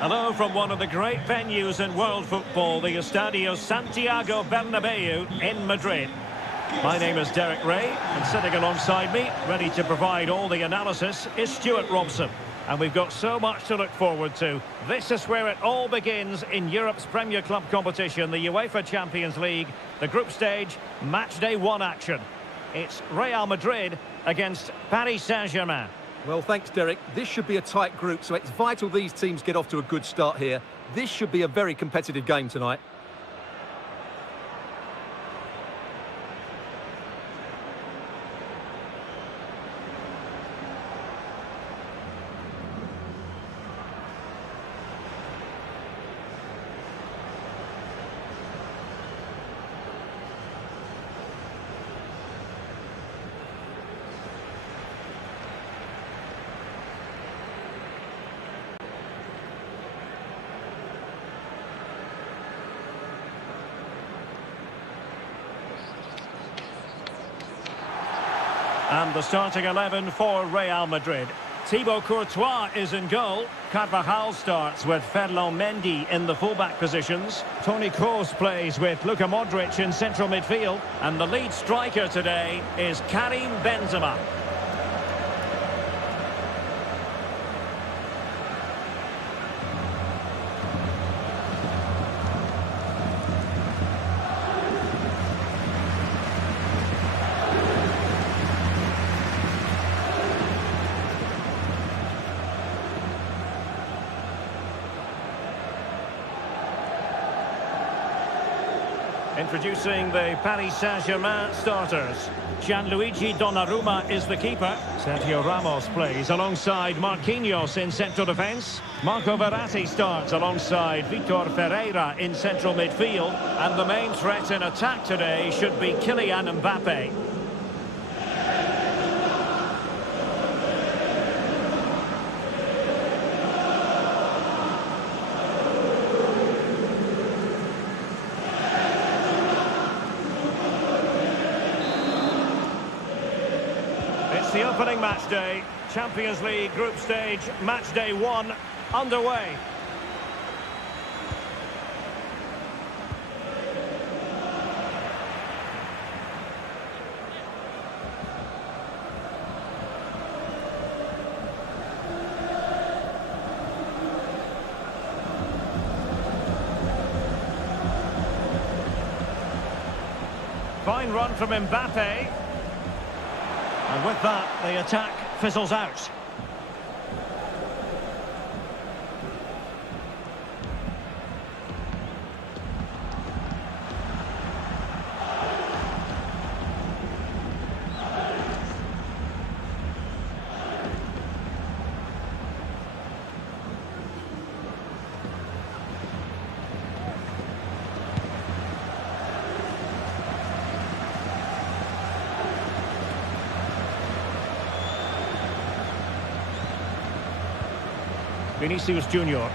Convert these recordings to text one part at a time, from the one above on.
Hello from one of the great venues in world football, the Estadio Santiago Bernabeu in Madrid. My name is Derek Ray, and sitting alongside me, ready to provide all the analysis, is Stuart Robson. And we've got so much to look forward to. This is where it all begins in Europe's Premier Club competition, the UEFA Champions League, the group stage, match day 1 action. It's Real Madrid against Paris Saint-Germain. Well, thanks, Derek. This should be a tight group, so it's vital these teams get off to a good start here. This should be a very competitive game tonight. And the starting 11 for Real Madrid. Thibaut Courtois is in goal. Carvajal starts with Ferland Mendy in the fullback positions. Toni Kroos plays with Luka Modric in central midfield. And the lead striker today is Karim Benzema. Introducing the Paris Saint-Germain starters. Gianluigi Donnarumma is the keeper. Sergio Ramos plays alongside Marquinhos in central defence. Marco Verratti starts alongside Vitor Ferreira in central midfield. And the main threat in attack today should be Kylian Mbappe. The opening match day, Champions League group stage, match day 1, underway. Fine run from Mbappe. And with that, the attack fizzles out. Vinicius Junior.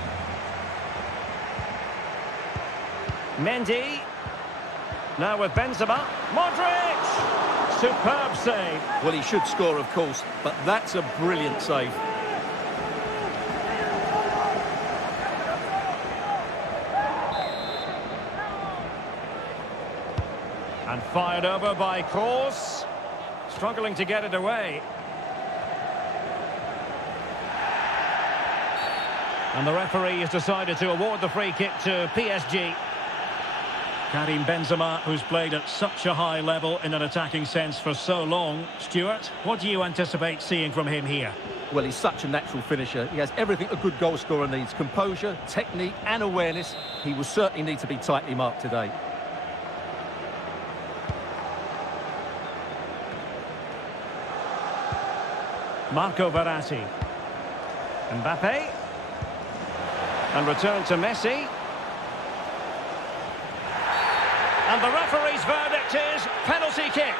Mendy. Now with Benzema. Modric! Superb save. Well, he should score, of course, but that's a brilliant save. And fired over by Kroos. Struggling to get it away. And the referee has decided to award the free kick to PSG. Karim Benzema, who's played at such a high level in an attacking sense for so long. Stuart, what do you anticipate seeing from him here? Well, he's such a natural finisher. He has everything a good goal scorer needs. Composure, technique and awareness. He will certainly need to be tightly marked today. Marco Verratti. Mbappe. And return to Messi. And the referee's verdict is penalty kick.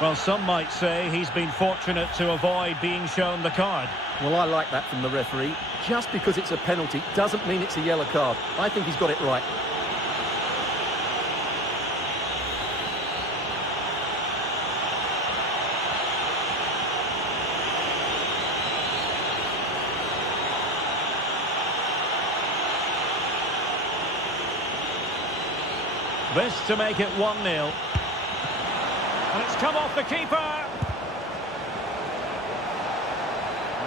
Well, some might say he's been fortunate to avoid being shown the card. Well, I like that from the referee. Just because it's a penalty doesn't mean it's a yellow card. I think he's got it right. This to make it 1-0. And it's come off the keeper.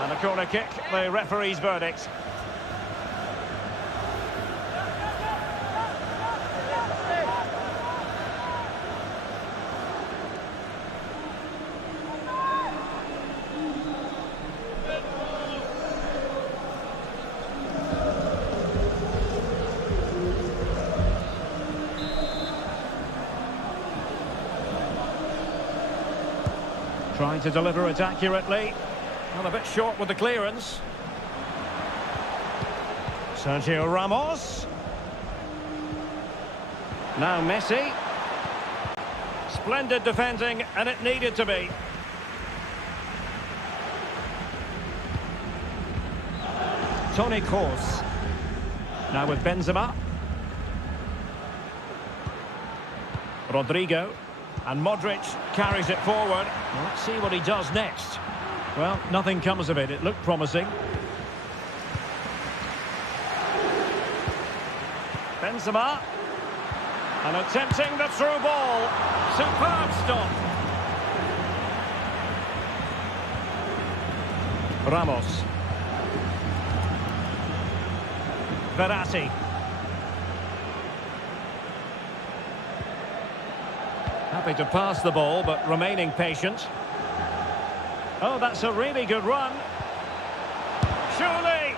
And a corner kick, the referee's verdict. Trying to deliver it accurately. Well, a bit short with the clearance. Sergio Ramos. Now Messi. Splendid defending, and it needed to be. Toni Kroos. Now with Benzema. Rodrigo. And Modric carries it forward. Well, let's see what he does next. Well, nothing comes of it. It looked promising. Benzema. And attempting the through ball. Superb stop. Ramos. Verratti. Happy to pass the ball, but remaining patient. Oh, that's a really good run. Surely!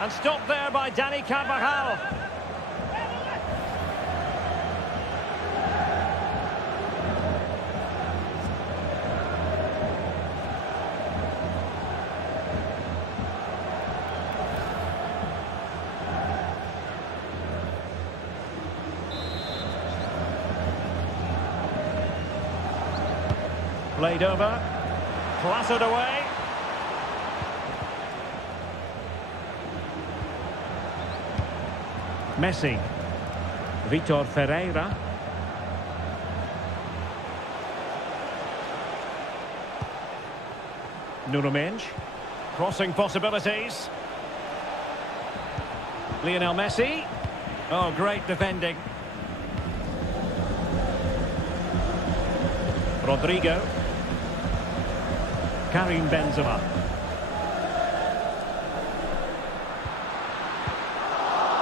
And stopped there by Dani Carvajal. Played over, clattered away. Messi, Vitor Ferreira. Nuno Mendes, crossing possibilities. Lionel Messi. Oh, great defending. Rodrigo. Karim Benzema.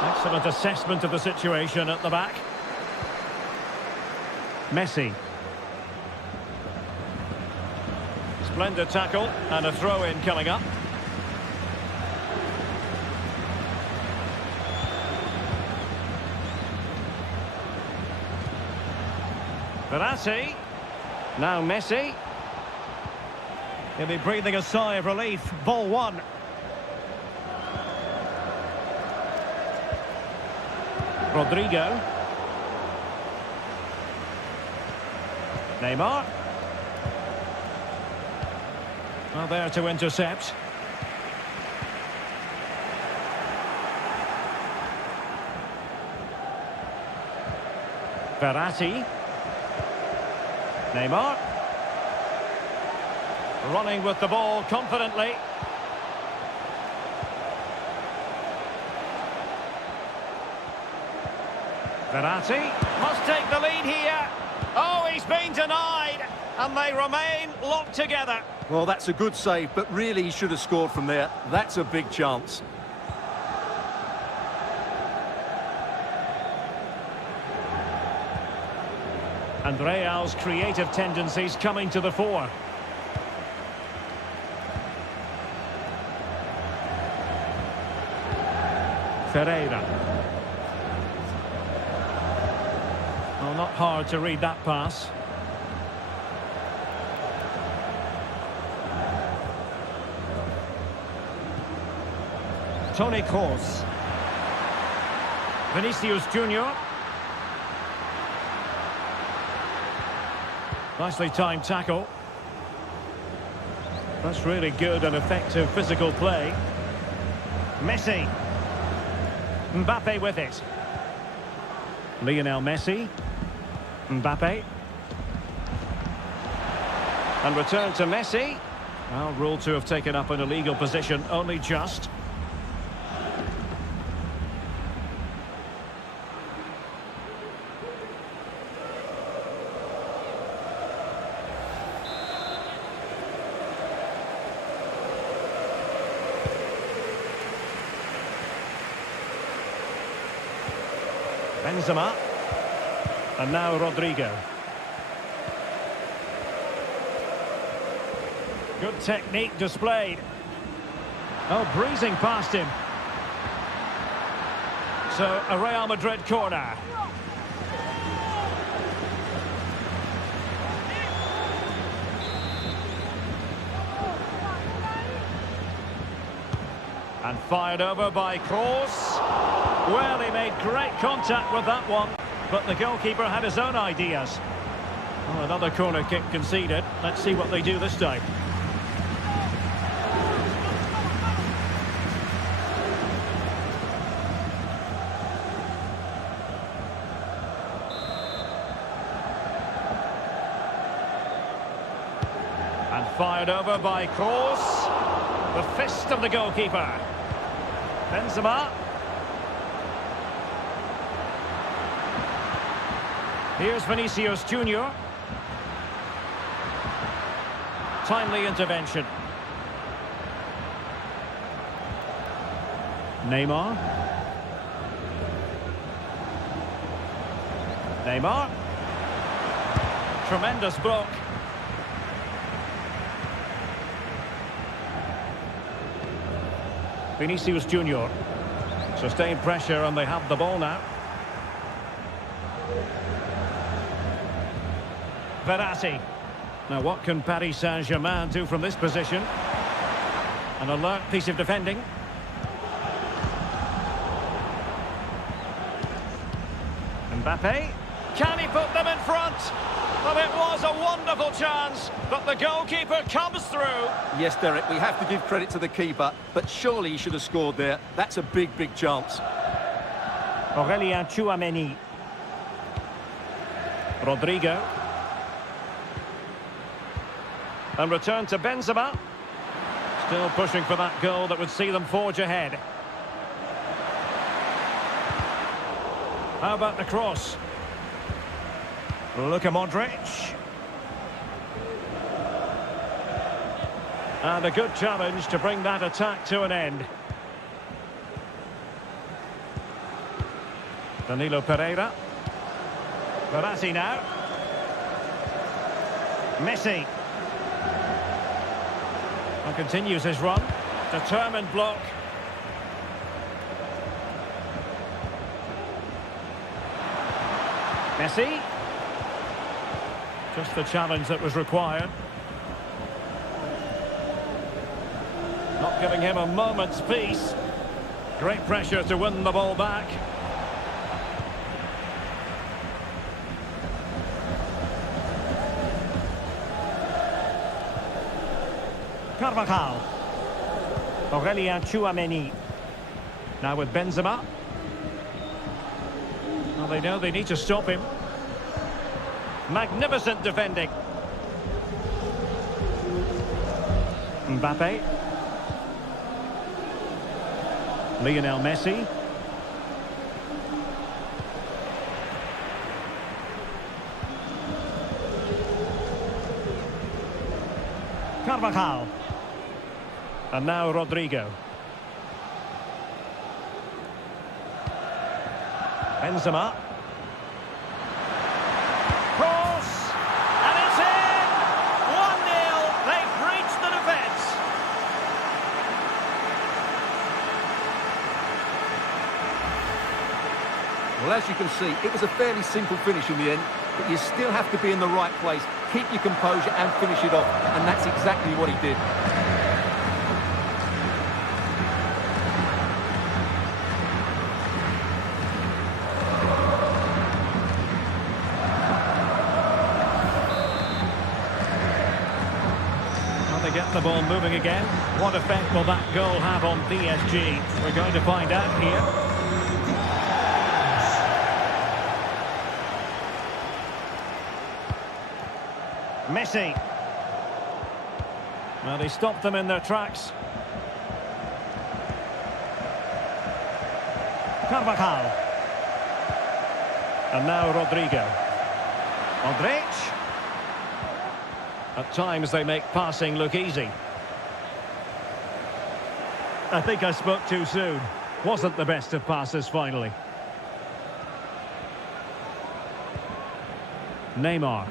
Excellent assessment of the situation at the back. Messi. Splendid tackle and a throw-in coming up. Verratti. Now Messi. He'll be breathing a sigh of relief. Ball one. Rodrigo. Neymar. Well, there to intercept. Verratti. Neymar. Running with the ball confidently. Verratti must take the lead here. Oh, he's been denied, and they remain locked together. Well, that's a good save, but really he should have scored from there. That's a big chance. And Real's creative tendencies coming to the fore. Ferreira. Well, not hard to read that pass. Toni Kroos. Vinicius Junior. Nicely timed tackle. That's really good and effective physical play. Messi. Mbappe with it. Lionel Messi. Mbappe. And return to Messi. Well, ruled to have taken up an illegal position, only just. Benzema. And now Rodrigo. Good technique displayed. Oh, breezing past him. So, a Real Madrid corner. And fired over by Kroos. Well, he made great contact with that one, but the goalkeeper had his own ideas. Oh, another corner kick conceded. Let's see what they do this time. And fired over by Kroos. The fist of the goalkeeper. Benzema. Here's Vinicius Junior. Timely intervention. Neymar. Neymar. Tremendous block. Vinicius Junior. Sustained pressure and they have the ball now. Verratti. Now what can Paris Saint-Germain do from this position? An alert piece of defending. Mbappe. Can he put them in front? Well, it was a wonderful chance, but the goalkeeper comes through. Yes, Derek, we have to give credit to the keeper, but surely he should have scored there. That's a big, big chance. Aurélien Tchouameni. Rodrigo. And return to Benzema. Still pushing for that goal that would see them forge ahead. How about the cross? Luka Modric. And a good challenge to bring that attack to an end. Danilo Pereira. Verratti now. Messi. And continues his run. Determined block. Messi. Just the challenge that was required. Not giving him a moment's peace. Great pressure to win the ball back. Carvajal. Aurélien Tchouameni. Now with Benzema. Well, they know they need to stop him. Magnificent defending. Mbappe. Lionel Messi. Carvajal. And now Rodrigo. Benzema. Cross. And it's in! 1-0. They've breached the defence. Well, as you can see, it was a fairly simple finish in the end, but you still have to be in the right place, keep your composure and finish it off, and that's exactly what he did. They get the ball moving again. What effect will that goal have on PSG? We're going to find out here. Messi. Well, he stopped them in their tracks. Carvajal. And now Rodrigo. Modric. At times they make passing look easy. I think I spoke too soon. Wasn't the best of passes finally. Neymar.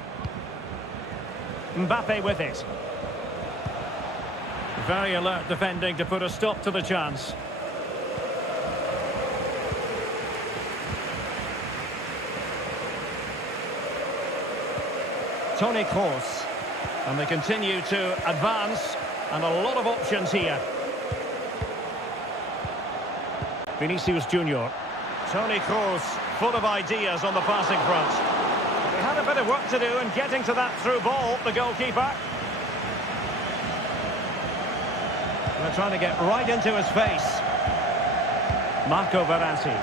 Mbappe with it. Very alert defending to put a stop to the chance. Toni Kroos. And they continue to advance. And a lot of options here. Vinicius Junior. Toni Kroos, full of ideas on the passing front. They had a bit of work to do in getting to that through ball, the goalkeeper. They're trying to get right into his face. Marco Verratti.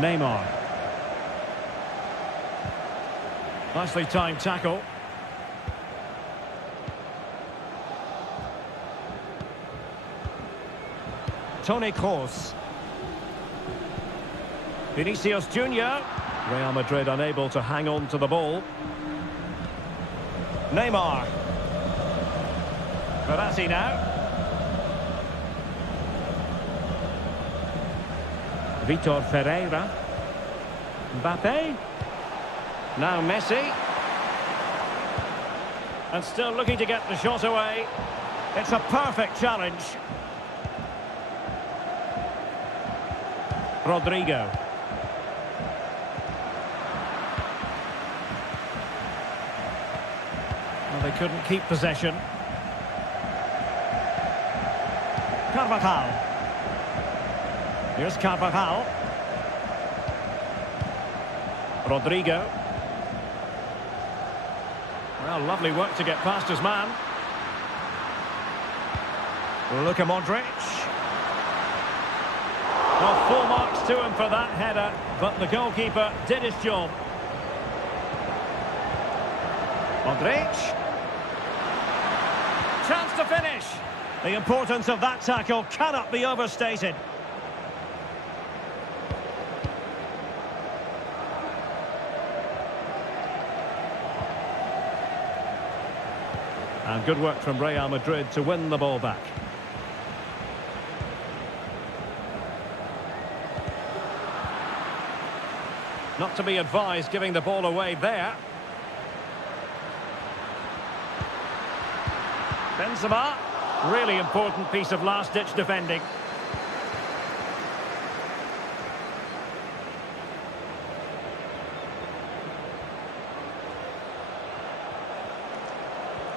Neymar. Nicely timed tackle. Toni Kroos. Vinicius Junior. Real Madrid unable to hang on to the ball. Neymar. Verratti now. Vitor Ferreira. Mbappe. Now Messi. And still looking to get the shot away. It's a perfect challenge. Rodrigo. Well, they couldn't keep possession. Carvajal. Here's Carvajal. Rodrigo. Well, lovely work to get past his man. Luka Modric. Well, full marks to him for that header, but the goalkeeper did his job. Modric. Chance to finish. The importance of that tackle cannot be overstated. And good work from Real Madrid to win the ball back. Not to be advised giving the ball away there. Benzema. Really important piece of last-ditch defending.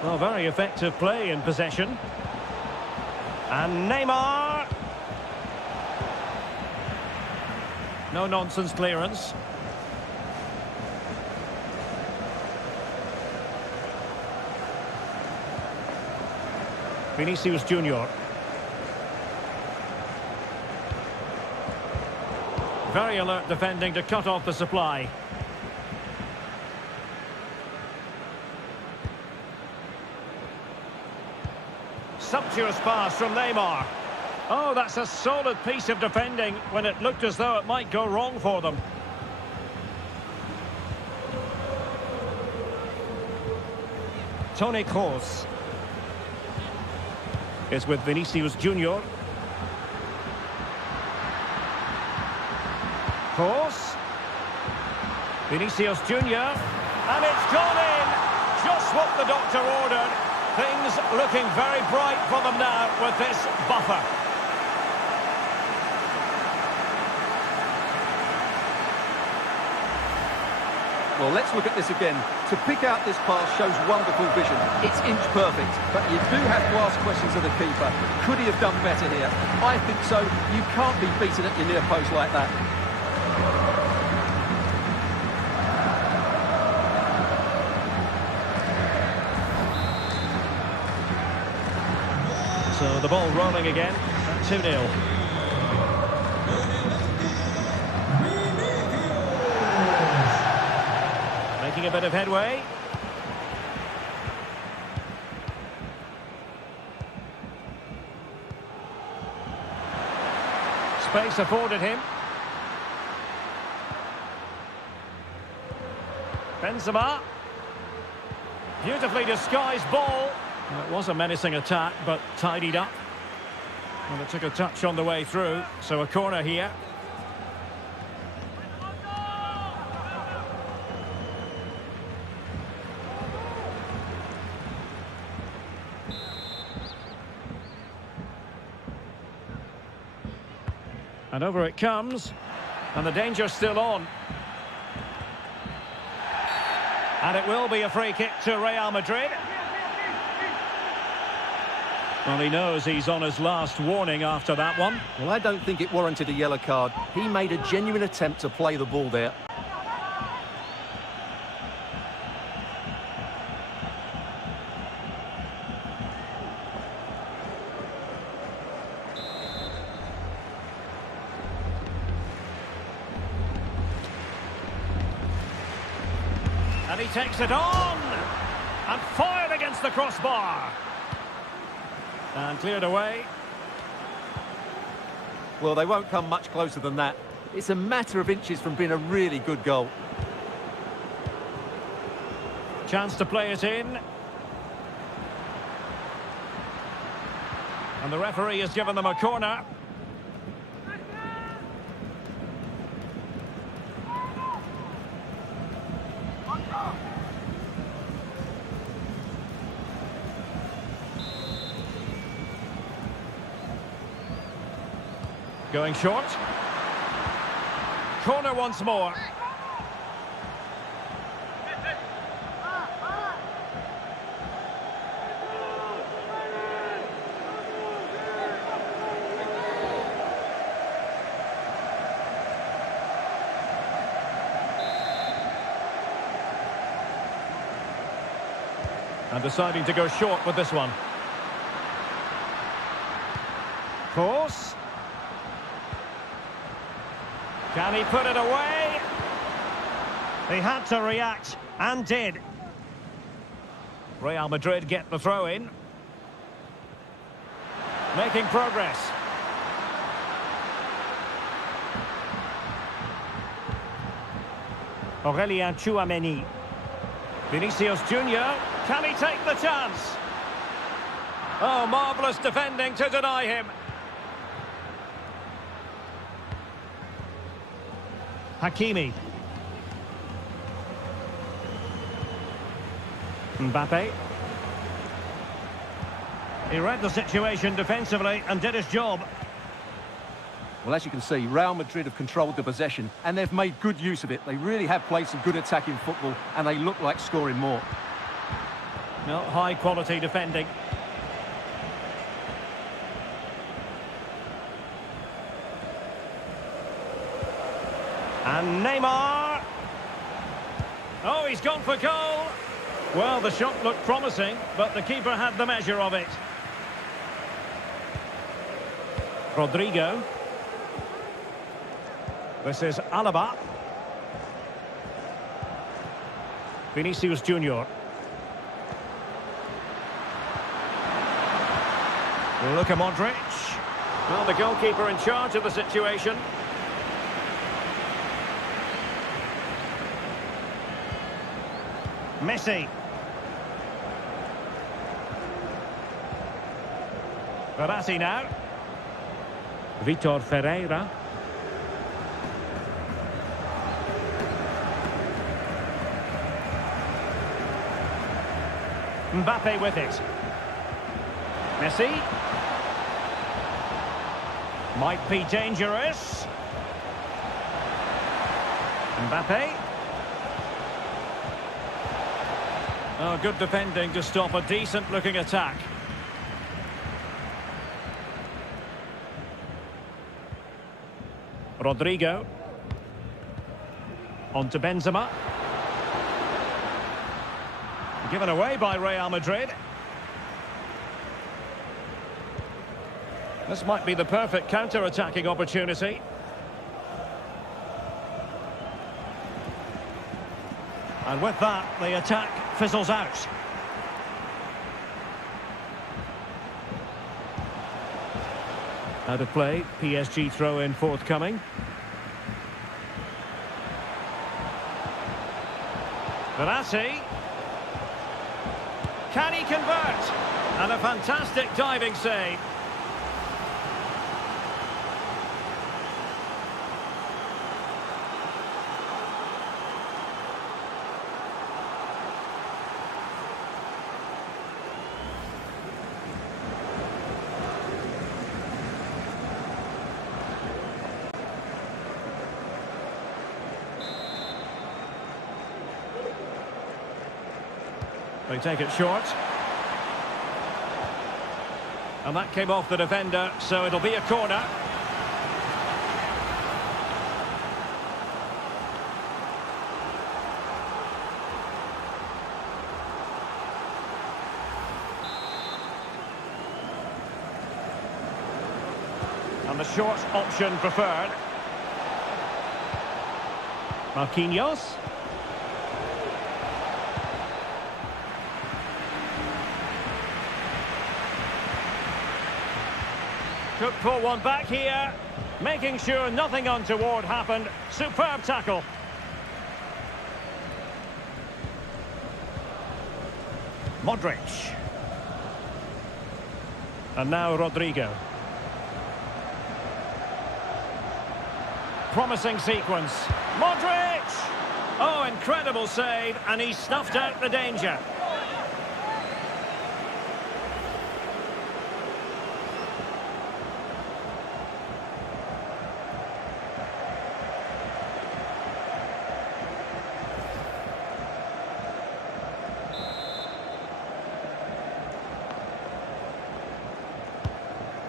Well, very effective play in possession. And Neymar. No-nonsense clearance. Vinicius Junior. Very alert defending to cut off the supply. Sumptuous pass from Neymar. Oh, that's a solid piece of defending when it looked as though it might go wrong for them. Toni Kroos is with Vinicius Junior. Kroos. Vinicius Junior. And it's gone in. Just what the doctor ordered. Things looking very bright for them now with this buffer. Well, let's look at this again. To pick out this pass shows wonderful vision. It's inch perfect, but you do have to ask questions of the keeper. Could he have done better here? I think so. You can't be beaten at your near post like that. So the ball rolling again at 2-0. Making a bit of headway. Space afforded him. Benzema. Beautifully disguised ball. It was a menacing attack, but tidied up. And it took a touch on the way through, so a corner here. And over it comes. And the danger's still on. And it will be a free kick to Real Madrid. Well, he knows he's on his last warning after that one. Well, I don't think it warranted a yellow card. He made a genuine attempt to play the ball there. And he takes it on! And fired against the crossbar! And cleared away. Well, they won't come much closer than that. It's a matter of inches from being a really good goal. Chance to play it in. And the referee has given them a corner. Going short. Corner once more. And deciding to go short with this one. Course. Can he put it away? He had to react, and did. Real Madrid get the throw in. Making progress. Aurelien Tchouameni. Vinicius Junior. Can he take the chance? Oh, marvellous defending to deny him. Hakimi. Mbappe. He read the situation defensively and did his job. Well, as you can see, Real Madrid have controlled the possession and they've made good use of it. They really have played some good attacking football and they look like scoring more. No, high quality defending. And Neymar. Oh, he's gone for goal. Well, the shot looked promising, but the keeper had the measure of it. Rodrigo. This is Alaba. Vinicius Junior. Luka Modric. Well, the goalkeeper in charge of the situation. Messi. Verratti now. Vitor Ferreira. Mbappe with it. Messi. Might be dangerous. Mbappe. Oh, good defending to stop a decent-looking attack. Rodrigo. On to Benzema. Given away by Real Madrid. This might be the perfect counter-attacking opportunity. And with that, the attack fizzles out. Out of play, PSG throw-in forthcoming. Verratti. Can he convert? And a fantastic diving save. They take it short. And that came off the defender, so it'll be a corner. And the short option preferred. Marquinhos. Could pull one back here, making sure nothing untoward happened. Superb tackle. Modric. And now Rodrigo. Promising sequence. Modric! Oh, incredible save, and he snuffed out the danger.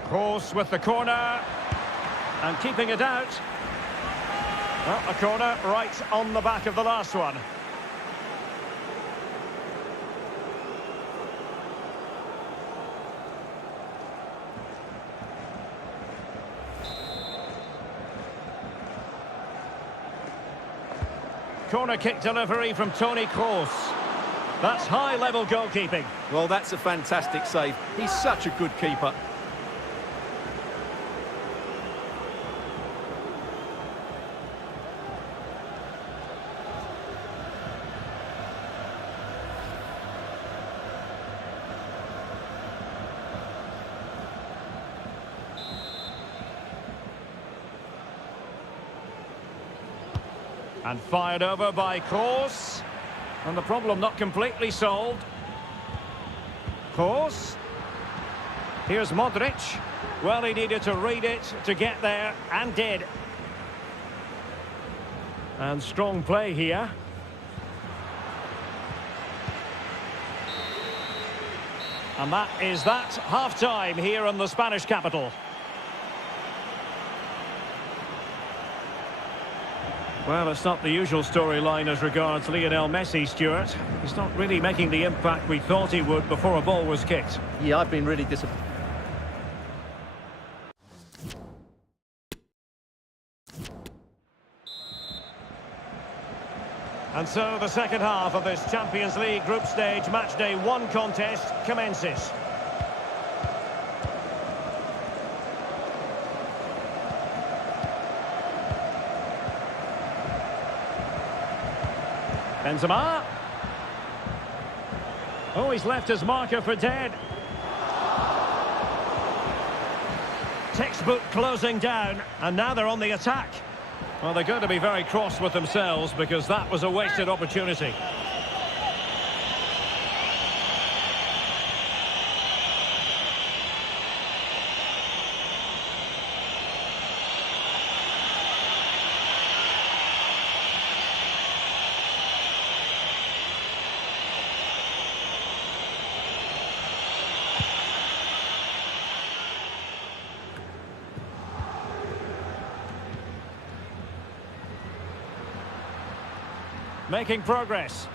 Kroos with the corner, and keeping it out. Well, a corner right on the back of the last one. Corner kick delivery from Toni Kroos. That's high-level goalkeeping. Well, that's a fantastic save. He's such a good keeper. And fired over by Kroos. And the problem not completely solved. Kroos. Here's Modric. Well, he needed to read it to get there, and did. And strong play here. And that is that. Half-time here in the Spanish capital. Well, it's not the usual storyline as regards Lionel Messi, Stuart. He's not really making the impact we thought he would before a ball was kicked. Yeah, I've been really disappointed. And so the second half of this Champions League group stage matchday 1 contest commences. Benzema. Oh, he's left his marker for dead. Textbook closing down, and now they're on the attack. Well, they're going to be very cross with themselves because that was a wasted opportunity. Making progress.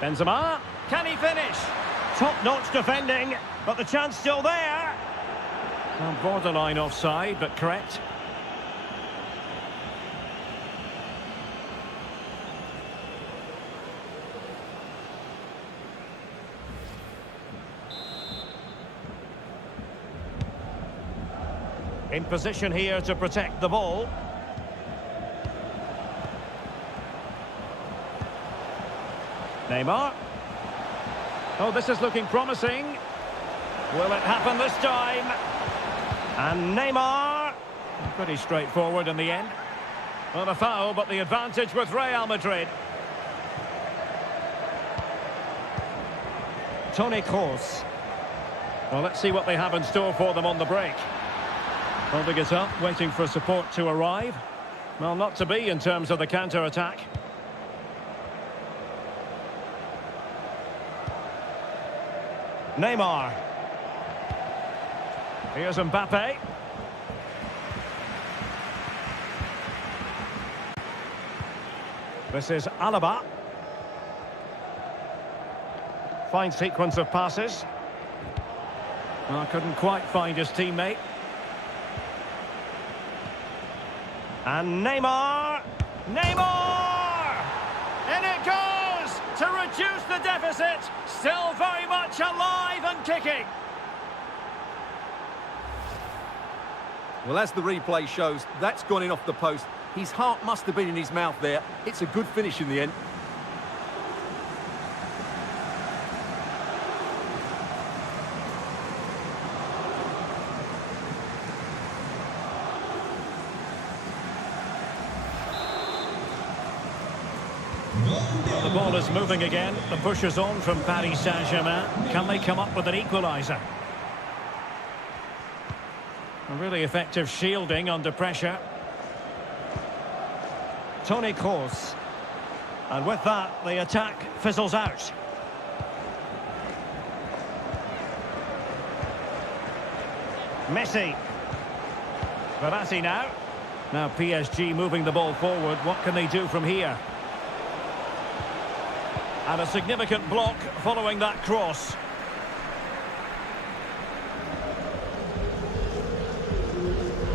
Benzema, can he finish? Top-notch defending, but the chance still there. Well, borderline offside, but correct. In position here to protect the ball. Neymar. Oh, this is looking promising. Will it happen this time? And Neymar. Pretty straightforward in the end. Well, a foul, but the advantage with Real Madrid. Toni Kroos. Well, let's see what they have in store for them on the break. Holding it up, waiting for support to arrive. Well, not to be in terms of the counter-attack. Neymar. Here's Mbappe. This is Alaba. Fine sequence of passes. Well, couldn't quite find his teammate. And Neymar! Neymar! In it goes! To reduce the deficit! Still very much alive and kicking! Well, as the replay shows, that's gone in off the post. His heart must have been in his mouth there. It's a good finish in the end. Well, the ball is moving again. The push is on from Paris Saint-Germain. Can they come up with an equaliser? A really effective shielding under pressure. Toni Kroos. And with that, the attack fizzles out. Messi. Verratti now. Now PSG moving the ball forward. What can they do from here? And a significant block following that cross.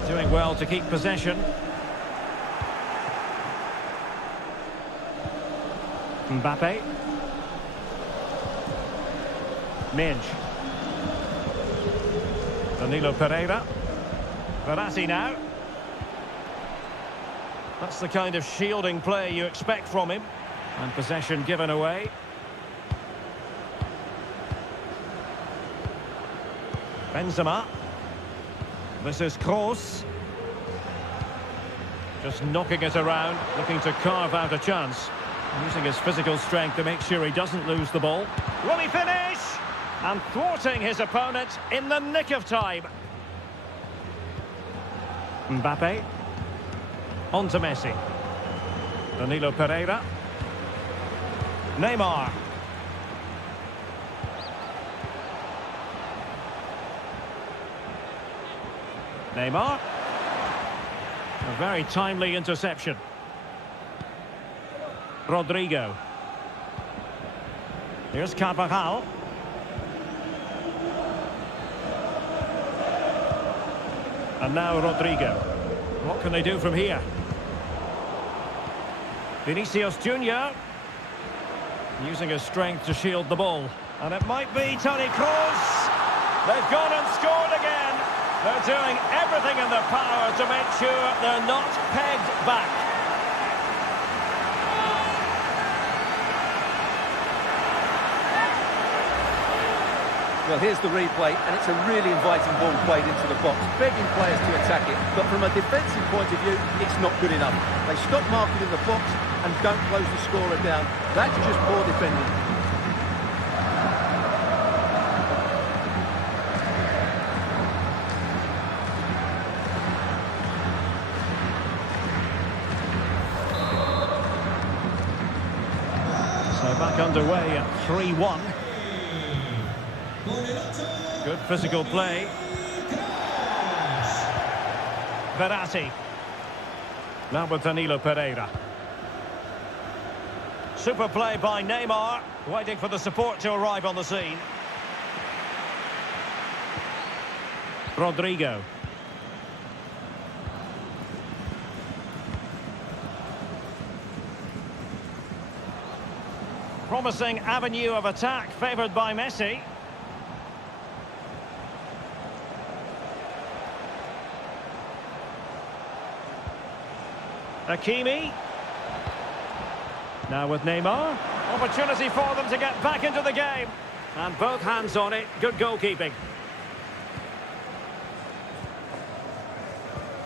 Doing well to keep possession. Mbappe. Minge. Danilo Pereira. Verratti now. That's the kind of shielding play you expect from him. And possession given away. Benzema. This is Kroos. Just knocking it around, looking to carve out a chance. Using his physical strength to make sure he doesn't lose the ball. Will he finish? And thwarting his opponent in the nick of time. Mbappe. On to Messi. Danilo Pereira. Neymar. Neymar. A very timely interception. Rodrigo. Here's Carvajal. And now Rodrigo. What can they do from here? Vinicius Junior. Using his strength to shield the ball. And it might be Toni Kroos. They've gone and scored again. They're doing everything in their power to make sure they're not pegged back. Well, here's the replay, and it's a really inviting ball played into the box, begging players to attack it. But from a defensive point of view, it's not good enough. They stop marking in the box and don't close the scorer down. That's just poor defending. So back underway at 3-1. Good physical play. Verratti. Now with Danilo Pereira. Super play by Neymar. Waiting for the support to arrive on the scene. Rodrigo. Promising avenue of attack favoured by Messi. Hakimi. Now with Neymar. Opportunity for them to get back into the game. And both hands on it. Good goalkeeping.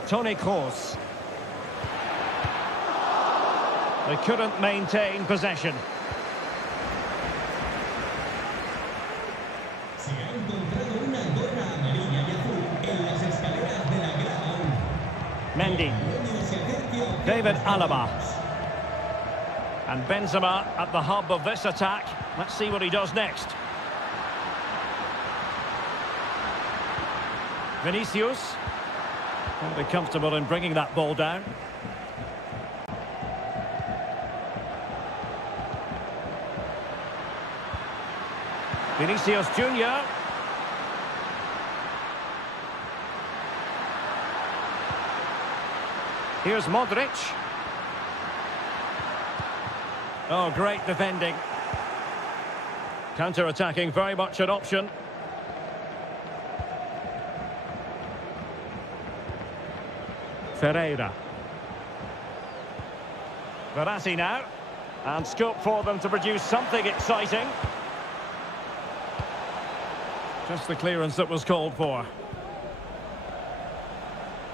Toni Kroos. They couldn't maintain possession. Mendy. David Alaba. And Benzema at the hub of this attack. Let's see what he does next. Vinicius. Won't be comfortable in bringing that ball down. Vinicius Junior. Here's Modric. Oh, great defending. Counter-attacking, very much an option. Ferreira. Verratti now. And scope for them to produce something exciting. Just the clearance that was called for.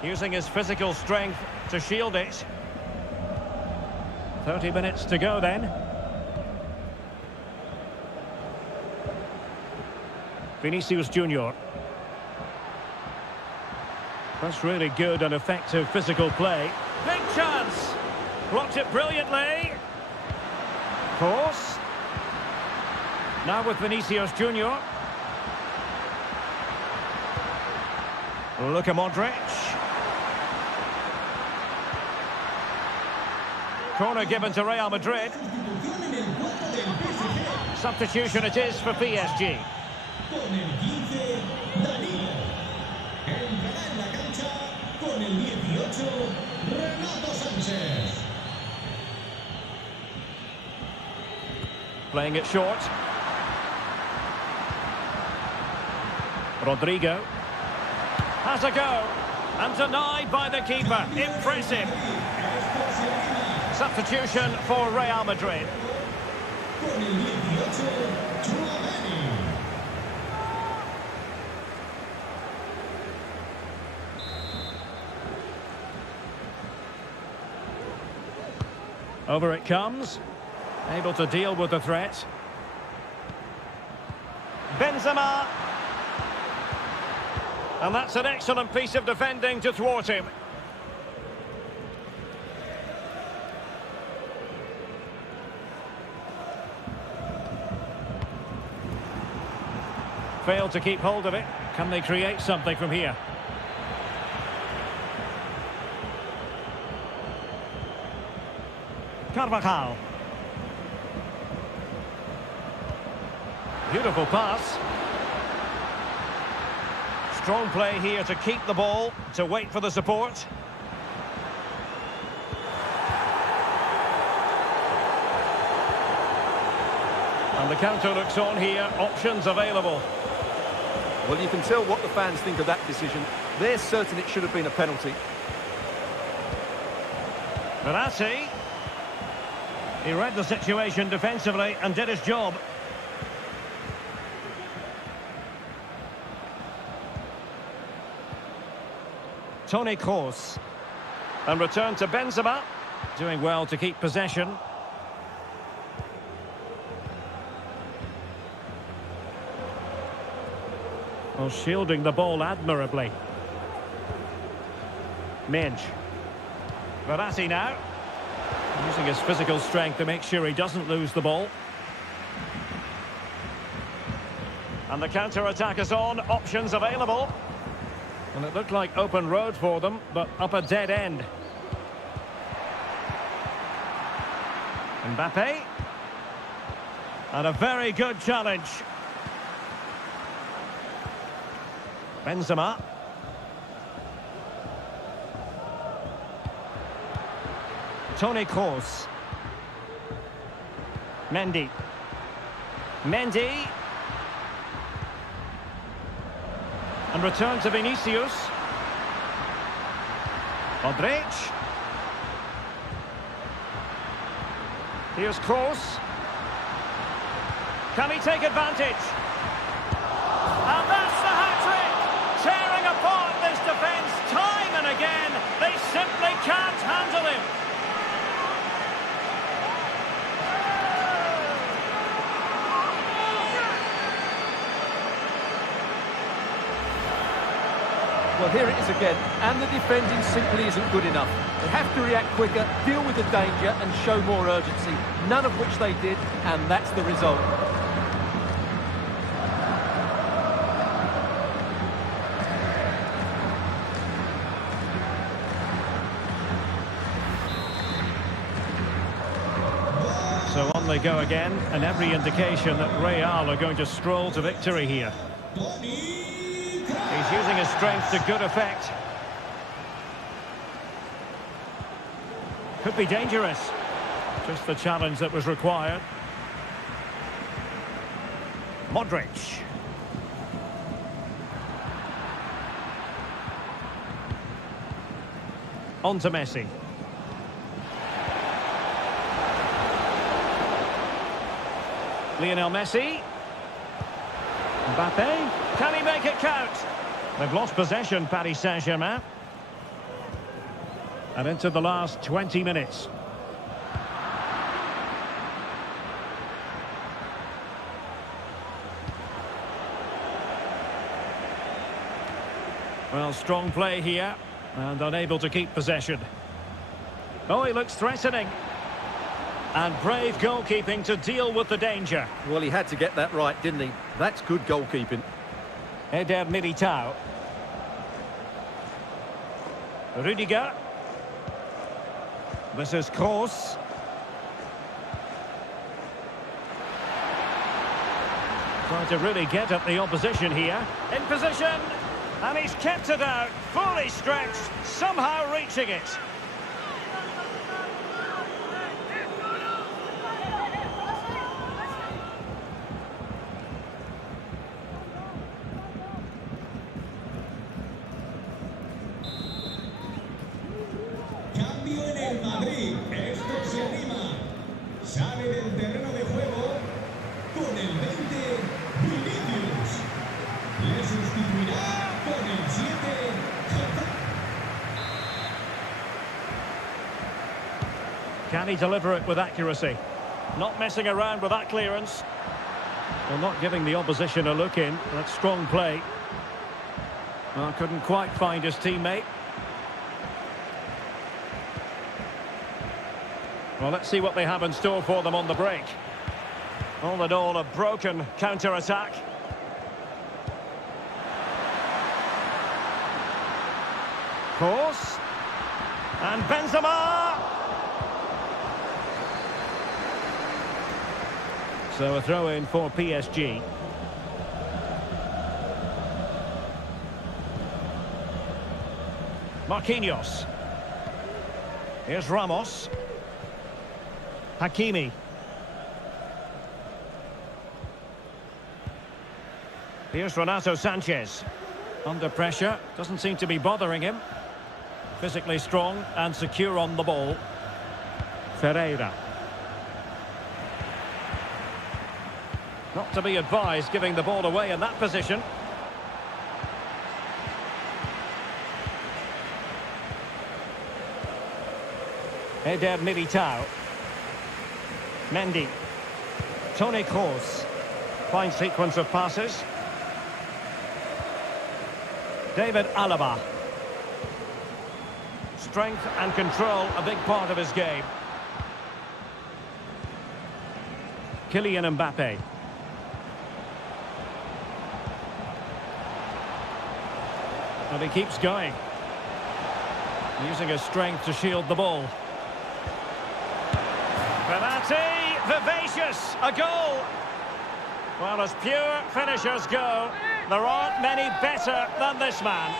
Using his physical strength to shield it. 30 minutes to go then. Vinicius Junior. That's really good and effective physical play. Big chance! Blocked it brilliantly. Course. Now with Vinicius Junior. Luka Modric. Corner given to Real Madrid. Substitution it is for PSG. Playing it short. Rodrigo. Has a go. And denied by the keeper. Impressive. Substitution for Real Madrid. Over it comes. Able to deal with the threat. Benzema. And that's an excellent piece of defending to thwart him. Failed to keep hold of it. Can they create something from here? Carvajal. Beautiful pass. Strong play here to keep the ball, to wait for the support. And the counter looks on here, options available. Well, you can tell what the fans think of that decision. They're certain it should have been a penalty. Verratti. He read the situation defensively and did his job. Toni Kroos. And return to Benzema. Doing well to keep possession. Well, shielding the ball admirably. Minge. Verratti now. Using his physical strength to make sure he doesn't lose the ball. And the counter-attack is on. Options available. And it looked like open road for them, but up a dead end. Mbappe. And a very good challenge. Benzema. Toni Kroos. Mendy. And return to Vinicius. Modric. Here's Kroos. Can he take advantage? And that's the hat-trick! Tearing apart this defence time and again. They simply can't handle him. Well, here it is again, and the defending simply isn't good enough. They have to react quicker, deal with the danger, and show more urgency. None of which they did, and that's the result. they go again, and every indication that Real are going to stroll to victory here. He's using his strength to good effect. Could be dangerous. Just the challenge that was required. Modric. On to Messi. Lionel Messi. Mbappe. Can he make it count? They've lost possession, Paris Saint-Germain. And into the last 20 minutes. Well, strong play here, and unable to keep possession. Oh, he looks threatening. And brave goalkeeping to deal with the danger. Well, he had to get that right, didn't he? That's good goalkeeping. Eder Militao. Rudiger. This is Kroos. Trying to really get at the opposition here. In position. And he's kept it out. Fully stretched. Somehow reaching it. Cambio en el Madrid. Esto se anima. Sale del terreno de juego con el 20, Vinicius. Le sustituirá con el 7, Zotac. Can he deliver it with accuracy? Not messing around with that clearance. Well, not giving the opposition a look in. That's strong play. Well, couldn't quite find his teammate. Well, let's see what they have in store for them on the break. All in all, a broken counter-attack. Kroos. And Benzema! So a throw-in for PSG. Marquinhos. Here's Ramos. Hakimi. Here's Renato Sanchez. Under pressure, doesn't seem to be bothering him. Physically strong and secure on the ball. Ferreira. Not to be advised giving the ball away in that position. Eder Militao. Mendy. Toni Kroos. Fine sequence of passes. David Alaba. Strength and control, a big part of his game. Kylian Mbappe. And he keeps going. Using his strength to shield the ball. Penalty, vivacious, a goal. Well, as pure finishers go, there aren't many better than this man.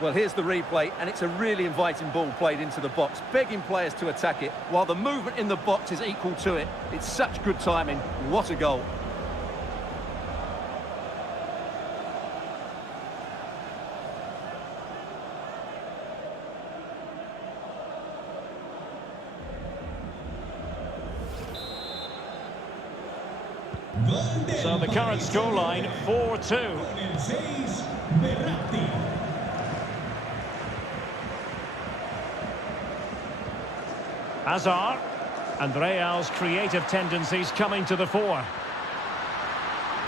Well, here's the replay, and it's a really inviting ball played into the box, begging players to attack it, while the movement in the box is equal to it. It's such good timing. What a goal. So the current scoreline, 4-2. Hazard, and Real's creative tendencies coming to the fore.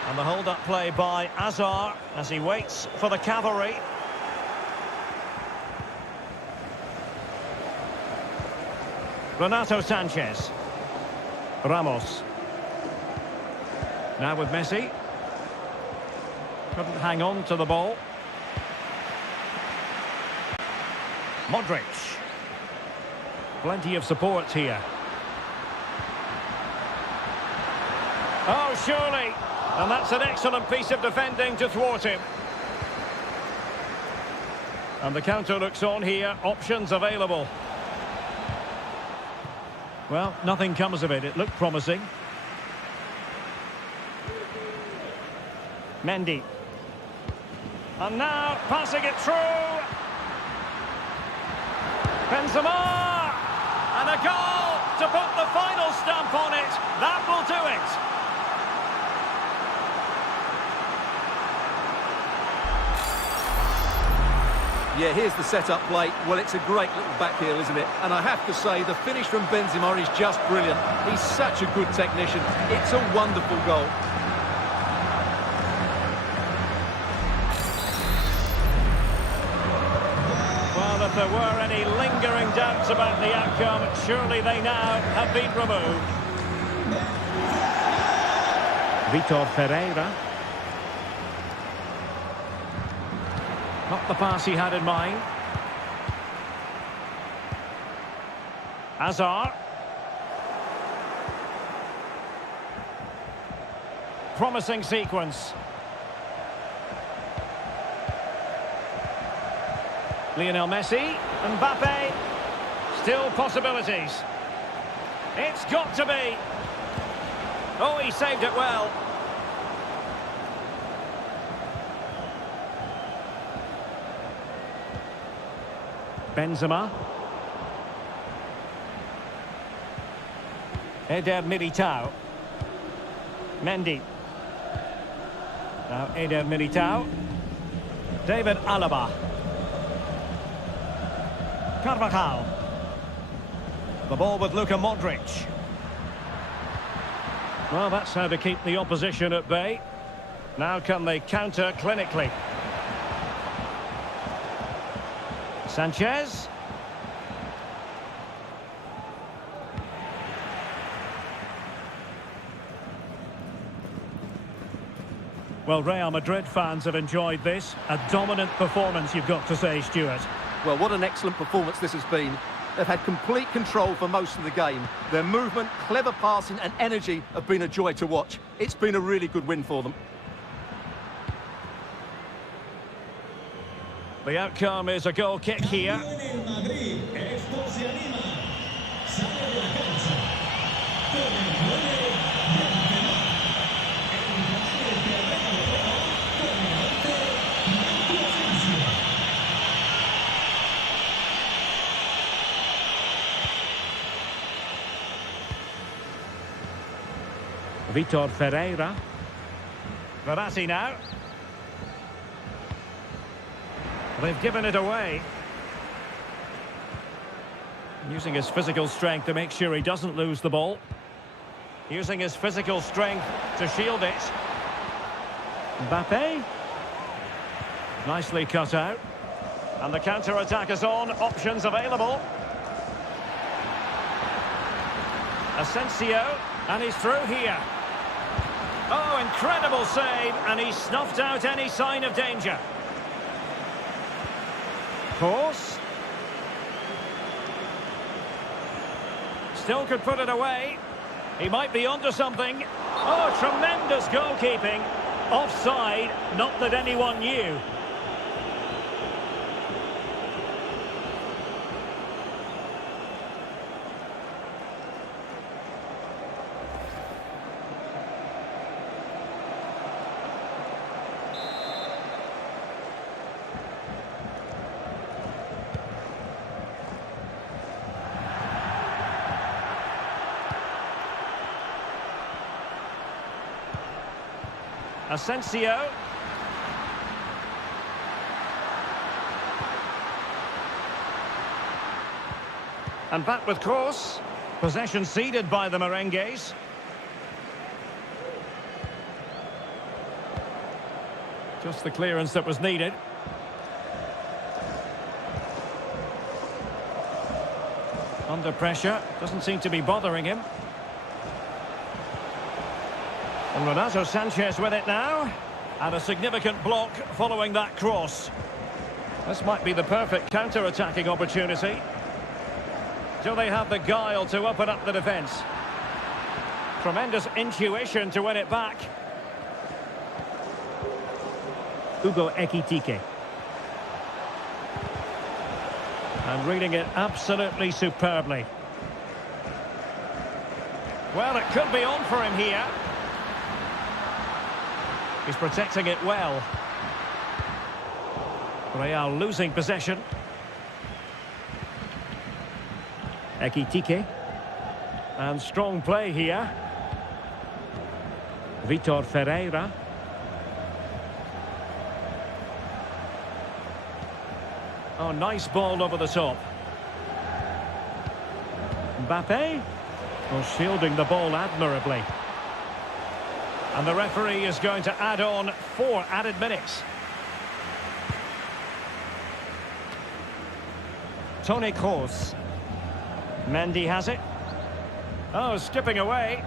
And the hold-up play by Hazard as he waits for the cavalry. Renato Sanchez. Ramos. Now with Messi. Couldn't hang on to the ball. Modric. Plenty of support here. Oh, surely. And that's an excellent piece of defending to thwart him. And the counter looks on here. Options available. Well, nothing comes of it. It looked promising. Mendy. And now passing it through. Benzema! And a goal to put the final stamp on it. That will do it. Yeah, here's the setup play. Well, it's a great little back heel, isn't it? And I have to say, the finish from Benzema is just brilliant. He's such a good technician. It's a wonderful goal. Well, if there were any lingering doubts about the outcome, surely they now have been removed. Vitor Ferreira. Not the pass he had in mind. Hazard. Promising sequence. Lionel Messi. Mbappe. Still possibilities. It's got to be. Oh, he saved it well. Benzema. Eder Militao. Mendy. Now Eder Militao. David Alaba. Carvajal. The ball with Luka Modric. Well, that's how to keep the opposition at bay. Now can they counter clinically? Sanchez. Well, Real Madrid fans have enjoyed this. A dominant performance, you've got to say, Stuart. Well, what an excellent performance this has been. They've had complete control for most of the game. Their movement, clever passing and energy have been a joy to watch. It's been a really good win for them. The outcome is a goal kick here. Vitor Ferreira. Verratti now. They've given it away. Using his physical strength to make sure he doesn't lose the ball. Using his physical strength to shield it. Mbappe. Nicely cut out. And the counter-attack is on. Options available. Asensio. And he's through here. Oh, incredible save. And he snuffed out any sign of danger. Course. Still could put it away. He might be onto something. Oh, tremendous goalkeeping. Offside, not that anyone knew. Asensio. And back with Kroos. Possession ceded by the Merengues. Just the clearance that was needed. Under pressure. Doesn't seem to be bothering him. And Renato Sanchez with it now. And a significant block following that cross. This might be the perfect counter-attacking opportunity. Do they have the guile to open up the defence? Tremendous intuition to win it back. Hugo Ekitike. And reading it absolutely superbly. Well, it could be on for him here. He's protecting it well. Real losing possession. Ekitike. And strong play here. Vitor Ferreira. Oh, nice ball over the top. Mbappe. Oh, shielding the ball admirably. And the referee is going to add on 4 added minutes. Toni Kroos. Mendy has it. Oh, skipping away.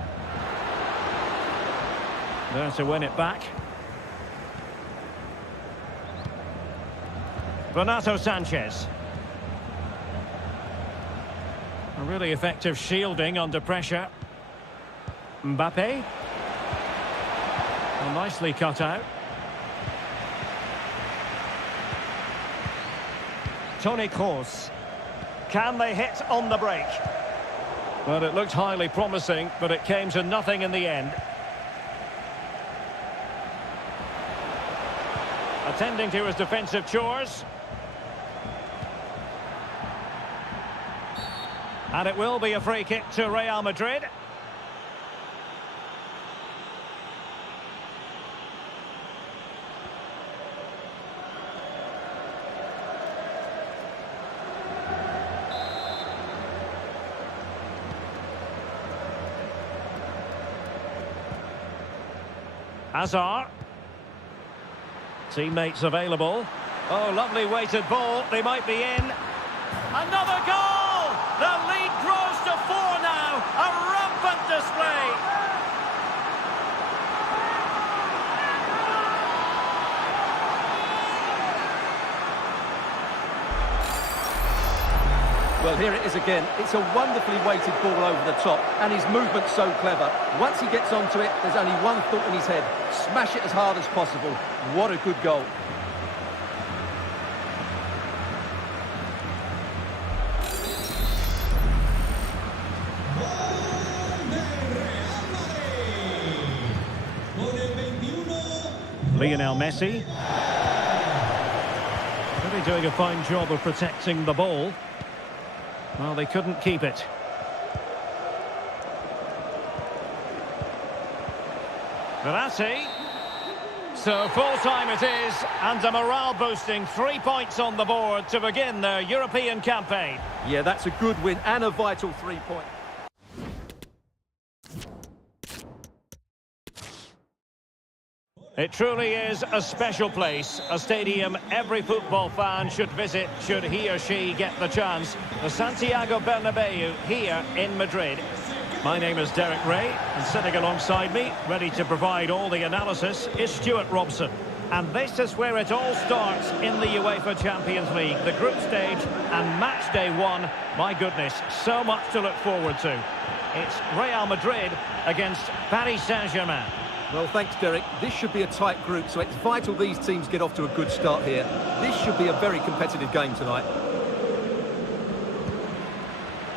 There to win it back. Renato Sanchez. A really effective shielding under pressure. Mbappe. Well, nicely cut out. Toni Kroos. Can they hit on the break? Well, it looked highly promising, but it came to nothing in the end. Attending to his defensive chores. And it will be a free kick to Real Madrid. Hazard. Teammates available. Oh, lovely weighted ball. They might be in. Another goal! The lead grows to 4 now. A rampant display. Well, here it is again. It's a wonderfully weighted ball over the top, and his movement's so clever. Once he gets onto it, there's only one thought in his head. Smash it as hard as possible. What a good goal. Lionel Messi. Really doing a fine job of protecting the ball. Well, they couldn't keep it. Verratti. So full-time it is, and a morale-boosting 3 points on the board to begin their European campaign. Yeah, that's a good win and a vital 3 point. It truly is a special place, a stadium every football fan should visit should he or she get the chance. The Santiago Bernabeu here in Madrid. My name is Derek Ray, and sitting alongside me, ready to provide all the analysis, is Stuart Robson. And this is where it all starts in the UEFA Champions League, the group stage and match day 1. My goodness, so much to look forward to. It's Real Madrid against Paris Saint-Germain. Well, thanks, Derek. This should be a tight group, so it's vital these teams get off to a good start here. This should be a very competitive game tonight.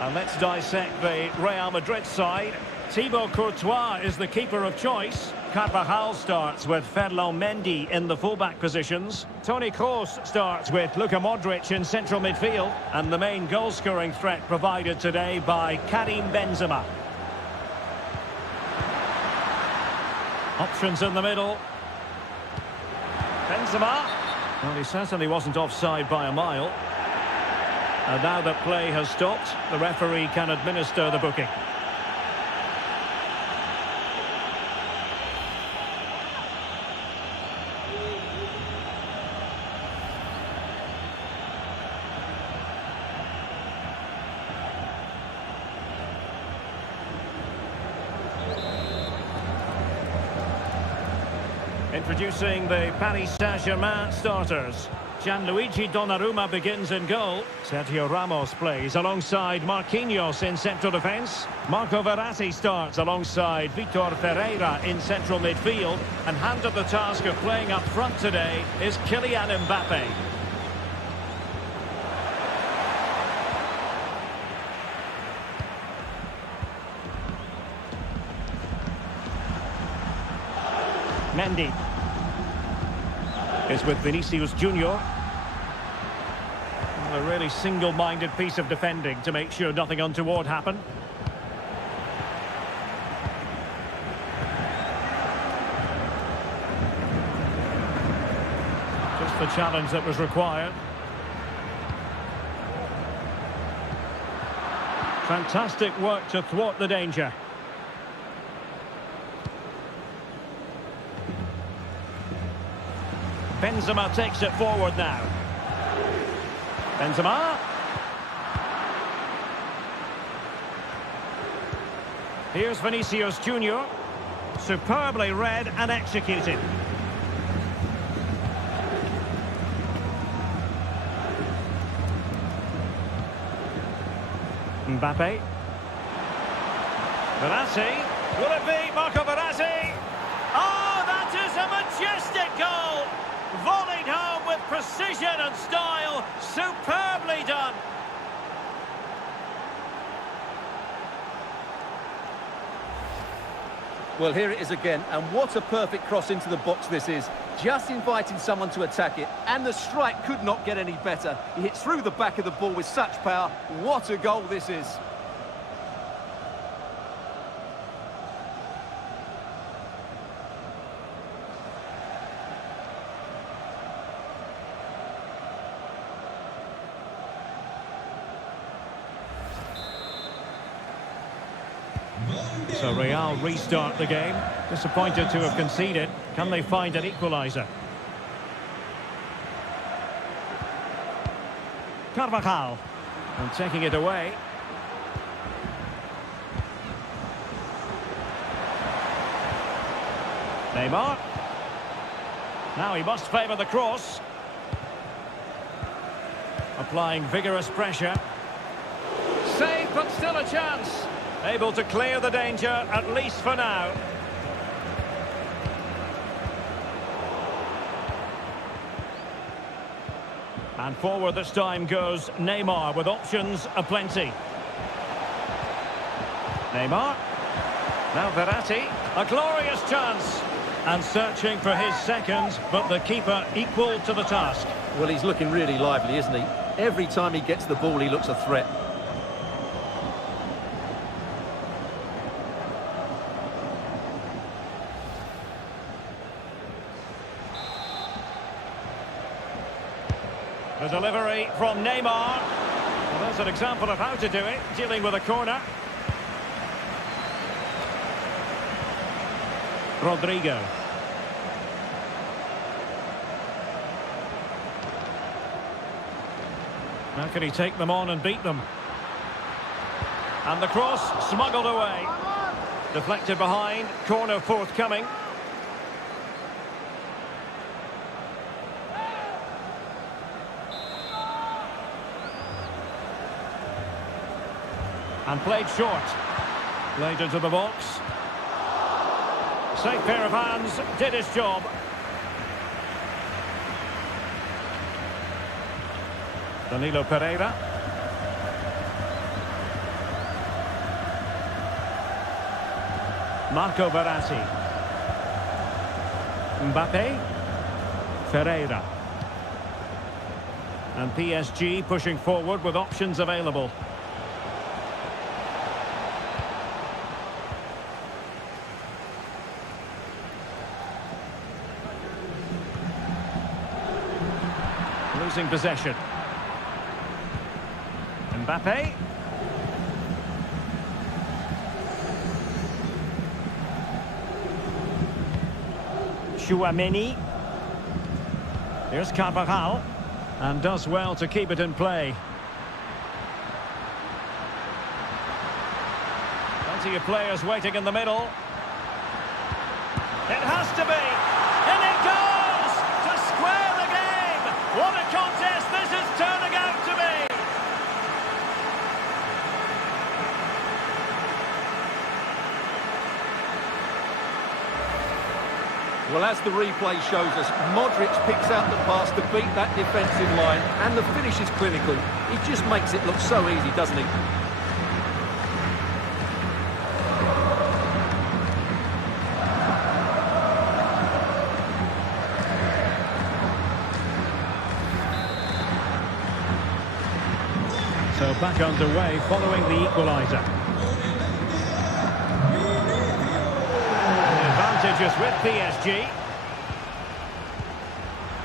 And let's dissect the Real Madrid side. Thibaut Courtois is the keeper of choice. Carvajal starts with Ferland Mendy in the fullback positions. Toni Kroos starts with Luka Modric in central midfield. And the main goal-scoring threat provided today by Karim Benzema. Options in the middle. Benzema. Well, he certainly wasn't offside by a mile. And now that play has stopped, the referee can administer the booking. Introducing the Paris Saint-Germain starters. Gianluigi Donnarumma begins in goal. Sergio Ramos plays alongside Marquinhos in central defence. Marco Verratti starts alongside Vitor Ferreira in central midfield. And handed the task of playing up front today is Kylian Mbappe. Mendy is with Vinicius Junior. A really single-minded piece of defending to make sure nothing untoward happened. Just the challenge that was required. Fantastic work to thwart the danger. Benzema takes it forward now. Benzema. Here's Vinicius Junior. Superbly read and executed. Mbappe. Verratti. Will it be Marco Verratti? Oh, that is a majestic goal! Volleyed home with precision and style. Superbly done. Well, here it is again, and what a perfect cross into the box this is. Just inviting someone to attack it, and the strike could not get any better. He hits through the back of the ball with such power. What a goal this is. So Real restart the game. Disappointed to have conceded. Can they find an equaliser? Carvajal. And taking it away. Neymar. Now he must favour the cross. Applying vigorous pressure. Save, but still a chance. Able to clear the danger, at least for now. And forward this time goes Neymar with options aplenty. Neymar. Now Verratti. A glorious chance. And searching for his second, but the keeper equal to the task. Well, he's looking really lively, isn't he? Every time he gets the ball, he looks a threat. The delivery from Neymar. Well, there's an example of how to do it, dealing with a corner. Rodrigo. How can he take them on and beat them? And the cross smuggled away. Deflected behind, corner forthcoming. And played short. Played into the box. Safe pair of hands, did his job. Danilo Pereira. Marco Verratti. Mbappe. Ferreira. And PSG pushing forward with options available. Losing possession. Mbappe. Chouameni. Here's Carvajal. And does well to keep it in play. Plenty of players waiting in the middle. It has to be. And it goes to square the game. What a Well, as the replay shows us, Modric picks out the pass to beat that defensive line, and the finish is clinical. He just makes it look so easy, doesn't he? So back underway following the equaliser. The advantage is with PSG.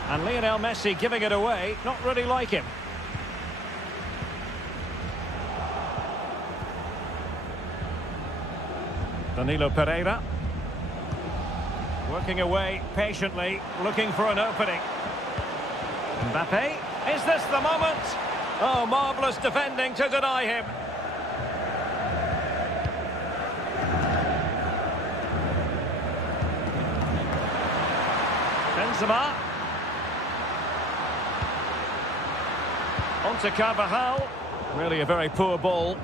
And Lionel Messi giving it away, not really like him. Danilo Pereira. Working away patiently, looking for an opening. Mbappe, is this the moment? Oh, marvellous defending to deny him. Benzema. On to Carvajal. Really a very poor ball.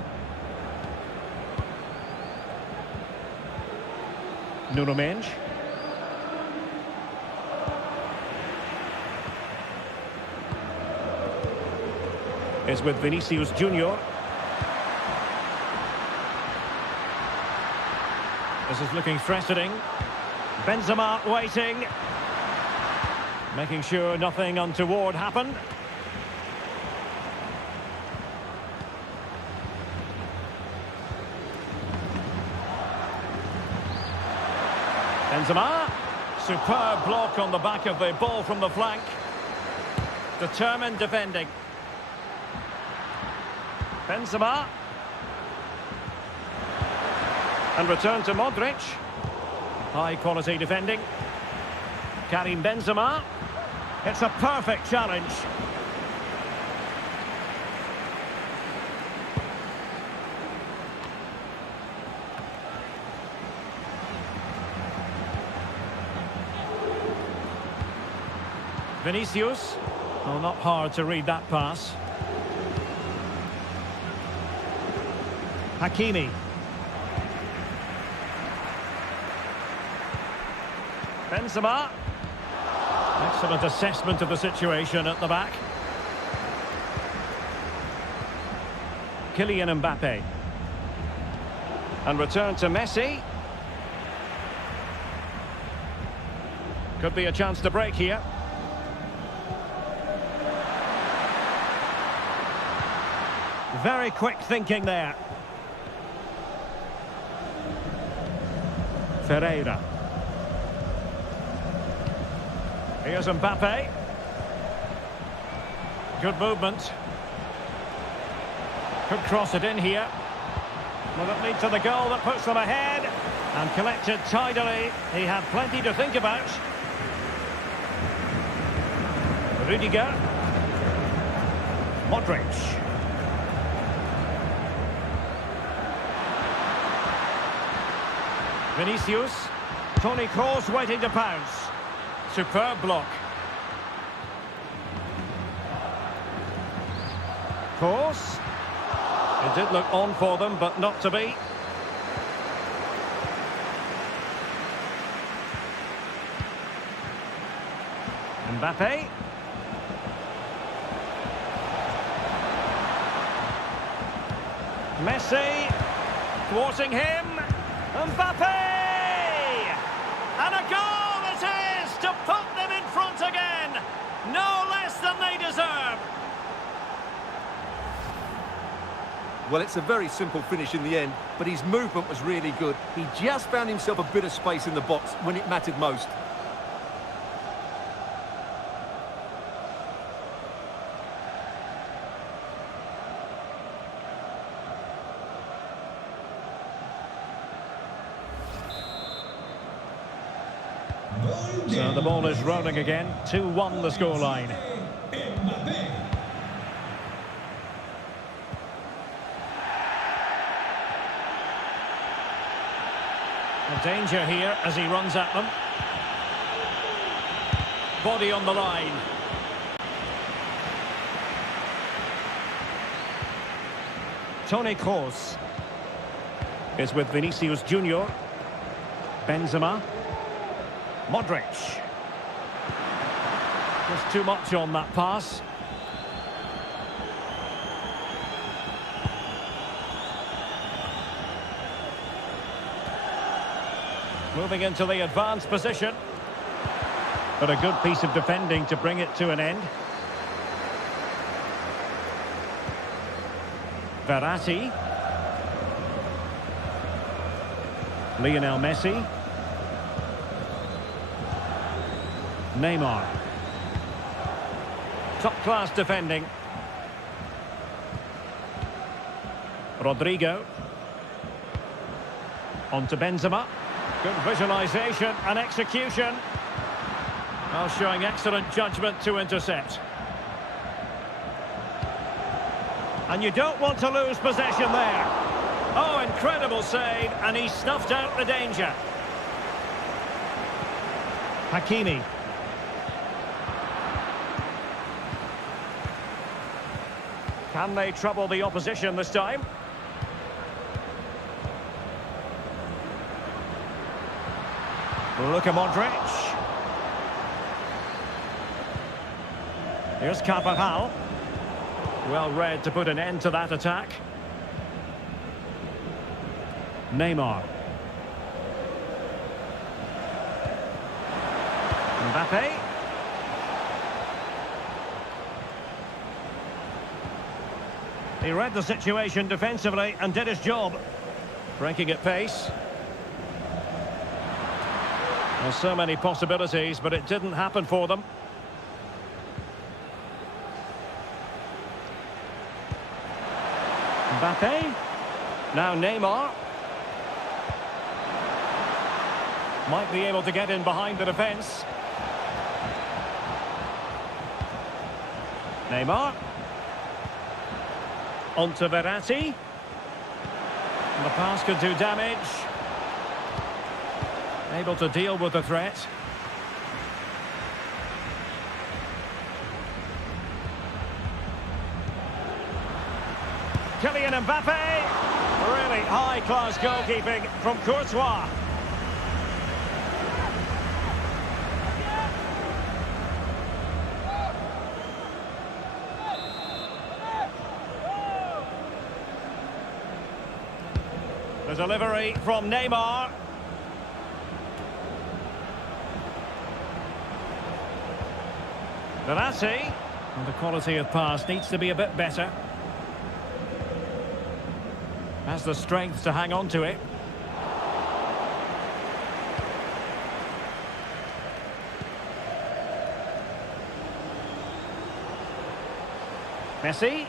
Nuno Mendes. Is with Vinicius Junior. This is looking threatening. Benzema waiting. Making sure nothing untoward happened. Benzema. Superb block on the back of the ball from the flank. Determined defending. Benzema. And return to Modric. High quality defending. Karim Benzema. It's a perfect challenge. Vinicius. Well, not hard to read that pass. Hakimi. Benzema. Excellent assessment of the situation at the back. Kylian Mbappe. And return to Messi. Could be a chance to break here. Very quick thinking there. Ferreira. Here's Mbappe. Good movement. Could cross it in here. Will it lead to the goal that puts them ahead? And collected tidily. He had plenty to think about. Rudiger. Modric. Vinicius. Toni Kroos waiting to pounce. Superb block. Kroos. It did look on for them, but not to be. Mbappe. Messi. Thwarting him. Mbappe! And a goal it is to put them in front again. No less than they deserve. Well, it's a very simple finish in the end, but his movement was really good. He just found himself a bit of space in the box when it mattered most. So the ball is rolling again. 2-1 the scoreline. Danger here as he runs at them. Body on the line. Toni Kroos is with Vinicius Junior. Benzema. Modric. Just too much on that pass. Moving into the advanced position. But a good piece of defending to bring it to an end. Verratti. Lionel Messi. Neymar. Top-class defending. Rodrigo. On to Benzema. Good visualisation and execution. Well, showing excellent judgment to intercept. And you don't want to lose possession there. Oh, incredible save, and he snuffed out the danger. Hakimi. Can they trouble the opposition this time? Luka Modric. Here's Carvajal. Well read to put an end to that attack. Neymar. Mbappe. He read the situation defensively and did his job. Breaking at pace. There's so many possibilities, but it didn't happen for them. Mbappe. Now Neymar. Might be able to get in behind the defence. Neymar. On to Verratti. And the pass could do damage. Able to deal with the threat. Kylian Mbappe. Really high-class goalkeeping from Courtois. The delivery from Neymar. Verratti. And the quality of pass needs to be a bit better. Has the strength to hang on to it. Messi.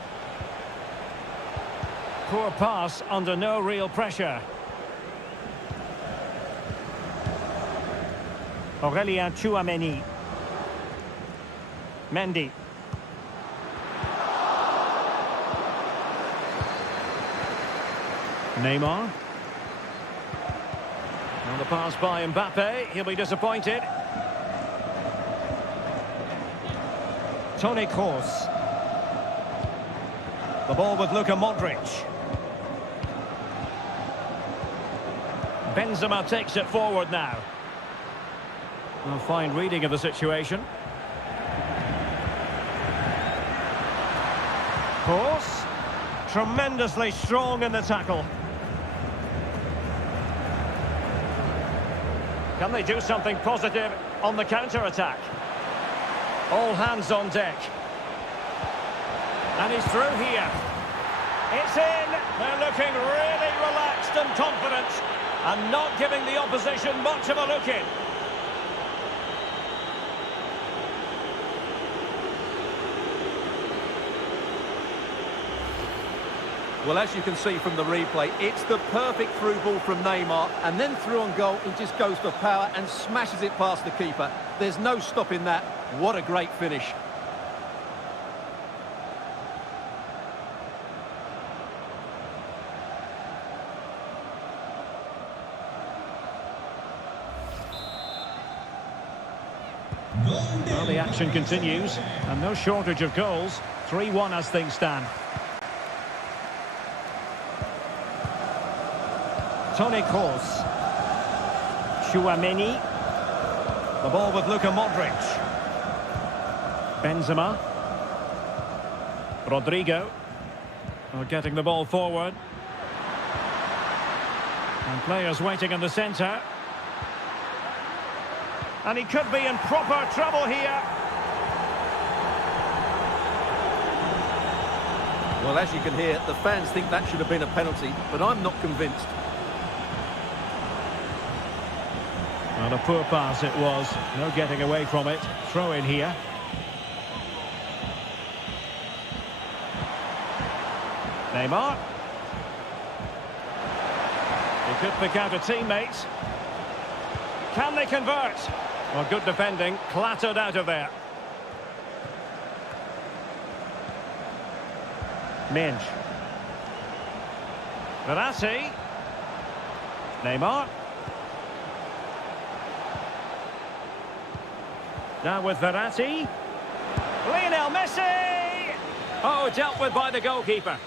Poor pass under no real pressure. Aurélien Tchouameni. Mendy. Neymar. And the pass by Mbappe. He'll be disappointed. Toni Kroos. The ball with Luka Modric. Benzema takes it forward now. A fine reading of the situation. Kroos. Tremendously strong in the tackle. Can they do something positive on the counter-attack? All hands on deck. And he's through here. It's in. They're looking really relaxed and confident and not giving the opposition much of a look in. Well, as you can see from the replay, it's the perfect through ball from Neymar, and then through on goal, he just goes for power and smashes it past the keeper. There's no stopping that. What a great finish. Well, the action continues, and no shortage of goals. 3-1 as things stand. Toni Kroos. Tchouameni. The ball with Luka Modric. Benzema. Rodrigo. Getting the ball forward. And players waiting in the centre. And he could be in proper trouble here. Well, as you can hear, the fans think that should have been a penalty, but I'm not convinced. Well, a poor pass it was. No getting away from it. Throw in here. Neymar. He could pick out a teammate. Can they convert? Well, good defending. Clattered out of there. Minge. Verratti. Neymar. Now with Verratti. Lionel Messi! Oh, dealt with by the goalkeeper.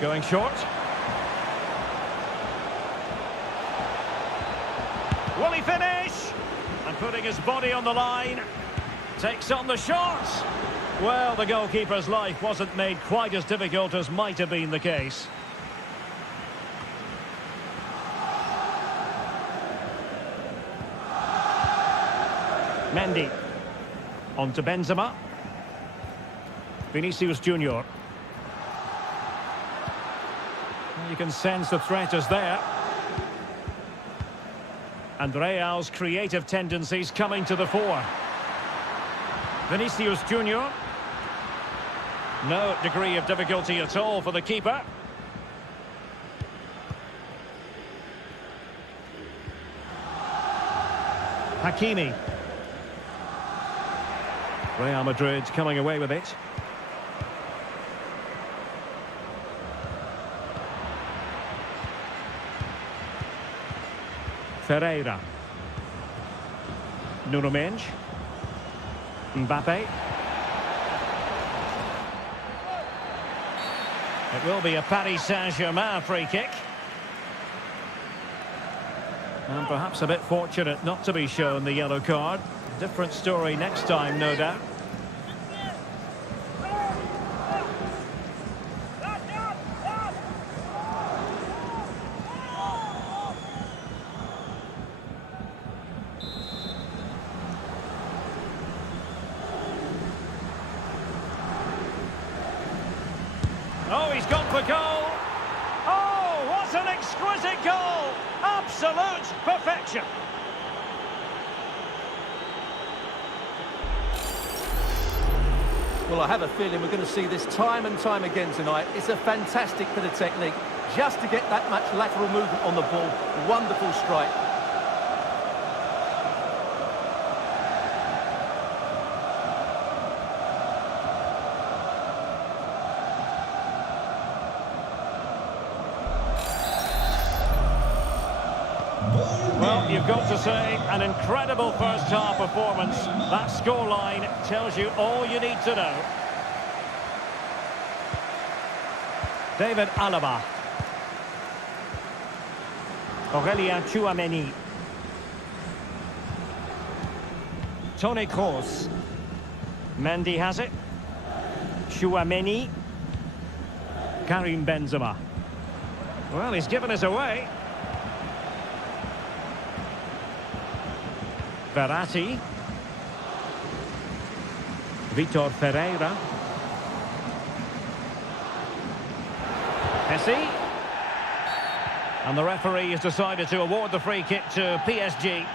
Going short. Will he finish? And putting his body on the line. Takes on the shot. Well, the goalkeeper's life wasn't made quite as difficult as might have been the case. Mendy. On to Benzema. Vinicius Junior. You can sense the threat is there. And Real's creative tendencies coming to the fore. Vinicius Junior. No degree of difficulty at all for the keeper. Hakimi. Real Madrid coming away with it. Ferreira. Nuno Mendes. Mbappe. It will be a Paris Saint-Germain free kick. And perhaps a bit fortunate not to be shown the yellow card. Different story next time, no doubt. Oh, he's gone for goal. Oh, what an exquisite goal. Absolute perfection. Well, I have a feeling we're going to see this time and time again tonight. It's a fantastic bit of technique. Just to get that much lateral movement on the ball. Wonderful strike. Well, you've got to say, an incredible first-half performance. That scoreline tells you all you need to know. David Alaba. Aurélien Tchouameni. Toni Kroos. Mendy has it. Tchouameni. Karim Benzema. Well, he's given us away. Verratti. Vitor Ferreira. Messi. And the referee has decided to award the free kick to PSG.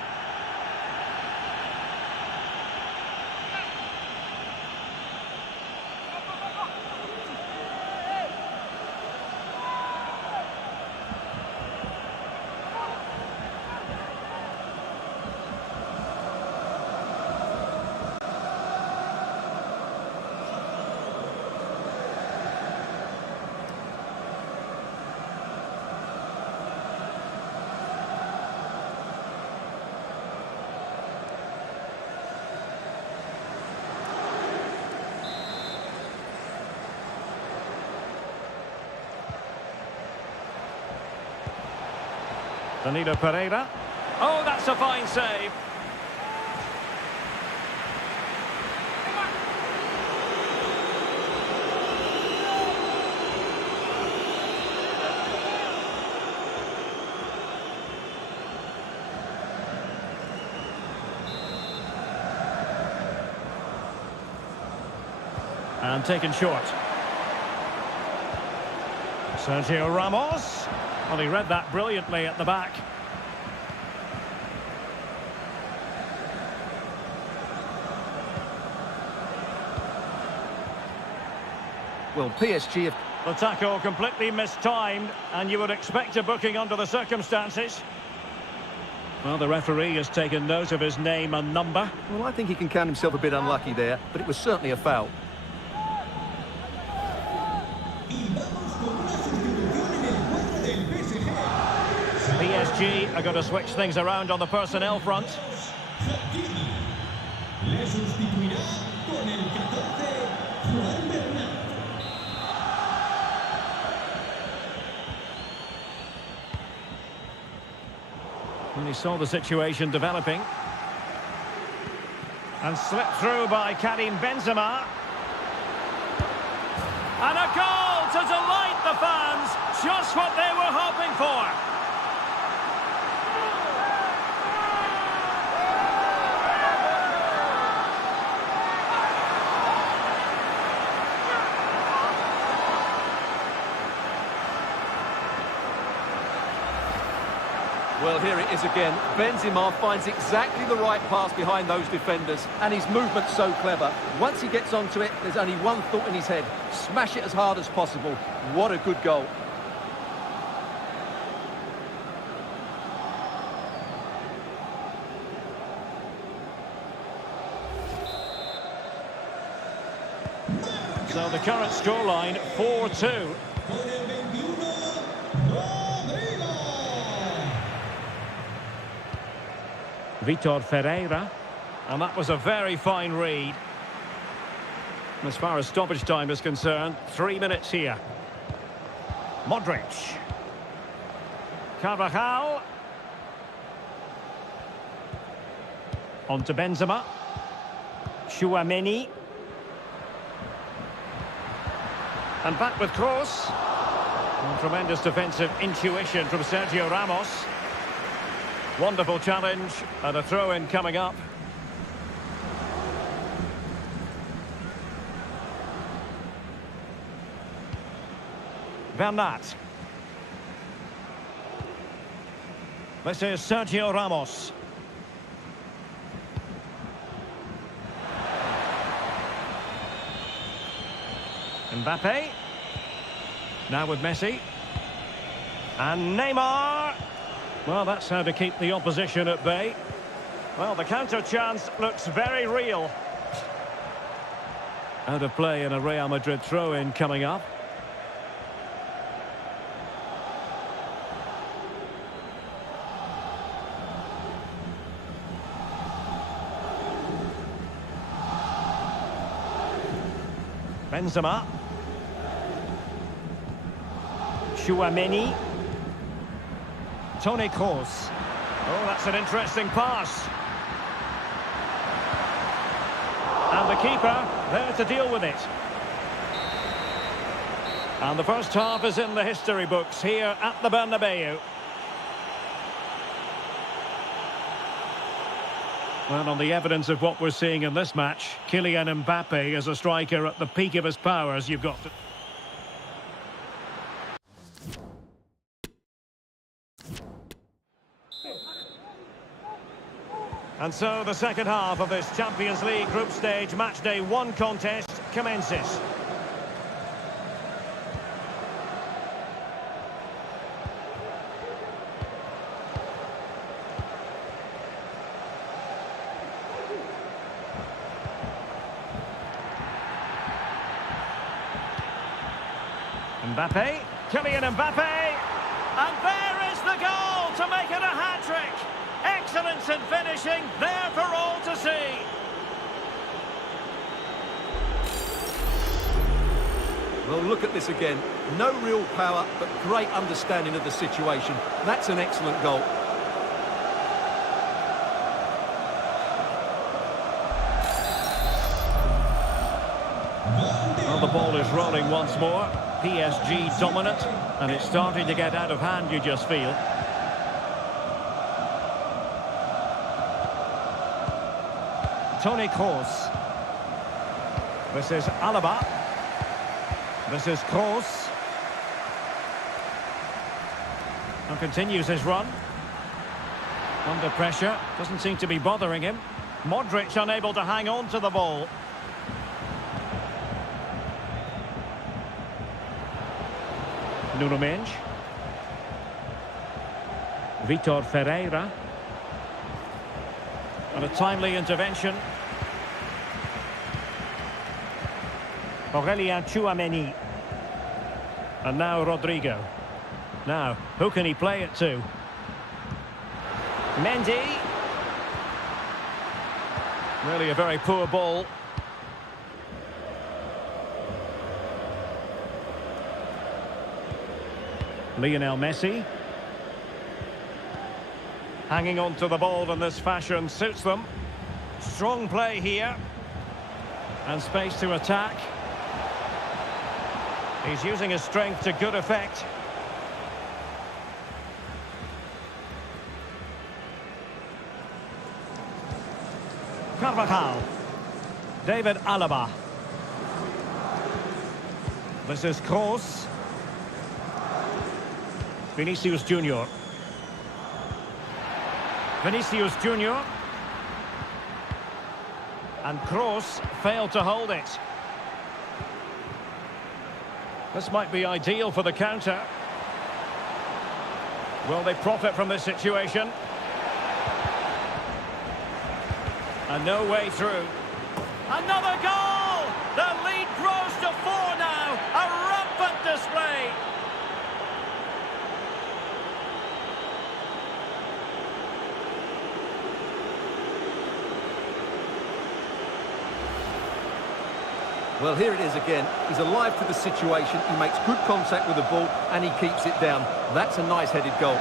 Danilo Pereira. Oh, that's a fine save. And taken short. Sergio Ramos. Well, he read that brilliantly at the back. Well, PSG have... The tackle completely mistimed, and you would expect a booking under the circumstances. Well, the referee has taken note of his name and number. Well, I think he can count himself a bit unlucky there, but it was certainly a foul. PSG are going to switch things around on the personnel front. And he saw the situation developing. And slipped through by Karim Benzema. And a goal to delight the fans. Just what they were hoping for. Well, here it is again. Benzema finds exactly the right pass behind those defenders, and his movement's so clever. Once he gets onto it, there's only one thought in his head: smash it as hard as possible. What a good goal. So the current scoreline, 4-2. Vitor Ferreira, and that was a very fine read. As far as stoppage time is concerned, 3 minutes here. Modric. Carvajal. On to Benzema. Tchouaméni. And back with Kroos. And tremendous defensive intuition from Sergio Ramos. Wonderful challenge, and a throw-in coming up. Bernat. This is Sergio Ramos. Mbappe. Now with Messi. And Neymar. Well, that's how to keep the opposition at bay. Well, the counter chance looks very real. Out of play, and a Real Madrid throw-in coming up. Benzema. Tchouaméni. Toni Kroos. Oh, that's an interesting pass. And the keeper there to deal with it. And the first half is in the history books here at the Bernabeu. Well, on the evidence of what we're seeing in this match, Kylian Mbappe is a striker at the peak of his powers. You've got to... And so the second half of this Champions League group stage matchday 1 contest commences. Mbappe, Kylian Mbappe, and there is the goal to make it a hat-trick. Excellence in finishing, there for all to see. Well, look at this again. No real power, but great understanding of the situation. That's an excellent goal. Well, the ball is rolling once more. PSG dominant, and it's starting to get out of hand, you just feel. Toni Kroos. This is Alaba. This is Kroos. And continues his run. Under pressure. Doesn't seem to be bothering him. Modric unable to hang on to the ball. Nuno Mendes. Vitor Ferreira. And a timely intervention. Aurelien Tchouameni. And now Rodrigo. Now, who can he play it to? Mendy. Really a very poor ball. Lionel Messi. Hanging on to the ball in this fashion suits them. Strong play here. And space to attack. He's using his strength to good effect. Carvajal. David Alaba. This is Kroos. Vinicius Junior. Vinicius Junior. And Kroos failed to hold it. This might be ideal for the counter. Will they profit from this situation? And no way through. Another goal! The lead grows to 4 now. A rampant display. Well, here it is again. He's alive to the situation. He makes good contact with the ball and he keeps it down. That's a nice headed goal.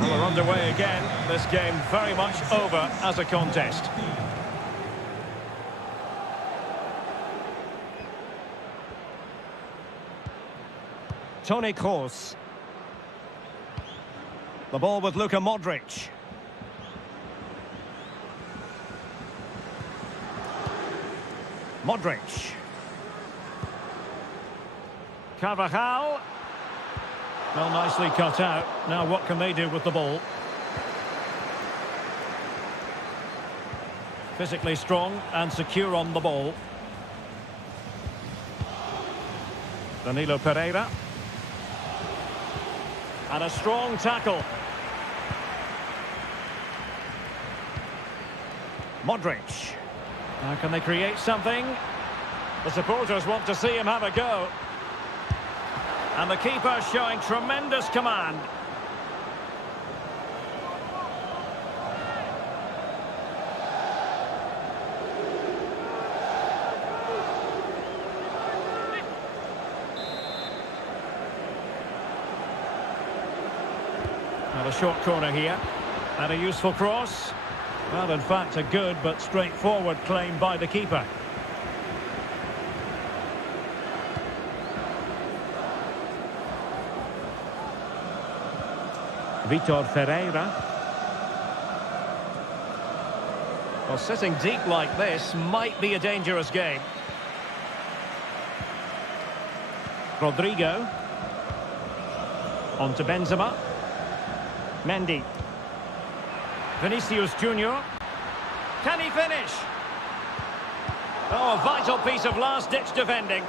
Well, we're underway again. This game very much over as a contest. Toni Kroos. The ball with Luka Modric. Modric. Carvajal. Well, nicely cut out. Now what can they do with the ball? Physically strong and secure on the ball. Danilo Pereira. And a strong tackle. Modric. Now can they create something? The supporters want to see him have a go. And the keeper showing tremendous command. Now a short corner here. And a useful cross. Well, in fact, a good but straightforward claim by the keeper. Vitor Ferreira. Well, sitting deep like this might be a dangerous game. Rodrigo. On to Benzema. Mendy. Vinicius Junior. Can he finish? Oh, a vital piece of last-ditch defending.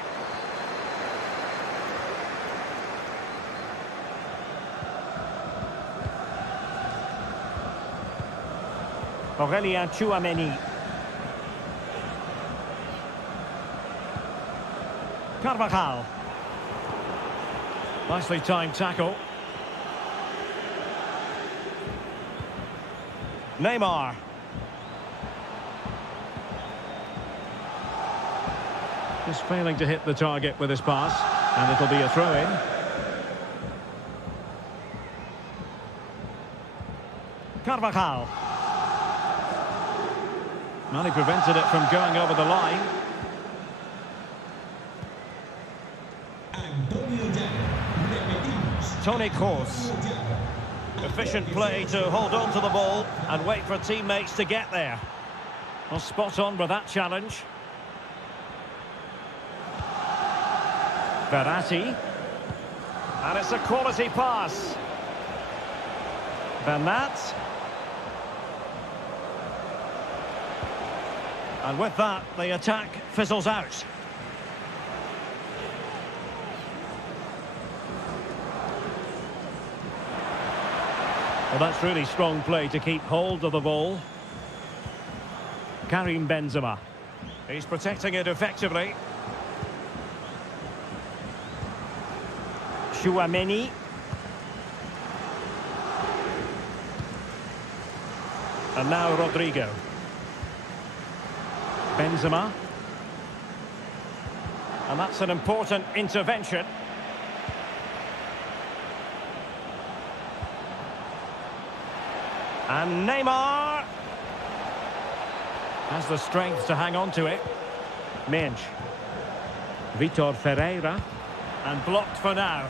Aurelien Tchouameni. Carvajal. Nicely timed tackle. Neymar. Just failing to hit the target with his pass, and it'll be a throw-in. Carvajal. Well, he prevented it from going over the line. Toni Kroos. Efficient play to hold on to the ball and wait for teammates to get there. Well, spot on with that challenge. Verratti. And it's a quality pass. Bernat. And with that, the attack fizzles out. Well, that's really strong play to keep hold of the ball. Karim Benzema. He's protecting it effectively. Chouameni. And now Rodrigo. Benzema. And that's an important intervention. And Neymar has the strength to hang on to it. Mensch. Vitor Ferreira. And blocked for now.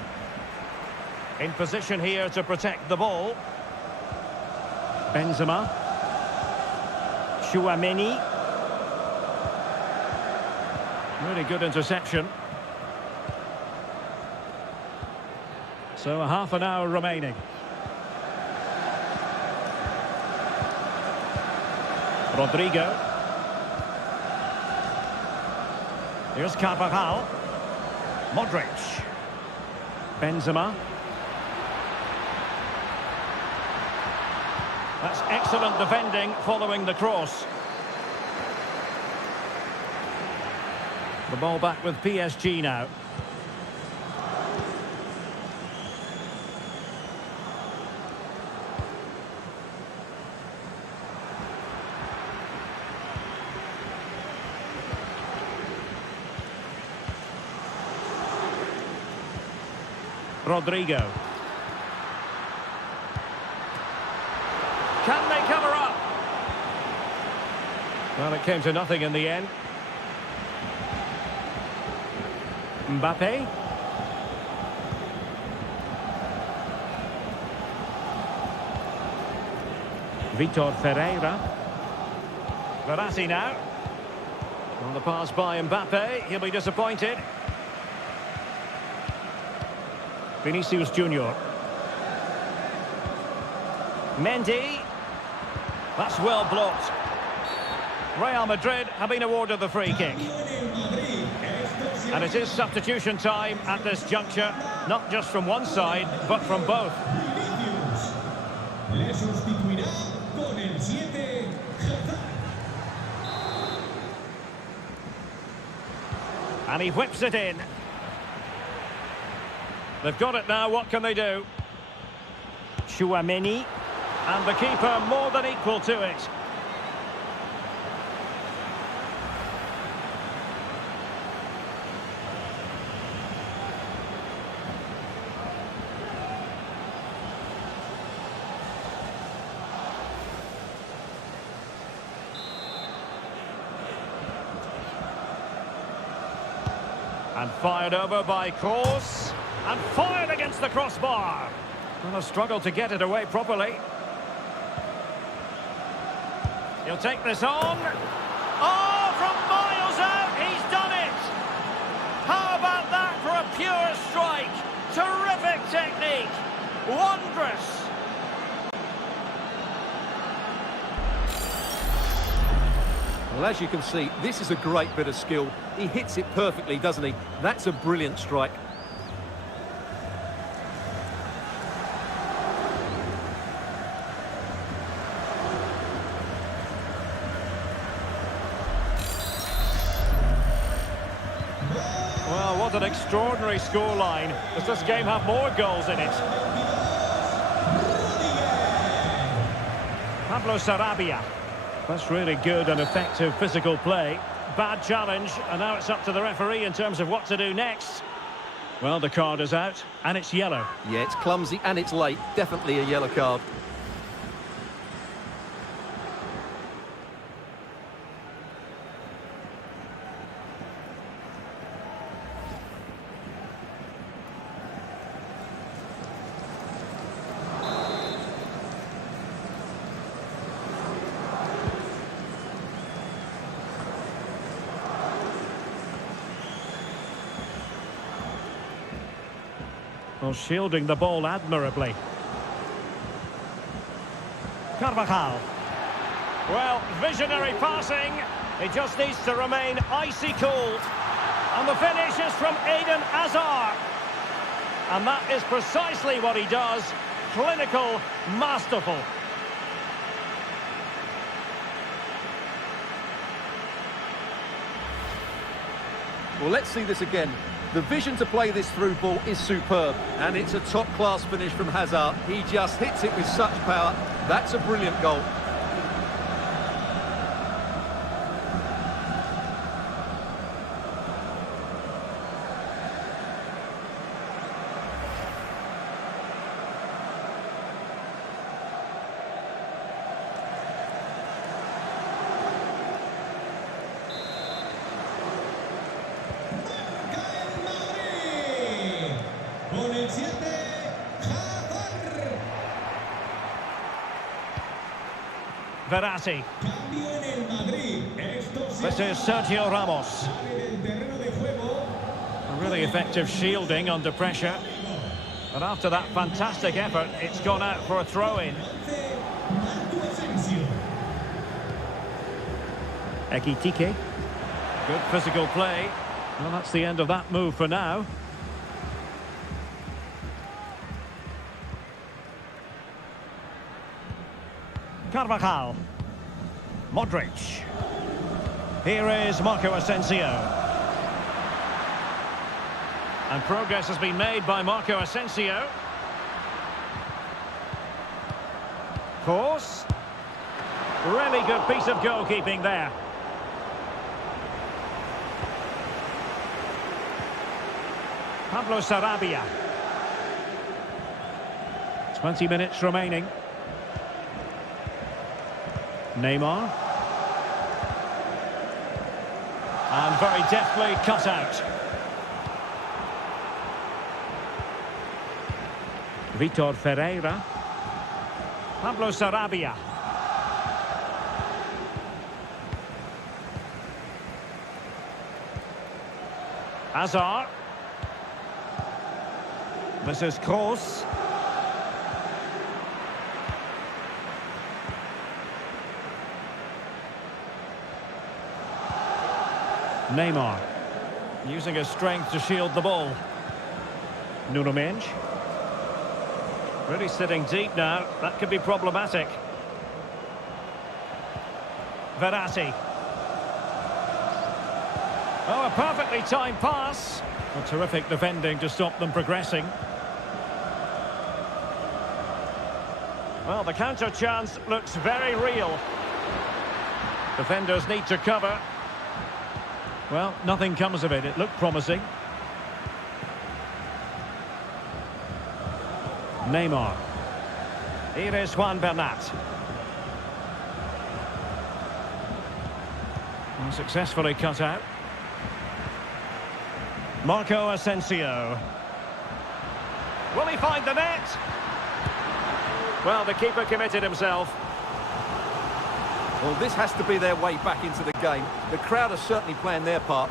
In position here to protect the ball. Benzema. Chouameni. Really good interception. So a half an hour remaining. Rodrigo. Here's Carvajal. Modric. Benzema. That's excellent defending following the cross. The ball back with PSG now. Rodrigo. Can they cover up? Well, it came to nothing in the end. Mbappe. Vitor Ferreira. Verratti now. On the pass by Mbappe, he'll be disappointed. Vinicius Junior. Mendy. That's well blocked. Real Madrid have been awarded the free kick. And it is substitution time at this juncture, not just from one side, but from both. And he whips it in. They've got it now, what can they do? Chouameni. And the keeper more than equal to it. And fired over by Kroos. And fired against the crossbar. And a struggle to get it away properly. He'll take this on. Oh, from miles out, he's done it! How about that for a pure strike? Terrific technique. Wondrous. Well, as you can see, this is a great bit of skill. He hits it perfectly, doesn't he? That's a brilliant strike. what an extraordinary scoreline. Does this game have more goals in it? Pablo Sarabia. That's really good and effective physical play. Bad challenge, and now it's up to the referee in terms of what to do next. Well, the card is out, and it's yellow. Yeah, it's clumsy and it's late. Definitely a yellow card. Well, shielding the ball admirably. Carvajal. Well, visionary passing. He just needs to remain icy cold. And the finish is from Eden Hazard. And that is precisely what he does. Clinical, masterful. Well, let's see this again. The vision to play this through ball is superb, and it's a top-class finish from Hazard. He just hits it with such power. That's a brilliant goal. Con el 7, Verratti. cambio en el Madrid. Estos This is Sergio Ramos. sale del terreno de juego. A really effective shielding under pressure. And after that fantastic effort, it's gone out for a throw-in. Ekitike. Good physical play. Well, that's the end of that move for now. Carvajal. Modric. Here is Marco Asensio. And progress has been made by Marco Asensio. Course. Really good piece of goalkeeping there. Pablo Sarabia. 20 minutes remaining. Neymar. And very deftly cut out. Vitor Ferreira. Pablo Sarabia. Hazard. This is Kroos. Neymar. Using his strength to shield the ball. Nuno Mendes. Really sitting deep now. That could be problematic. Verratti. Oh, a perfectly timed pass. A terrific defending to stop them progressing. Well, the counter chance looks very real. Defenders need to cover. Well, nothing comes of it. It looked promising. Neymar. Here is Juan Bernat. Successfully cut out. Marco Asensio. Will he find the net? Well, the keeper committed himself. Well, this has to be their way back into the game. The crowd are certainly playing their part.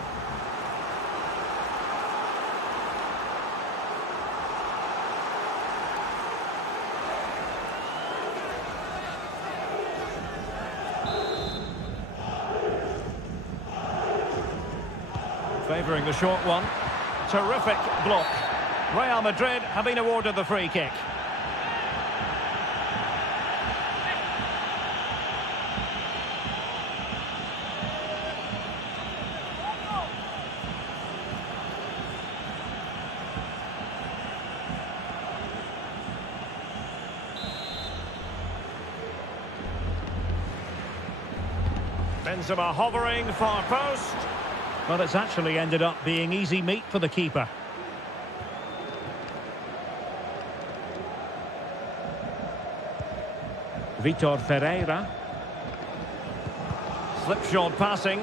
Favouring the short one. Terrific block. Real Madrid have been awarded the free kick. Benzema hovering, far post. Well, it's actually ended up being easy meat for the keeper. Vitor Ferreira. Slipshod passing.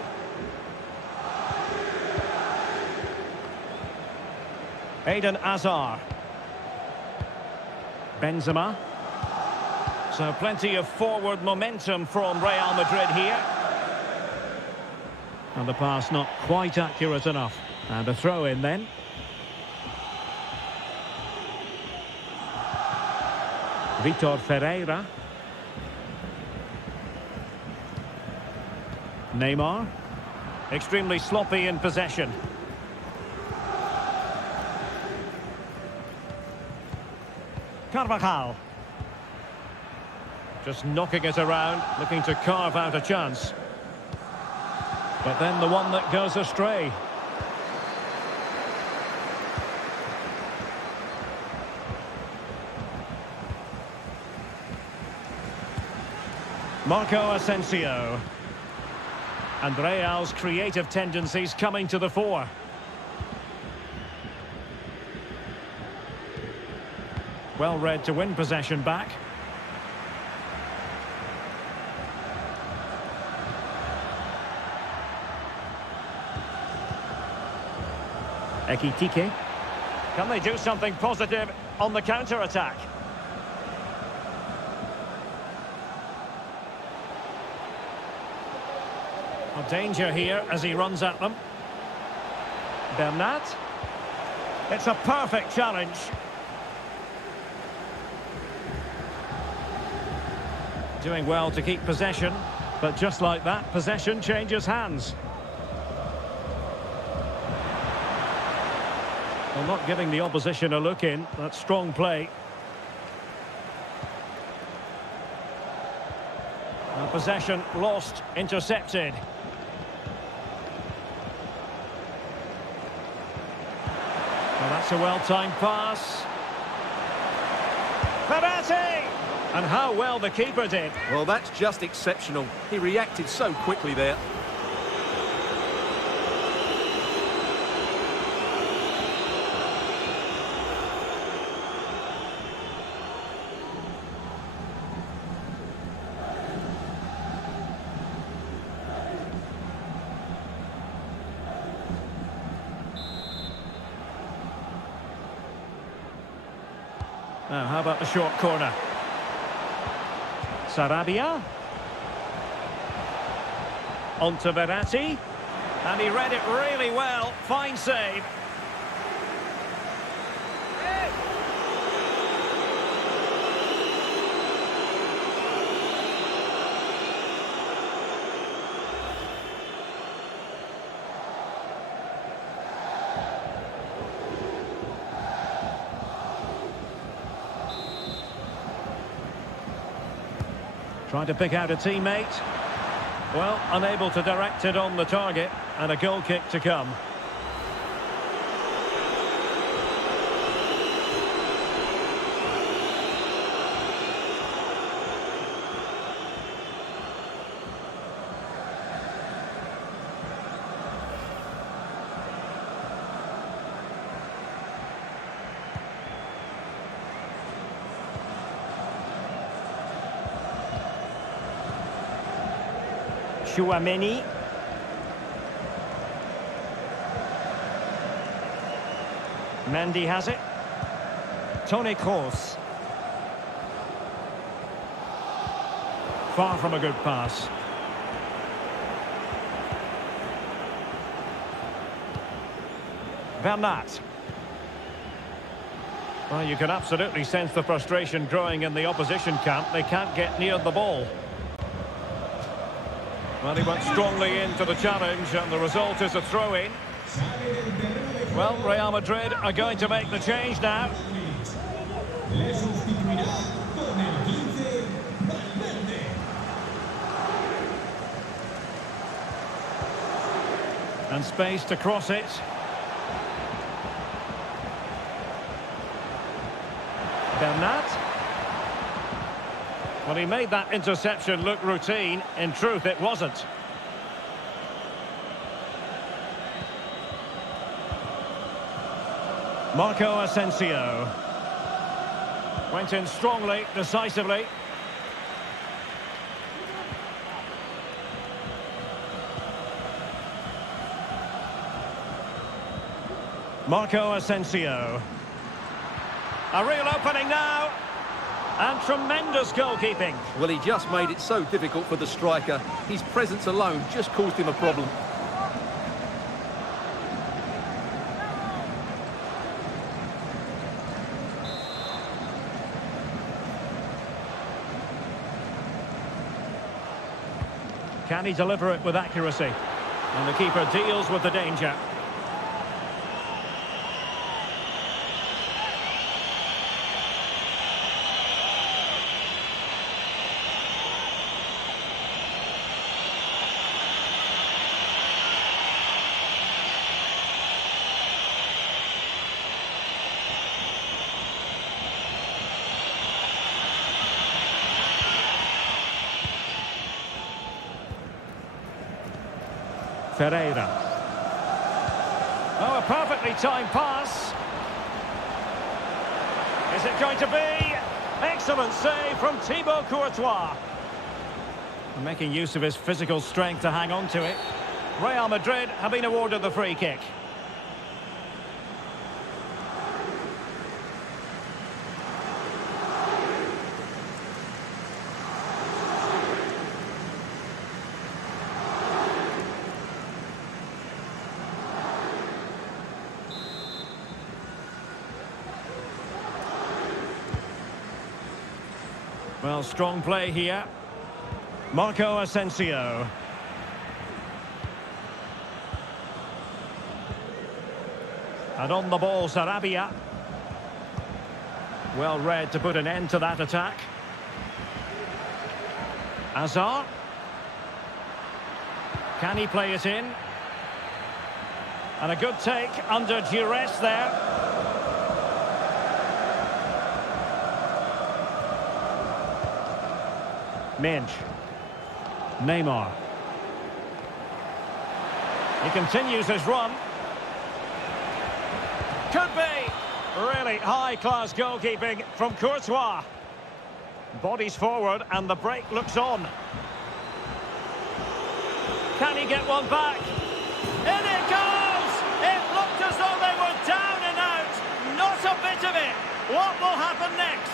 Eden Hazard. Benzema. So plenty of forward momentum from Real Madrid here. And the pass not quite accurate enough. And a throw in then. Vitor Ferreira. Neymar. Extremely sloppy in possession. Carvajal. Just knocking it around, looking to carve out a chance. But then the one that goes astray. Marco Asensio. And Real's creative tendencies coming to the fore. Well read to win possession back. Ekitike. Can they do something positive on the counter-attack? A danger here as he runs at them. Bernat. It's a perfect challenge. Doing well to keep possession, but just like that, possession changes hands. Well, not giving the opposition a look in. That's strong play. And possession lost, intercepted. Well, that's a well-timed pass. Verratti! And how well the keeper did. Well, that's just exceptional. He reacted so quickly there. Now, how about the short corner? Sarabia. On to Verratti. And he read it really well. Fine save. Trying to pick out a teammate. Well, unable to direct it on the target, and a goal kick to come. Chouameni. Mendy has it. Toni Kroos. Far from a good pass. Bernat. Well, you can absolutely sense the frustration growing in the opposition camp. They can't get near the ball. Well, he went strongly into the challenge, and the result is a throw-in. Well, Real Madrid are going to make the change now. And space to cross it. Bernat. Well, he made that interception look routine. In truth, it wasn't. Marco Asensio. Went in strongly, decisively. Marco Asensio. A real opening now. And tremendous goalkeeping. Well, he just made it so difficult for the striker. His presence alone just caused him a problem. Can he deliver it with accuracy? And the keeper deals with the danger. Ferreira. Oh, a perfectly timed pass. Is it going to be? Excellent save from Thibaut Courtois. Making use of his physical strength to hang on to it. Real Madrid have been awarded the free kick. Well, strong play here. Marco Asensio. And on the ball, Sarabia. Well read to put an end to that attack. Hazard. Can he play it in? And a good take under duress there. Minge. Neymar. He continues his run. Could be. Really high-class goalkeeping from Courtois. Bodies forward and the break looks on. Can he get one back? In it goes! It looked as though they were down and out. Not a bit of it. What will happen next?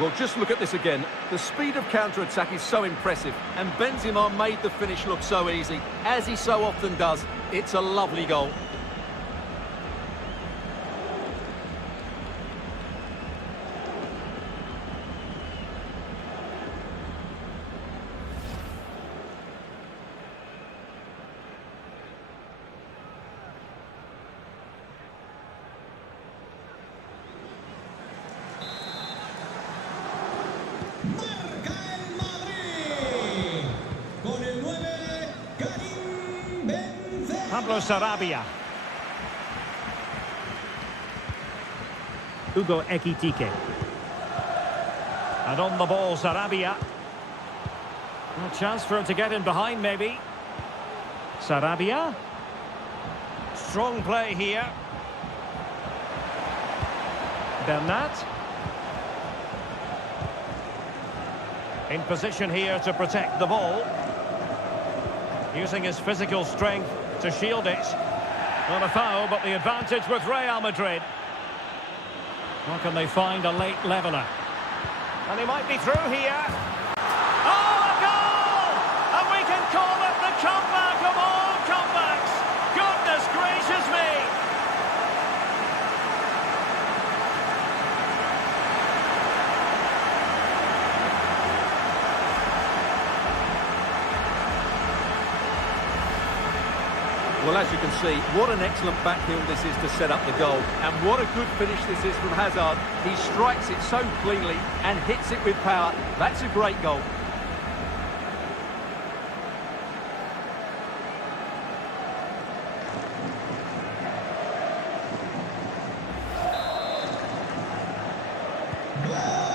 Well, just look at this again. The speed of counter-attack is so impressive, and Benzema made the finish look so easy, as he so often does. It's a lovely goal. Marca el Madrid. Con el 9, Karim Benzema. Pablo Sarabia. Hugo Ekitike. And on the ball, Sarabia. A chance for him to get in behind, maybe. Sarabia. Strong play here. Bernat. In position here to protect the ball. Using his physical strength to shield it. Not a foul, but the advantage with Real Madrid. Or can they find a late leveller? And he might be through here. Oh, a goal! And we can call it the comeback of all comebacks. Goodness gracious me! Well, as you can see, what an excellent backheel this is to set up the goal. And what a good finish this is from Hazard. He strikes it so cleanly and hits it with power. That's a great goal.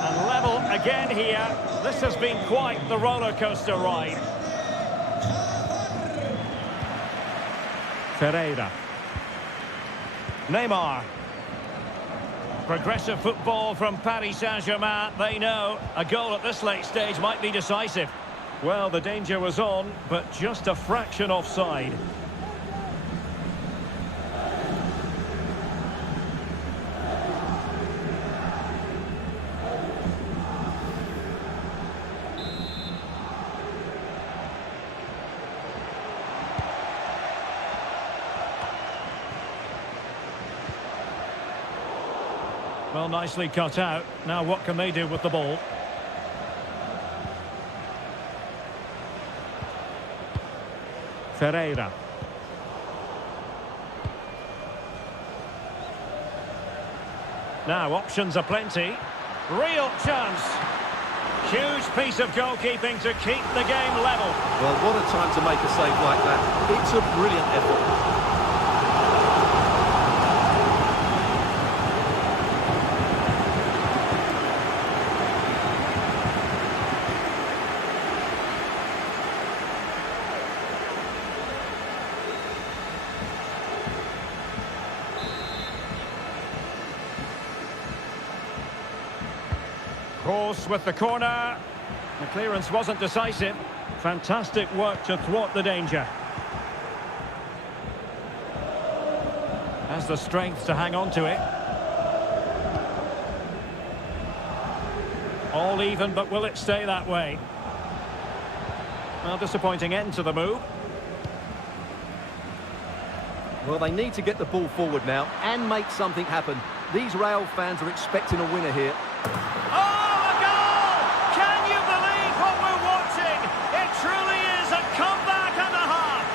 And level again here. This has been quite the roller coaster ride. Pereira. Neymar. Progressive football from Paris Saint-Germain. They know a goal at this late stage might be decisive. Well, the danger was on, but just a fraction offside. Well, nicely cut out. Now what can they do with the ball? Pereira. Now options are plenty. Real chance. Huge piece of goalkeeping to keep the game level. Well, what a time to make a save like that. It's a brilliant effort. Course with the corner. The clearance wasn't decisive. Fantastic work to thwart the danger. Has the strength to hang on to it. All even, but will it stay that way? Well, disappointing end to the move. Well, they need to get the ball forward now and make something happen. These Real fans are expecting a winner here. Truly is a comeback and a half.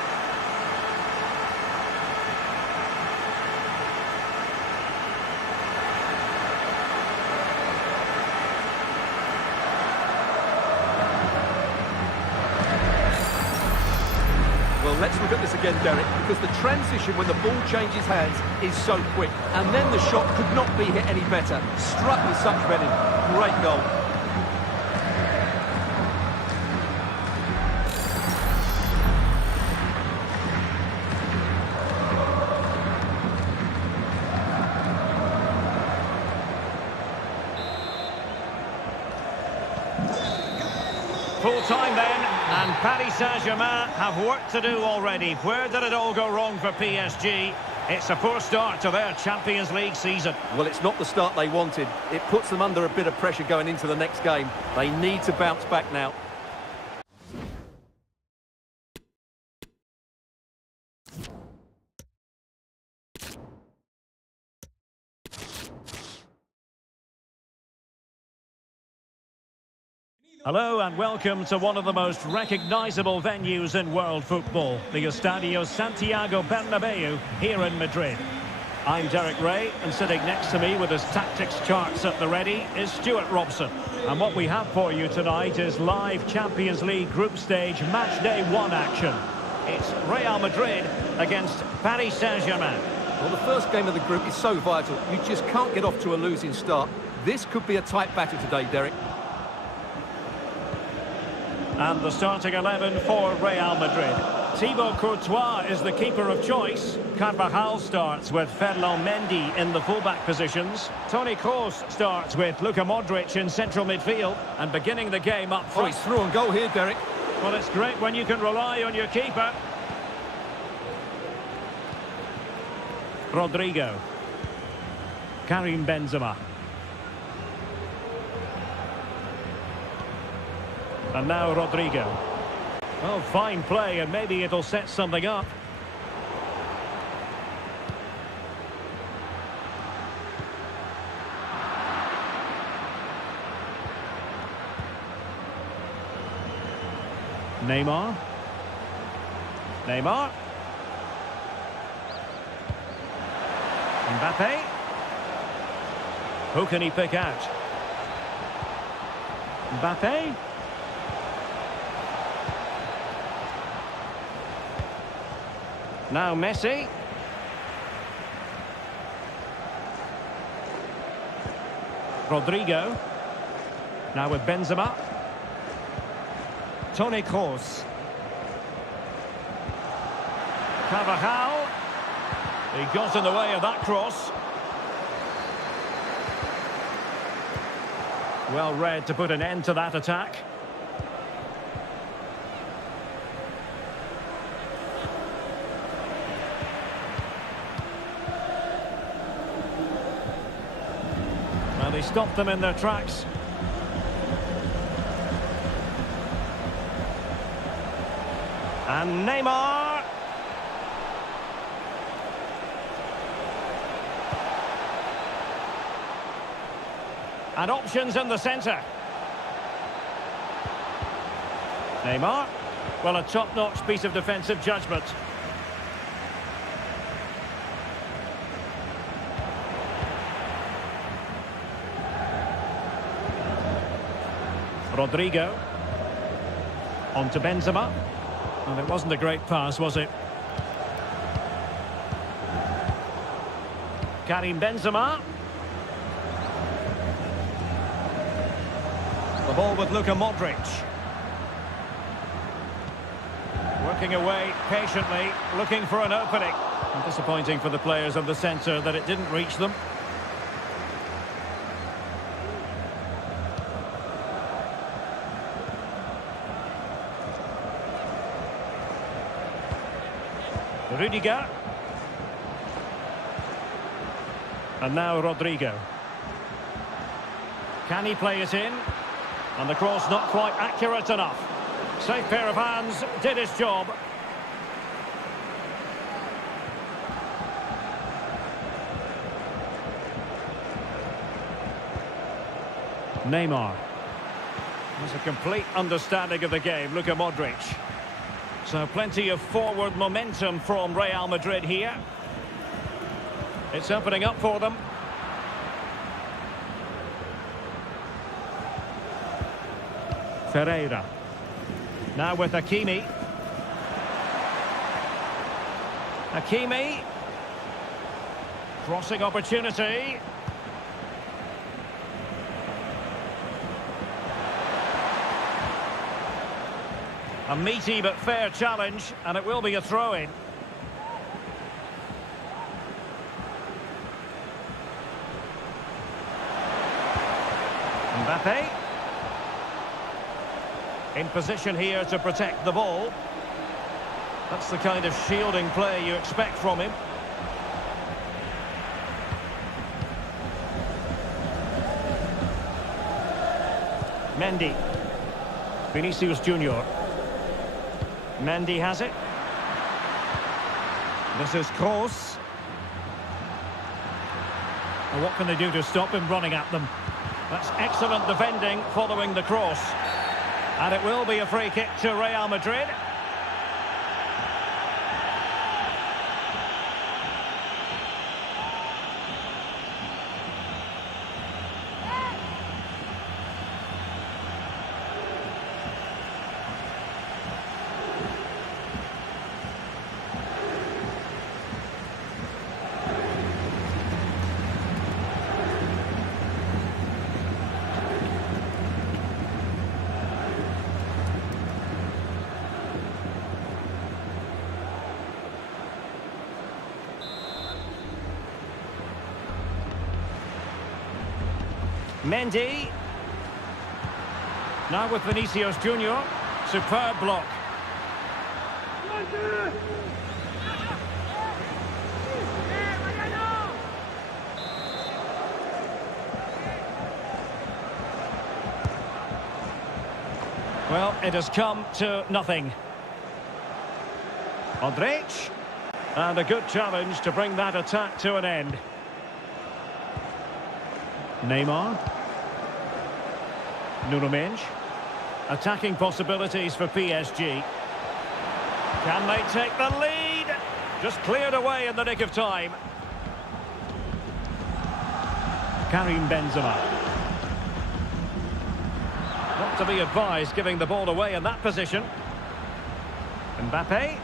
Well, let's look at this again, Derek, because the transition when the ball changes hands is so quick. And then the shot could not be hit any better. Struck with such venom. Great goal. Full time then, and Paris Saint-Germain have work to do already. Where did it all go wrong for PSG? It's a poor start to their Champions League season. Well, it's not the start they wanted. It puts them under a bit of pressure going into the next game. They need to bounce back now. Hello and welcome to one of the most recognisable venues in world football, the Estadio Santiago Bernabeu here in Madrid. I'm Derek Ray, and sitting next to me with his tactics charts at the ready is Stuart Robson. And what we have for you tonight is live Champions League group stage match day 1 action. It's Real Madrid against Paris Saint-Germain. Well, the first game of the group is so vital. You just can't get off to a losing start. This could be a tight battle today, Derek. And the starting 11 for Real Madrid. Thibaut Courtois is the keeper of choice. Carvajal starts with Ferland Mendy in the fullback positions. Toni Kroos starts with Luka Modric in central midfield. And beginning the game up Oh, front. he's through on goal here, Derek. Well, it's great when you can rely on your keeper. Rodrigo. Karim Benzema. And now Rodrigo. Well, fine play, and maybe it'll set something up. Neymar. Neymar. Mbappe. Who can he pick out? Mbappe. Now Messi. Rodrigo. Now with Benzema. Toni Kroos. Carvajal. He got in the way of that cross. Well read to put an end to that attack. Well, he stopped them in their tracks. And Neymar. And options in the centre. Neymar. Well, a top-notch piece of defensive judgment. Rodrigo. On to Benzema. And it wasn't a great pass, was it? Karim Benzema. The ball with Luka Modric. Working away patiently, looking for an opening. And disappointing for the players of the centre that it didn't reach them. Rudiger. And now Rodrigo. Can he play it in? And the cross not quite accurate enough. Safe pair of hands, did his job. Neymar. There's a complete understanding of the game, Luka Modric. So plenty of forward momentum from Real Madrid here. It's opening up for them. Ferreira. Now with Hakimi. Hakimi. Crossing opportunity. A meaty but fair challenge, and it will be a throw-in. Mbappe. In position here to protect the ball. That's the kind of shielding play you expect from him. Mendy. Vinicius Junior. Mendy has it. This is Kroos. And what can they do to stop him running at them? That's excellent defending following the cross. And it will be a free kick to Real Madrid. Mendy. Now with Vinicius Junior. Superb block. Well, it has come to nothing. Modric. And a good challenge to bring that attack to an end. Neymar. Nuno Mendes. Attacking possibilities for PSG. Can they take the lead? Just cleared away in the nick of time. Karim Benzema. Not to be advised giving the ball away in that position. Mbappe.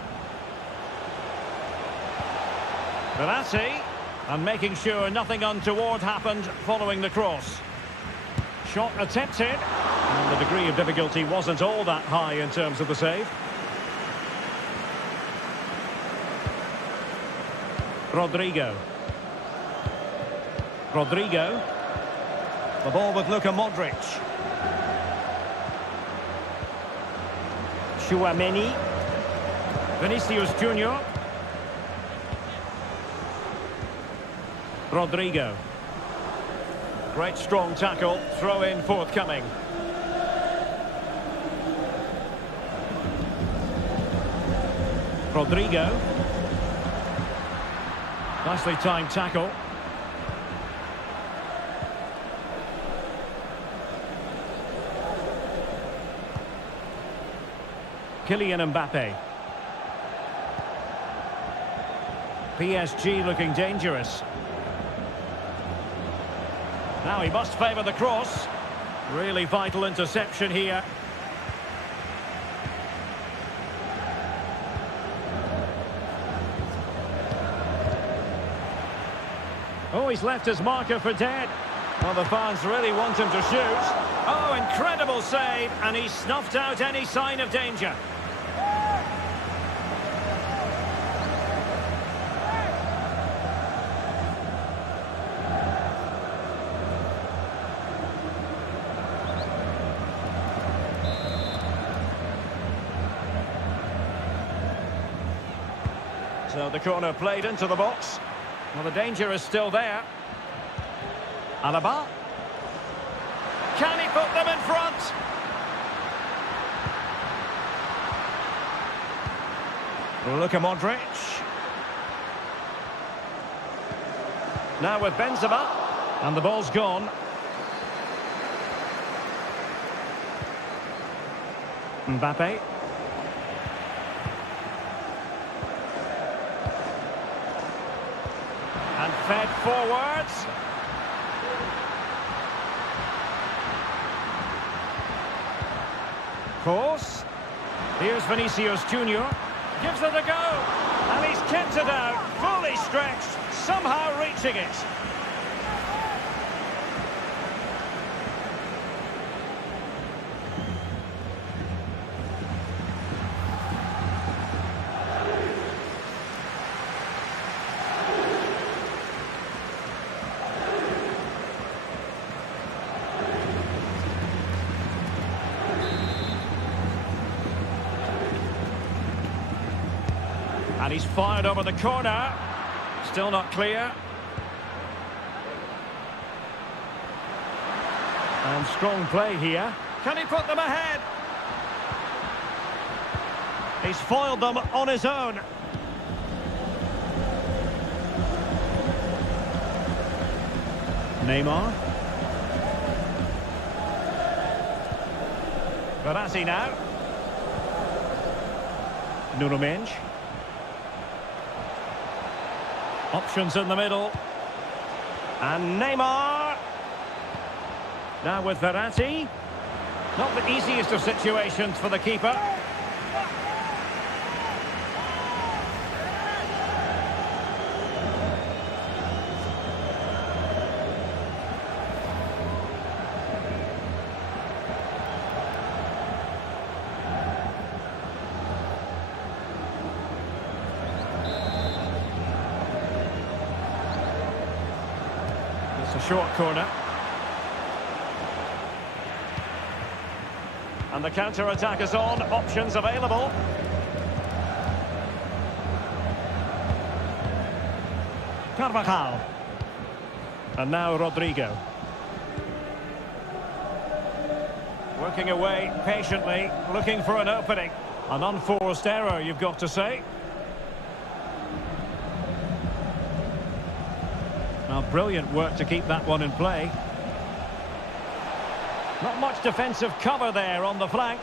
Verratti. And making sure nothing untoward happened following the cross. Shot attempted. And the degree of difficulty wasn't all that high in terms of the save. Rodrigo. Rodrigo. The ball with Luka Modric. Chouameni. Vinicius Junior. Rodrigo. Great strong tackle. Throw in forthcoming. Rodrigo. Nicely timed tackle. Kylian Mbappe. PSG looking dangerous. Now he must favour the cross. Really vital interception here. Oh, he's left his marker for dead. Well, the fans really want him to shoot. Oh, incredible save, and he snuffed out any sign of danger. So the corner played into the box. Well, the danger is still there. Alaba. Can he put them in front? Luka Modric. Now with Benzema. And the ball's gone. Mbappe. And fed forwards. Course. Here's Vinicius Junior. Gives it a go. And he's kept it out. Fully stretched. Somehow reaching it. And he's fired over the corner. Still not clear. And strong play here. Can he put them ahead? He's foiled them on his own. Neymar. Verratti now. Nuno Mendes. Options in the middle. And Neymar. Now with Verratti. Not the easiest of situations for the keeper. A short corner. And the counter-attack is on. Options available. Carvajal. And now Rodrigo. Working away patiently, looking for an opening. An unforced error, you've got to say. Now, brilliant work to keep that one in play. Not much defensive cover there on the flank.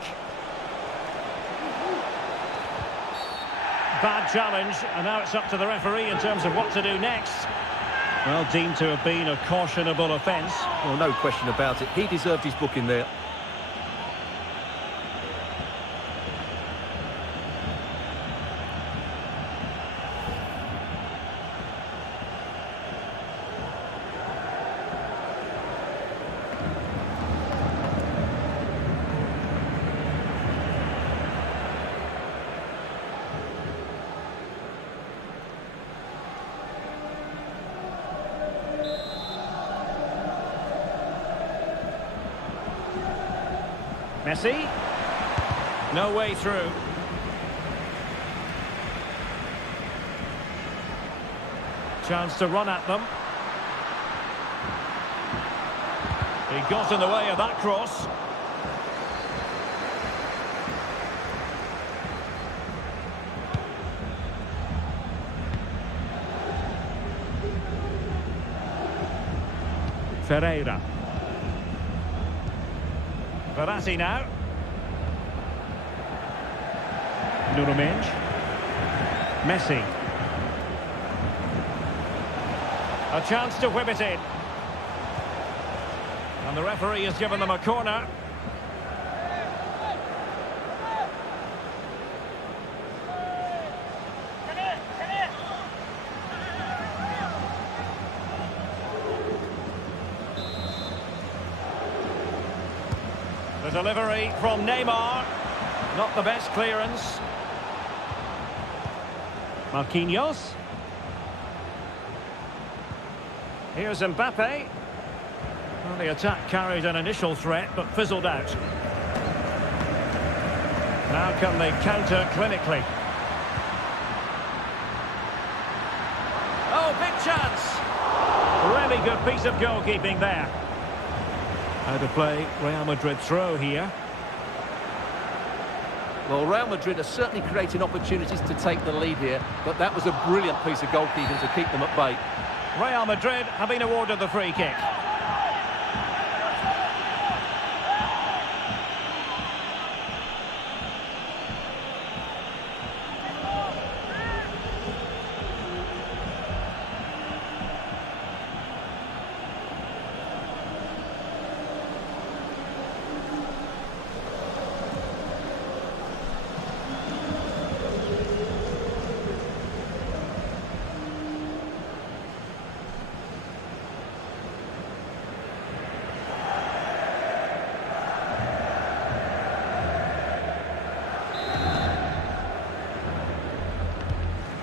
Bad challenge, and now it's up to the referee in terms of what to do next. Well, deemed to have been a cautionable offence. Well, no question about it. He deserved his booking there. Messi. No way through. Chance to run at them. He got in the way of that cross. Ferreira. Verratti now. Nuno Mendes. Messi. A chance to whip it in. And the referee has given them a corner. The delivery from Neymar. Not the best clearance. Marquinhos. Here's Mbappe. Well, the attack carried an initial threat, but fizzled out. Now can they counter clinically? Oh, big chance! Really good piece of goalkeeping there. How to play Real Madrid throw here. Well, Real Madrid are certainly creating opportunities to take the lead here, but that was a brilliant piece of goalkeeping to keep them at bay. Real Madrid have been awarded the free kick.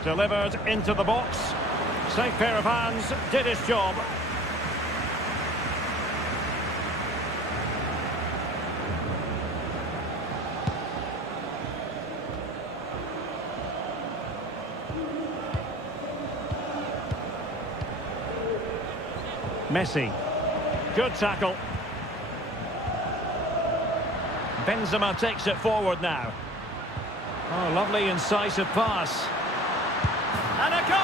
Delivered into the box. Safe pair of hands, did his job. Messi. Good tackle. Benzema takes it forward now. Oh, lovely incisive pass. And a goal!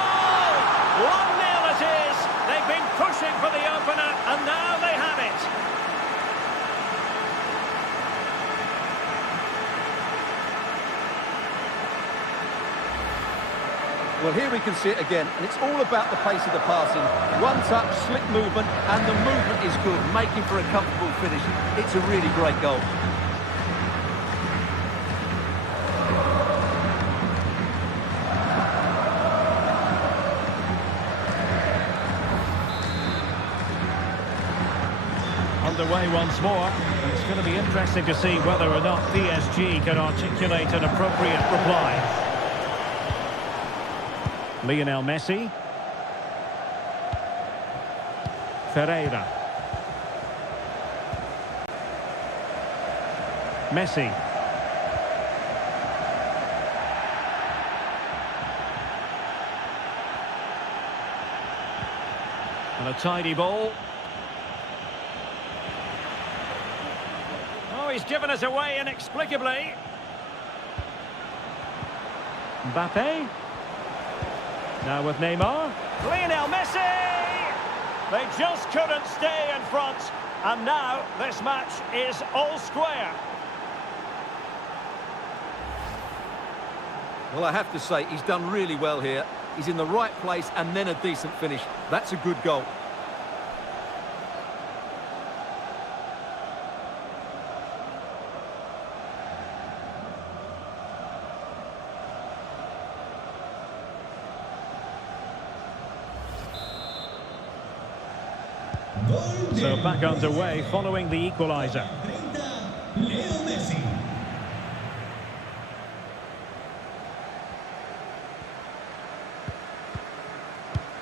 1-0 it is. They've been pushing for the opener, and now they have it. Well, here we can see it again, and it's all about the pace of the passing. One touch, slick movement, and the movement is good, making for a comfortable finish. It's a really great goal. Underway once more. It's going to be interesting to see whether or not PSG can articulate an appropriate reply. Lionel Messi. Ferreira. Messi. And a tidy ball. Oh, he's given us away inexplicably. Mbappe. Now with Neymar. Lionel Messi! They just couldn't stay in front. And now this match is all square. Well, I have to say, he's done really well here. He's in the right place and then a decent finish. That's a good goal. So back underway following the equaliser.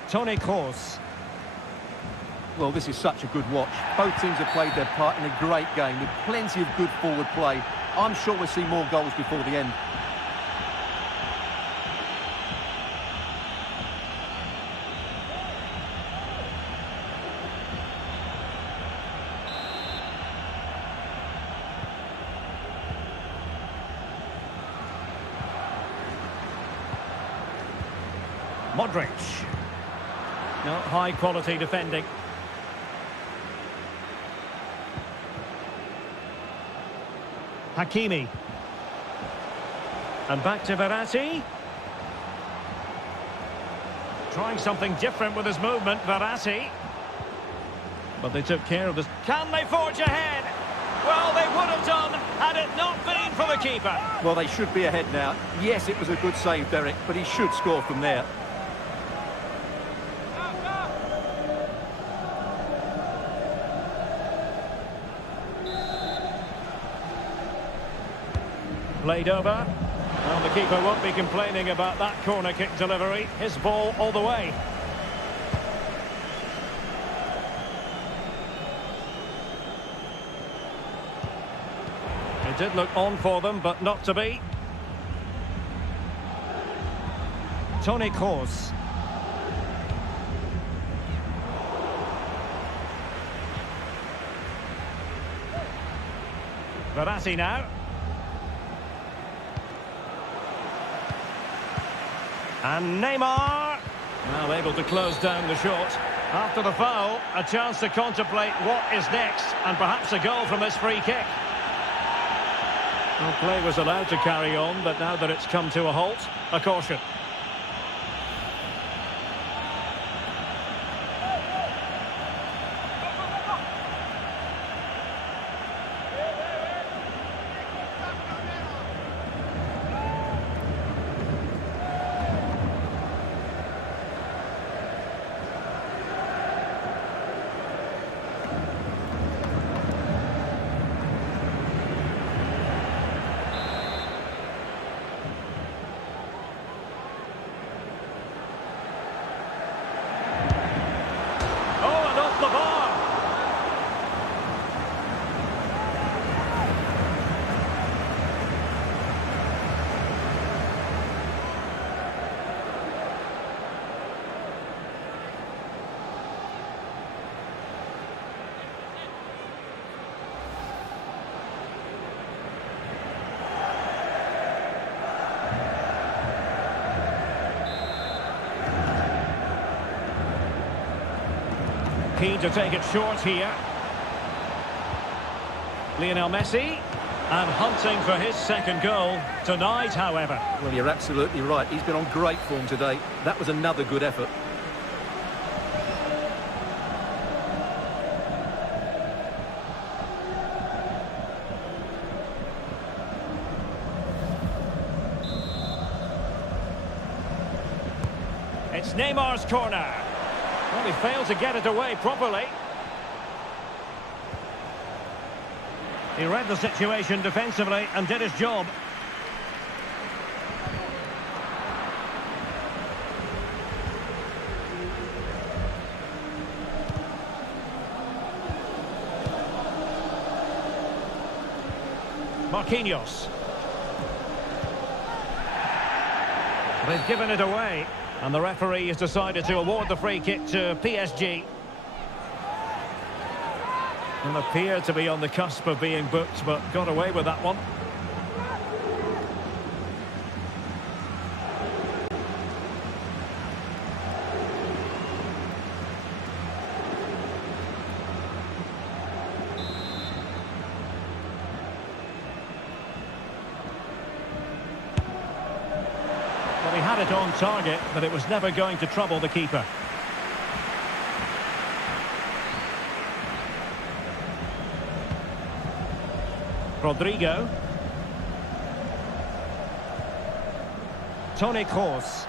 Toni Kroos. Well, this is such a good watch. Both teams have played their part in a great game with plenty of good forward play. I'm sure we'll see more goals before the end. Modric. No, high quality defending. Hakimi. And back to Verratti. Trying something different with his movement, Verratti. But they took care of this. Can they forge ahead? Well, they would have done had it not been for the keeper. Well, they should be ahead now. Yes, it was a good save, Derek, but he should score from there. Played over. Well, the keeper won't be complaining about that corner kick delivery. His ball all the way. It did look on for them, but not to be. Toni Kroos. Verratti now. And Neymar, well, able to close down the shot. After the foul, a chance to contemplate what is next, and perhaps a goal from this free kick. Well, play was allowed to carry on, but now that it's come to a halt, a caution. Keen to take it short here. Lionel Messi, and hunting for his second goal tonight, however. Well, you're absolutely right. He's been on great form today. That was another good effort. It's Neymar's corner. Well, he failed to get it away properly. He read the situation defensively and did his job. Marquinhos. They've given it away. And the referee has decided to award the free kick to PSG. And appeared to be on the cusp of being booked, but got away with that one. He had it on target, but it was never going to trouble the keeper. Rodrigo. Toni Kroos.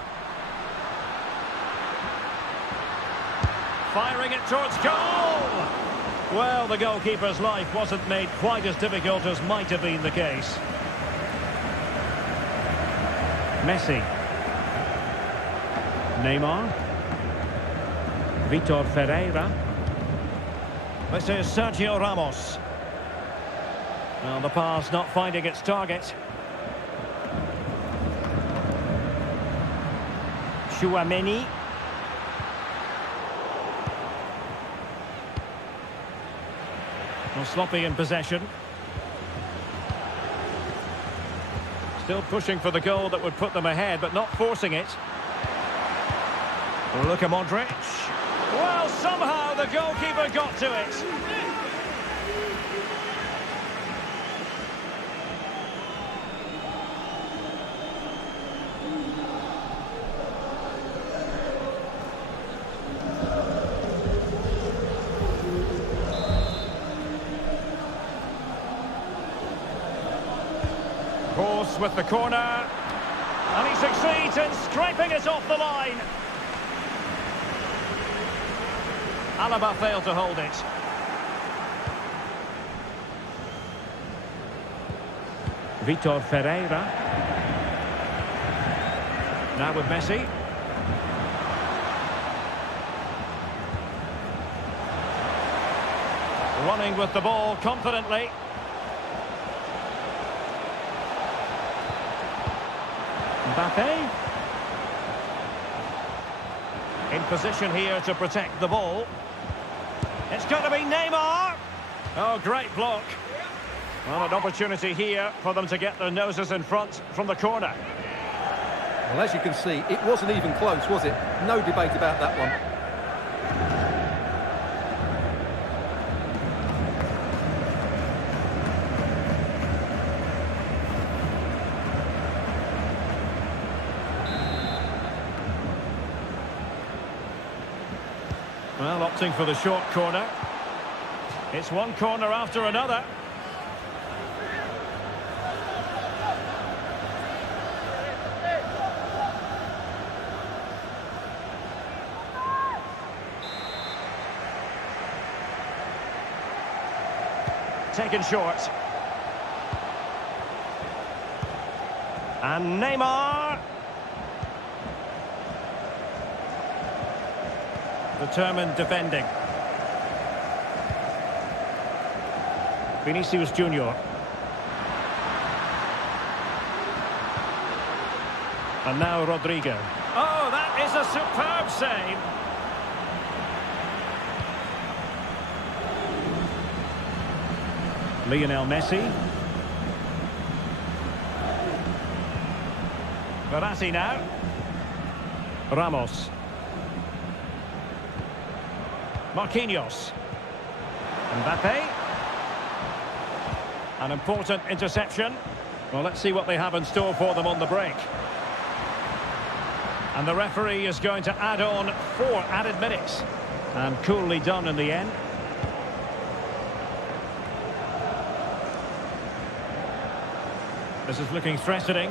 Firing it towards goal! Well, the goalkeeper's life wasn't made quite as difficult as might have been the case. Messi. Neymar. Vitor Ferreira. This is Sergio Ramos. Well, the pass not finding its target. Chouameni. Well, sloppy in possession. Still pushing for the goal that would put them ahead, but not forcing it. Luka Modric. Well, somehow the goalkeeper got to it. Horse with the corner, and he succeeds in scraping it off the line. Alaba failed to hold it. Vitor Ferreira. Now with Messi. Running with the ball confidently. Mbappe. In position here to protect the ball. It's got to be Neymar. Oh, great block. Well, an opportunity here for them to get their noses in front from the corner. Well, as you can see, it wasn't even close, was it? No debate about that one. Well, opting for the short corner. It's one corner after another. Taken short. And Neymar. Determined defending. Vinicius Junior. And now Rodrigo. Oh, that is a superb save. Lionel Messi. Verratti now. Ramos. Marquinhos. Mbappe. An important interception. Well, let's see what they have in store for them on the break. And the referee is going to add on 4 added minutes. And coolly done in the end. This is looking threatening.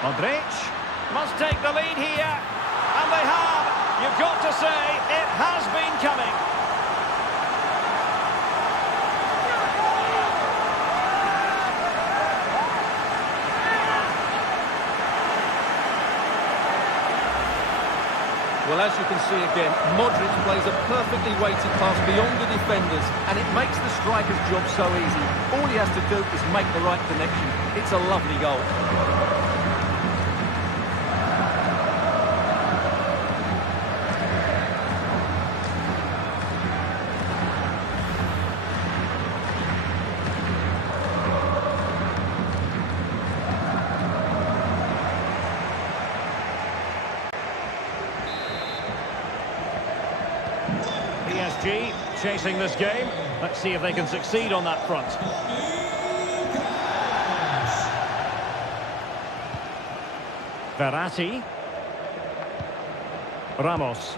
Modric must take the lead here. And they have. You've got to say, it has been coming. Well, as you can see again, Modric plays a perfectly weighted pass beyond the defenders, and it makes the striker's job so easy. All he has to do is make the right connection. It's a lovely goal. PSG chasing this game. Let's see if they can succeed on that front. Verratti. Ramos.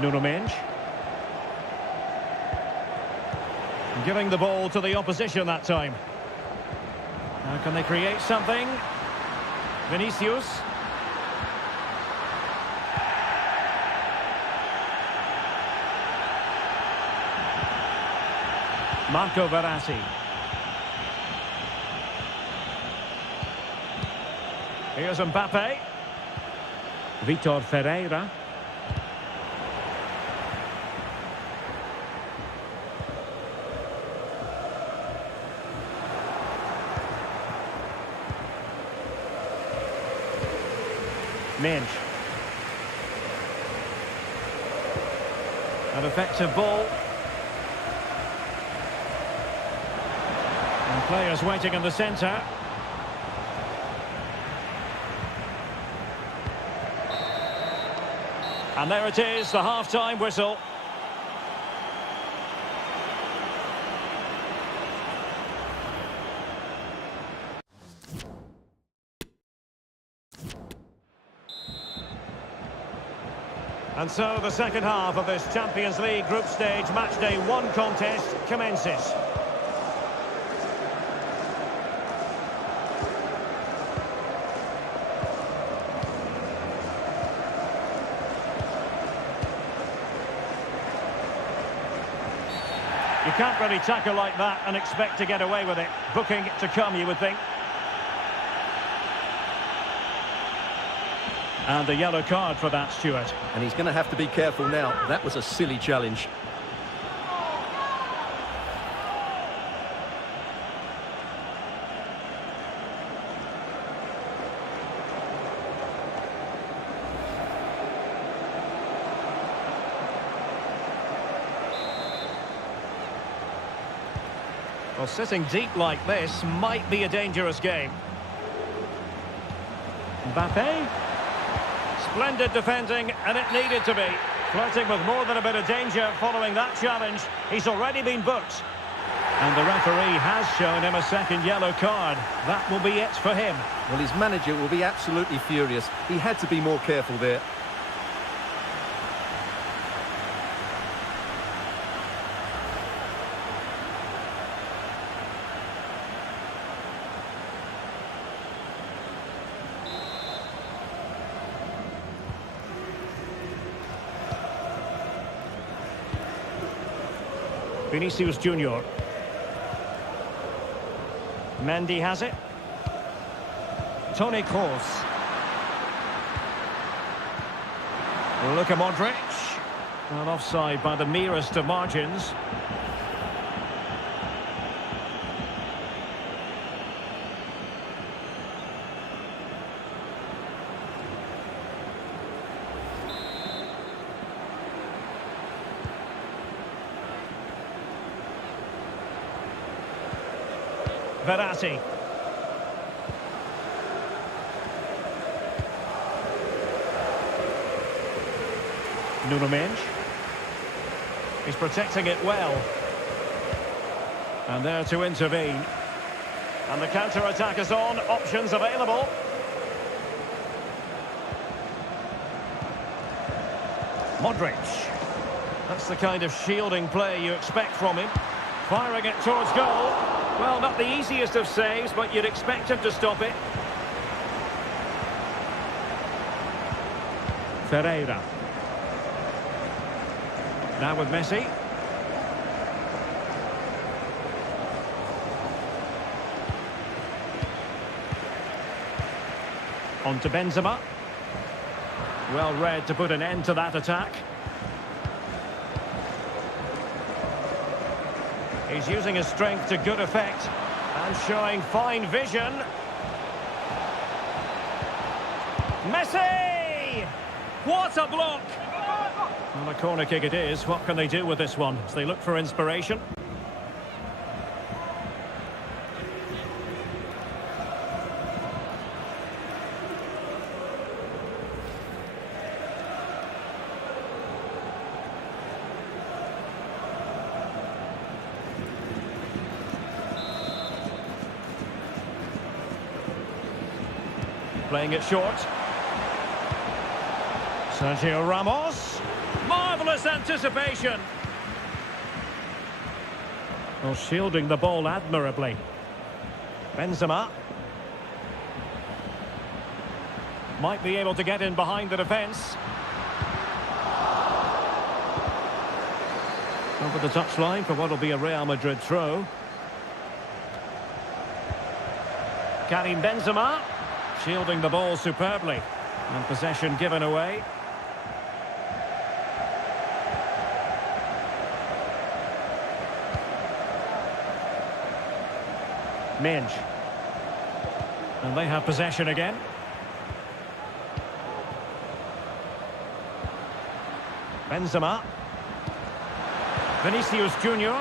Nuno Mendes. Giving the ball to the opposition that time. Now can they create something? Vinicius. Marco Verratti. Here's Mbappe. Vitor Ferreira. Minge. An effective ball. And players waiting in the centre. And there it is, the half-time whistle. And so the second half of this Champions League group stage matchday 1 contest commences. You can't really tackle like that and expect to get away with it. Booking to come, you would think. And a yellow card for that, Stuart. And he's going to have to be careful now. That was a silly challenge. Well, sitting deep like this might be a dangerous game. Mbappe. Splendid defending, and it needed to be. Flirting with more than a bit of danger following that challenge. He's already been booked. And the referee has shown him a second yellow card. That will be it for him. Well, his manager will be absolutely furious. He had to be more careful there. Vinicius Junior. Mendy has it. Toni Kroos. Luka Modric. Well, offside by the merest of margins. Verratti. Nuno Mendes. He's protecting it well. And there to intervene. And the counter-attack is on. Options available. Modric. That's the kind of shielding play you expect from him. Firing it towards goal. Well, not the easiest of saves, but you'd expect him to stop it. Ferreira. Now with Messi. On to Benzema. Well read to put an end to that attack. He's using his strength to good effect and showing fine vision. Messi! What a block! Well, a corner kick it is. What can they do with this one as they look for inspiration? Playing it short. Sergio Ramos. Marvellous anticipation. Well, shielding the ball admirably. Benzema. Might be able to get in behind the defence. Over the touchline for what will be a Real Madrid throw. Karim Benzema. Shielding the ball superbly. And possession given away. Minge. And they have possession again. Benzema. Vinicius Junior.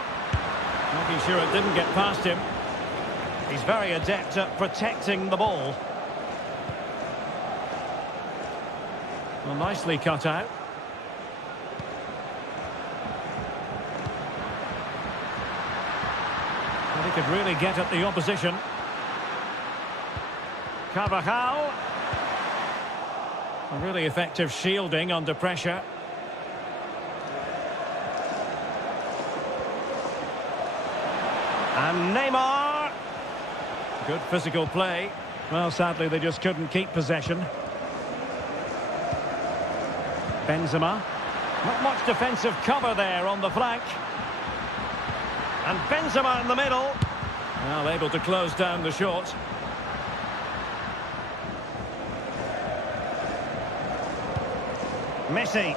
Making sure it didn't get past him. He's very adept at protecting the ball. Well, nicely cut out. Well, he could really get at the opposition. Carvajal. A really effective shielding under pressure. And Neymar. Good physical play. Well, sadly, they just couldn't keep possession. Benzema. Not much defensive cover there on the flank. And Benzema in the middle. Well, able to close down the shot. Messi.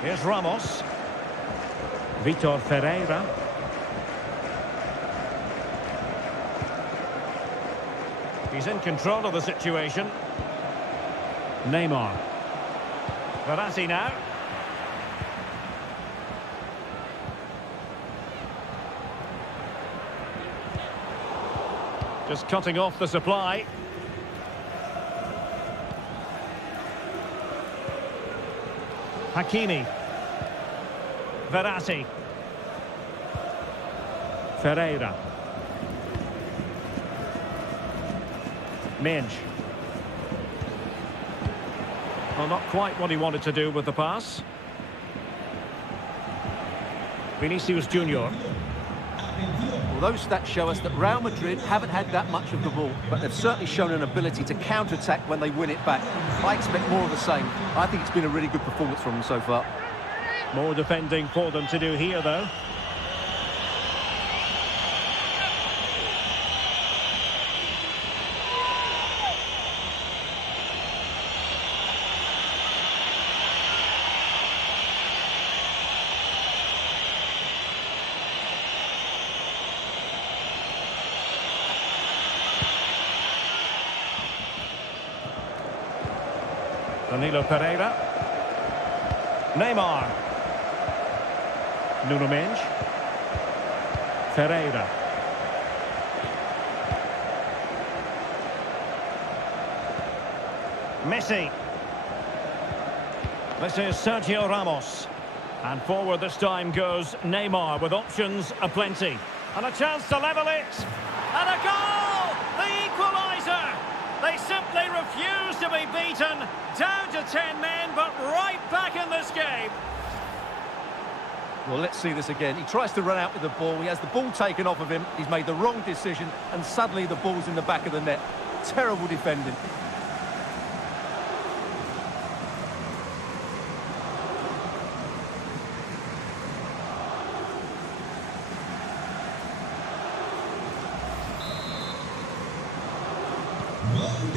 Here's Ramos. Vitor Ferreira. He's in control of the situation. Neymar. Verratti now. Just cutting off the supply. Hakimi. Verratti. Ferreira. Minge. Well, not quite what he wanted to do with the pass. Vinicius Junior. Well, those stats show us that Real Madrid haven't had that much of the ball, but they've certainly shown an ability to counter-attack when they win it back. I expect more of the same. I think it's been a really good performance from them so far. More defending for them to do here, though. Danilo Pereira. Neymar. Nuno Mendes. Ferreira. Messi. This is Sergio Ramos. And forward this time goes Neymar with options aplenty. And a chance to level it. And a goal! The equaliser! They simply refuse to be beaten. Down to 10 men, but right back in this game. Well, let's see this again. He tries to run out with the ball. He has the ball taken off of him. He's made the wrong decision, and suddenly the ball's in the back of the net. Terrible defending.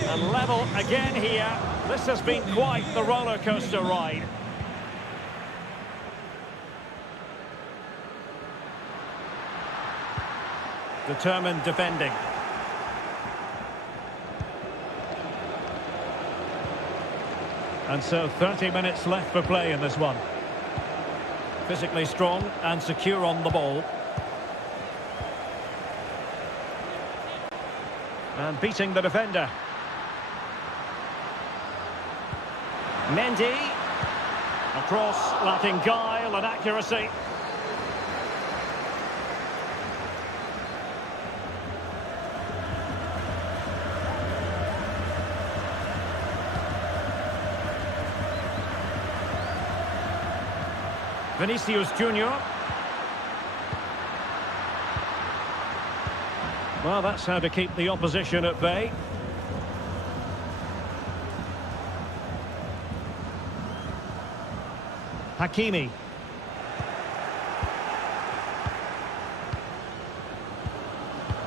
And level again here. This has been quite the roller coaster ride. Determined defending. And so 30 minutes left for play in this one. Physically strong and secure on the ball. And beating the defender. Mendy. Across, lacking guile and accuracy. Vinicius Junior. Well, that's how to keep the opposition at bay. Hakimi.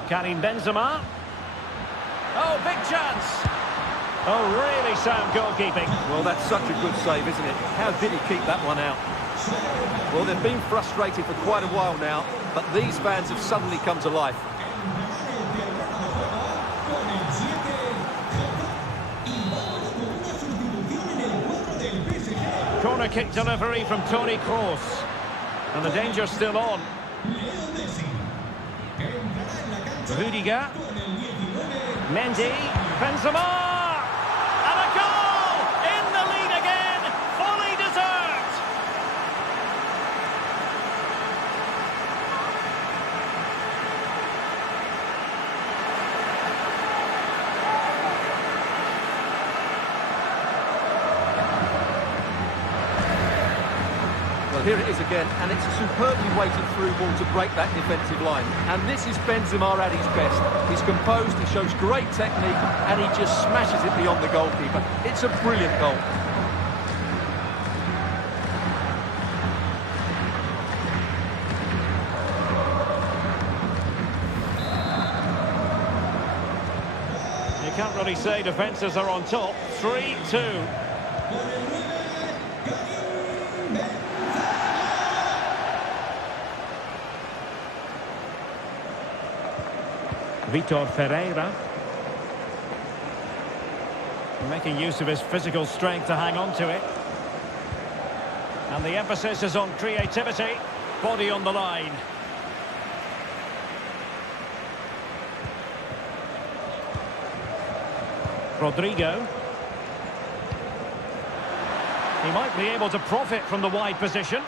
Karim Benzema. Oh, big chance. Oh, really sound goalkeeping. Well, that's such a good save, isn't it? How did he keep that one out? Well, they've been frustrated for quite a while now, but these fans have suddenly come to life. Corner kick delivery from Toni Kroos. And the danger's still on. Rudiger. Mendy. Benzema. And a goal! In the lead again. Fully deserved. Well, here it is again, and it's a superbly weighted through ball to break that defensive line. And this is Benzema at his best. He's composed, he shows great technique, and he just smashes it beyond the goalkeeper. It's a brilliant goal. You can't really say defences are on top. 3-2. Vitor Ferreira. Making use of his physical strength to hang on to it. And the emphasis is on creativity. Body on the line. Rodrigo. He might be able to profit from the wide position.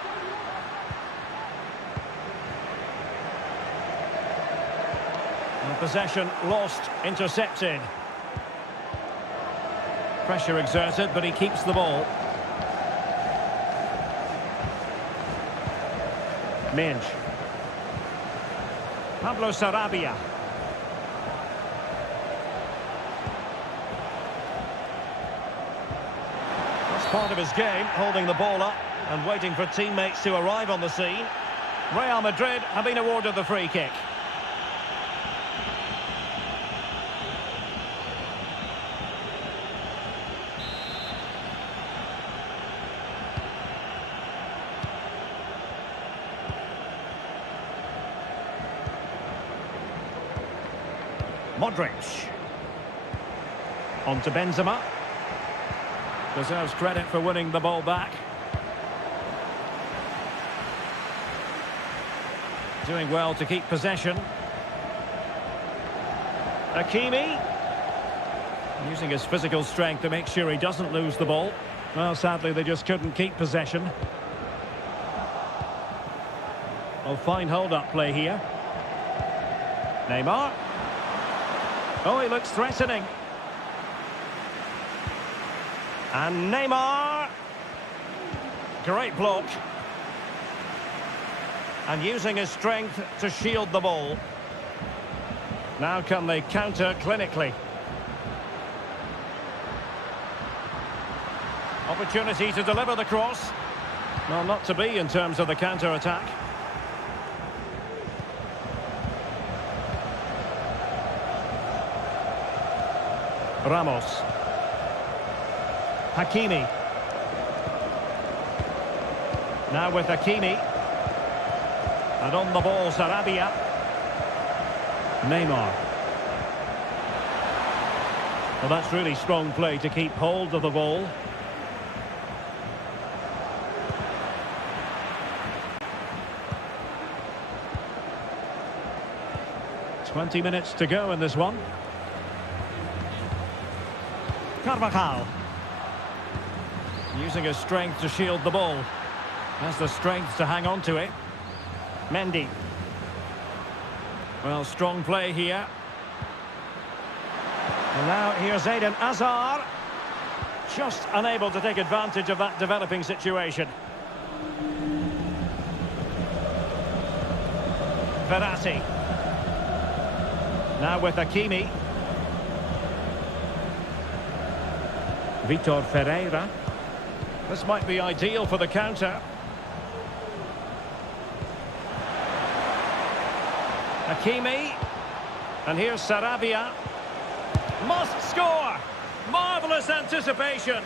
And possession lost, intercepted. Pressure exerted, but he keeps the ball. Minge. Pablo Sarabia. That's part of his game, holding the ball up and waiting for teammates to arrive on the scene. Real Madrid have been awarded the free kick. Modric. On to Benzema. Deserves credit for winning the ball back. Doing well to keep possession. Hakimi. Using his physical strength to make sure he doesn't lose the ball. Well, sadly, they just couldn't keep possession. Oh, fine hold-up play here. Neymar. Oh, he looks threatening. And Neymar. Great block. And using his strength to shield the ball. Now can they counter clinically? Opportunity to deliver the cross. Well, not to be in terms of the counter-attack. Ramos. Hakimi. Now with Hakimi. And on the ball, Sarabia. Neymar. Well, that's really strong play to keep hold of the ball. "20 minutes to go in this one. Carvajal. Using his strength to shield the ball. Has the strength to hang on to it. Mendy. Well, strong play here. And now here's Eden Hazard. Just unable to take advantage of that developing situation. Verratti. Now with Hakimi. Vitor Ferreira. This might be ideal for the counter. Hakimi. And here's Sarabia. Must score! Marvellous anticipation.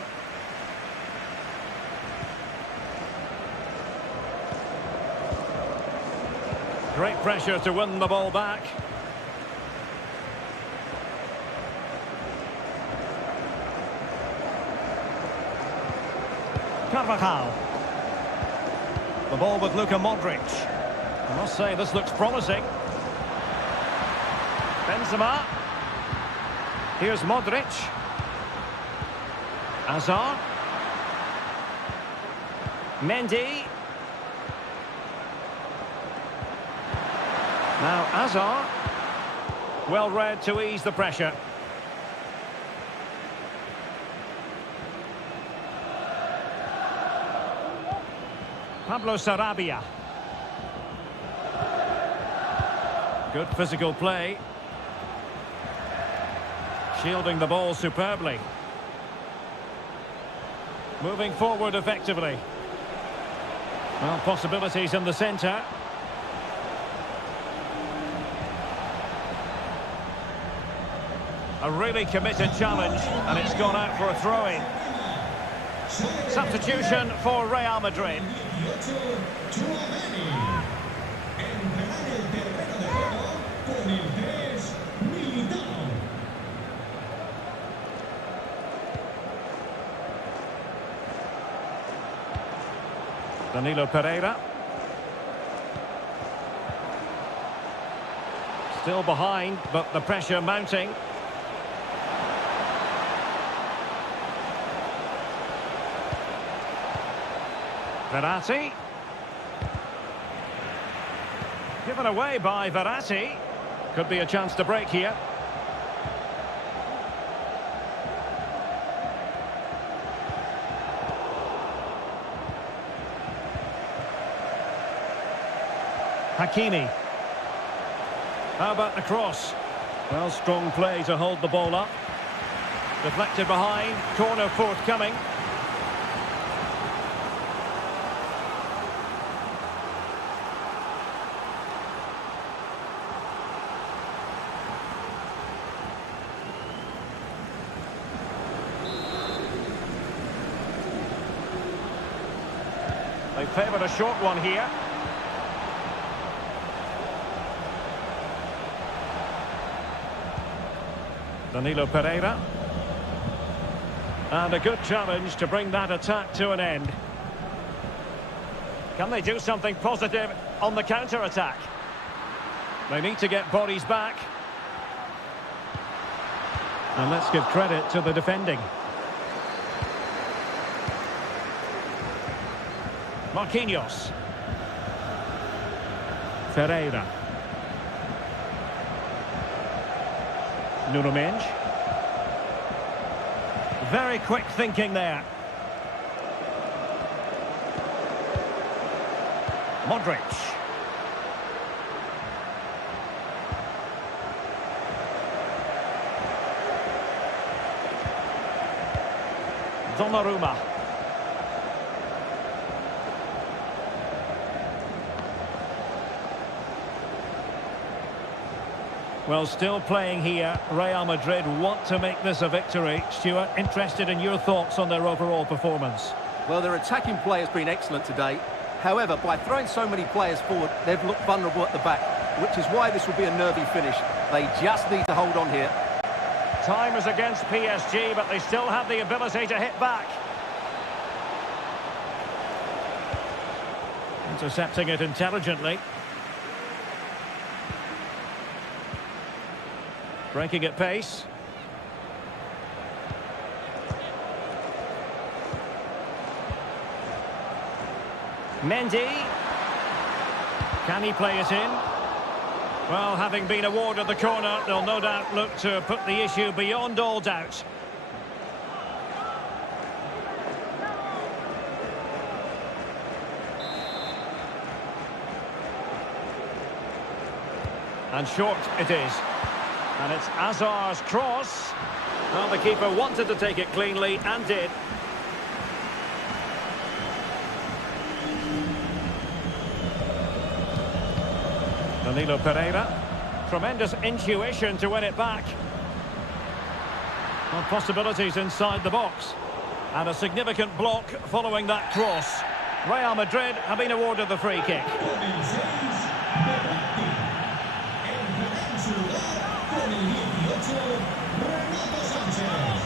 Great pressure to win the ball back. Carvajal. The ball with Luka Modric. I must say this looks promising. Benzema. Here's Modric. Hazard. Mendy. Now Hazard. Well read to ease the pressure. Pablo Sarabia. Good physical play. Shielding the ball superbly. Moving forward effectively. Well, possibilities in the centre. A really committed challenge, and it's gone out for a throw-in. Substitution for Real Madrid. Danilo Pereira. Still behind, but the pressure mounting. Verratti. Given away by Verratti. Could be a chance to break here. Hakimi. How about the cross? Well, strong play to hold the ball up. Deflected behind. Corner forthcoming. They favoured a short one here. Danilo Pereira. And a good challenge to bring that attack to an end. Can they do something positive on the counter-attack? They need to get bodies back. And let's give credit to the defending. Marquinhos. Ferreira. Nuno Mendes. Very quick thinking there. Modric. Donnarumma. Well, still playing here. Real Madrid want to make this a victory. Stuart, interested in your thoughts on their overall performance? Well, their attacking play has been excellent today. However, by throwing so many players forward, they've looked vulnerable at the back, which is why this will be a nervy finish. They just need to hold on here. Time is against PSG, but they still have the ability to hit back. Intercepting it intelligently. Breaking at pace. Mendy. Can he play it in? Well, having been awarded the corner, they'll no doubt look to put the issue beyond all doubt. And short it is. And it's Hazard's cross. Well, the keeper wanted to take it cleanly and did. Danilo Pereira. Tremendous intuition to win it back. Well, possibilities inside the box. And a significant block following that cross. Real Madrid have been awarded the free kick. Con el 6, Berratti. Entrará en su lugar con el 18, Renato Sánchez.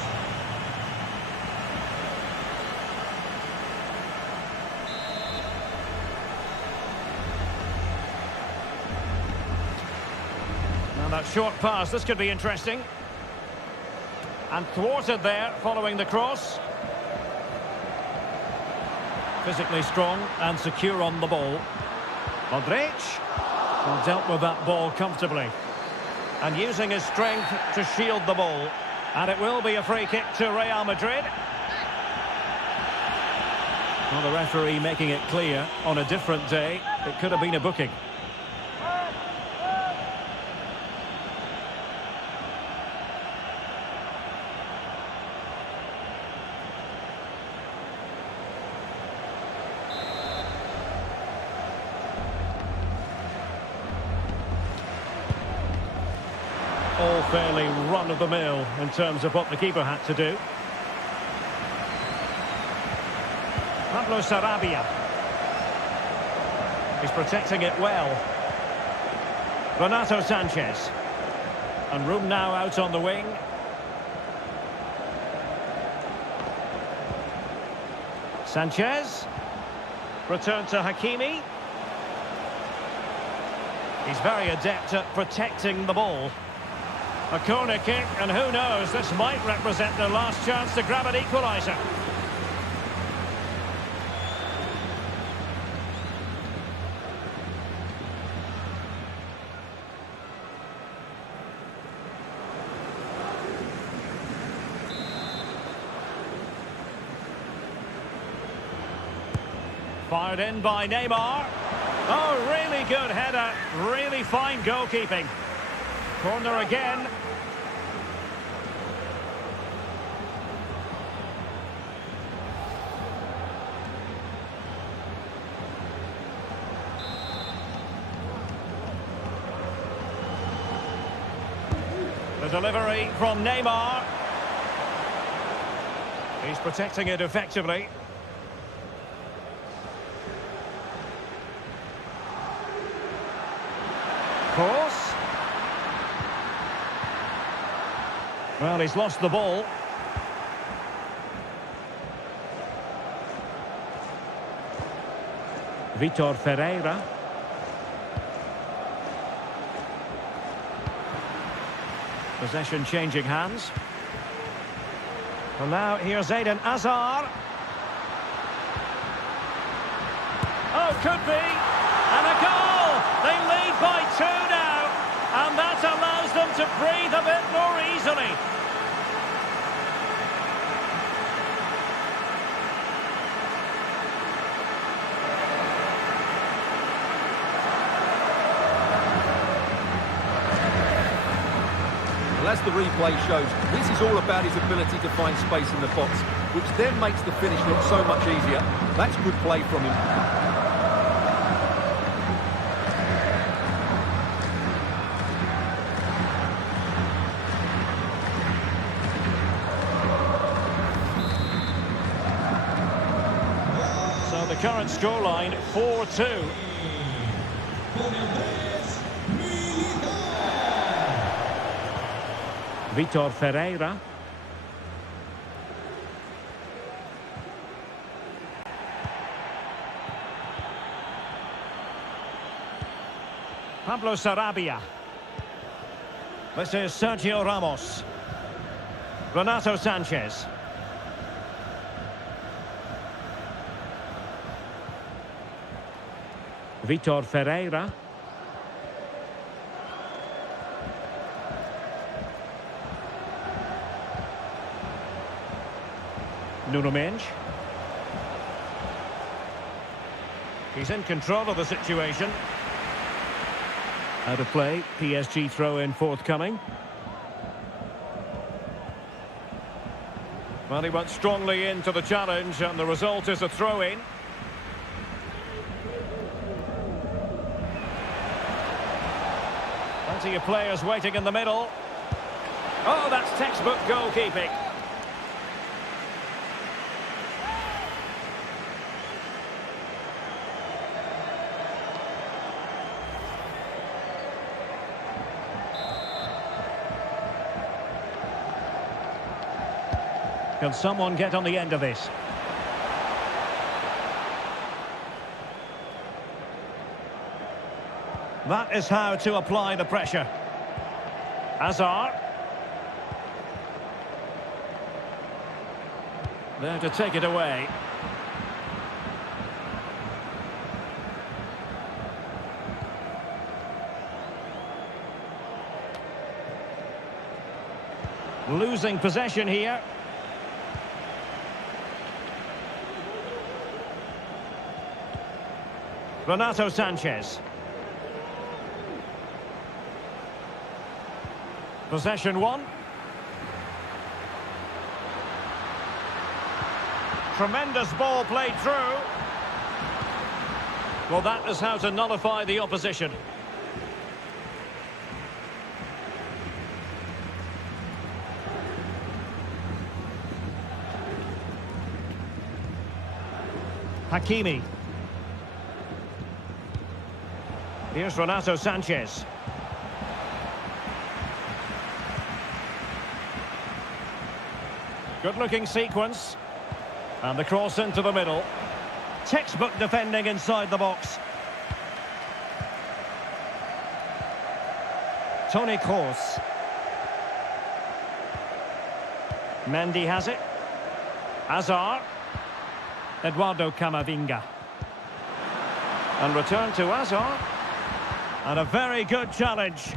Now that short pass, this could be interesting. And thwarted there following the cross. Physically strong and secure on the ball. Madrid dealt with that ball comfortably. And using his strength to shield the ball. And it will be a free kick to Real Madrid. Well, the referee making it clear on a different day, it could have been a booking. All fairly run-of-the-mill in terms of what the keeper had to do. Sarabia. He's protecting it well. Renato Sanchez. And room now out on the wing. Sanchez. Return to Hakimi. He's very adept at protecting the ball. A corner kick, and who knows, this might represent their last chance to grab an equaliser. Fired in by Neymar. Oh, really good header, really fine goalkeeping. Corner again. The delivery from Neymar. He's protecting it effectively. Cross. Well, he's lost the ball. Vitor Ferreira. Possession changing hands. Well, now here's Eden Hazard. Oh, could be. And a goal! They lead by 2 now. And that allows them to breathe a bit more easily. Well, as the replay shows, this is all about his ability to find space in the box, which then makes the finish look so much easier. That's good play from him. So the current scoreline, 4-2. Con el 3, Militao. Vitor Ferreira. Pablo Sarabia. This is Sergio Ramos. Renato Sanchez. Vitor Ferreira. Nuno Mendes. He's in control of the situation. Out of play, PSG throw-in forthcoming. Well, he went strongly into the challenge, and the result is a throw-in. Plenty of players waiting in the middle. Oh, that's textbook goalkeeping. Can someone get on the end of this? That is how to apply the pressure. Hazard. There to take it away. Losing possession here. Renato Sanchez. Possession one. Tremendous ball played through. Well, that is how to nullify the opposition. Hakimi. Here's Renato Sanchez. Good-looking sequence. And the cross into the middle. Textbook defending inside the box. Toni Kroos. Mendy has it. Hazard. Eduardo Camavinga. And return to Hazard. And a very good challenge.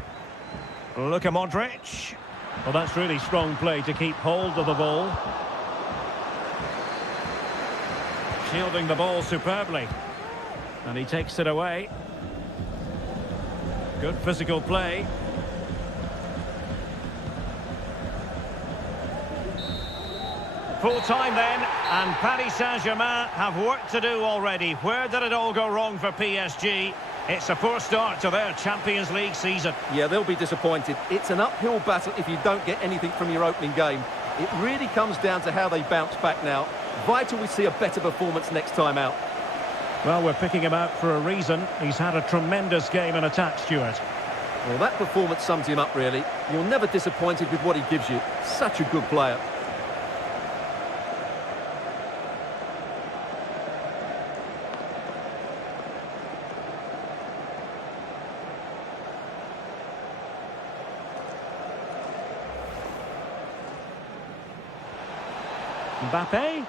Luka Modric. Well, that's really strong play to keep hold of the ball. Shielding the ball superbly. And he takes it away. Good physical play. Full time then, and Paris Saint-Germain have work to do already. Where did it all go wrong for PSG? It's a poor start to their Champions League season. Yeah, they'll be disappointed. It's an uphill battle if you don't get anything from your opening game. It really comes down to how they bounce back now. Vital we see a better performance next time out. Well, we're picking him out for a reason. He's had a tremendous game in attack, Stuart. Well, that performance sums him up, really. You're never disappointed with what he gives you. Such a good player. Mbappe.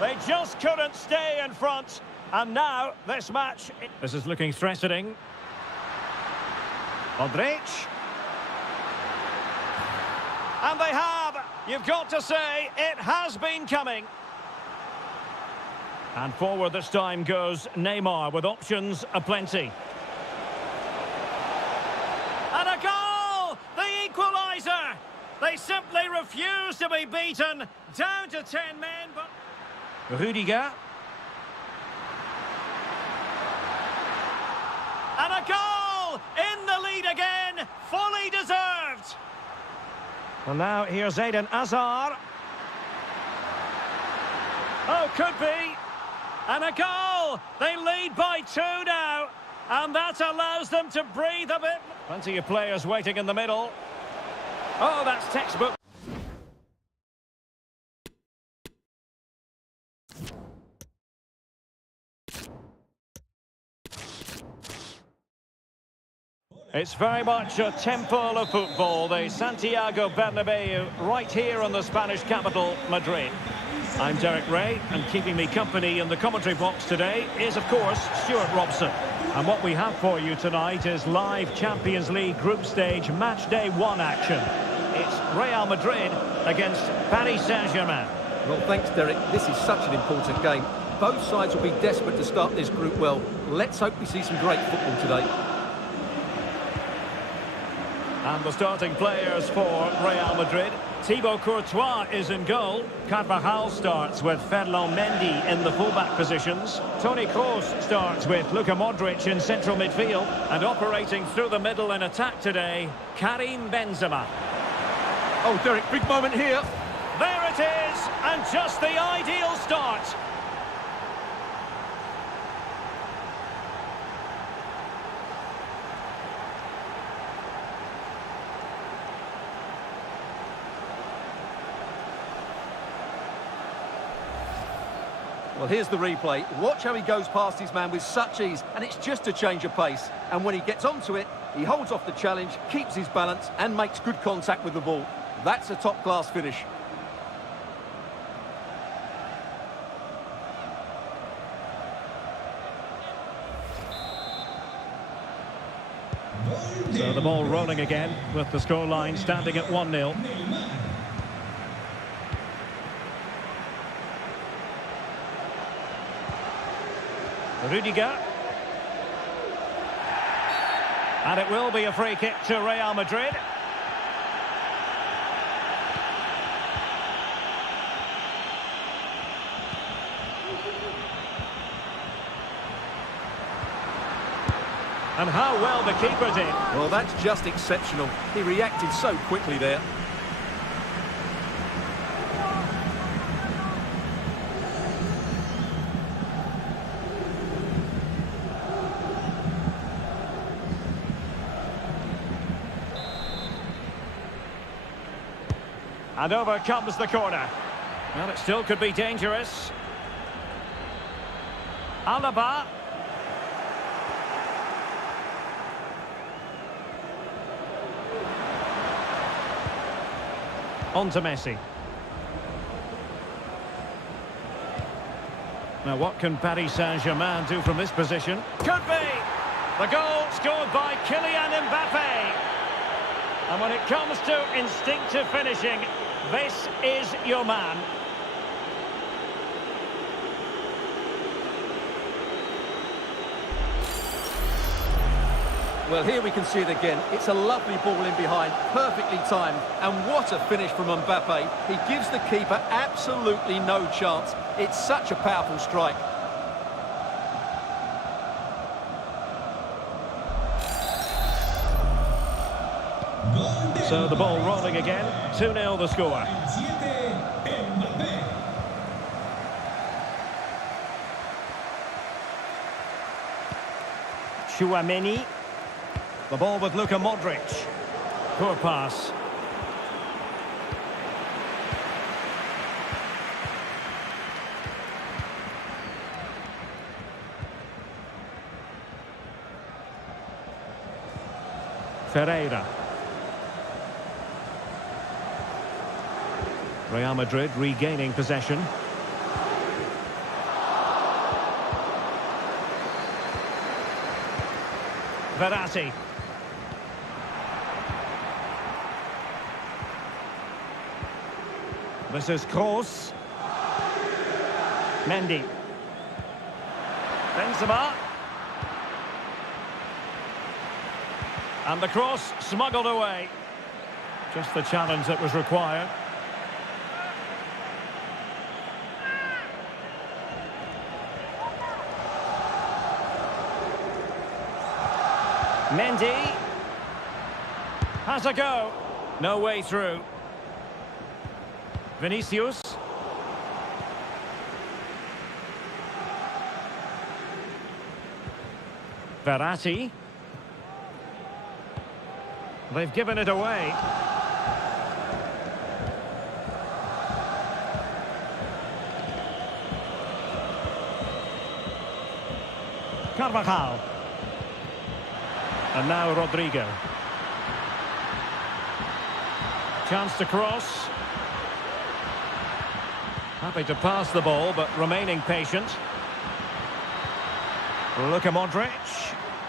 They just couldn't stay in front. And now, this match... This is looking threatening. Modric. And they have. You've got to say, it has been coming. And forward this time goes Neymar with options aplenty. And a goal! The equaliser! They simply refuse to be beaten. Down to 10 men, but... Rudiger. And a goal! In the lead again! Fully deserved! And now here's Eden Hazard. Oh, could be. And a goal! They lead by 2 now. And that allows them to breathe a bit. Plenty of players waiting in the middle. Oh, that's textbook. It's very much a temple of football, the Santiago Bernabeu, right here in the Spanish capital, Madrid. I'm Derek Ray, and keeping me company in the commentary box today is, of course, Stuart Robson. And what we have for you tonight is live Champions League group stage match day 1 action. It's Real Madrid against Paris Saint-Germain. Well, thanks, Derek. This is such an important game. Both sides will be desperate to start this group well. Let's hope we see some great football today. And the starting players for Real Madrid. Thibaut Courtois is in goal. Carvajal starts with Ferland Mendy in the fullback positions. Toni Kroos starts with Luka Modric in central midfield. And operating through the middle in attack today, Karim Benzema. Oh, Derek, big moment here. There it is, and just the ideal start. Well, here's the replay. Watch how he goes past his man with such ease, and it's just a change of pace. And when he gets onto it, he holds off the challenge, keeps his balance, and makes good contact with the ball. That's a top-class finish. So the ball rolling again, with the scoreline standing at 1-0. Rudiger. And it will be a free kick to Real Madrid. And how well the keeper did. Well, that's just exceptional. He reacted so quickly there. And over comes the corner. Well, it still could be dangerous. Alaba. On to Messi. Now, what can Paris Saint-Germain do from this position? Could be! The goal scored by Kylian Mbappe. And when it comes to instinctive finishing, this is your man. Well, here we can see it again. It's a lovely ball in behind, perfectly timed. And what a finish from Mbappe. He gives the keeper absolutely no chance. It's such a powerful strike. So the ball rolling again. 2-0 the score. Chouameni. The ball with Luka Modric. Poor pass. Ferreira. Real Madrid regaining possession. Verratti. This is Kroos. Mendy. Benzema. And the cross smuggled away. Just the challenge that was required. Mendy has a go. No way through. Vinicius. Verratti. They've given it away. Carvajal. And now Rodrigo. Chance to cross. Happy to pass the ball, but remaining patient. Luka Modric.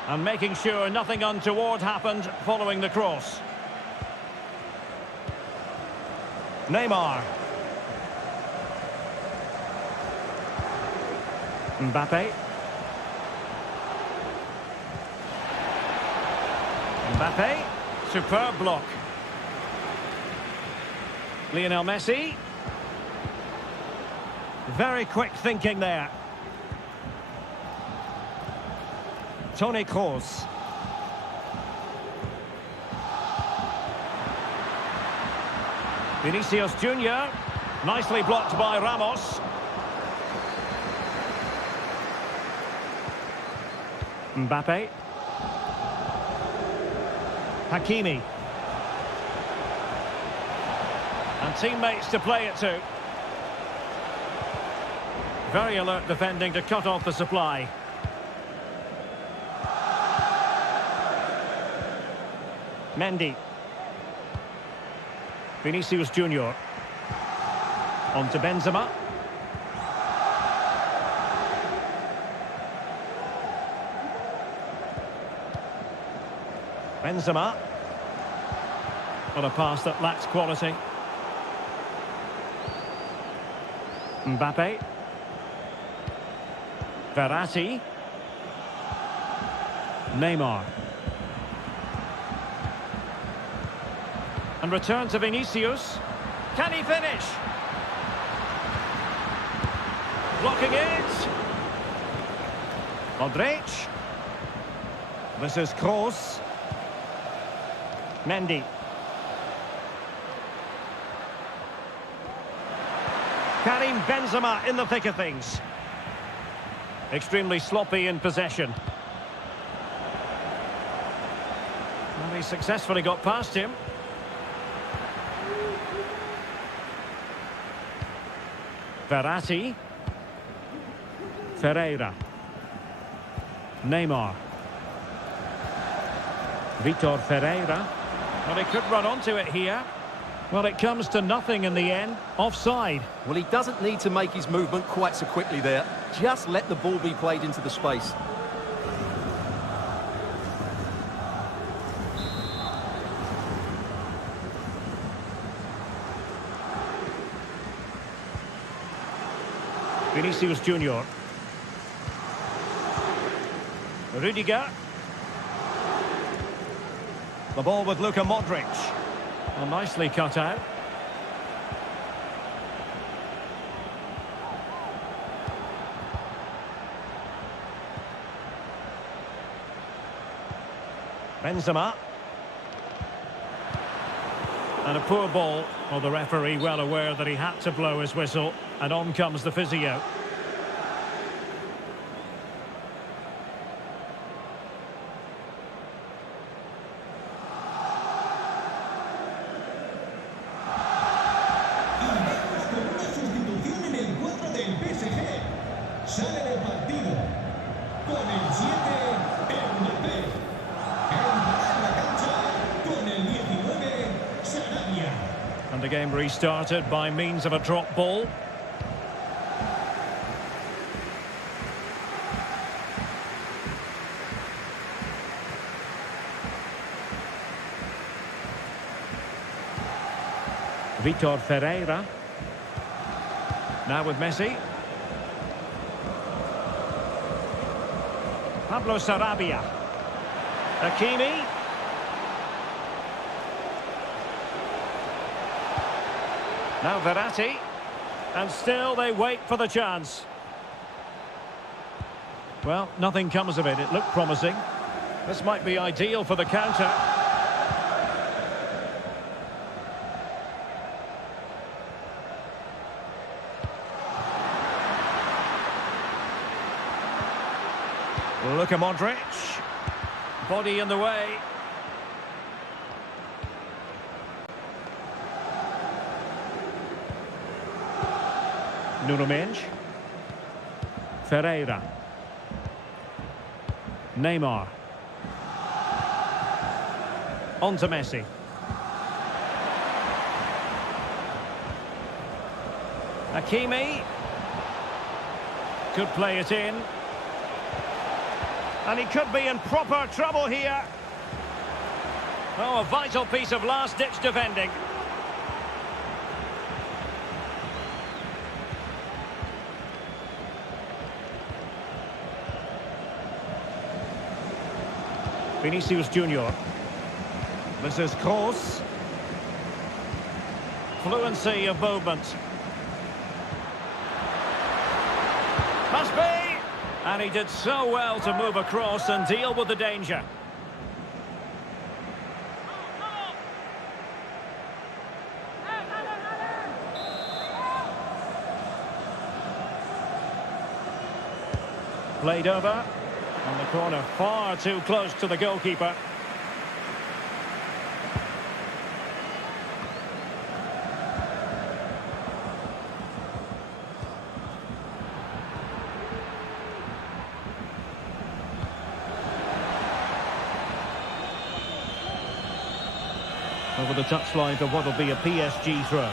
And making sure nothing untoward happened following the cross. Neymar. Mbappe. Mbappe. Superb block. Lionel Messi. Very quick thinking there. Toni Kroos. Vinicius Junior. Nicely blocked by Ramos. Mbappe. Hakimi. And teammates to play it to. Very alert defending to cut off the supply. Mendy. Vinicius Junior. On to Benzema. Benzema. On a pass that lacks quality. Mbappe. Verratti. Neymar. And return to Vinicius. Can he finish? Blocking it. Modric. This is Kroos. Mendy. Karim Benzema in the thick of things. Extremely sloppy in possession. And he successfully got past him. Verratti. Ferreira. Neymar. Vitor Ferreira. Well, he could run onto it here. Well, it comes to nothing in the end. Offside. Well, he doesn't need to make his movement quite so quickly there. Just let the ball be played into the space. Vinicius Junior. Rudiger. The ball with Luka Modric. Well, nicely cut out. Benzema. And a poor ball. Well, the referee well aware that he had to blow his whistle. And on comes the physio. Y vamos con una sustitución en el cuadro del PSG. Sale del partido con el 7, Mbappé. Entrará en la cancha con el 19, Sarabia. And the game restarted by means of a drop ball. Vitor Ferreira. Now with Messi. Pablo Sarabia. Hakimi. Now Verratti. And still they wait for the chance. Well, nothing comes of it. It looked promising. This might be ideal for the counter. Luka Modric. Body in the way. Nuno Mendes. Ferreira. Neymar. On to Messi. Hakimi. Could play it in. And he could be in proper trouble here. Oh, a vital piece of last-ditch defending. Vinicius Junior. This is Kroos. fluency of movement. Must be! And he did so well to move across and deal with the danger. Played over. On the corner, far too close to the goalkeeper. Over the touchline for what will be a PSG throw.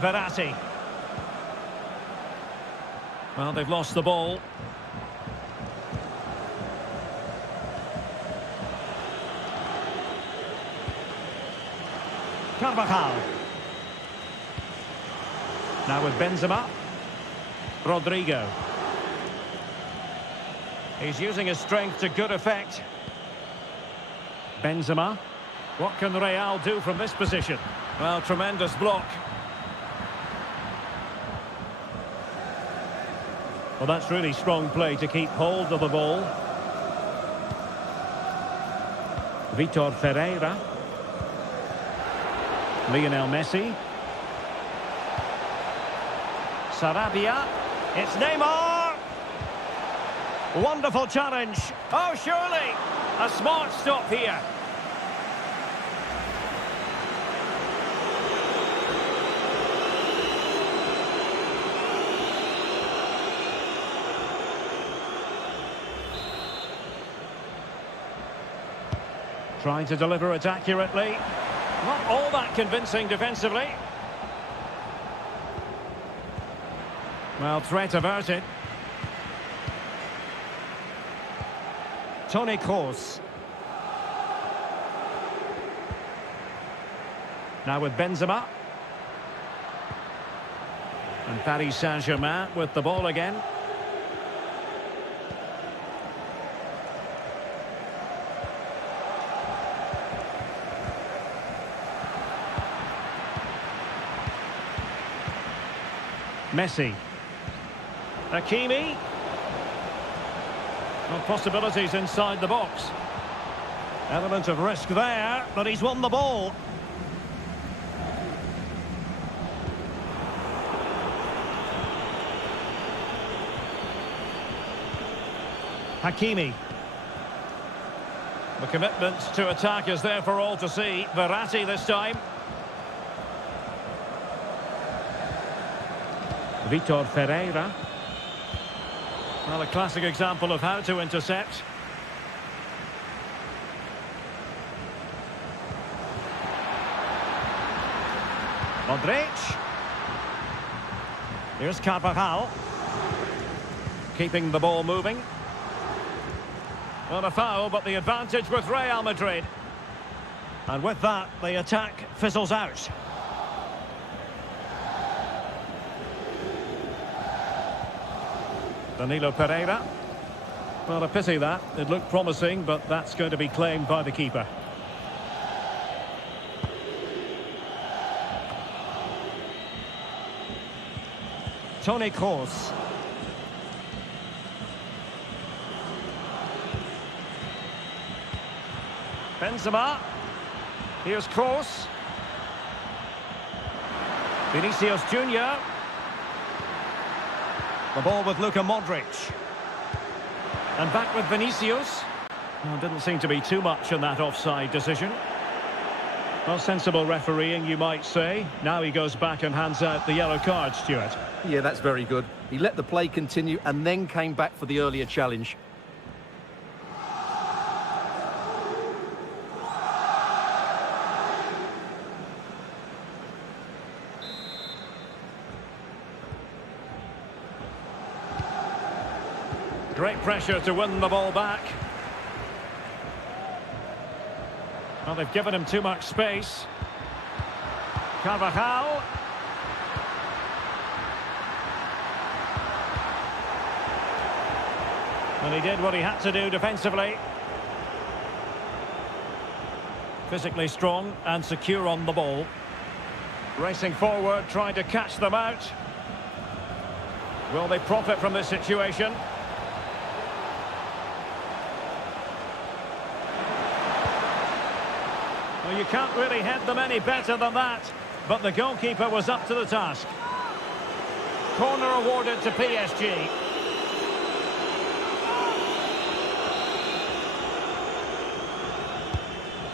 Verratti. Well, they've lost the ball. Carvajal. Now with Benzema. Rodrigo. He's using his strength to good effect. Benzema. What can Real do from this position? Well, tremendous block. Well, that's really strong play to keep hold of the ball. Vitor Ferreira. Lionel Messi. Sarabia. It's Neymar. Wonderful challenge. Oh, surely. A smart stop here. Trying to deliver it accurately. Not all that convincing defensively. Well, threat averted. Toni Kroos. Now with Benzema. And Paris Saint-Germain with the ball again. Messi. Hakimi. Well, possibilities inside the box. Element of risk there, but he's won the ball. Hakimi. The commitment to attack is there for all to see. Verratti this time. Vitor Ferreira. Well, a classic example of how to intercept. Modric. Here's Carvajal. Keeping the ball moving. Well, a foul, but the advantage with Real Madrid. And with that, the attack fizzles out. Danilo Pereira. Well, a pity that. It looked promising, but that's going to be claimed by the keeper. Toni Kroos. Benzema. Here's Kroos. Vinicius Junior. The ball with Luka Modric. And back with Vinicius. Well, didn't seem to be too much in that offside decision. Well, sensible refereeing, you might say. Now he goes back and hands out the yellow card, Stuart. Yeah, that's very good. He let the play continue and then came back for the earlier challenge. Great pressure to win the ball back. Well, they've given him too much space. Carvajal. And he did what he had to do defensively. Physically strong and secure on the ball. Racing forward, trying to catch them out. Will they profit from this situation? Well, you can't really head them any better than that, but the goalkeeper was up to the task. Corner awarded to PSG.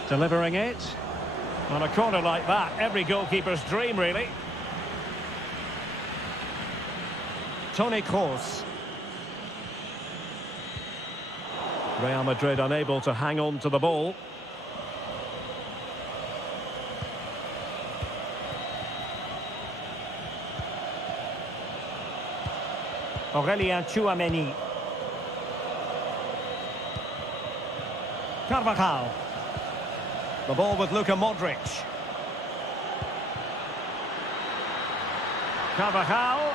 Delivering it. On a corner like that, every goalkeeper's dream, really. Toni Kroos. Real Madrid unable to hang on to the ball. Aurelien Tchouameni. Carvajal. The ball with Luka Modric. Carvajal.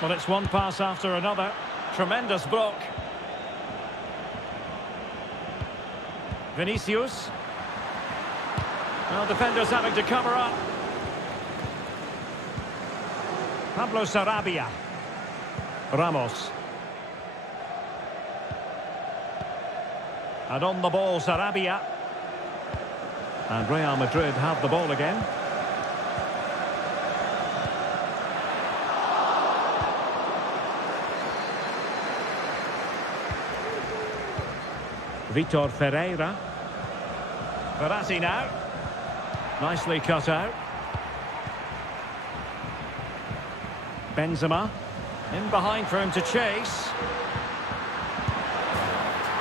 Well, it's one pass after another. Tremendous block. Vinicius. Well, defenders having to cover up. Pablo Sarabia. Ramos. And on the ball, Sarabia. And Real Madrid have the ball again. Vitor Ferreira. Verratti now. Nicely cut out. Benzema. In behind for him to chase.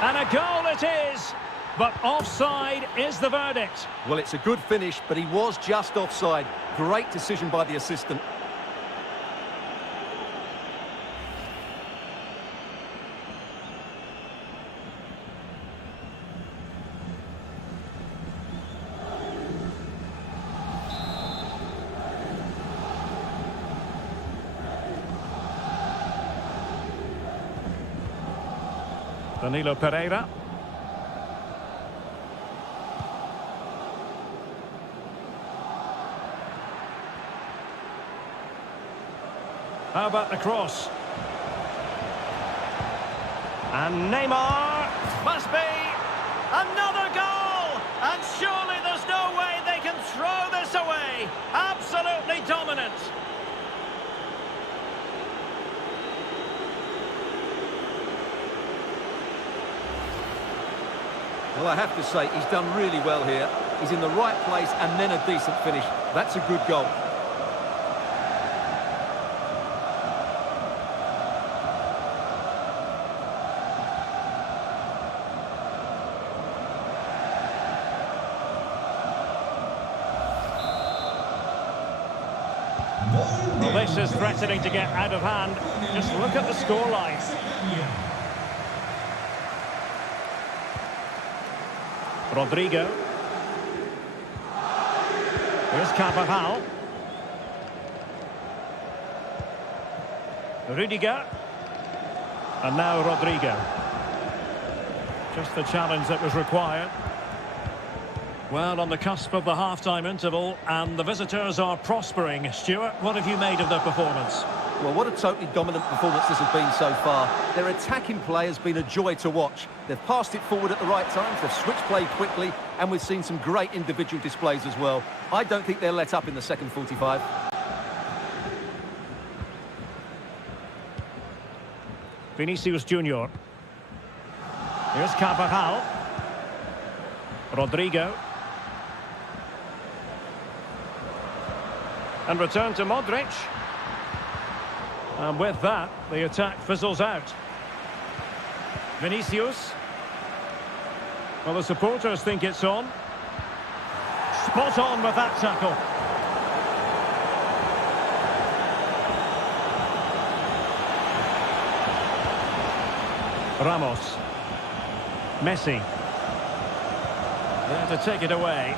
And a goal it is, but offside is the verdict. Well, it's a good finish, but he was just offside. Great decision by the assistant. Danilo Pereira. How about the cross? And Neymar must be another goal! And surely there's no way they can throw this away. Absolutely dominant. Well, I have to say, he's done really well here. He's in the right place and then a decent finish. That's a good goal. Well, this is threatening to get out of hand. Just look at the scoreline. Rodrigo. Here's Carvajal. Rudiger. And now Rodrigo. Just the challenge that was required. Well, on the cusp of the half-time interval, and the visitors are prospering. Stuart, what have you made of their performance? Well, what a totally dominant performance this has been so far. Their attacking play has been a joy to watch. They've passed it forward at the right times, they've switched play quickly, and we've seen some great individual displays as well. I don't think they'll let up in the second 45. Vinicius Junior. Here's Carvajal. Rodrigo. And return to Modric. And with that, the attack fizzles out. Vinicius. Well, the supporters think it's on. Spot on with that tackle. Ramos. Messi. There to take it away.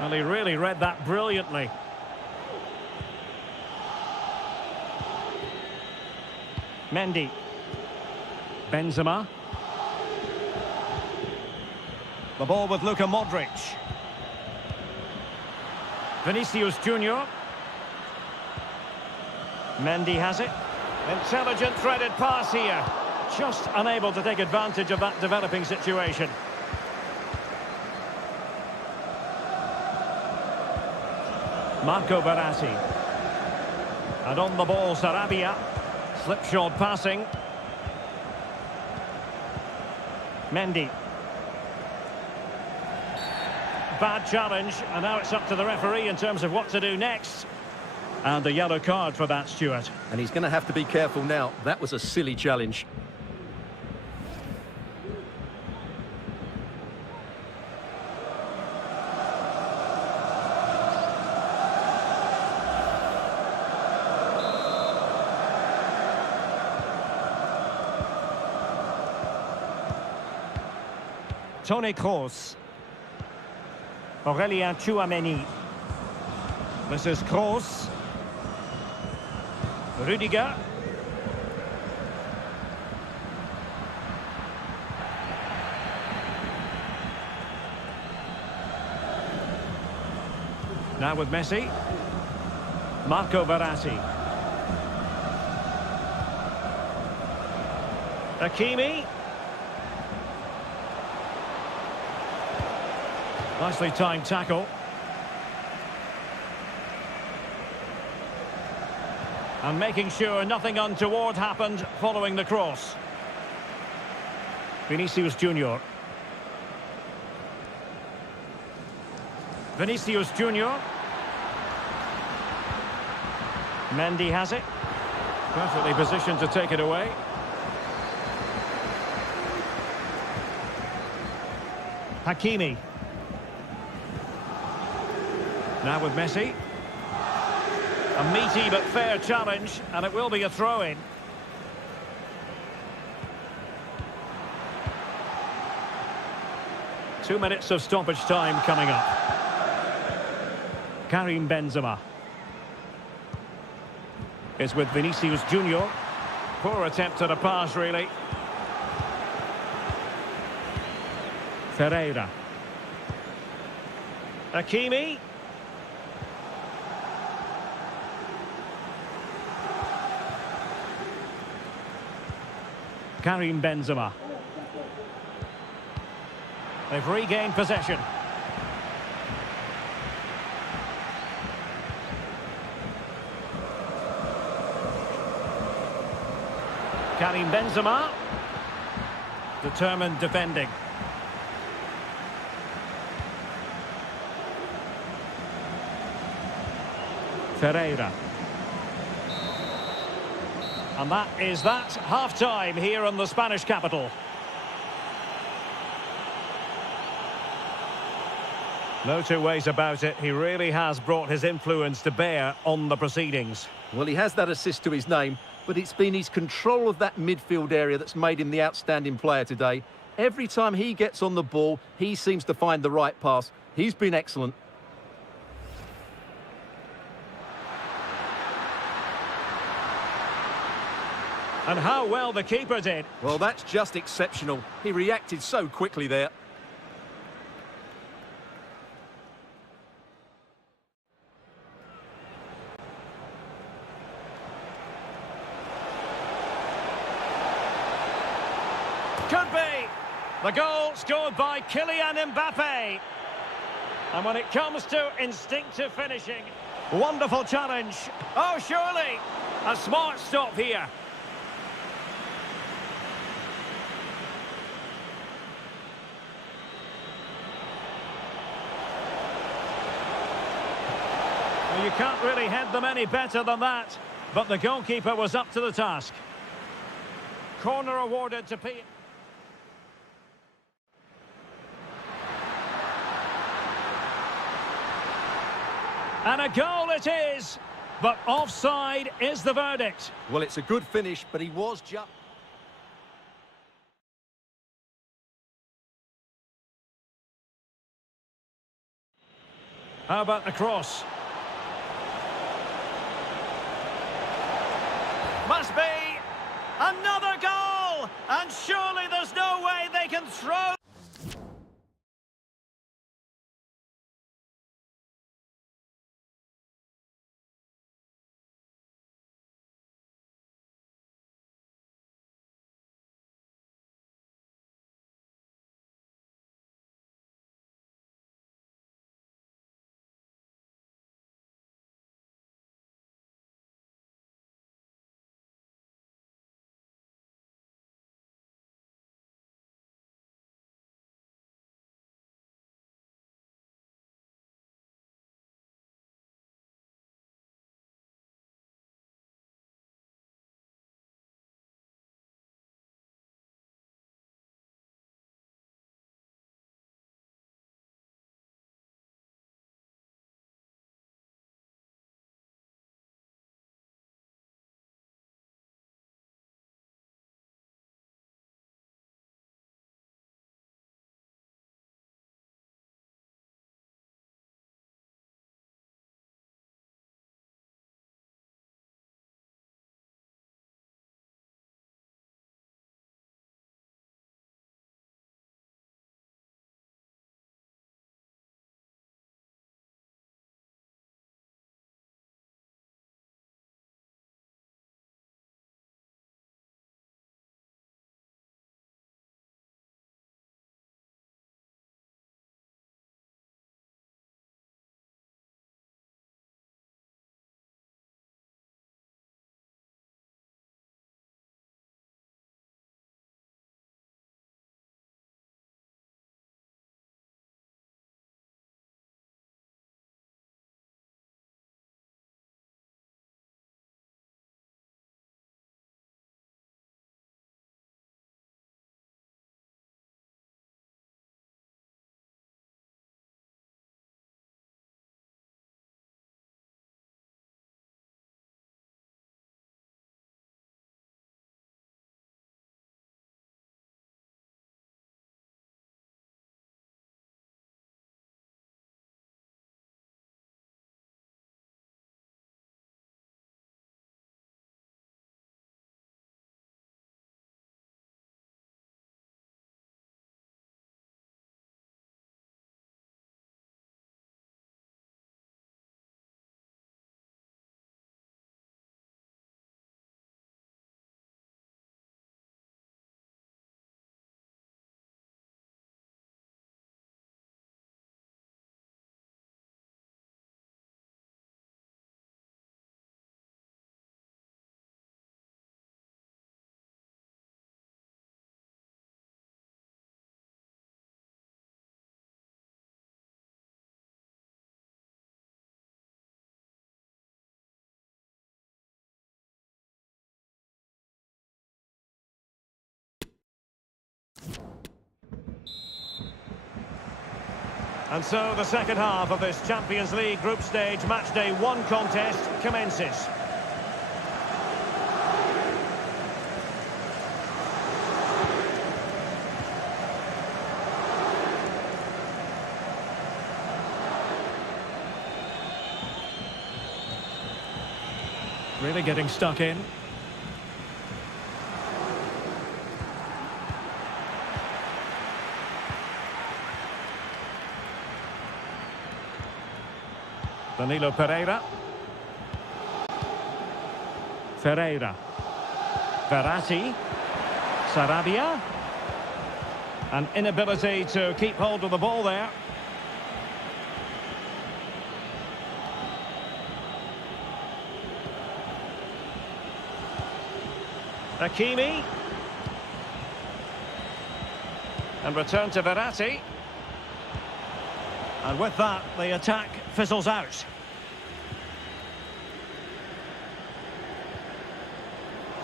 Well, he really read that brilliantly. Mendy. Benzema. The ball with Luka Modric. Vinicius Junior. Mendy has it. Intelligent threaded pass here. Just unable to take advantage of that developing situation. Marco Verratti. And on the ball, Sarabia. Slipshod passing. Mendy. Bad challenge, and now it's up to the referee in terms of what to do next. And a yellow card for that, Stuart. And he's going to have to be careful now. That was a silly challenge. Toni Kroos. Aurélien Tchouameni. This is Kroos. Rudiger. Now with Messi. Marco Verratti. Hakimi. Nicely timed tackle. And making sure nothing untoward happened following the cross. Vinicius Junior. Vinicius Junior. Mendy has it. Perfectly positioned to take it away. Hakimi. Now with Messi. A meaty but fair challenge, and it will be a throw-in. Two minutes of stoppage time coming up. Karim Benzema is with Vinicius Junior. Poor attempt at a pass, really. Ferreira. Hakimi. Karim Benzema. They've regained possession. Karim Benzema. Determined defending. Ferreira. And that is that. Half-time here in the Spanish capital. No two ways about it. He really has brought his influence to bear on the proceedings. Well, he has that assist to his name, but it's been his control of that midfield area that's made him the outstanding player today. Every time he gets on the ball, he seems to find the right pass. He's been excellent. And how well the keeper did. Well, that's just exceptional. He reacted so quickly there. Could be. The goal scored by Kylian Mbappe. And when it comes to instinctive finishing, wonderful challenge. Oh, surely. A smart stop here. You can't really head them any better than that, but the goalkeeper was up to the task. Corner awarded to PSG. And a goal it is, but offside is the verdict. Well, it's a good finish, but he was just... How about the cross? Must be another goal! And surely there's no way they can throw... And so the second half of this Champions League group stage matchday 1 contest commences. Really getting stuck in. Danilo Pereira. Ferreira. Verratti. Sarabia. An inability to keep hold of the ball there. Hakimi. And return to Verratti. And with that, the attack fizzles out.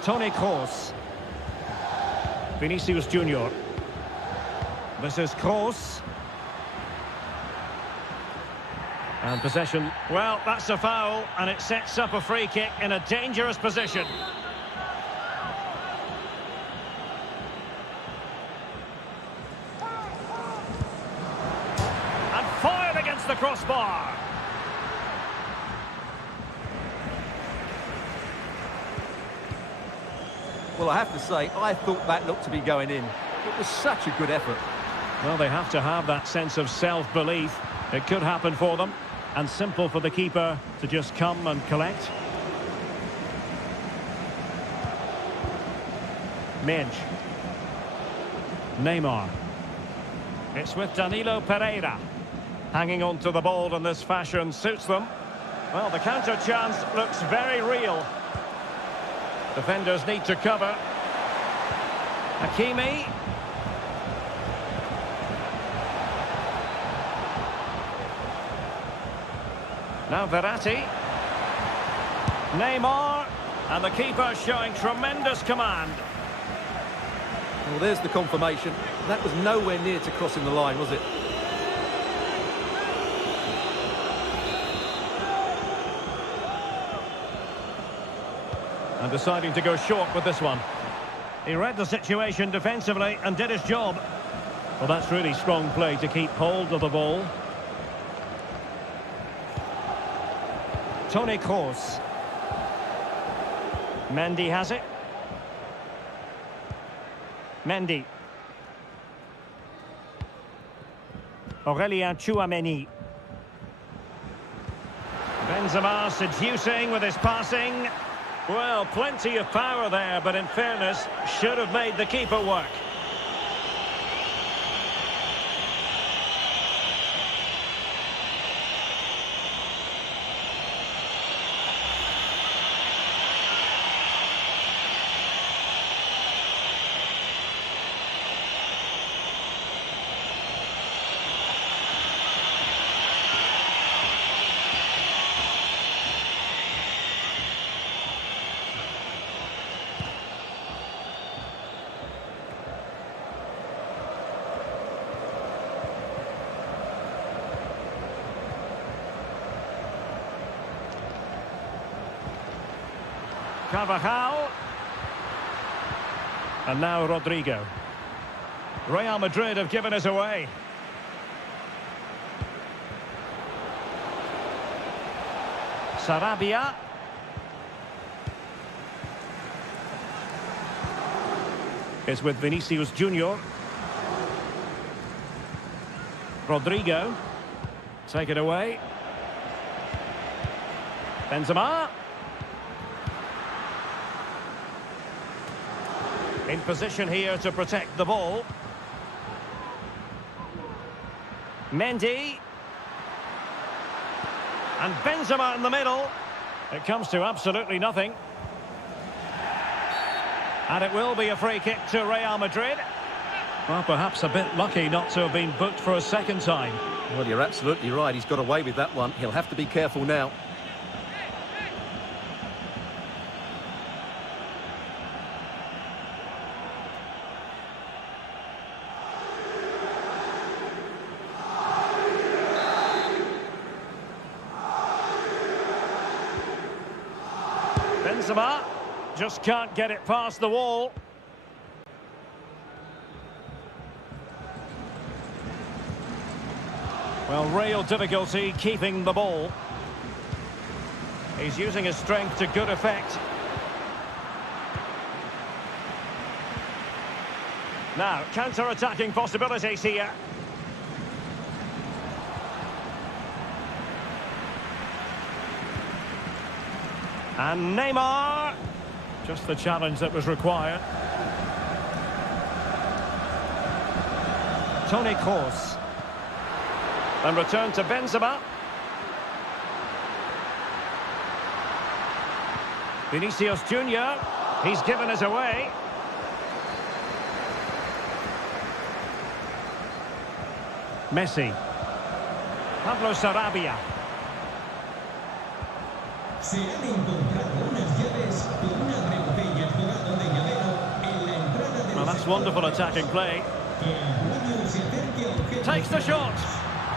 Toni Kroos. Vinicius Junior. This is Kroos. And possession. Well, that's a foul, and it sets up a free kick in a dangerous position. The crossbar. Neymar. Well, I have to say, I thought that looked to be going in. It was such a good effort. Well, they have to have that sense of self-belief. It could happen for them. And simple for the keeper to just come and collect. Midge. Neymar. It's with Danilo Pereira. Hanging on to the ball in this fashion suits them. Well, the counter chance looks very real. Defenders need to cover. Hakimi. Now Verratti. Neymar. And the keeper showing tremendous command. Well, there's the confirmation. That was nowhere near to crossing the line, was it? And deciding to go short with this one. He read the situation defensively and did his job. Well, that's really strong play to keep hold of the ball. Toni Kroos. Mendy has it. Mendy. Aurelien Tchouameni. Benzema seducing with his passing. Well, plenty of power there, but in fairness, should have made the keeper work. Carvajal. And now Rodrigo. Real Madrid have given us away. Sarabia. Is with Vinicius Junior. Rodrigo. Take it away. Benzema. In position here to protect the ball. Mendy. And Benzema in the middle. It comes to absolutely nothing. And it will be a free kick to Real Madrid. Well, perhaps a bit lucky not to have been booked for a second time. Well, you're absolutely right. He's got away with that one. He'll have to be careful now. Benzema just can't get it past the wall. Well, real difficulty keeping the ball. He's using his strength to good effect. Now, counter-attacking possibilities here. And Neymar. Just the challenge that was required. Toni Kroos. And return to Benzema. Vinicius Junior. He's given us away. Messi. Pablo Sarabia. Se han encontrado unas llaves con una botella dorado de llavero en la entrada de Well, that's wonderful attacking play. que el dueño se acerque a objetos. Takes the shot.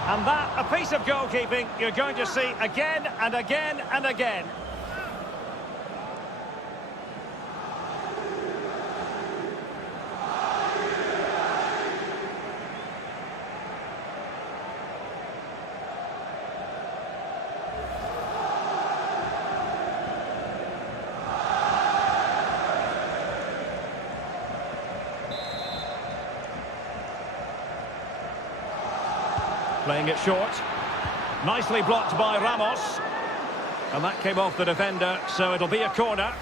And that, a piece of goalkeeping you're going to see again and again and again. Playing it short. Nicely blocked by Ramos. And that came off the defender, so it'll be a corner.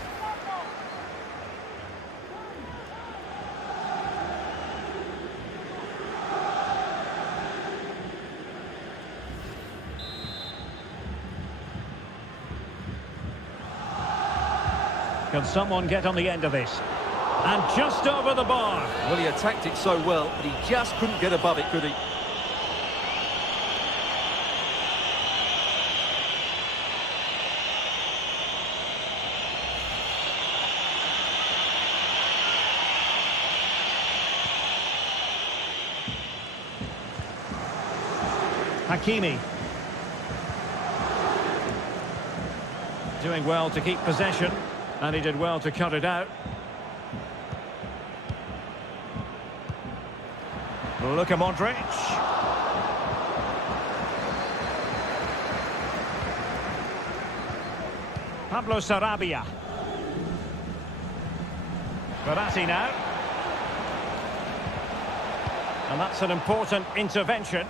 Can someone get on the end of this? And just over the bar. Well, he attacked it so well, but he just couldn't get above it, could he? Hakimi. Doing well to keep possession, and he did well to cut it out. Luka Modric. Pablo Sarabia. Verratti now. And that's an important intervention.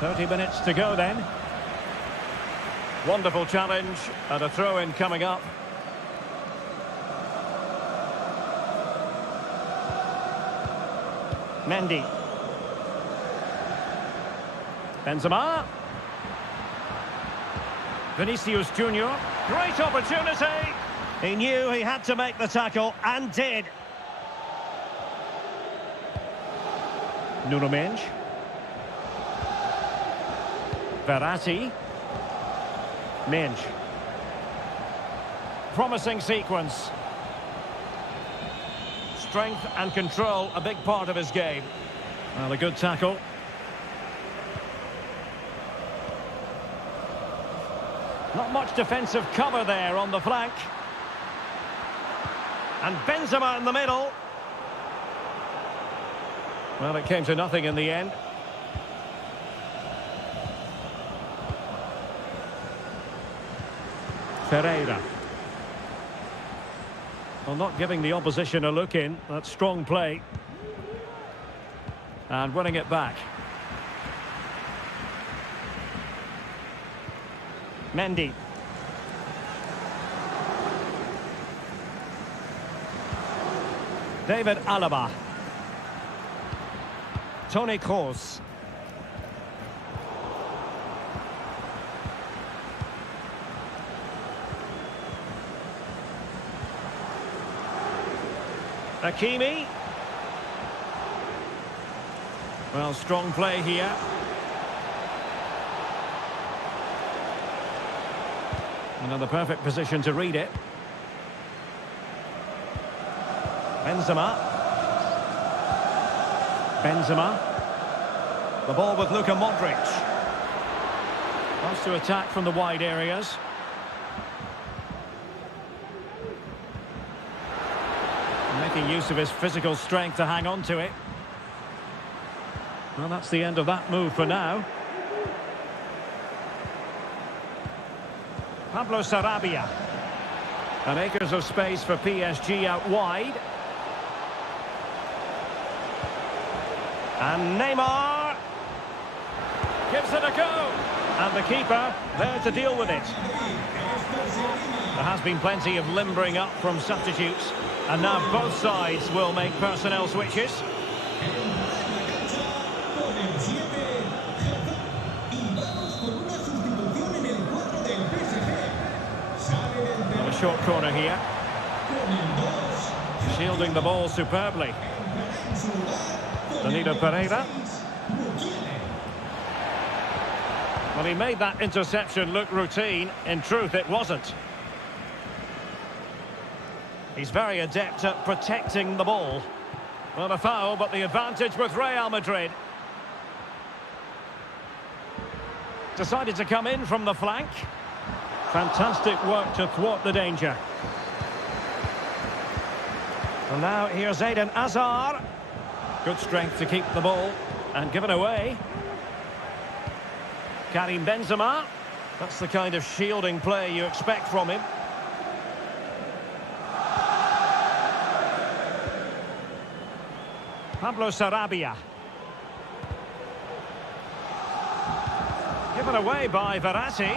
30 minutes to go then. Wonderful challenge and a throw-in coming up. Mendy. Benzema. Vinicius Junior. Great opportunity. He knew he had to make the tackle and did. Nuno Mendes. Verratti. Mendes. Promising sequence. Strength and control, a big part of his game. Well, a good tackle. Not much defensive cover there on the flank. And Benzema in the middle. Well, it came to nothing in the end. Pereira. Well, not giving the opposition a look in. That's strong play. And winning it back. Mendy. David Alaba. Toni Kroos. Hakimi. Well, strong play here. Another perfect position to read it. Benzema. Benzema. The ball with Luka Modric. Wants to attack from the wide areas. Making use of his physical strength to hang on to it. Well, that's the end of that move for now. Pablo Sarabia. And acres of space for PSG out wide. And Neymar gives it a go. And the keeper there to deal with it. There has been plenty of limbering up from substitutes. And now both sides will make personnel switches. And a short corner here. Shielding the ball superbly. Danilo Pereira. Well, he made that interception look routine. In truth, it wasn't. He's very adept at protecting the ball. Well, a foul, but the advantage with Real Madrid. Decided to come in from the flank. Fantastic work to thwart the danger. And now here's Eden Hazard. Good strength to keep the ball and give it away. Karim Benzema. That's the kind of shielding play you expect from him. Pablo Sarabia. Given away by Verratti.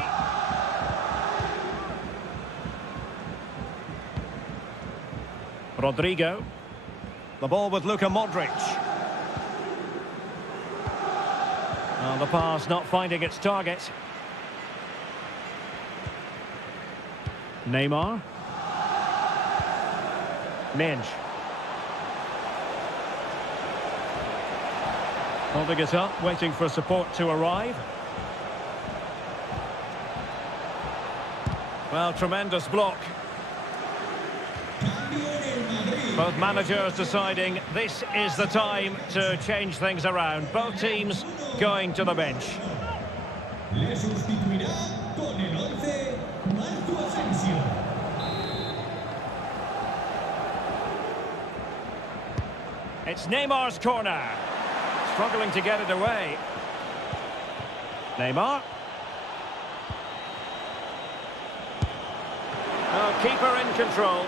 Rodrigo. The ball with Luka Modric. Well, the pass not finding its target. Neymar. Minge. Holding it up, waiting for support to arrive. Well, tremendous block. Both managers deciding this is the time to change things around. Both teams going to the bench. Le sustituirá con el 11 Marco Asensio. It's Neymar's corner. Struggling to get it away. Neymar. Oh, keeper in control.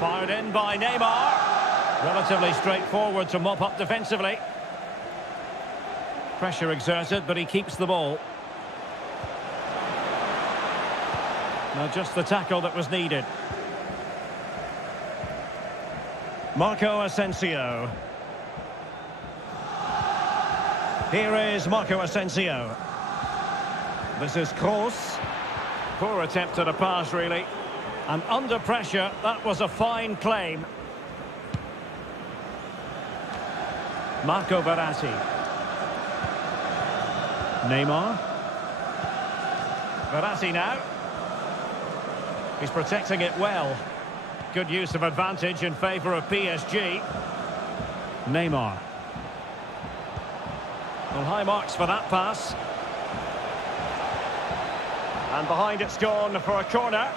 Fired in by Neymar. Relatively straightforward to mop up defensively. Pressure exerted, but he keeps the ball. Now just the tackle that was needed. Marco Asensio. Here is Marco Asensio. This is Kroos. Poor attempt at a pass, really. And under pressure, that was a fine claim. Marco Verratti. Neymar. Verratti now. He's protecting it well. Good use of advantage in favour of PSG. Neymar. Well, high marks for that pass. And behind it's gone for a corner.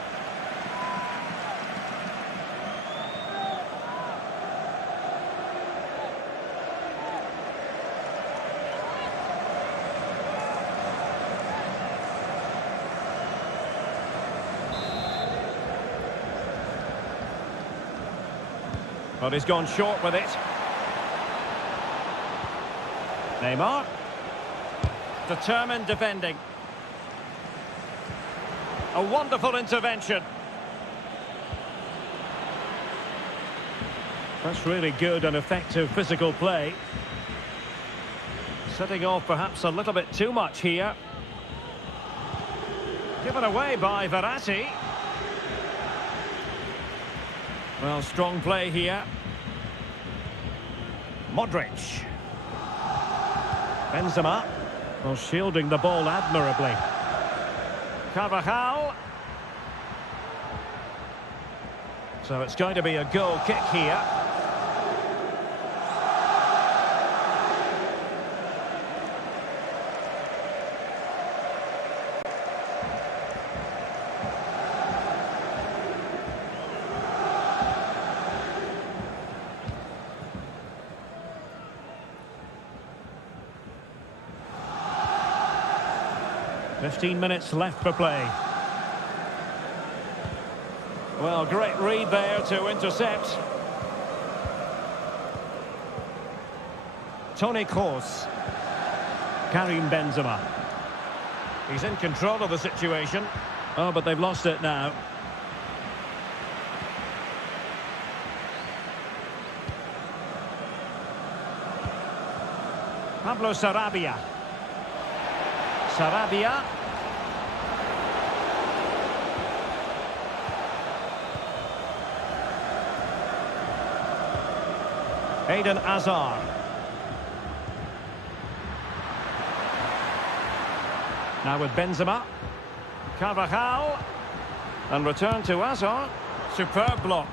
But he's gone short with it. Neymar. Determined defending. A wonderful intervention. That's really good and effective physical play. Setting off perhaps a little bit too much here. Given away by Verratti. Well, strong play here. Modric. Benzema. Well, shielding the ball admirably. Carvajal. So it's going to be a goal kick here. Fifteen minutes left for play. Well, great read there to intercept. Toni Kroos. Karim Benzema. He's in control of the situation. Oh, but they've lost it now. Pablo Sarabia. Sarabia. Eden Hazard. Now with Benzema. Carvajal. And return to Hazard. Superb block.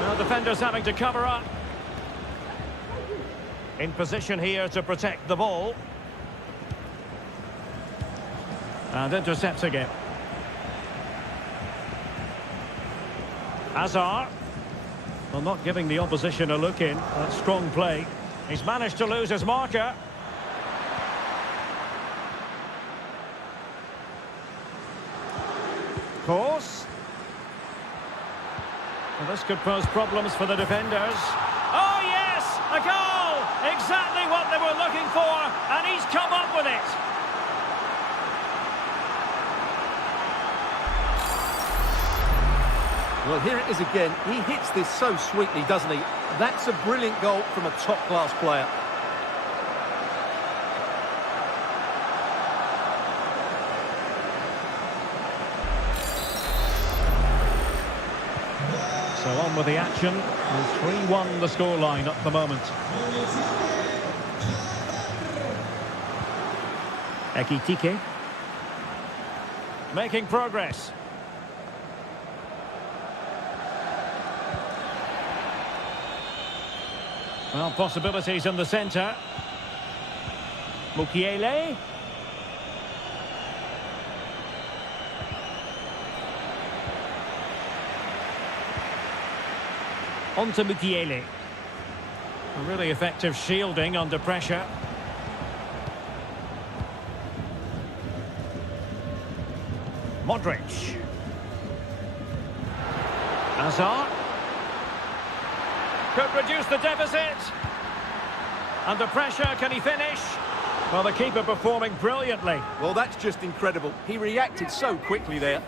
Now defenders having to cover up. In position here to protect the ball. And intercepting it. Hazard. Well, not giving the opposition a look in. That's strong play. He's managed to lose his marker. Course. Well, this could pose problems for the defenders. Oh, yes! A goal! Exactly what they were looking for, and he's come up with it. Well, here it is again. He hits this so sweetly, doesn't he? That's a brilliant goal from a top-class player. So on with the action. 3-1 the scoreline at the moment. Ekitike. Making progress. Well, possibilities in the centre. Mukiele. On to Mukiele. A really effective shielding under pressure. Modric. Hazard. Could reduce the deficit. Under pressure, can he finish? Well, the keeper performing brilliantly. Well, that's just incredible. He reacted so quickly there.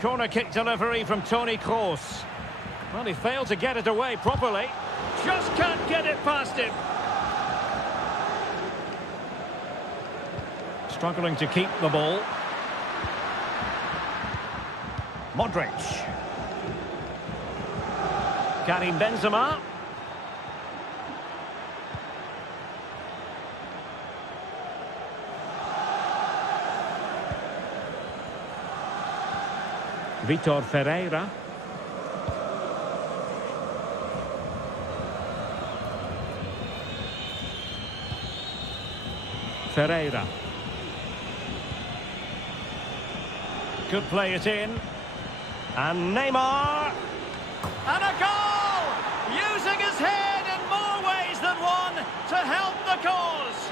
Corner kick delivery from Toni Kroos. Well, he failed to get it away properly. Just can't get it past him. Struggling to keep the ball. Modric. Karim Benzema. Vitor Ferreira. Ferreira. Could play it in. And Neymar. And a goal! Using his head in more ways than one to help the cause.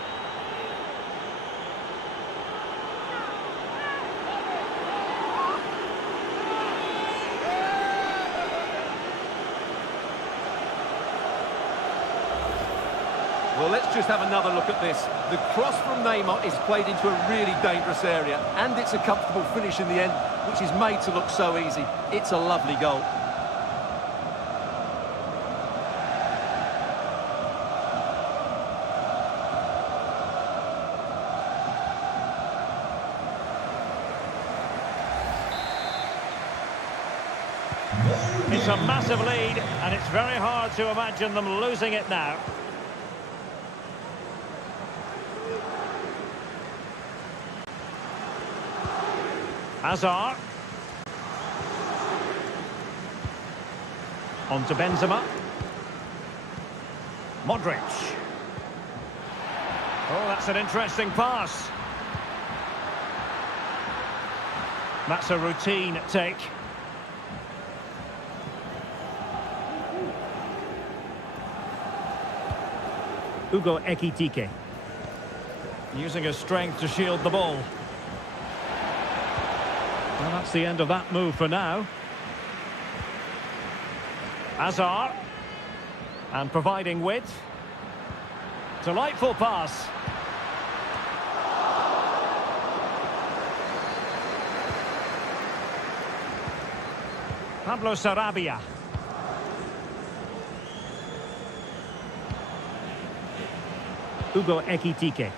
Well, let's just have another look at this. The cross from Neymar is played into a really dangerous area, and it's a comfortable finish in the end, which is made to look so easy. It's a lovely goal. It's a massive lead, and it's very hard to imagine them losing it now. Hazard. On to Benzema. Modric. Oh, that's an interesting pass. That's a routine take. Hugo Ekitike. Using his strength to shield the ball. Well, that's the end of that move for now. Hazard. And providing width. Delightful pass. Pablo Sarabia. Hugo Ekitike.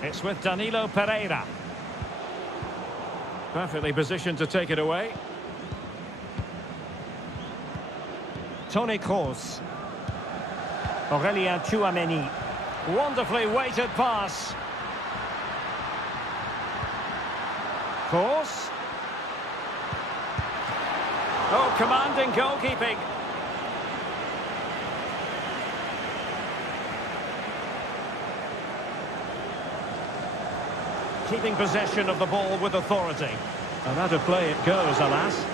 It's with Danilo Pereira. Perfectly positioned to take it away. Toni Kroos. Aurelien Tchouameni. Wonderfully weighted pass. Course. Oh, commanding goalkeeping. Keeping possession of the ball with authority. And out of play it goes, alas.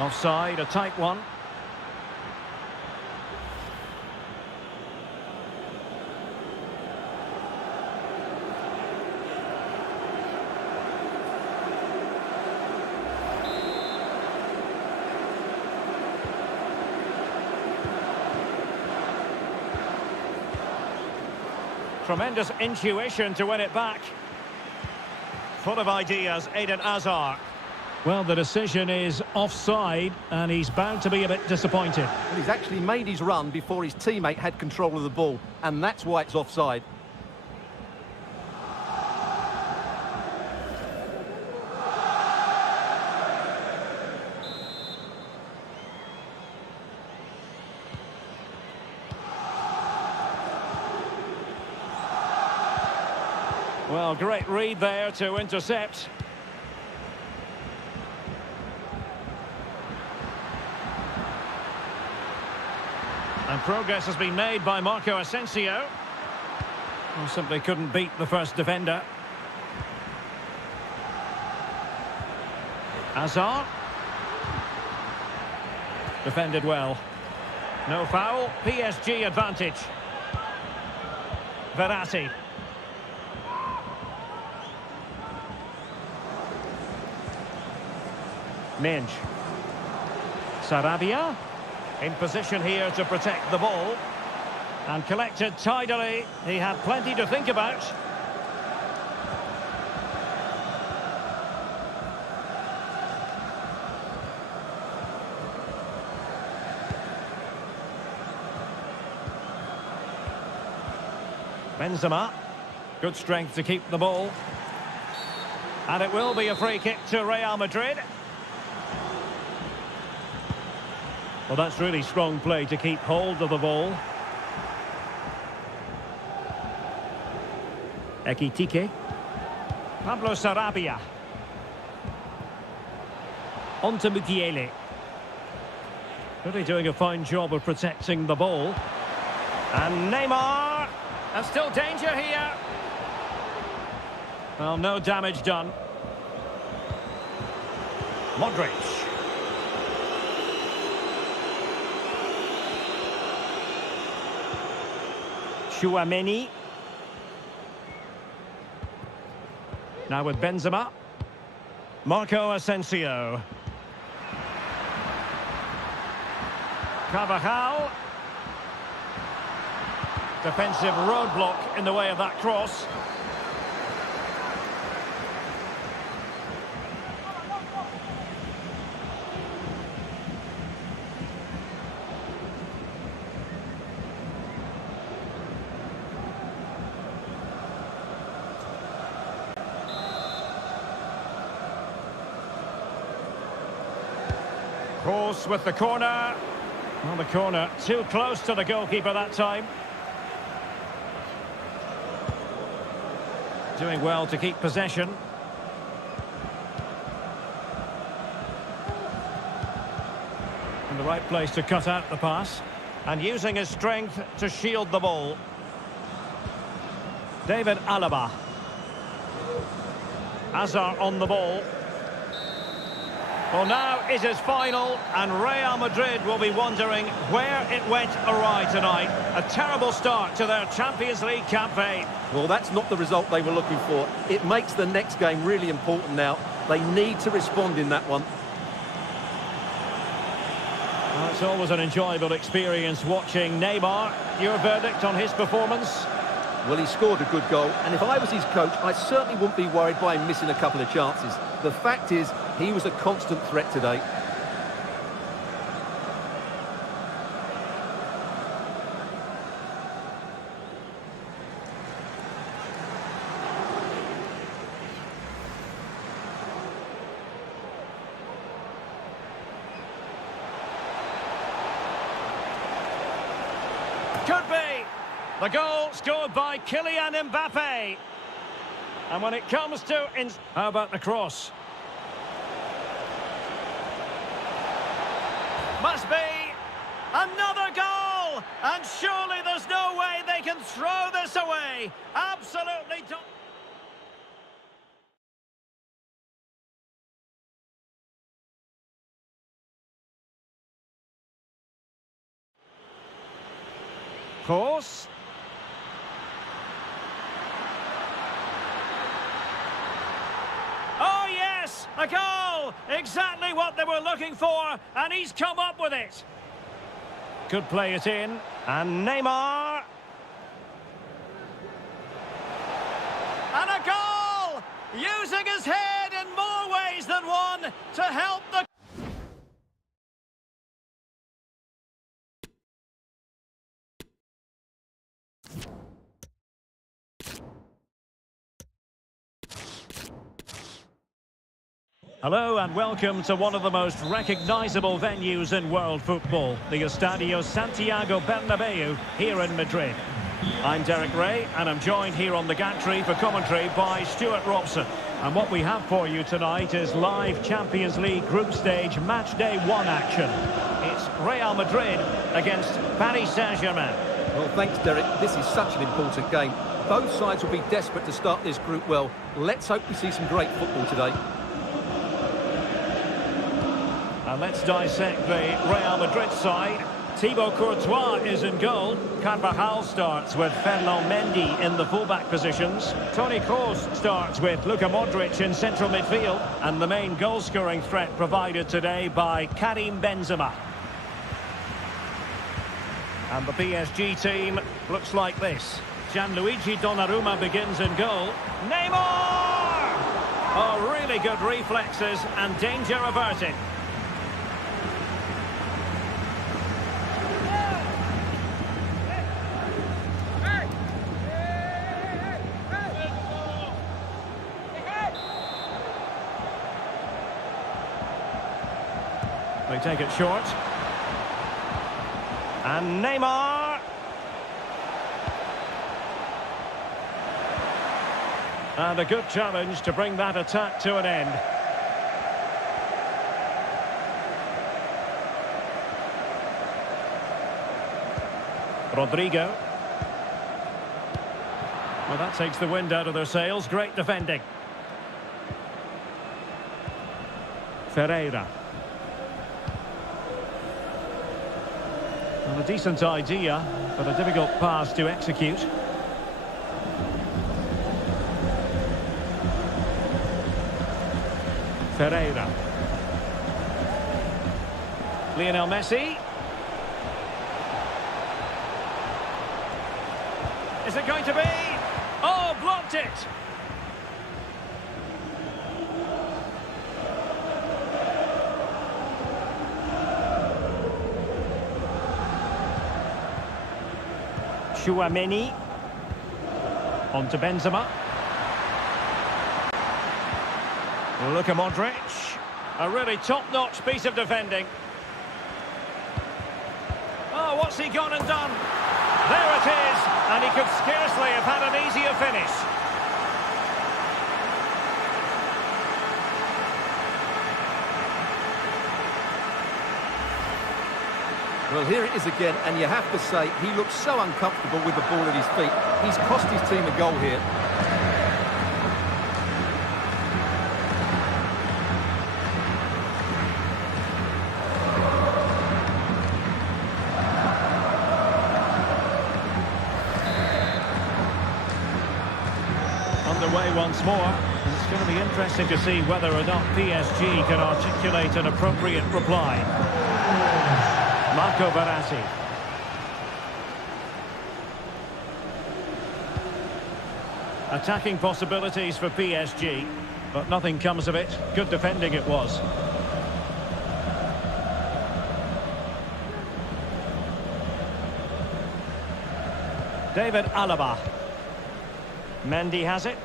Offside, a tight one. Tremendous intuition to win it back. Full of ideas, Eden Hazard. Well, the decision is offside, and he's bound to be a bit disappointed. Well, he's actually made his run before his teammate had control of the ball, and that's why it's offside. Well, great read there to intercept. And progress has been made by Marco Asensio. Well, simply couldn't beat the first defender. Hazard. Defended well. No foul. PSG advantage. Verratti. Minge. Sarabia. In position here to protect the ball. And collected tidily. He had plenty to think about. Benzema. Good strength to keep the ball. And it will be a free kick to Real Madrid. Well, that's really strong play to keep hold of the ball. Ekitike. Pablo Sarabia. Onto Mukiele. Really doing a fine job of protecting the ball. And Neymar. And still danger here. Well, no damage done. Modric. Chouameni. Now with Benzema. Marco Asensio. Carvajal. Defensive roadblock in the way of that cross. Cross with the corner. Well, the corner too close to the goalkeeper that time. Doing well to keep possession. In the right place to cut out the pass. And using his strength to shield the ball. David Alaba. Hazard on the ball. Well, now it is final, and Real Madrid will be wondering where it went awry tonight. A terrible start to their Champions League campaign. Well, that's not the result they were looking for. It makes the next game really important now. They need to respond in that one. Well, it's always an enjoyable experience watching Neymar. Your verdict on his performance? Well, he scored a good goal, and if I was his coach, I certainly wouldn't be worried by him missing a couple of chances. The fact is, he was a constant threat today. Could be. The goal scored by Kylian Mbappe. And when it comes to... How about the cross? Must be. Another goal! And surely there's no way they can throw this away. Absolutely don't... Course. Oh yes, a goal! Exactly what they were looking for, and he's come up with it. Could play it in, and Neymar. And a goal! Using his head in more ways than one to help the... Hello and welcome to one of the most recognisable venues in world football, the Estadio Santiago Bernabéu here in Madrid. I'm Derek Ray and I'm joined here on the gantry for commentary by Stuart Robson. And what we have for you tonight is live Champions League group stage match day 1 action. It's Real Madrid against Paris Saint-Germain. Well, thanks, Derek. This is such an important game. Both sides will be desperate to start this group well. Let's hope we see some great football today. And let's dissect the Real Madrid side. Thibaut Courtois is in goal. Carvajal starts with Ferland Mendy in the fullback positions. Toni Kroos starts with Luka Modric in central midfield. And the main goal-scoring threat provided today by Karim Benzema. And the PSG team looks like this. Gianluigi Donnarumma begins in goal. Neymar! Oh, really good reflexes and danger averted. They take it short. And Neymar. And a good challenge to bring that attack to an end. Rodrigo. Well, that takes the wind out of their sails. Great defending. Ferreira. Well, a decent idea, but a difficult pass to execute. Ferreira. Lionel Messi. Is it going to be? Oh, blocked it! Chouameni. On to Benzema. Luka Modric. A really top-notch piece of defending. Oh, what's he gone and done? There it is, and he could scarcely have had an easier finish. Well, here it is again, and you have to say, he looks so uncomfortable with the ball at his feet. He's cost his team a goal here. Underway once more. It's going to be interesting to see whether or not PSG can articulate an appropriate reply. Marco Verratti. Attacking possibilities for PSG, but nothing comes of it. Good defending it was. David Alaba. Mendy has it.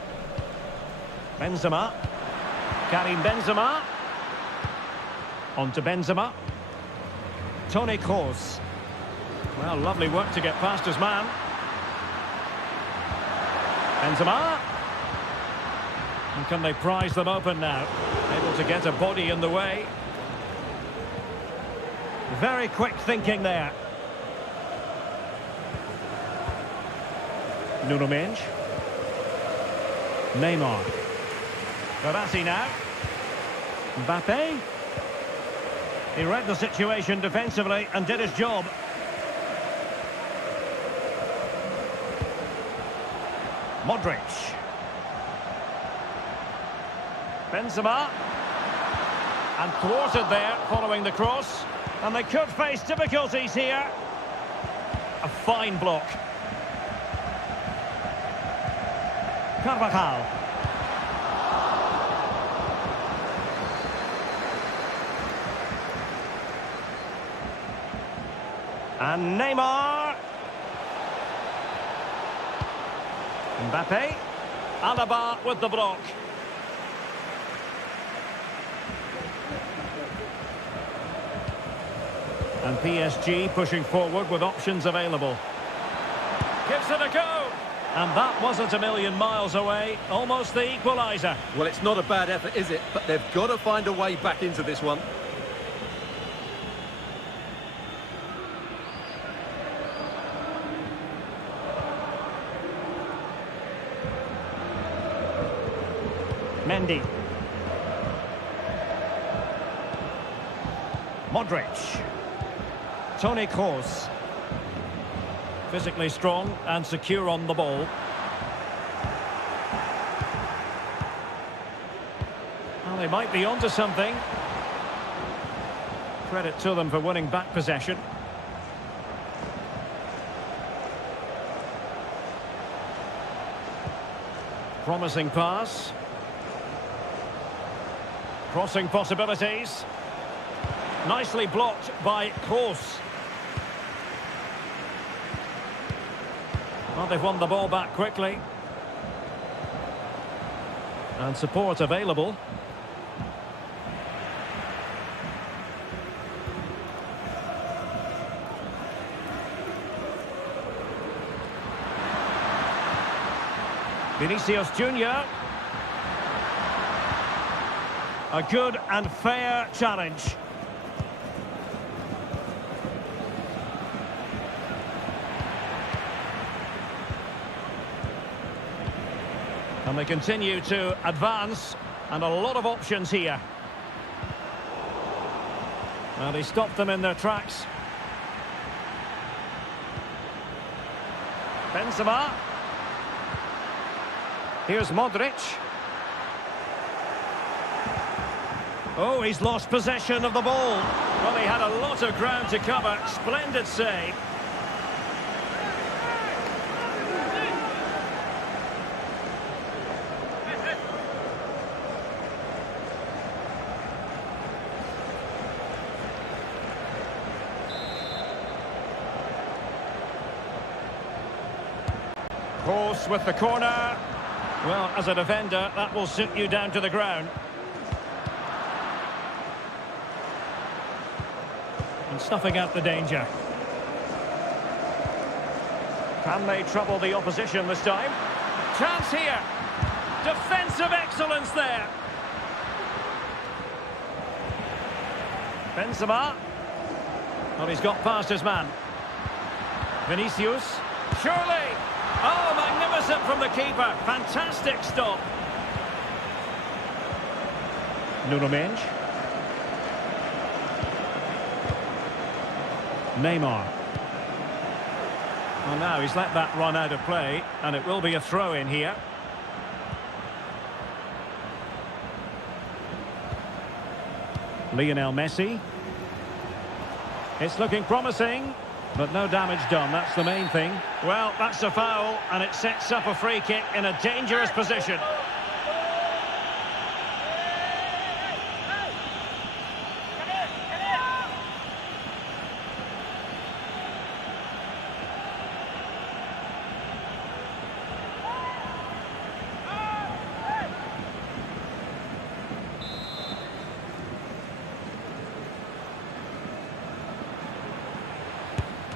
Benzema. Karim Benzema. On to Benzema. Toni Kroos. Well, lovely work to get past his man. Benzema. And can they prise them open now? Able to get a body in the way. Very quick thinking there. Nuno Mendes. Neymar. Verratti now. Mbappe. He read the situation defensively and did his job. Modric. Benzema. And thwarted there following the cross. And they could face difficulties here. A fine block. Carvajal. And Neymar. Mbappe. Alaba with the block. And PSG pushing forward with options available. Gives it a go. And that wasn't a million miles away. Almost the equaliser. Well, it's not a bad effort, is it? But they've got to find a way back into this one. Mendy. Modric. Toni Kroos. Physically strong and secure on the ball. Well, they might be onto something. Credit to them for winning back possession. Promising pass. Crossing possibilities. Nicely blocked by Kroos. Well, they've won the ball back quickly. And support available. Vinicius Junior. A good and fair challenge. And they continue to advance, and a lot of options here. Well, he stopped them in their tracks. Benzema. Here's Modric. Oh, he's lost possession of the ball. Well, he had a lot of ground to cover. Splendid save. Kroos with the corner. Well, as a defender, that will sit you down to the ground. And snuffing out the danger. Can they trouble the opposition this time? Chance here. Defensive excellence there. Benzema. Well, he's got past his man. Vinicius. Surely. Oh, magnificent from the keeper. Fantastic stop. Nuno Mendes. Neymar. Well, now he's let that run out of play, and it will be a throw in here. Lionel Messi. It's looking promising. But no damage done, that's the main thing. Well, that's a foul, and it sets up a free kick in a dangerous position.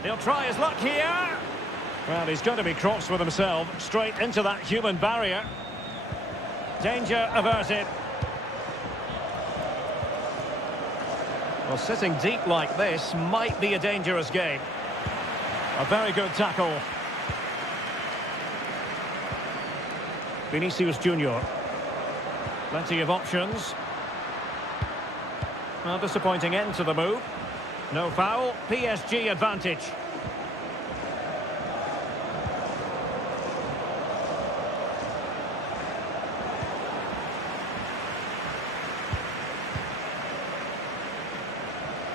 He'll try his luck here. Well, he's going to be cross with himself, straight into that human barrier. Danger averted. Well, sitting deep like this might be a dangerous game. A very good tackle. Vinicius Junior. Plenty of options. Well, disappointing end to the move. No foul. PSG advantage.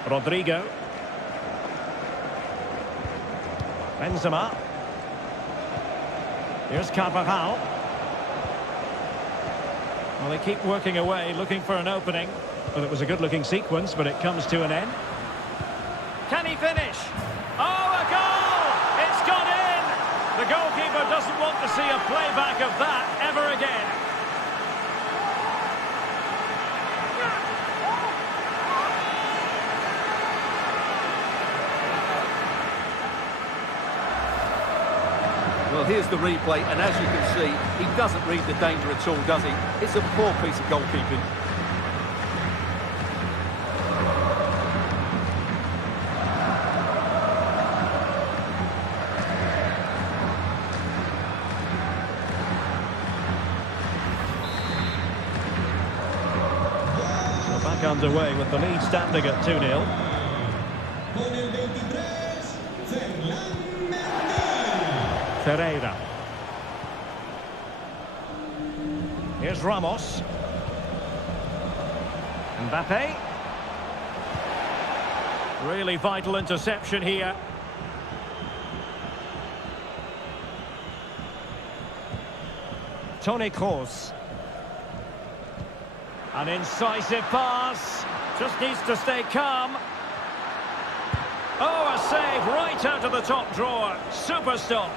Rodrigo. Benzema. Here's Carvajal. Well, they keep working away, looking for an opening. Well, it was a good-looking sequence, but it comes to an end. Can he finish? Oh, a goal! It's gone in! The goalkeeper doesn't want to see a playback of that ever again. Well, here's the replay, and as you can see, he doesn't read the danger at all, does he? It's a poor piece of goalkeeping. So back underway with the lead standing at 2-0. Con el 23, Ferreira. Here's Ramos. Mbappe. Really vital interception here. Toni Kroos. An incisive pass. Just needs to stay calm. Oh, a save right out of the top drawer. Super stop.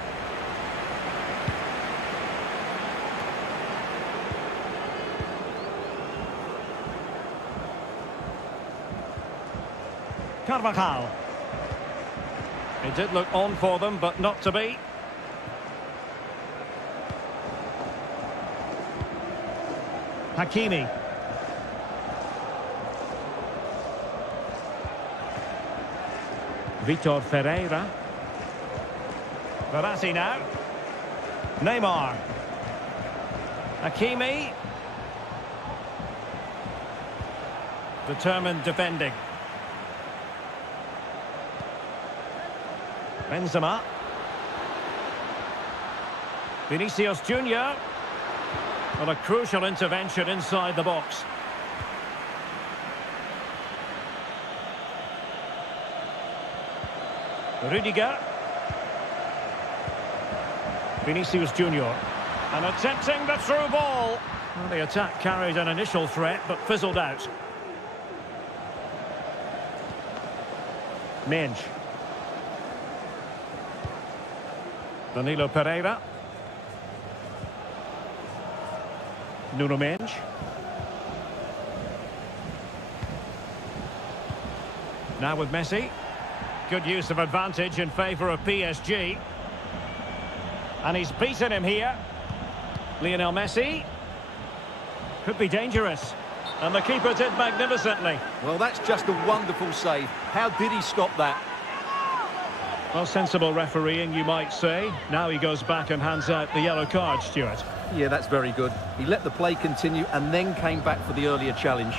Carvajal. It did look on for them, but not to be. Hakimi. Vitor Ferreira. Verratti now. Neymar. Hakimi. Determined defending. Benzema. Vinicius Junior. Well, a crucial intervention inside the box. Rudiger. Vinicius Junior. And attempting the through ball. Well, the attack carried an initial threat, but fizzled out. Menj. Danilo Pereira. Nuno Menj. Now with Messi. Good use of advantage in favour of PSG. And he's beaten him here. Lionel Messi. Could be dangerous. And the keeper did magnificently. Well, that's just a wonderful save. How did he stop that? Well, sensible refereeing, you might say. Now he goes back and hands out the yellow card, Stuart. Yeah, that's very good. He let the play continue and then came back for the earlier challenge.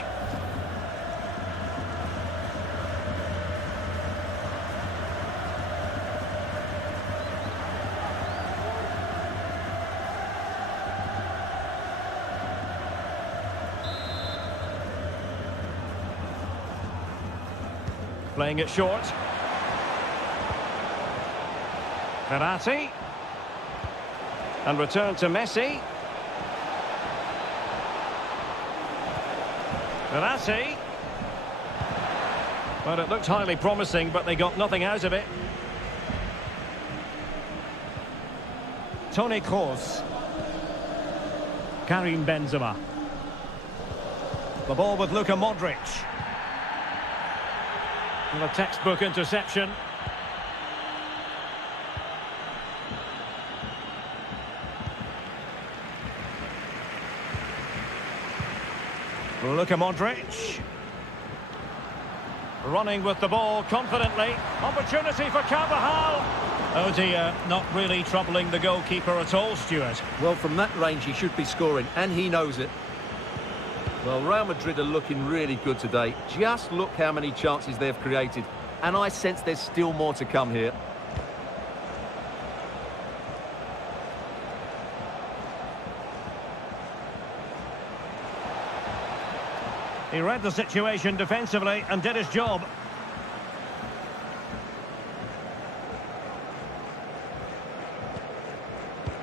Playing it short. Verratti. And return to Messi. Verratti. Well, it looked highly promising, but they got nothing out of it. Toni Kroos. Karim Benzema. The ball with Luka Modric. And a textbook interception. Luka Modric. Running with the ball confidently. Opportunity for Carvajal. Oh dear, not really troubling the goalkeeper at all, Stuart. Well, from that range, he should be scoring, and he knows it. Well, Real Madrid are looking really good today. Just look how many chances they've created. And I sense there's still more to come here. He read the situation defensively and did his job.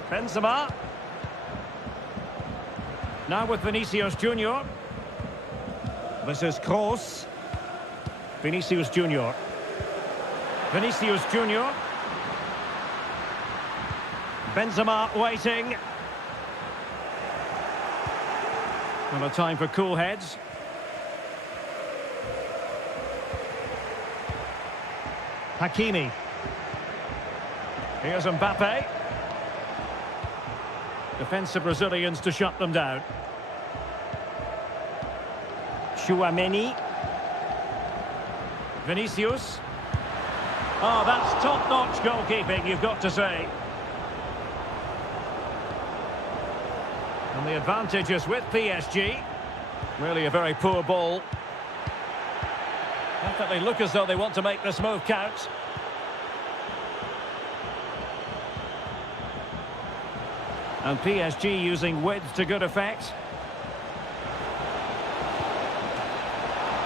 Benzema. Now with Vinicius Junior. This is Kroos. Vinicius Junior. Vinicius Junior. Benzema waiting. And a time for cool heads. Hakimi. Here's Mbappe. Defensive Brazilians to shut them down. Chouameni. Vinicius. Oh, that's top-notch goalkeeping, you've got to say. And the advantage is with PSG. Really a very poor ball. Definitely look as though they want to make this move count. And PSG using width to good effect.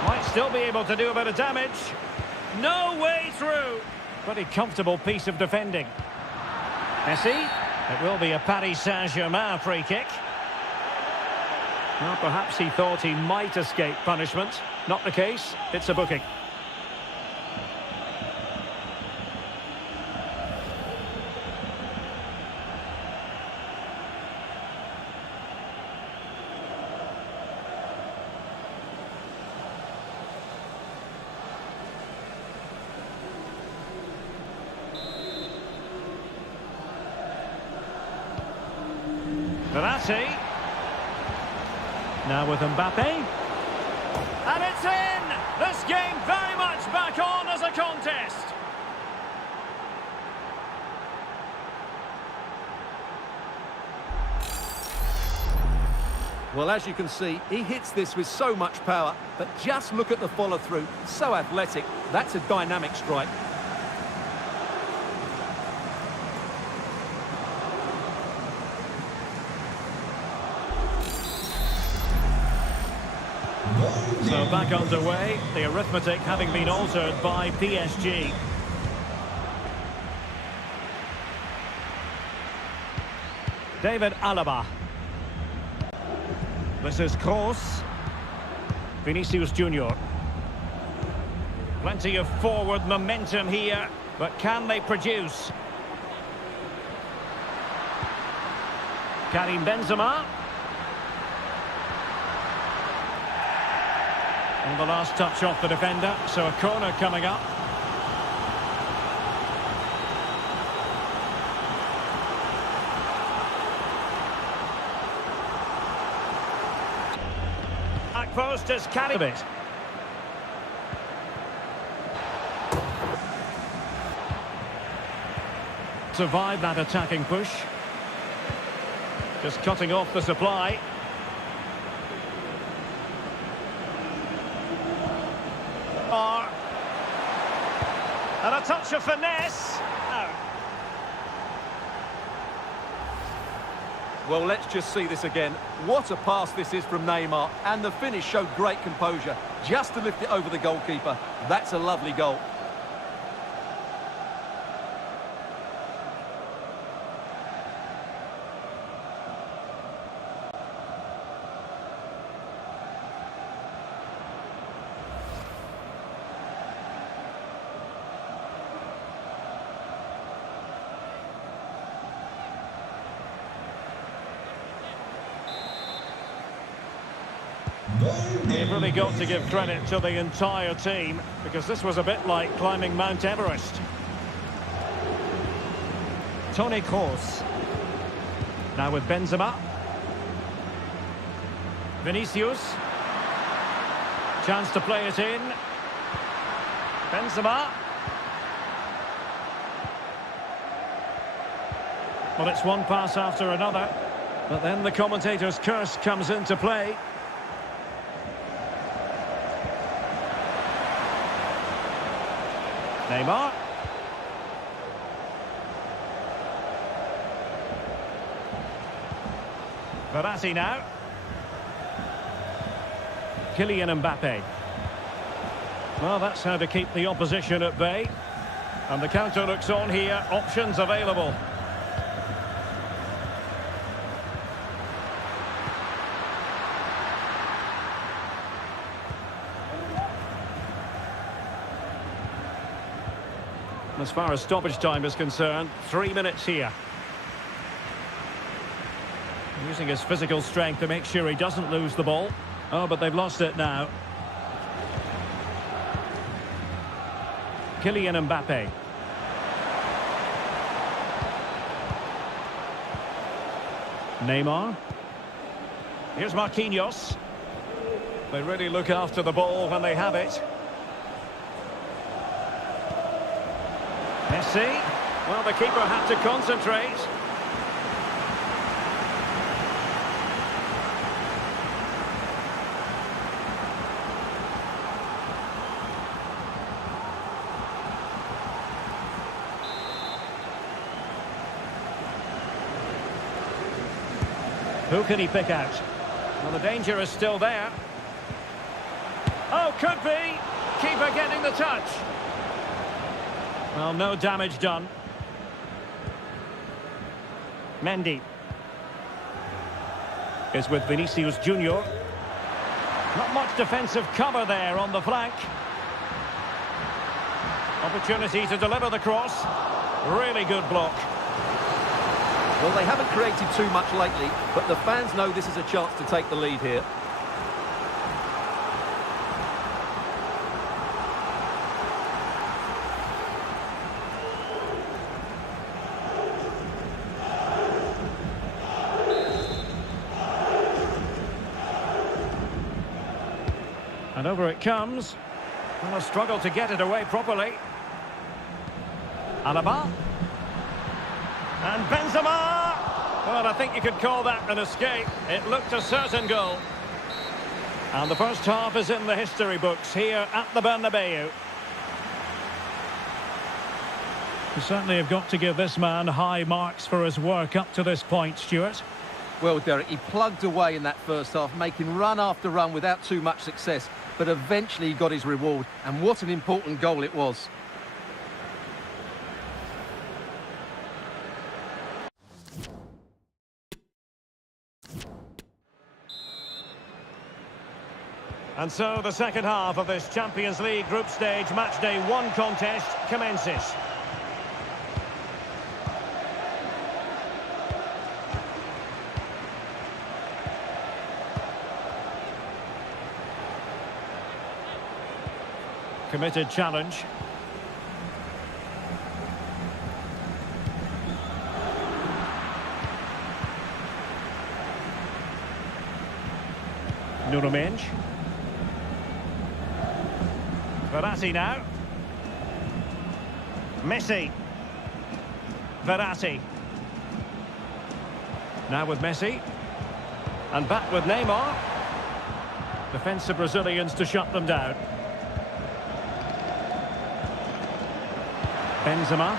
Might still be able to do a bit of damage. No way through. Pretty comfortable piece of defending. Messi. It will be a Paris Saint-Germain free kick. Well, perhaps he thought he might escape punishment. Not the case. It's a booking. Verratti. Now with Mbappe. And it's in! This game very much back on as a contest. Well, as you can see, he hits this with so much power, but just look at the follow-through. So athletic. That's a dynamic strike. So back underway, the arithmetic having been altered by PSG. David Alaba. This is Kroos. Vinicius Junior. Plenty of forward momentum here, but can they produce? Karim Benzema. And the last touch off the defender, so a corner coming up. Back post is carried it. Survived that attacking push. Just cutting off the supply. And a touch of finesse. No. Well, let's just see this again. What a pass this is from Neymar. And the finish showed great composure. Just to lift it over the goalkeeper. That's a lovely goal. You've really got to give credit to the entire team, because this was a bit like climbing Mount Everest. Toni Kroos. Now with Benzema. Vinicius. Chance to play it in. Benzema. Well, it's one pass after another. But then the commentator's curse comes into play. Neymar. Verratti now. Kylian Mbappe. Well, that's how to keep the opposition at bay. And the counter looks on here. Options available. As far as stoppage time is concerned, 3 minutes here. Using his physical strength to make sure he doesn't lose the ball. Oh, but they've lost it now. Kylian Mbappe. Neymar. Here's Marquinhos. They really look after the ball when they have it. Messi. Well, the keeper had to concentrate. Who can he pick out? Well, the danger is still there. Oh, could be. Keeper getting the touch. Well, no damage done. Mendy is with Vinicius Junior. Not much defensive cover there on the flank. Opportunity to deliver the cross. Really good block. Well, they haven't created too much lately, but the fans know this is a chance to take the lead here. And over it comes. And a struggle to get it away properly. Alaba. And Benzema! Well, I think you could call that an escape. It looked a certain goal. And the first half is in the history books here at the Bernabeu. You certainly have got to give this man high marks for his work up to this point, Stuart. Well, Derek, he plugged away in that first half, making run after run without too much success. But eventually he got his reward. And what an important goal it was. And so the second half of this Champions League group stage matchday 1 contest commences. Committed challenge. Nuno Mendes. Verratti now. Messi. Verratti. Now with Messi. And back with Neymar. Defensive Brazilians to shut them down. Benzema.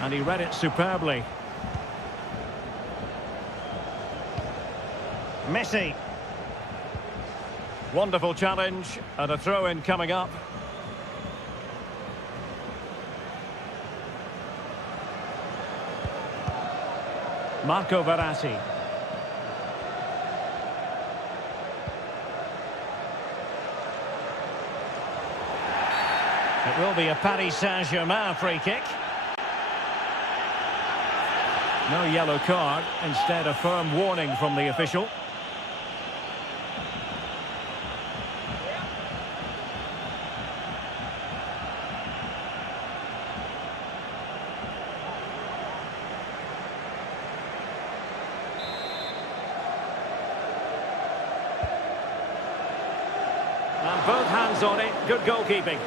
And he read it superbly. Messi. Wonderful challenge and a throw-in coming up. Marco Verratti. It will be a Paris Saint-Germain free kick. No yellow card, instead a firm warning from the official. Both hands on it. Good goalkeeping.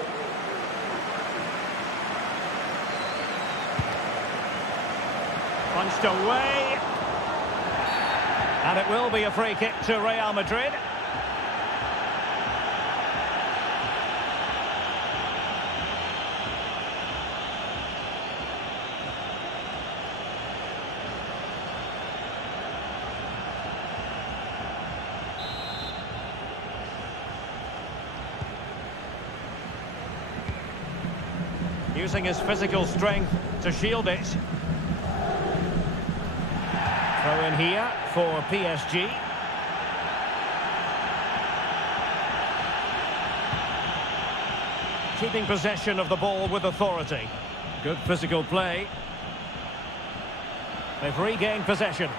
Punched away. And it will be a free kick to Real Madrid. Using his physical strength to shield it. Throw in here for PSG. Keeping possession of the ball with authority. Good physical play. They've regained possession.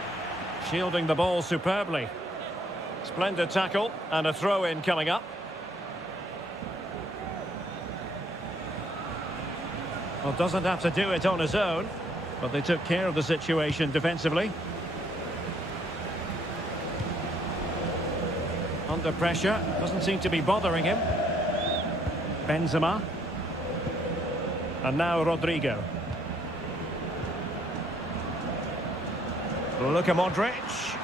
Shielding the ball superbly. Splendid tackle and a throw-in coming up. Well, doesn't have to do it on his own, but they took care of the situation defensively. Under pressure, doesn't seem to be bothering him. Benzema. And now Rodrigo. Luka Modric.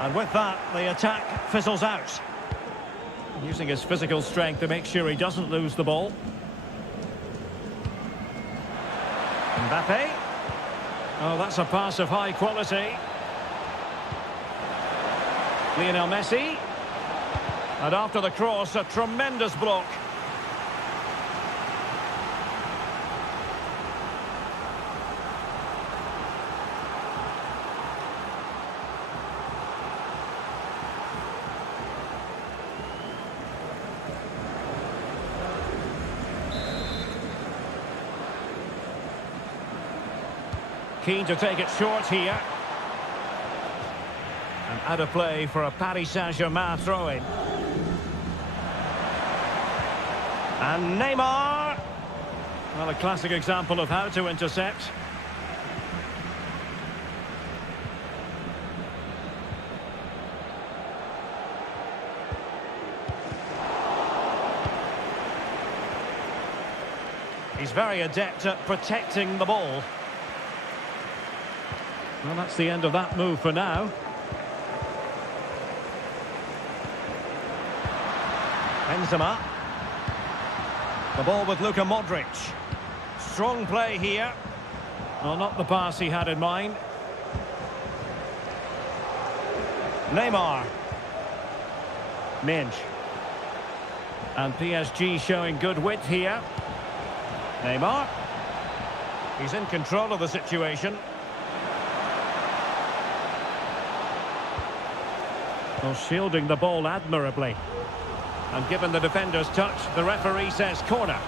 And with that, the attack fizzles out. Using his physical strength to make sure he doesn't lose the ball. Mbappe. Oh, that's a pass of high quality. Lionel Messi. And after the cross, a tremendous block. Keen to take it short here. And out of play for a Paris Saint-Germain throw-in. And Neymar. Well, a classic example of how to intercept. He's very adept at protecting the ball. Well, that's the end of that move for now. Benzema. The ball with Luka Modric. Strong play here. Well, not the pass he had in mind. Neymar. Minge. And PSG showing good width here. Neymar. He's in control of the situation. Well, shielding the ball admirably. And given the defender's touch, the referee says corner.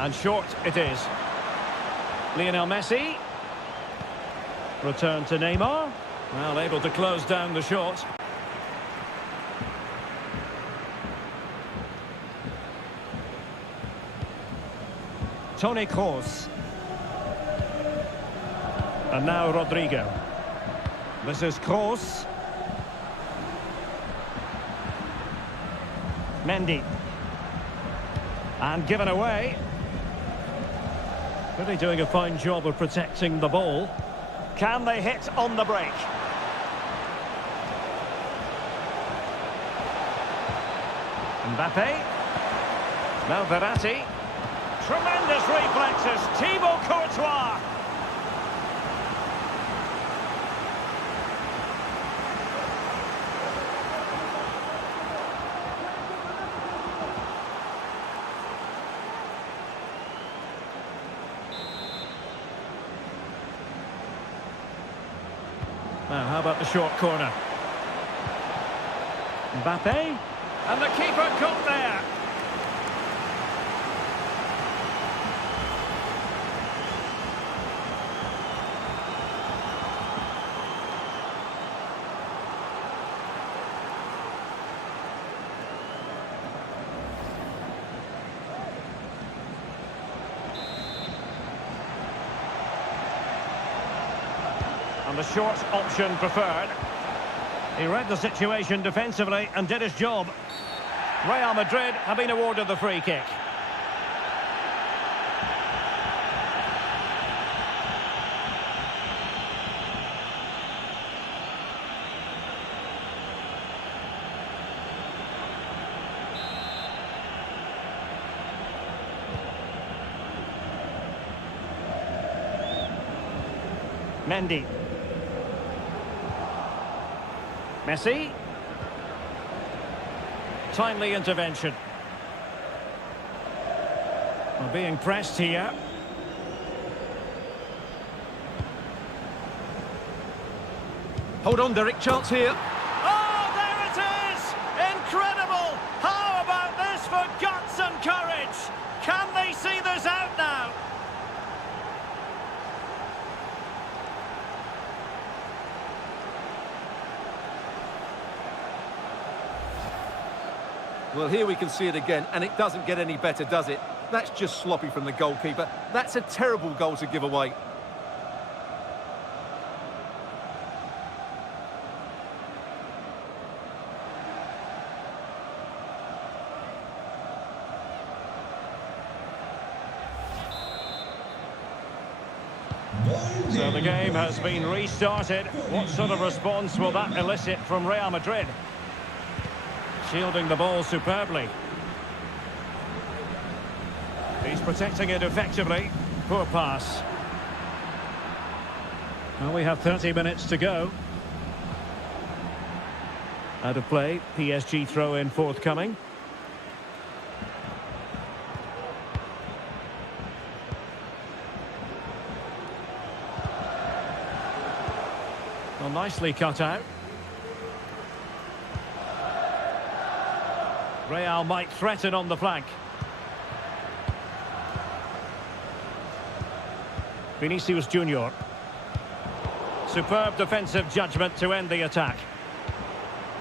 And short it is. Lionel Messi. Return to Neymar. Well, able to close down the shot. Toni Kroos. And now Rodrigo. This is Kroos. Mendy. And given away. Really doing a fine job of protecting the ball. Can they hit on the break? Mbappe. Now Verratti. Tremendous reflexes, Thibaut Courtois. Now, how about the short corner? Mbappe, and the keeper got there. And the short option preferred. He read the situation defensively and did his job. Real Madrid have been awarded the free kick. Mendy. Messi. Timely intervention. Well, being pressed here. Hold on, Derek, chance here. Oh, there it is! Incredible! How about this for guts and courage? Can they see this out now? Well, here we can see it again, and it doesn't get any better, does it? That's just sloppy from the goalkeeper. That's a terrible goal to give away. So the game has been restarted. What sort of response will that elicit from Real Madrid? Shielding the ball superbly. He's protecting it effectively. Poor pass. Well, we have 30 minutes to go. Out of play, PSG throw-in forthcoming. Well, nicely cut out. Real might threaten on the flank. Vinicius Junior. Superb defensive judgment to end the attack.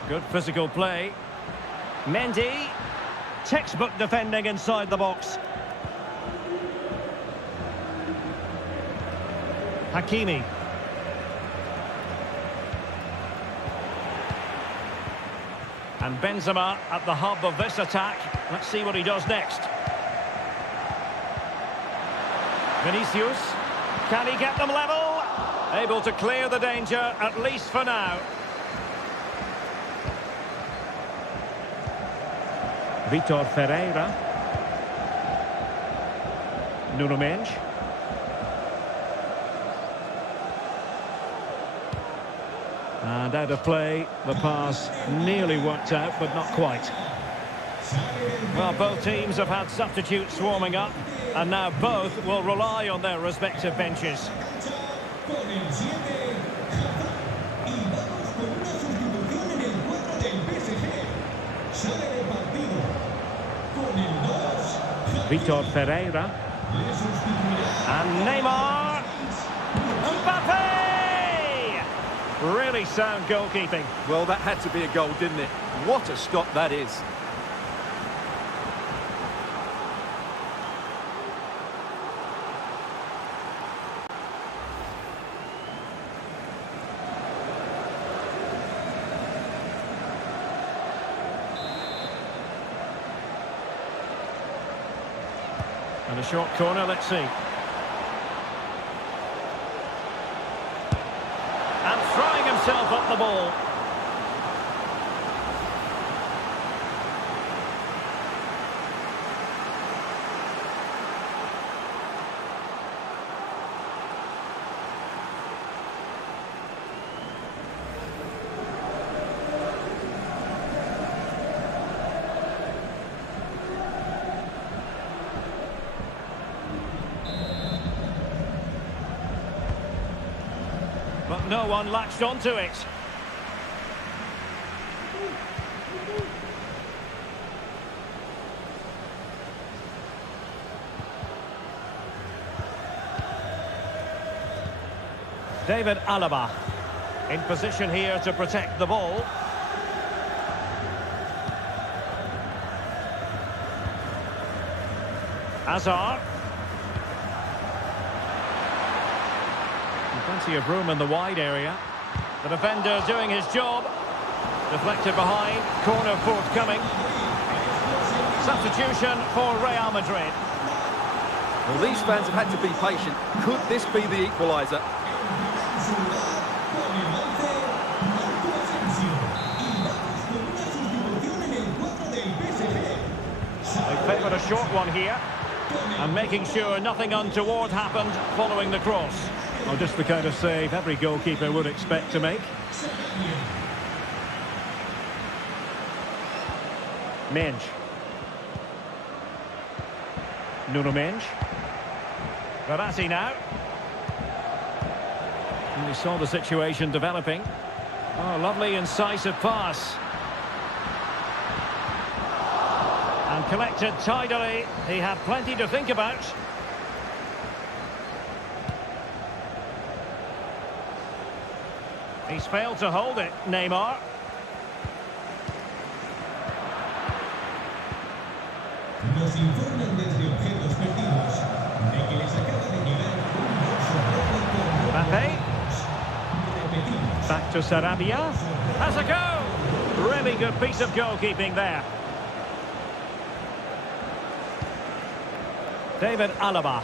Good physical play. Mendy. Textbook defending inside the box. Hakimi. And Benzema at the hub of this attack. Let's see what he does next. Vinicius. Can he get them level? Able to clear the danger, at least for now. Vitor Ferreira. Nuno Mendes. And out of play, the pass nearly worked out, but not quite. Well, both teams have had substitutes warming up, and now both will rely on their respective benches. Vitor Ferreira. And Neymar. Mbappe! Really sound goalkeeping. Well, that had to be a goal, didn't it? What a stop that is. And a short corner, let's see. And throwing himself up the ball. but no one latched onto it. David Alaba in position here to protect the ball. Hazard. Plenty of room in the wide area. The defender doing his job. Deflected behind. Corner forthcoming. Substitution for Real Madrid. Well, these fans have had to be patient. Could this be the equaliser? They favoured a short one here. And making sure nothing untoward happened following the cross. Oh, just the kind of save every goalkeeper would expect to make. Mensch. Nuno Mensch. Verratti now. And we saw the situation developing. Oh, lovely incisive pass. And collected tidily. He had plenty to think about. He's failed to hold it, Neymar. Nos informan desde objetos perdidos de que les acaba de llegar un bolso rojo con Mbappe. Repetimos. Back to Sarabia. Has a go! Really good piece of goalkeeping there. David Alaba.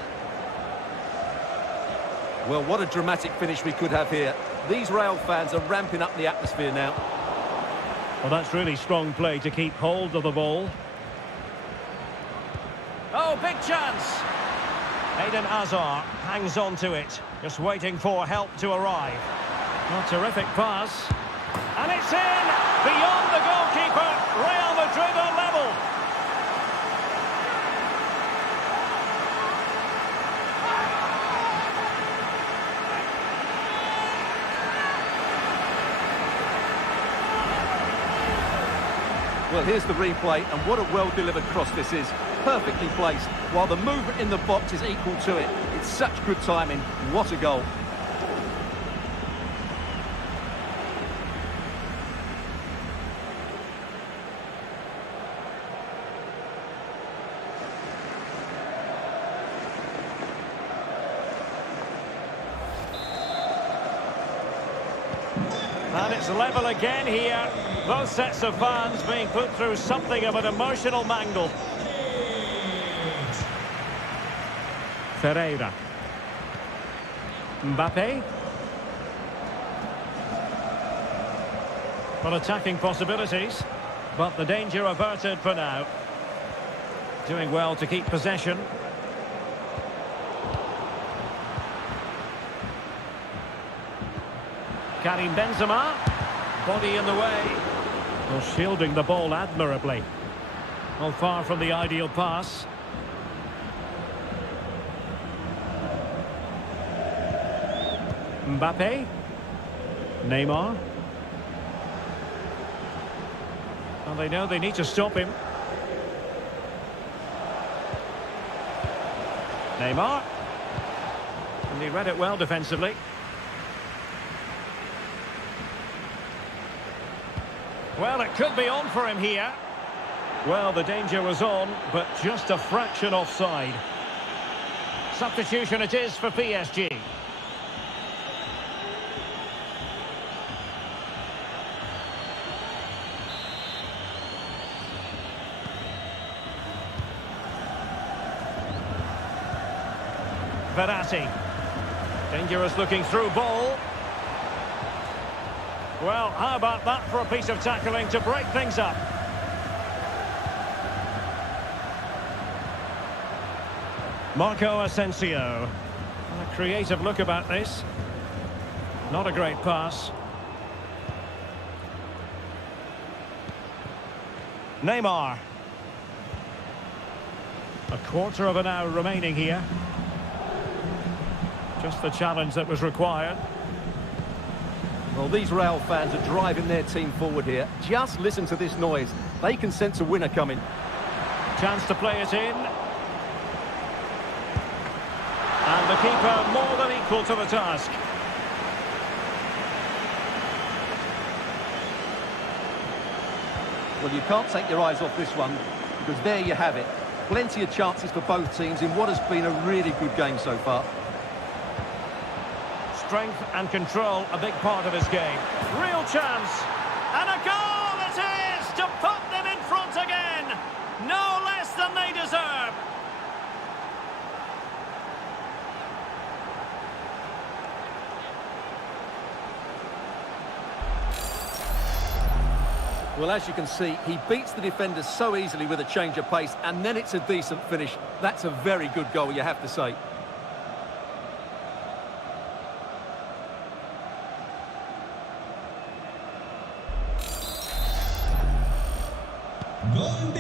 Well, what a dramatic finish we could have here. These Real fans are ramping up the atmosphere now. Well, that's really strong play to keep hold of the ball. Oh, big chance! Eden Hazard hangs on to it, just waiting for help to arrive. A terrific pass. And it's in! Beyond the goalkeeper, Real Madrid are level. Well, here's the replay, and what a well-delivered cross this is. Perfectly placed, while the movement in the box is equal to it. It's such good timing. What a goal. And it's level again here. Both sets of fans being put through something of an emotional mangle. Ferreira. Mbappe. Well, attacking possibilities, but the danger averted for now. Doing well to keep possession. Karim Benzema. Body in the way. Well, shielding the ball admirably. Well, far from the ideal pass. Mbappe. Neymar. And they know they need to stop him. Neymar. And he read it well defensively. Well, it could be on for him here. Well, the danger was on, but just a fraction offside. Substitution it is for PSG. Verratti. Dangerous looking through ball. Well, how about that for a piece of tackling to break things up? Marco Asensio. A creative look about this. Not a great pass. Neymar. A quarter of an hour remaining here. Just the challenge that was required. Well, these Real fans are driving their team forward here. Just listen to this noise. They can sense a winner coming. Chance to play it in. And the keeper more than equal to the task. Well, you can't take your eyes off this one, because there you have it. Plenty of chances for both teams in what has been a really good game so far. Strength and control, a big part of his game. Real chance. And a goal it is to put them in front again. No less than they deserve. Well, as you can see, he beats the defenders so easily with a change of pace, and then it's a decent finish. That's a very good goal, you have to say.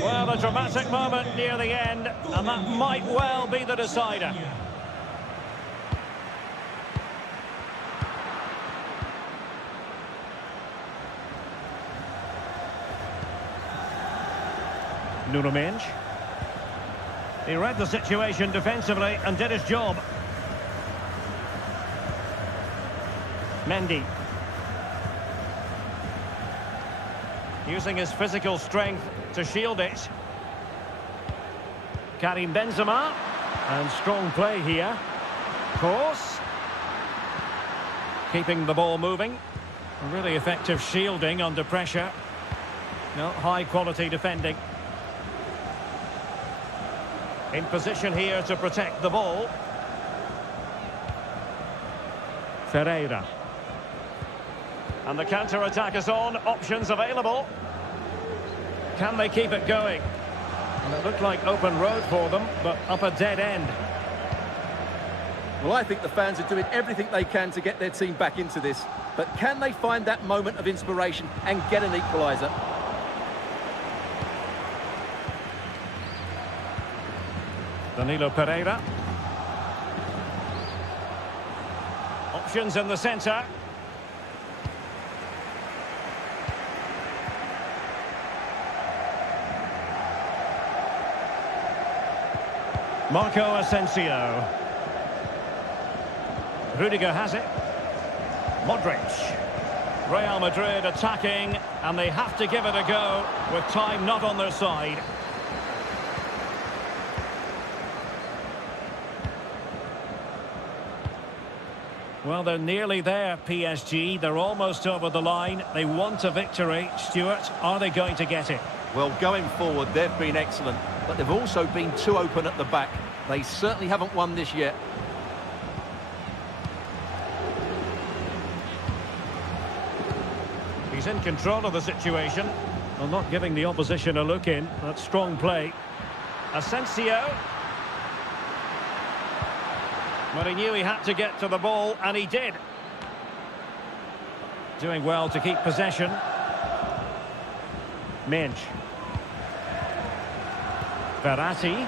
Well, a dramatic moment near the end, and that might well be the decider. Nuno Mendes. He read the situation defensively and did his job. Mendy. Using his physical strength to shield it. Karim Benzema. And strong play here. Course. Keeping the ball moving. Really effective shielding under pressure. No, high quality defending. In position here to protect the ball. Ferreira. And the counter-attack is on. Options available. Can they keep it going? And it looked like open road for them, but up a dead end. Well, I think the fans are doing everything they can to get their team back into this. But can they find that moment of inspiration and get an equaliser? Danilo Pereira. Options in the centre. Marco Asensio. Rudiger has it. Modric. Real Madrid attacking, and they have to give it a go with time not on their side. Well, they're nearly there, PSG. They're almost over the line. They want a victory. Stuart, are they going to get it? Well, going forward, they've been excellent, but they've also been too open at the back. They certainly haven't won this yet. He's in control of the situation. Well, not giving the opposition a look in. That's strong play. Asensio. But he knew he had to get to the ball, and he did. Doing well to keep possession. Mendes. Verratti.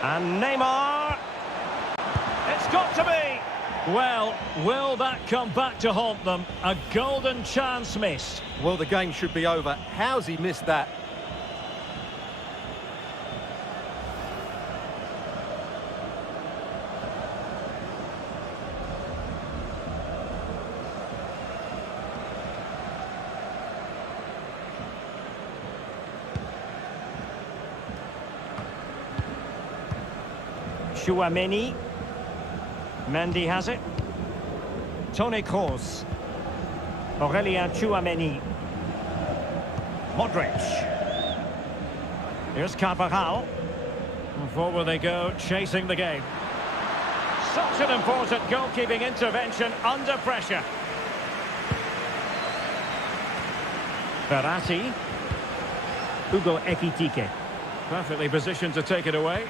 And Neymar. It's got to be. Well, will that come back to haunt them? A golden chance missed. Well, the game should be over. How's he missed that? Chouameni. Mendy has it. Toni Kroos. Aurelien Chouameni. Modric. Here's Carvajal. And forward they go, chasing the game. Such an important goalkeeping intervention under pressure. Verratti. Hugo Ekitike. Perfectly positioned to take it away.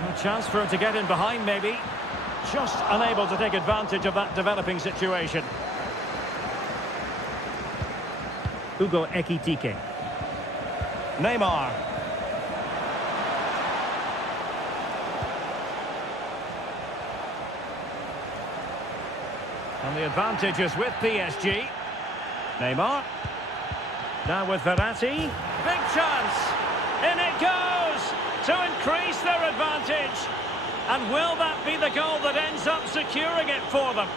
A chance for him to get in behind, maybe. Just unable to take advantage of that developing situation. Hugo Ekitike. Neymar. And the advantage is with PSG. Neymar. Now with Verratti. Big chance. In it goes to increase their advantage. And will that be the goal that ends up securing it for them?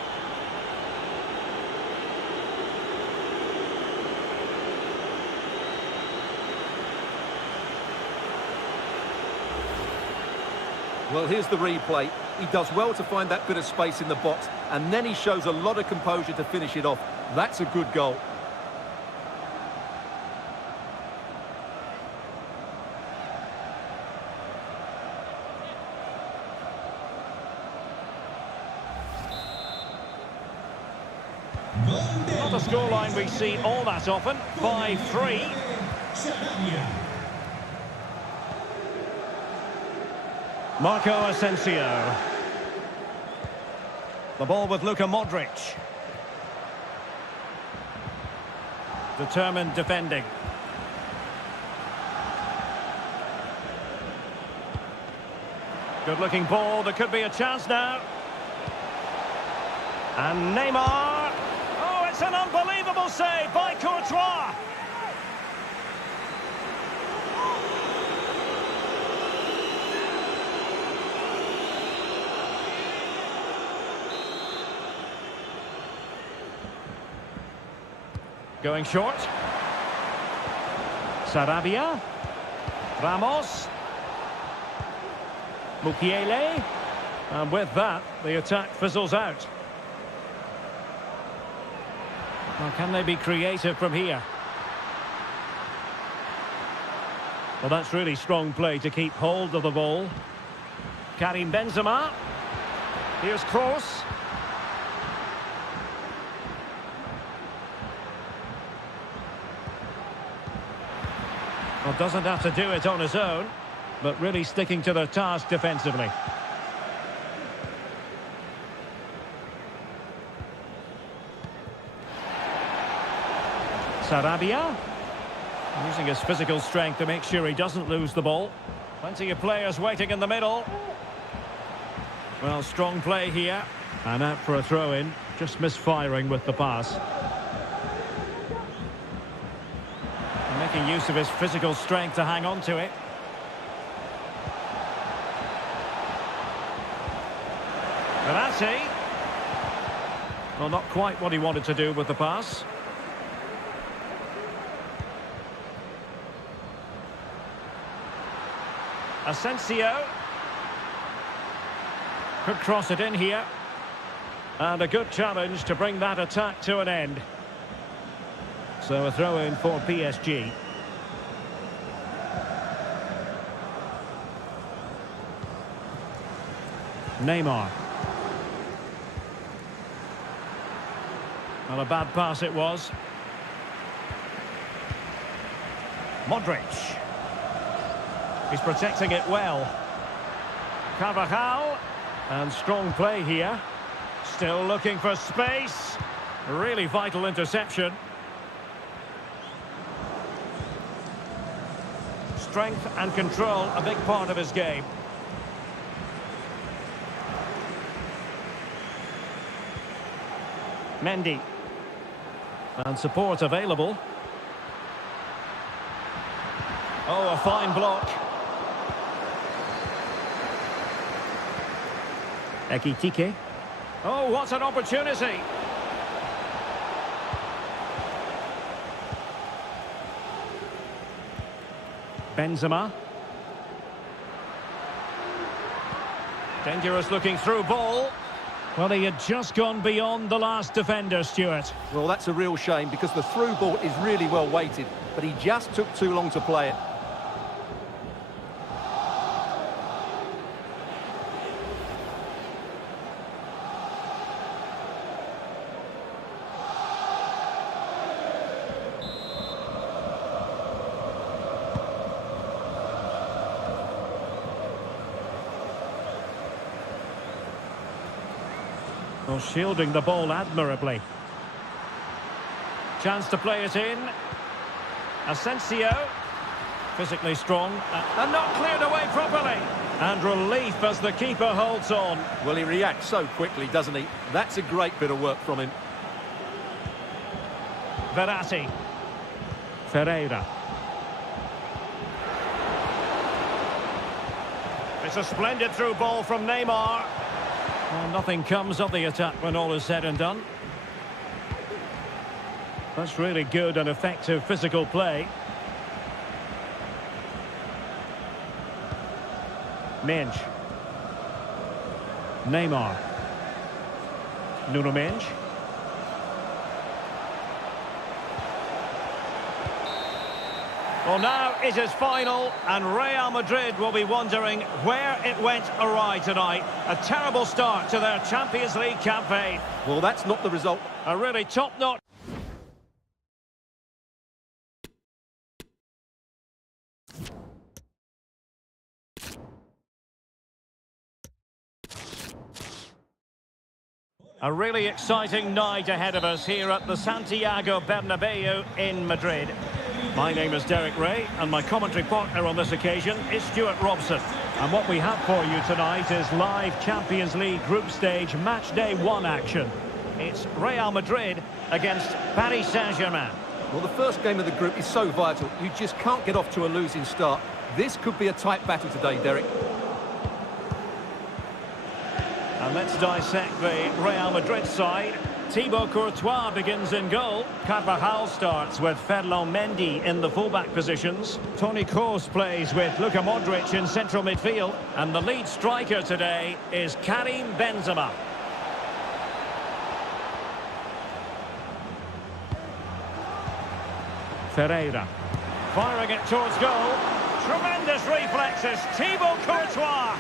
Well, here's the replay. He does well to find that bit of space in the box, and then he shows a lot of composure to finish it off. That's a good goal. Not a scoreline we see all that often. 5-3. Marco Asensio. The ball with Luka Modric. Determined defending. Good looking ball. There could be a chance now. And Neymar. Oh, it's an unbelievable save by Courtois. Going short. Sarabia. Ramos. Mukiele. And with that, the attack fizzles out. Well, can they be creative from here? Well, that's really strong play to keep hold of the ball. Karim Benzema. Here's Kroos. Well, doesn't have to do it on his own, but really sticking to their task defensively. Sarabia. Using his physical strength to make sure he doesn't lose the ball. Plenty of players waiting in the middle. Well, strong play here. And out for a throw-in. Just misfiring with the pass. Making use of his physical strength to hang on to it. Verratti. Well, not quite what he wanted to do with the pass. Asensio. Could cross it in here. And a good challenge to bring that attack to an end. So a throw-in for PSG. Neymar. Well, a bad pass it was. Modric. He's protecting it well. Carvajal. And strong play here. Still looking for space. Really vital interception. Strength and control, a big part of his game. Mendy. And support available. Oh, a fine block. Ekitike. Oh, what an opportunity. Benzema. Dangerous looking through ball. Well, he had just gone beyond the last defender, Stuart. Well, that's a real shame because the through ball is really well weighted, but he just took too long to play it. Well, shielding the ball admirably. Chance to play it in. Asensio. Physically strong and not cleared away properly. And relief as the keeper holds on. Well, he reacts so quickly, doesn't he? That's a great bit of work from him. Verratti. Ferreira. It's a splendid through ball from Neymar. Well, nothing comes of the attack when all is said and done. That's really good and effective physical play. Mensch. Neymar. Nuno Mensch. Well, now it is final, and Real Madrid will be wondering where it went awry tonight. A terrible start to their Champions League campaign. Well, that's not the result. A really top-notch. A really exciting night ahead of us here at the Santiago Bernabeu in Madrid. My name is Derek Ray, and my commentary partner on this occasion is Stuart Robson. And what we have for you tonight is live Champions League group stage match day 1 action. It's Real Madrid against Paris Saint-Germain. Well, the first game of the group is so vital. You just can't get off to a losing start. This could be a tight battle today, Derek. And let's dissect the Real Madrid side. Thibaut Courtois begins in goal. Carvajal starts with Ferland Mendy in the fullback positions. Toni Kroos plays with Luka Modric in central midfield. And the lead striker today is Karim Benzema. Ferreira. Firing it towards goal. Tremendous reflexes. Thibaut Courtois.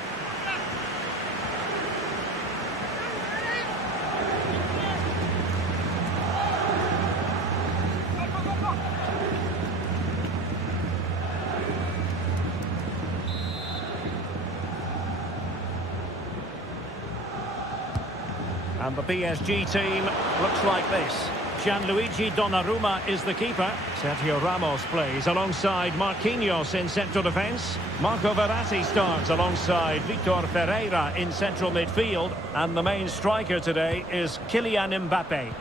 And the PSG team looks like this. Gianluigi Donnarumma is the keeper. Sergio Ramos plays alongside Marquinhos in central defence. Marco Verratti starts alongside Vitor Ferreira in central midfield. And the main striker today is Kylian Mbappe.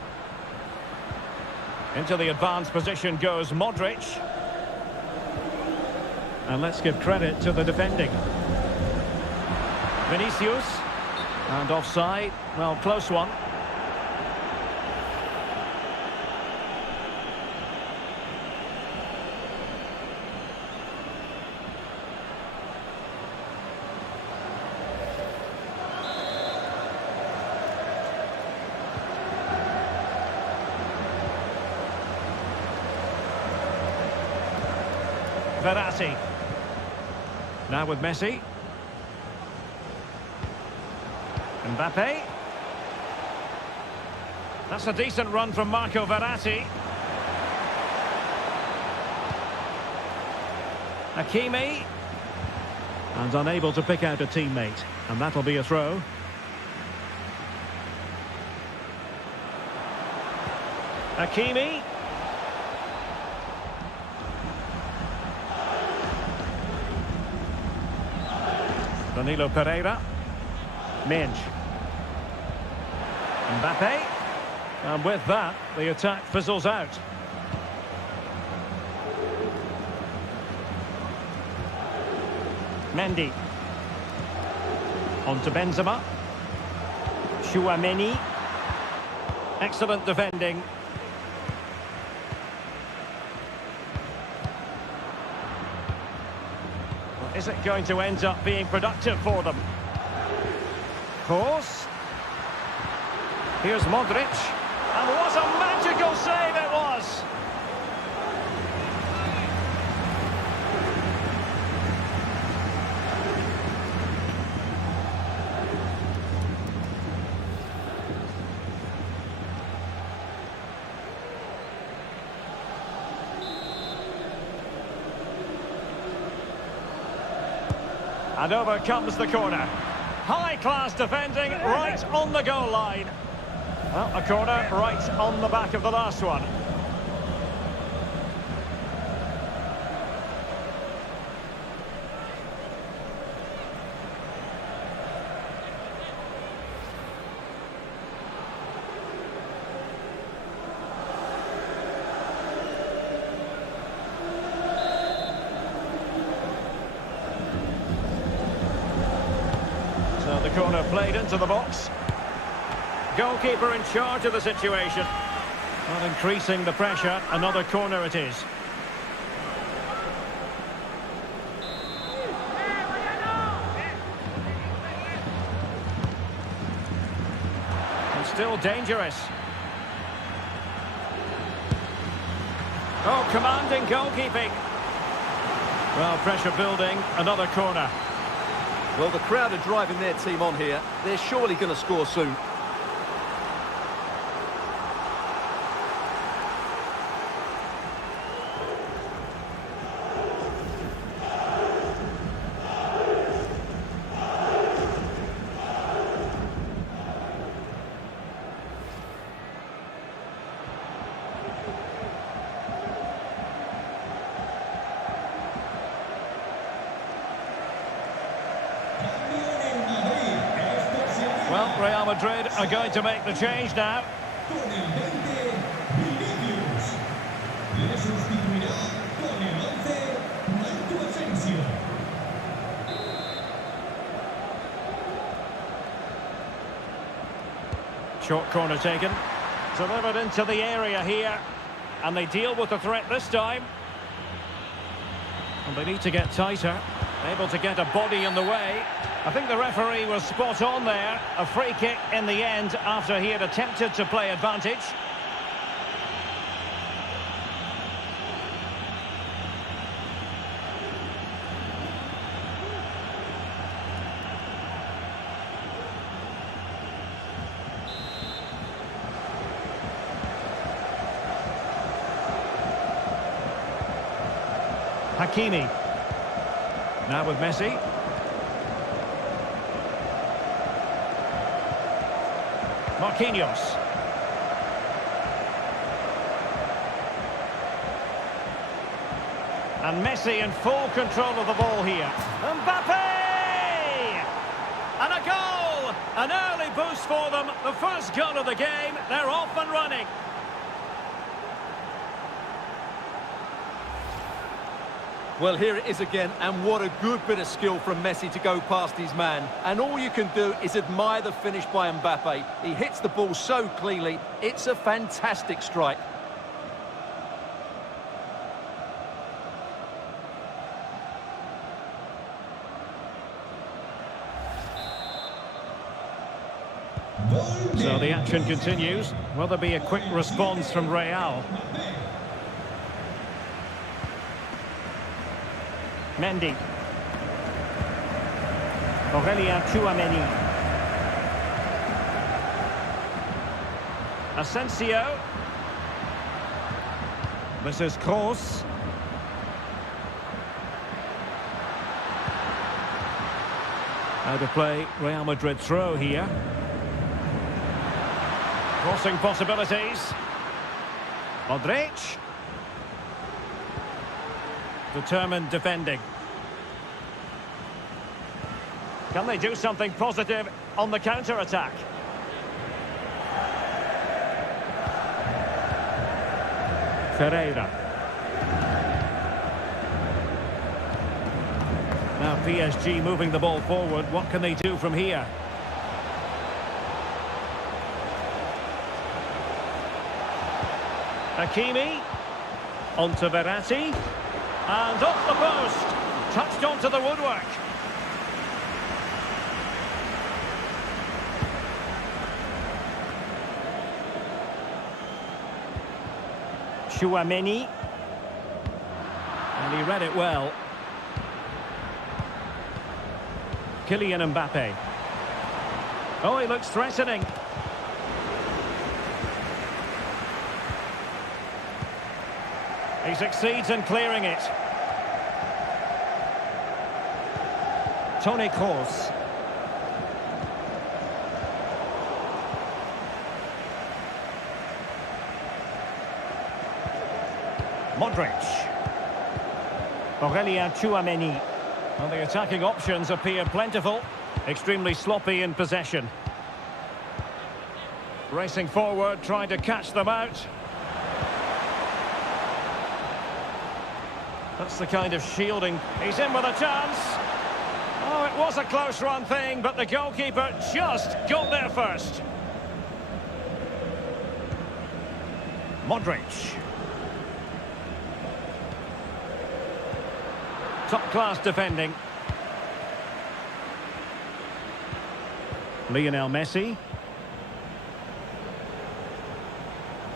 Into the advanced position goes Modric. And let's give credit to the defending. Vinicius. And offside. Well, close one. Verratti. Now with Messi. Mbappe. That's a decent run from Marco Verratti. Hakimi. And unable to pick out a teammate. And that'll be a throw. Hakimi. Danilo Pereira. Mensch. Mbappe. And with that, the attack fizzles out. Mendy. On to Benzema. Tchouaméni. Excellent defending. Well, is it going to end up being productive for them? Kroos. Here's Modric. And what a magical save it was! And over comes the corner. High-class defending right on the goal line. Well, a corner right on the back of the last one. the corner played into the box. Goalkeeper in charge of the situation. Not increasing the pressure. Another corner it is. And still dangerous. Oh, commanding goalkeeping. Well, pressure building. Another corner. Well, the crowd are driving their team on here. They're surely going to score soon. Well, Real Madrid are going to make the change now. Con el 20, Vinicius. Le sustituirá con el 11, Magnus. Short corner taken. Delivered into the area here. And they deal with the threat this time. And they need to get tighter. Able to get a body in the way. I think the referee was spot on there. A free kick in the end after he had attempted to play advantage. Hakimi. Now with Messi. Marquinhos. And Messi in full control of the ball here. Mbappe! And a goal! An early boost for them. The first goal of the game. They're off and running. Well, here it is again, and what a good bit of skill from Messi to go past his man. And all you can do is admire the finish by Mbappe. He hits the ball so cleanly, it's a fantastic strike. So the action continues. Will there be a quick response from Real? Mendy. Aurelien Tchouameni. Asensio. This is Kroos. Out of play, Real Madrid throw here. Crossing possibilities. Modric. Determined defending. Can they do something positive on the counter-attack? Ferreira. Now PSG moving the ball forward. What can they do from here? Hakimi. Onto Verratti. And off the post. Touched onto the woodwork. Tchouameni. And he read it well. Kylian Mbappe. Oh, he looks threatening. He succeeds in clearing it. Toni Kroos. Modric. Aurelien Tchouameni. Well, the attacking options appear plentiful. Extremely sloppy in possession. Racing forward, trying to catch them out. That's the kind of shielding. He's in with a chance. Oh, it was a close run thing, but the goalkeeper just got there first. Modric. Top-class defending. Lionel Messi.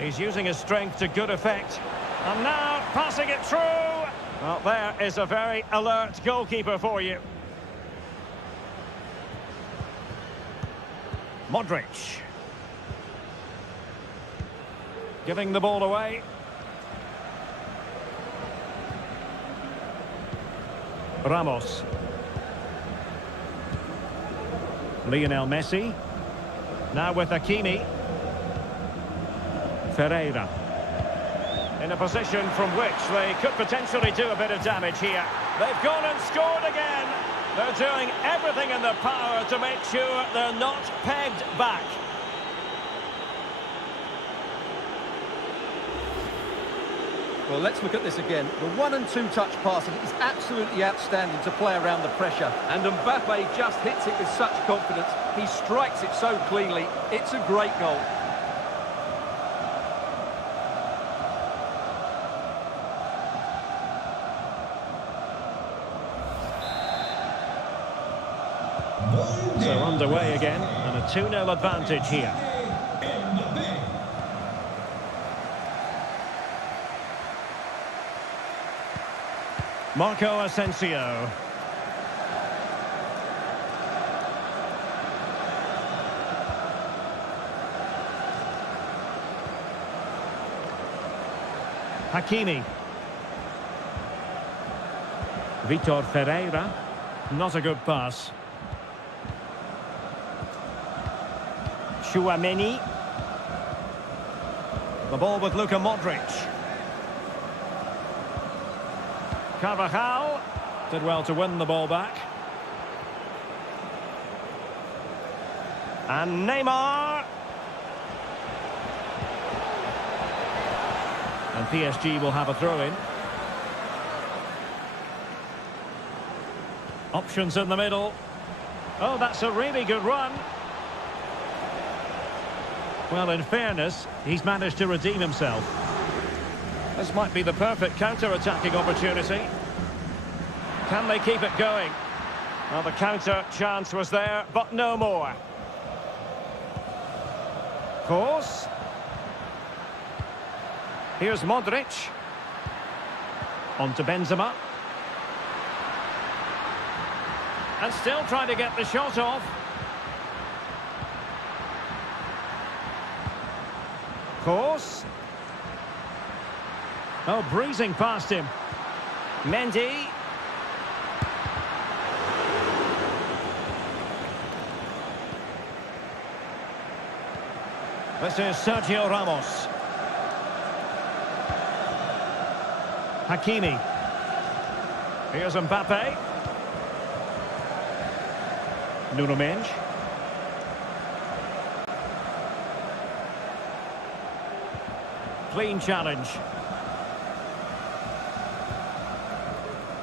He's using his strength to good effect. And now, passing it through. Well, there is a very alert goalkeeper for you. Modric. Giving the ball away. Ramos. Lionel Messi. Now with Hakimi. Ferreira. In a position from which they could potentially do a bit of damage here. They've gone and scored again. They're doing everything in their power to make sure they're not pegged back. Well, let's look at this again. The 1- and 2-touch passing is absolutely outstanding to play around the pressure. And Mbappe just hits it with such confidence. He strikes it so cleanly. It's a great goal. So underway again, and a 2-0 advantage here. Marco Asensio. Hakimi. Vitor Ferreira. Not a good pass. Tchouaméni. The ball with Luka Modric. Carvajal did well to win the ball back. And Neymar. And PSG will have a throw-in. Options in the middle. Oh, that's a really good run. Well, in fairness, he's managed to redeem himself. This might be the perfect counter-attacking opportunity. Can they keep it going? Well, the counter chance was there, but no more. Course. Here's Modric. On to Benzema. And still trying to get the shot off. Course. Oh, breezing past him. Mendy. This is Sergio Ramos. Hakimi. Here's Mbappe. Nuno Mendes. Clean challenge.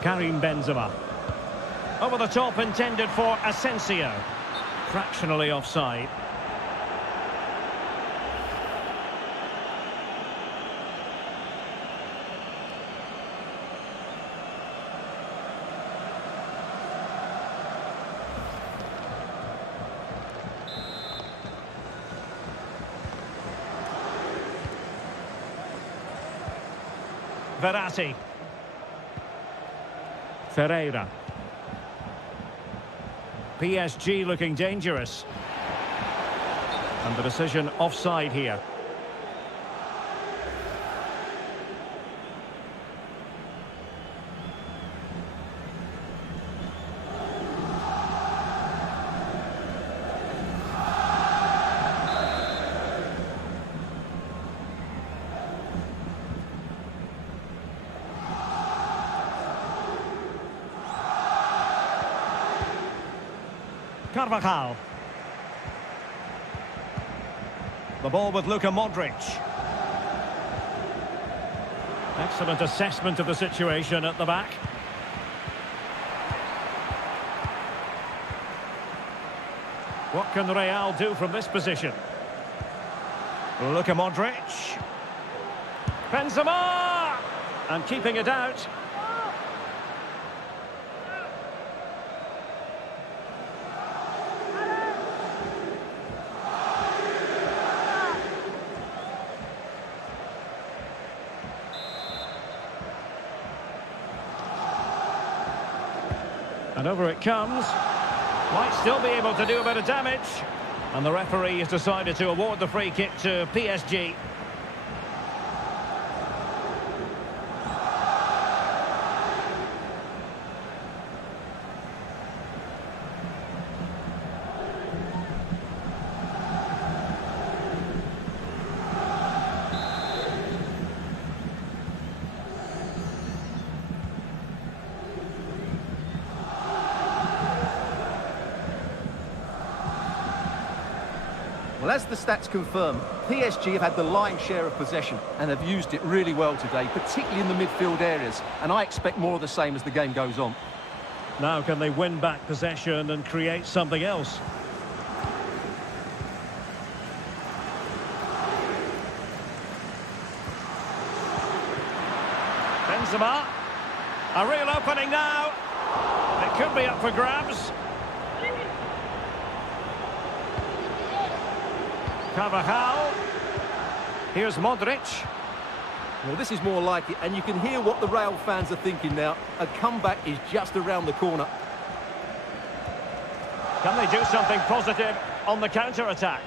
Karim Benzema. Over the top, intended for Asensio. Fractionally offside. Verratti. Ferreira. PSG looking dangerous. And the decision offside here. Carvajal. The ball with Luka Modric. Excellent assessment of the situation at the back. What can Real do from this position? Luka Modric. Benzema! And keeping it out. And over it comes. Might still be able to do a bit of damage. And the referee has decided to award the free kick to PSG. Well, as the stats confirm, PSG have had the lion's share of possession and have used it really well today, particularly in the midfield areas. And I expect more of the same as the game goes on. Now can they win back possession and create something else? Benzema. A real opening now. It could be up for grabs. Carvajal. Here's Modric. Well, this is more like it, and you can hear what the Real fans are thinking now. A comeback is just around the corner. Can they do something positive on the counter-attack?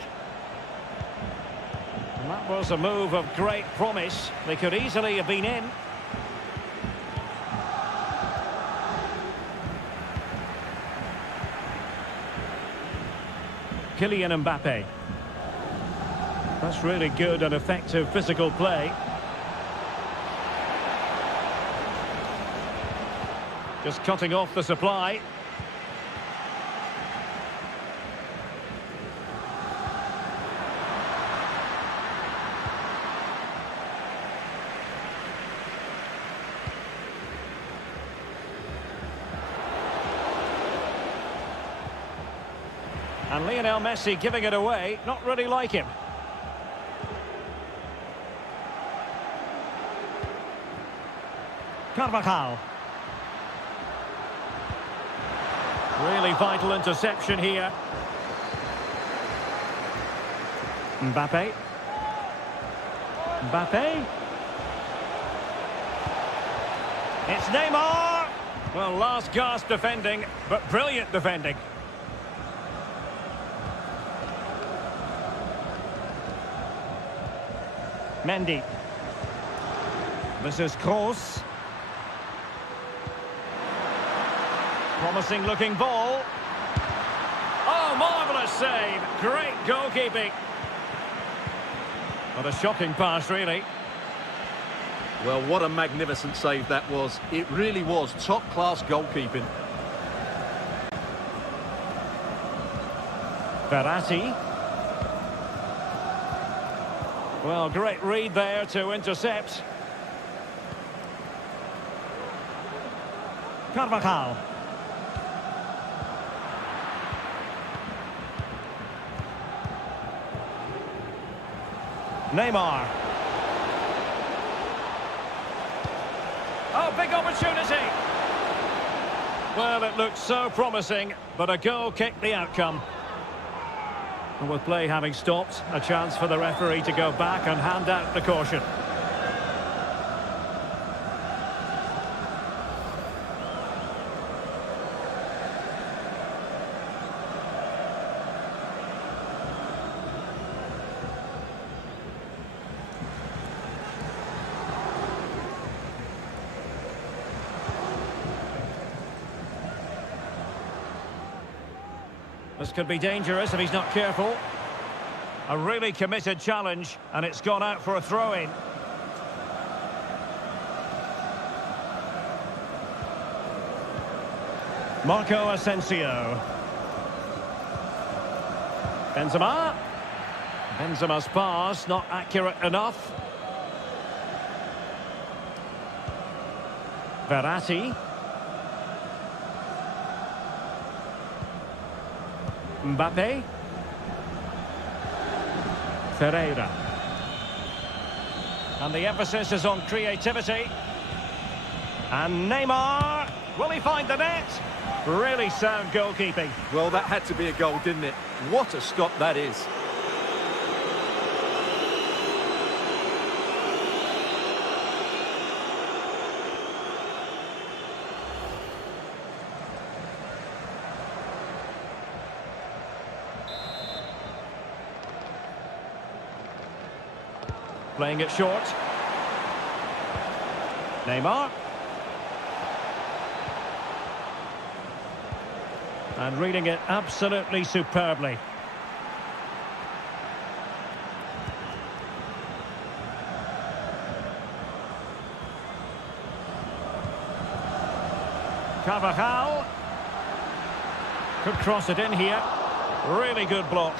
And that was a move of great promise. They could easily have been in. Kylian Mbappe. That's really good and effective physical play. Just cutting off the supply. And Lionel Messi giving it away, not really like him. Carvajal. Really vital interception here. Mbappe. Mbappe. It's Neymar. Well, last gasp defending, but brilliant defending. Mendy. This is Kroos. Promising looking ball. Oh, marvellous save. Great goalkeeping. What a shocking pass, really. Well, what a magnificent save that was. It really was top-class goalkeeping. Verratti. Well, great read there to intercept. Carvajal. Neymar. Oh, big opportunity. Well, it looked so promising, but a goal kicked the outcome. And with play having stopped, a chance for the referee to go back and hand out the caution. This could be dangerous if he's not careful. A really committed challenge, and it's gone out for a throw-in. Marco Asensio. Benzema. Benzema's pass, not accurate enough. Verratti. Mbappe. Ferreira. And the emphasis is on creativity. And Neymar. Will he find the net? Really sound goalkeeping. Well, that had to be a goal, didn't it? What a stop that is. Playing it short. Neymar. And reading it absolutely superbly. Carvajal. Could cross it in here. Really good block.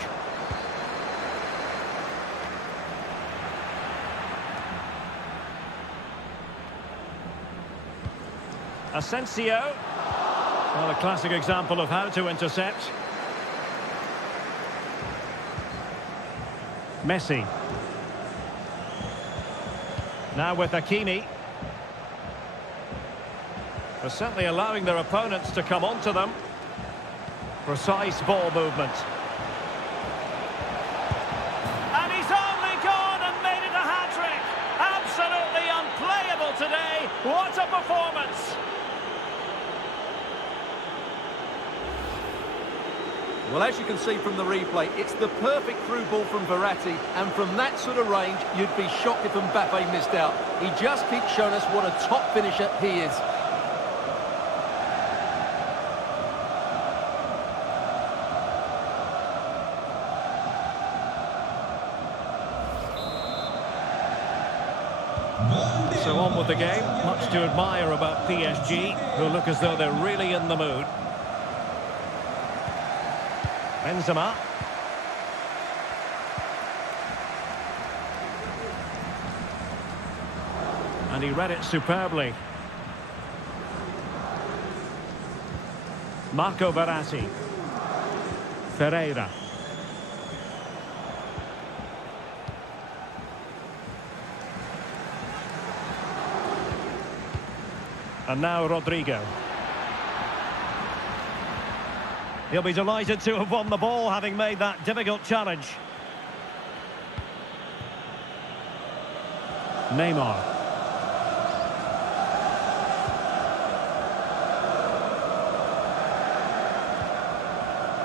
Asensio. Well, a classic example of how to intercept. Messi. Now with Hakimi. They're certainly allowing their opponents to come onto them. Precise ball movement. And he's only gone and made it a hat-trick. Absolutely unplayable today. What a performance. Well, as you can see from the replay, it's the perfect through ball from Verratti, and from that sort of range, you'd be shocked if Mbappe missed out. He just keeps showing us what a top finisher he is. So on with the game. Much to admire about PSG, who look as though they're really in the mood. Benzema. And he read it superbly. Marco Verratti. Ferreira. And now Rodrigo. He'll be delighted to have won the ball, having made that difficult challenge. Neymar.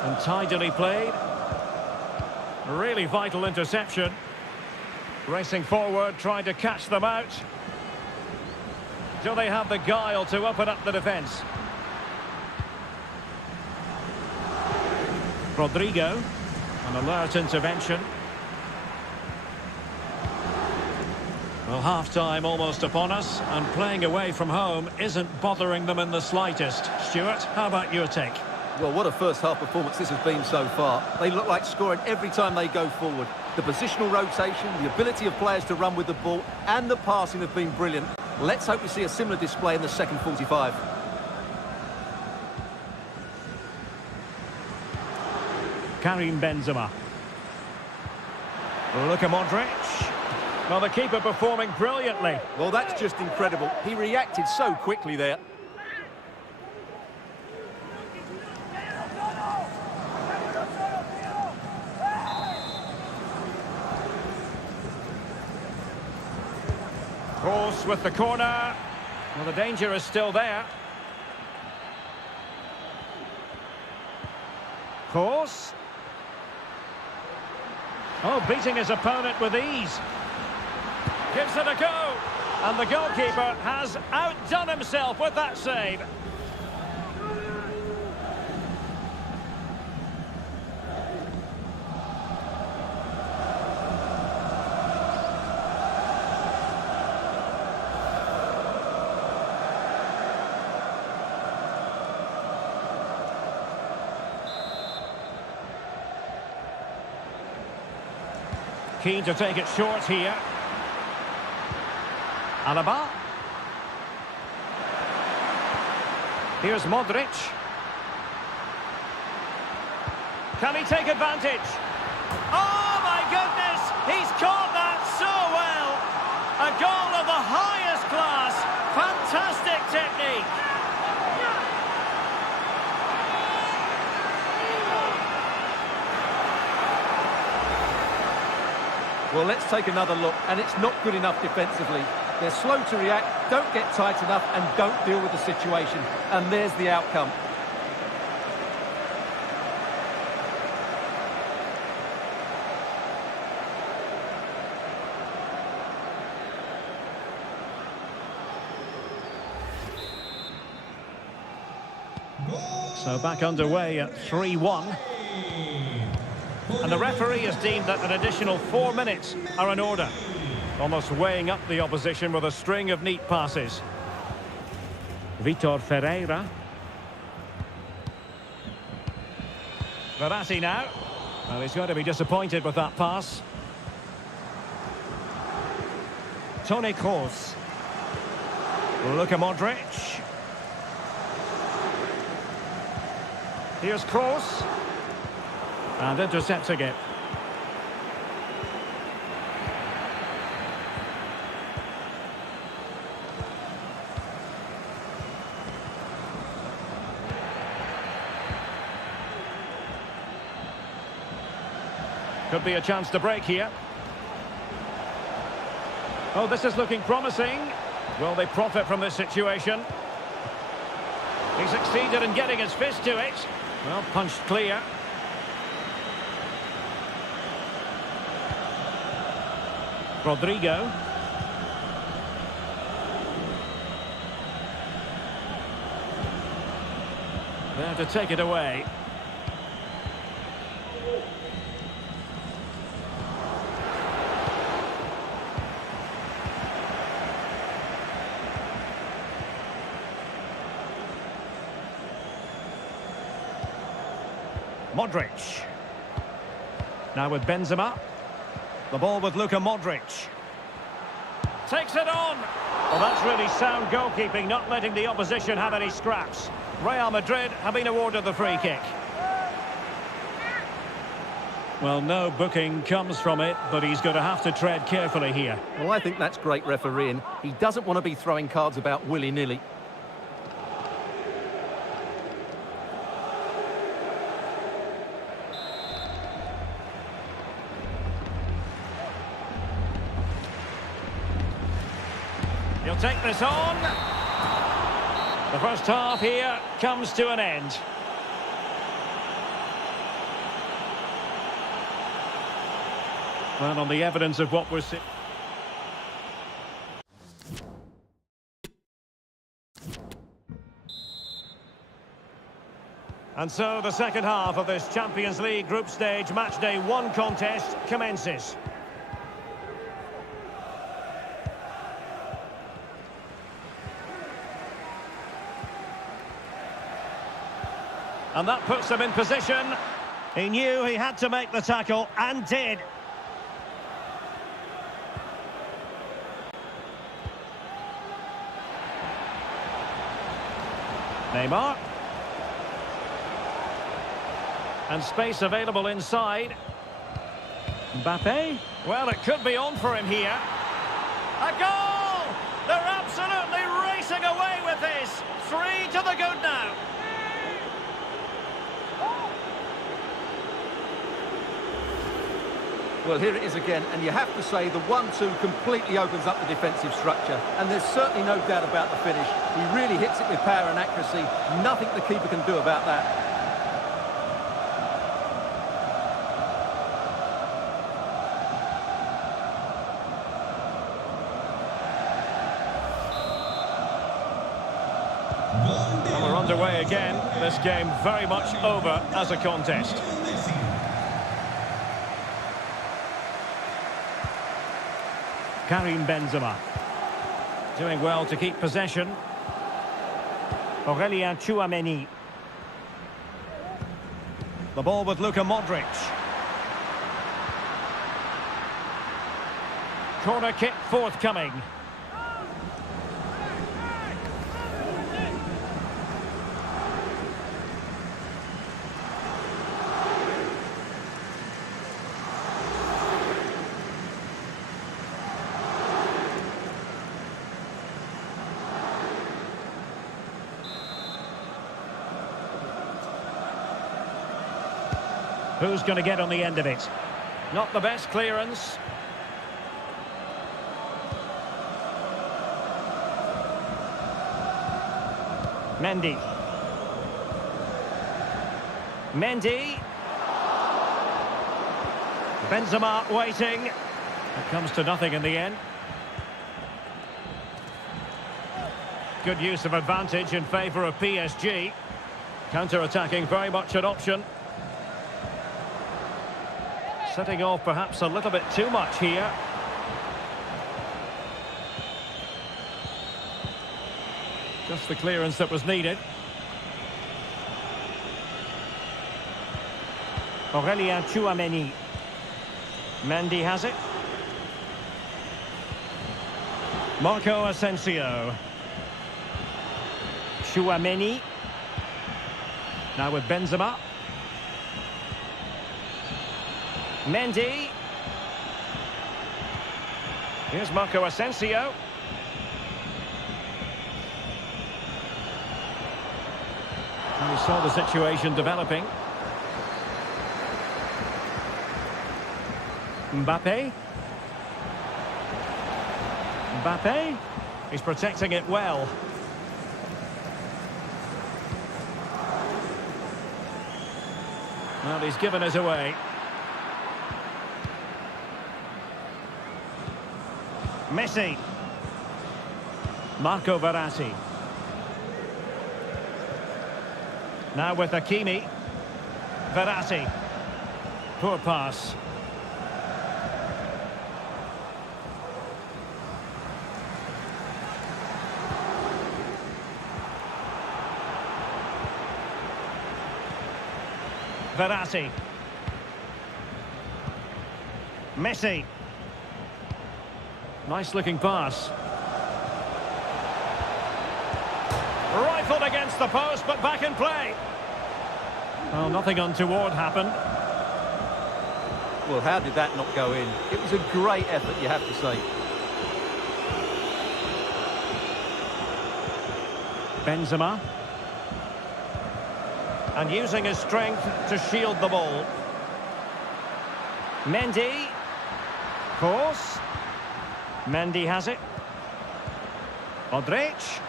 And tidily played. Really vital interception. Racing forward, trying to catch them out. Do they have the guile to open up the defence? Rodrigo, an alert intervention. Well, half-time almost upon us, and playing away from home isn't bothering them in the slightest. Stuart, how about your take? Well, what a first-half performance this has been so far. They look like scoring every time they go forward. The positional rotation, the ability of players to run with the ball, and the passing have been brilliant. Let's hope we see a similar display in the second 45. Karim Benzema. Luka Modric. Well, the keeper performing brilliantly. Well, that's just incredible. He reacted so quickly there. Cross with the corner. Well, the danger is still there. Cross. Oh, beating his opponent with ease. Gives it a go. And the goalkeeper has outdone himself with that save. Keen to take it short here. Alaba. Here's Modric. Can he take advantage? Oh, my goodness! He's caught that so well! A goal of the highest class. Fantastic technique. Well, let's take another look, and it's not good enough defensively. They're slow to react, don't get tight enough, and don't deal with the situation. And there's the outcome. So back underway at 3-1. And the referee has deemed that an additional 4 minutes are in order. Almost weighing up the opposition with a string of neat passes. Vitor Ferreira. Verratti now. Well, he's going to be disappointed with that pass. Toni Kroos. Luka Modric. Here's Kroos. And intercepting it. Could be a chance to break here. Oh, this is looking promising. Will they profit from this situation? He succeeded in getting his fist to it. Well, punched clear. Rodrigo. There to take it away. Modric. Now with Benzema. The ball with Luka Modric. Takes it on. Well, that's really sound goalkeeping, not letting the opposition have any scraps. Real Madrid have been awarded the free kick. Well, no booking comes from it, but he's going to have to tread carefully here. Well, I think that's great refereeing. He doesn't want to be throwing cards about willy-nilly. He'll take this on. The first half here comes to an end. Well, on the evidence of what we're seeing. And so the second half of this Champions League group stage matchday 1 contest commences. And that puts them in position. He knew he had to make the tackle, and did. Neymar. And space available inside. Mbappe. Well, it could be on for him here. A goal! They're absolutely racing away with this. 3 to the good now. Well, here it is again, and you have to say the 1-2 completely opens up the defensive structure, and there's certainly no doubt about the finish. He really hits it with power and accuracy. Nothing the keeper can do about that. And we're underway again. This game very much over as a contest. Karim Benzema. Doing well to keep possession. Aurelien Tchouameni. The ball with Luka Modric. Corner kick forthcoming. Who's going to get on the end of it? Not the best clearance. Mendy. Mendy. Benzema waiting. It comes to nothing in the end. Good use of advantage in favour of PSG. Counter-attacking very much an option. Setting off perhaps a little bit too much here. Just the clearance that was needed. Aurélien Tchouaméni. Mendy has it. Marco Asensio. Tchouaméni. Now with Benzema. Mendy. Here's Marco Asensio. And we saw the situation developing. Mbappe. Mbappe. He's protecting it well. Well, he's given it away. Messi. Marco Verratti. Now with Hakimi. Verratti. Poor pass. Verratti. Messi. Nice looking pass. Rifled against the post, but back in play. Well, nothing untoward happened. Well, how did that not go in? It was a great effort, you have to say. Benzema. And using his strength to shield the ball. Mendy. Course. Mendy has it. Modric.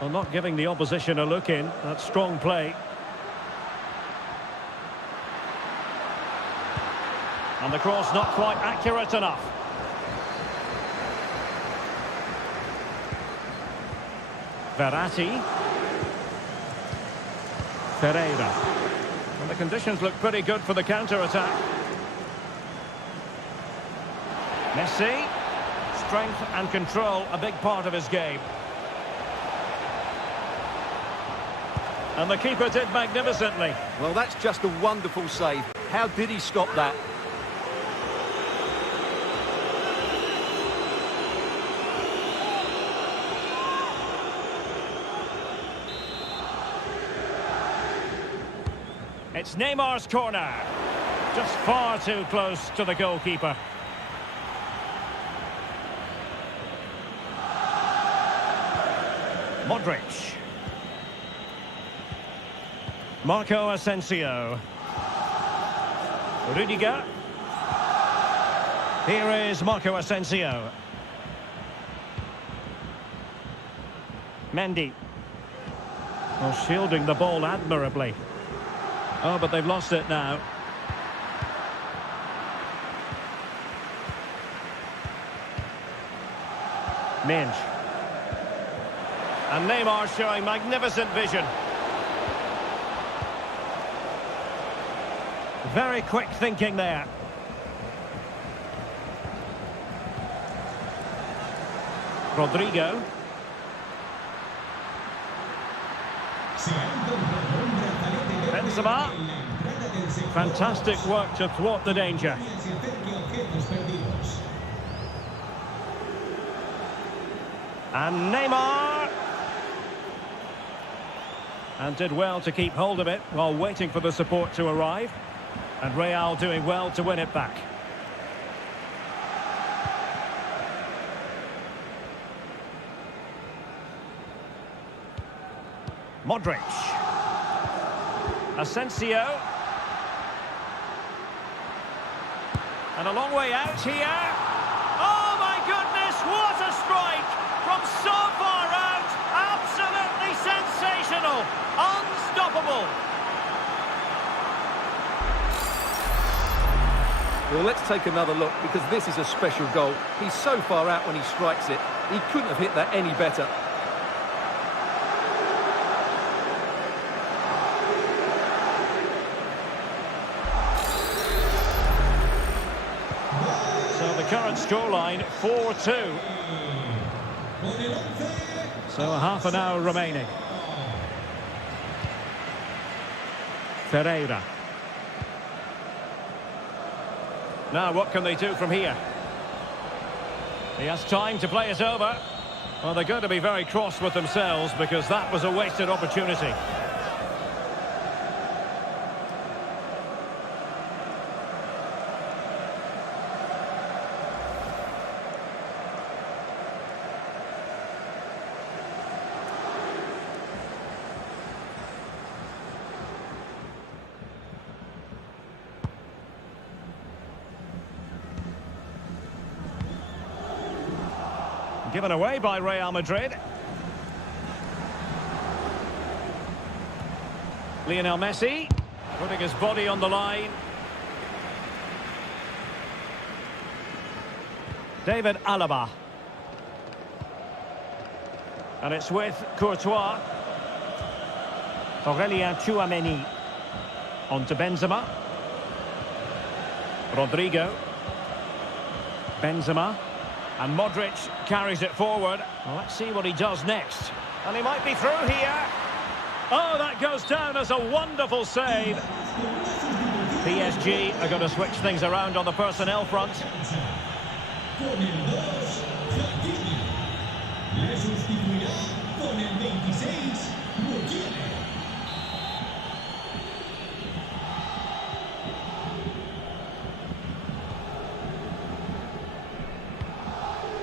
Well, not giving the opposition a look in. That's strong play. And the cross not quite accurate enough. Verratti. Pereira. And the conditions look pretty good for the counter-attack. Messi. Strength and control, a big part of his game. And the keeper did magnificently. Well, that's just a wonderful save. How did he stop that? It's Neymar's corner. Just far too close to the goalkeeper. Modric. Marco Asensio. Rudiger. Here is Marco Asensio. Mendy. Well, shielding the ball admirably. Oh, but they've lost it now. Minge. And Neymar showing magnificent vision. Very quick thinking there. Rodrigo. Benzema. Fantastic work to thwart the danger. And Neymar. And did well to keep hold of it while waiting for the support to arrive. And Real doing well to win it back. Modric. Asensio. And a long way out here. Oh my goodness, what a strike! From so far out, absolutely sensational, unstoppable. Well, let's take another look, because this is a special goal. He's so far out when he strikes it. He couldn't have hit that any better. So the current scoreline, 4-2. So a half an hour remaining. Ferreira. Now, what can they do from here? He has time to play it over. Well, they're going to be very cross with themselves because that was a wasted opportunity. Given away by Real Madrid. Lionel Messi putting his body on the line. David Alaba. And it's with Courtois. Aurelien Tchouameni. On to Benzema. Rodrigo. Benzema. And Modric carries it forward. Well, let's see what he does next. And he might be through here. Oh, that goes down as a wonderful save. PSG are going to switch things around on the personnel front.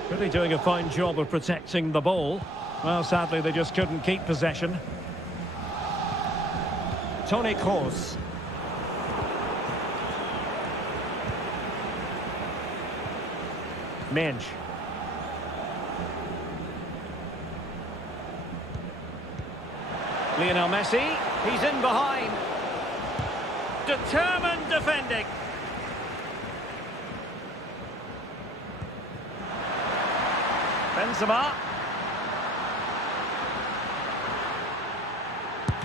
Really doing a fine job of protecting the ball. Well, sadly, they just couldn't keep possession. Toni Kroos. Minge. Lionel Messi. He's in behind. Determined defending. Benzema.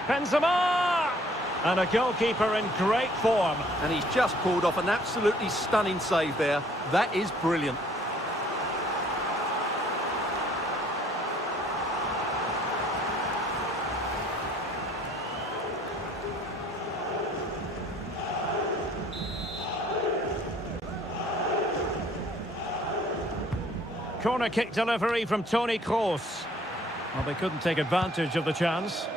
Benzema! And a goalkeeper in great form. And he's just pulled off an absolutely stunning save there. That is brilliant. Corner kick delivery from Toni Kroos. Well, they couldn't take advantage of the chance.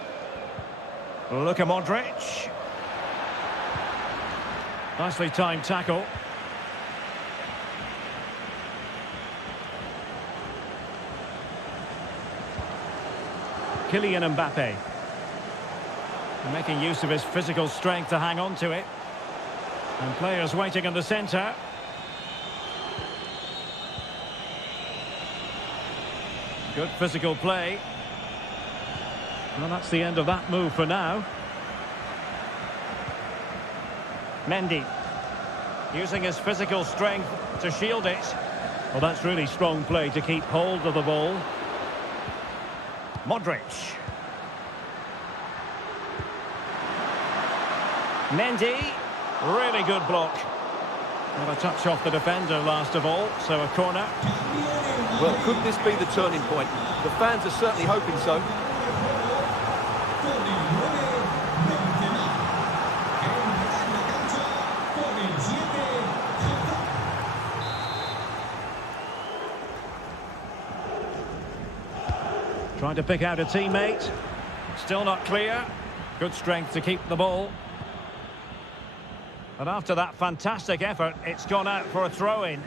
Luka Modric. Nicely timed tackle. Kylian Mbappe. Making use of his physical strength to hang on to it. And players waiting in the centre. Good physical play. Well, that's the end of that move for now. Mendy. Using his physical strength to shield it. Well, that's really strong play to keep hold of the ball. Modric. Mendy. Really good block. Well, a touch off the defender last of all, so a corner. Well, could this be the turning point? The fans are certainly hoping so. Trying to pick out a teammate. Still not clear. Good strength to keep the ball. And after that fantastic effort, it's gone out for a throw-in.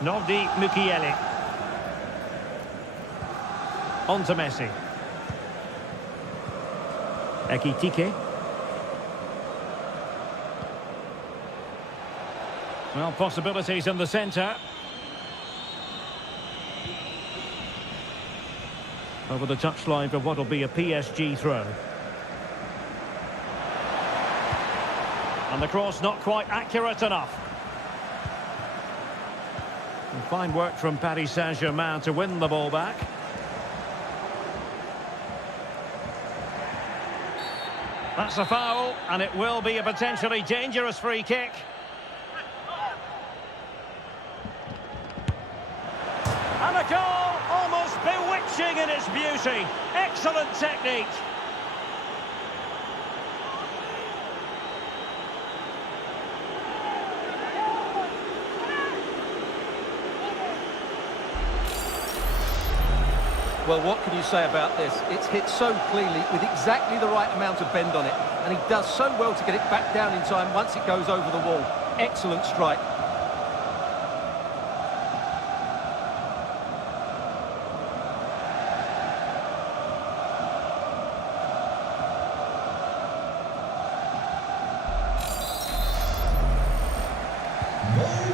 Nordi Mukiele. On to Messi. Ekitike. Well, possibilities in the centre. Over the touchline for what will be a PSG throw. And the cross not quite accurate enough. And fine work from Paris Saint-Germain to win the ball back. That's a foul, and it will be a potentially dangerous free kick. And a goal, almost bewitching in its beauty. Excellent technique. Well, what can you say about this? It's hit so cleanly with exactly the right amount of bend on it. And he does so well to get it back down in time once it goes over the wall. Excellent strike.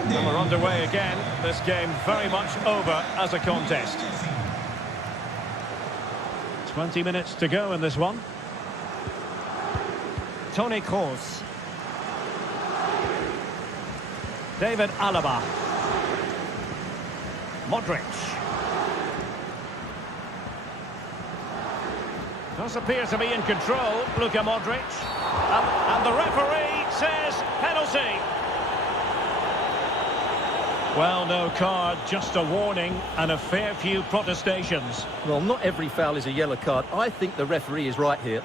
And we're underway again. This game very much over as a contest. 20 minutes to go in this one. Toni Kroos. David Alaba. Modric. Does appear to be in control, Luka Modric. And the referee says penalty. Well, no card, just a warning and a fair few protestations. Well, not every foul is a yellow card. I think the referee is right here.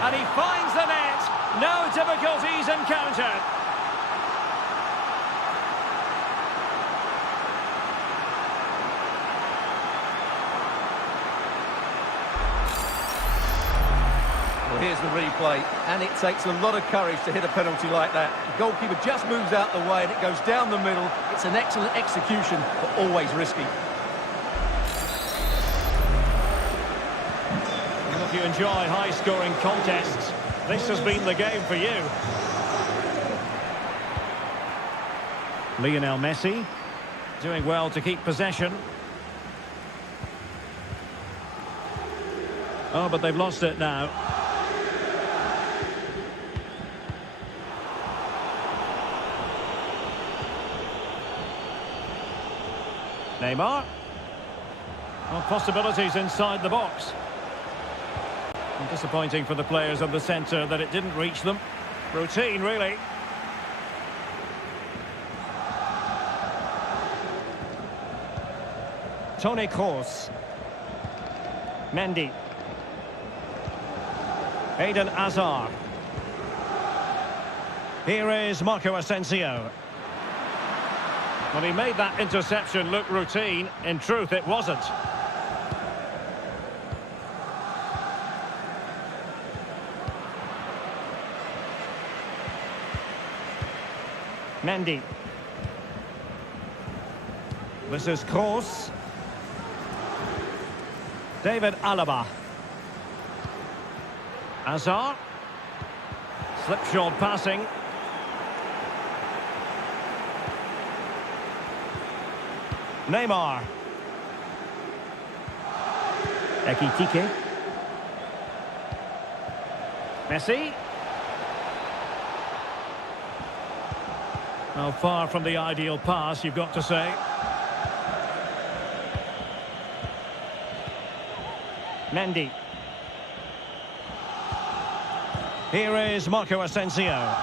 And he finds the net. No difficulties encountered. Well, here's the replay, and it takes a lot of courage to hit a penalty like that. The goalkeeper just moves out the way and it goes down the middle. It's an excellent execution, but always risky. And if you enjoy high-scoring contests, this has been the game for you. Lionel Messi doing well to keep possession. Oh, but they've lost it now. Neymar. Well, possibilities inside the box. And disappointing for the players of the centre that it didn't reach them. Routine, really. Toni Kroos. Mendy. Eden Hazard. Here is Marco Asensio. Well, he made that interception look routine. In truth, it wasn't. Mendy. This is Kroos. David Alaba. Hazard. Slipshod passing. Neymar. Ekitike. Messi. Well, far from the ideal pass, you've got to say. Mendy. Here is Marco Asensio.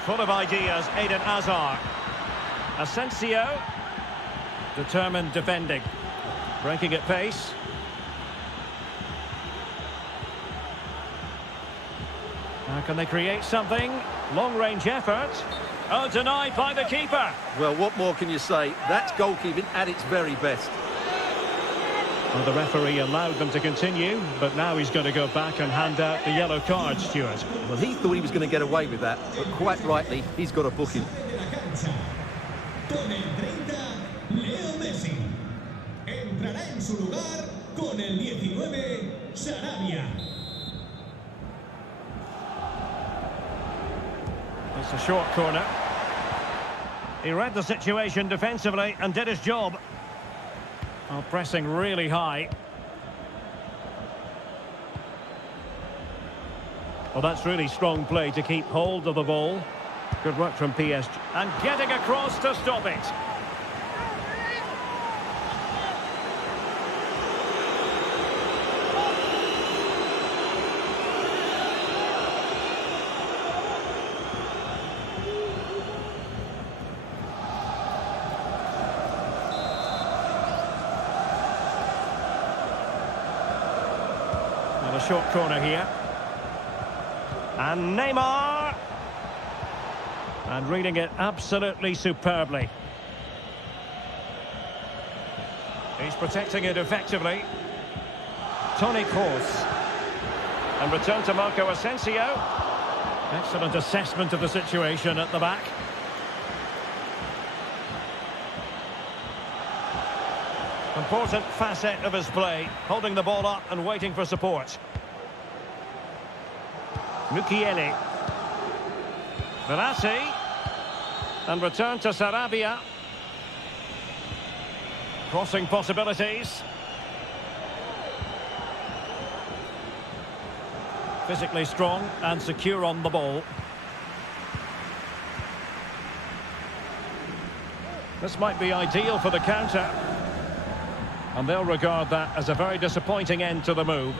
Full of ideas, Eden Hazard. Asensio. Determined defending. Breaking at pace. Now can they create something? Long-range effort. Oh, denied by the keeper. Well, what more can you say? That's goalkeeping at its very best. Well, the referee allowed them to continue, but now he's going to go back and hand out the yellow card, Stuart. Well, he thought he was going to get away with that, but quite rightly, he's got a booking. Con el 30, Leo Messi. Entrará en su lugar con el 19, Sarabia. It's a short corner. He read the situation defensively and did his job. Oh, pressing really high. Well, that's really strong play to keep hold of the ball. Good work from PSG. And getting across to stop it. Well, a short corner here. And Neymar. And reading it absolutely superbly. He's protecting it effectively. Toni Kroos. And return to Marco Asensio. Excellent assessment of the situation at the back. Important facet of his play, holding the ball up and waiting for support. Mukiele. Verratti. And return to Sarabia. Crossing possibilities. Physically strong and secure on the ball. This might be ideal for the counter. And they'll regard that as a very disappointing end to the move.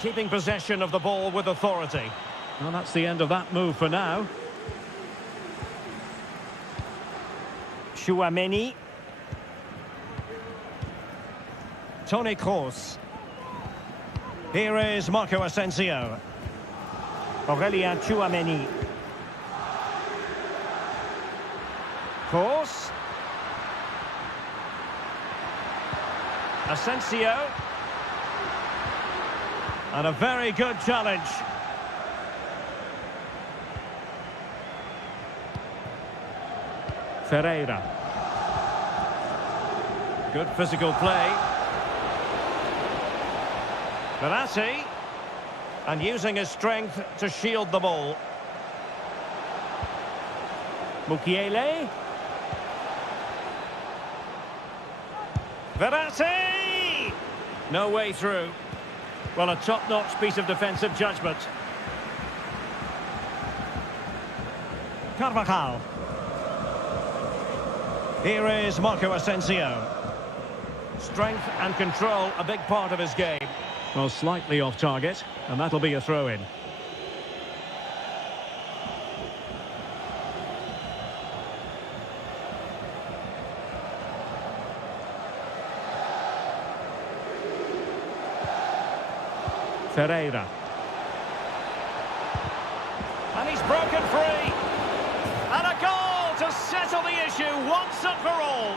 Keeping possession of the ball with authority. Well, that's the end of that move for now. Tchouaméni. Toni Kroos. Here is Marco Asensio. Aurélien Tchouaméni. Kroos. Asensio. And a very good challenge. Ferreira. Good physical play. Verratti. And using his strength to shield the ball. Mukiele. Verratti! No way through. Well, a top-notch piece of defensive judgment. Carvajal. Here is Marco Asensio. Strength and control, a big part of his game. Well, slightly off target, and that'll be a throw-in. Ferreira. And he's broken free. And a goal to settle the issue once and for all.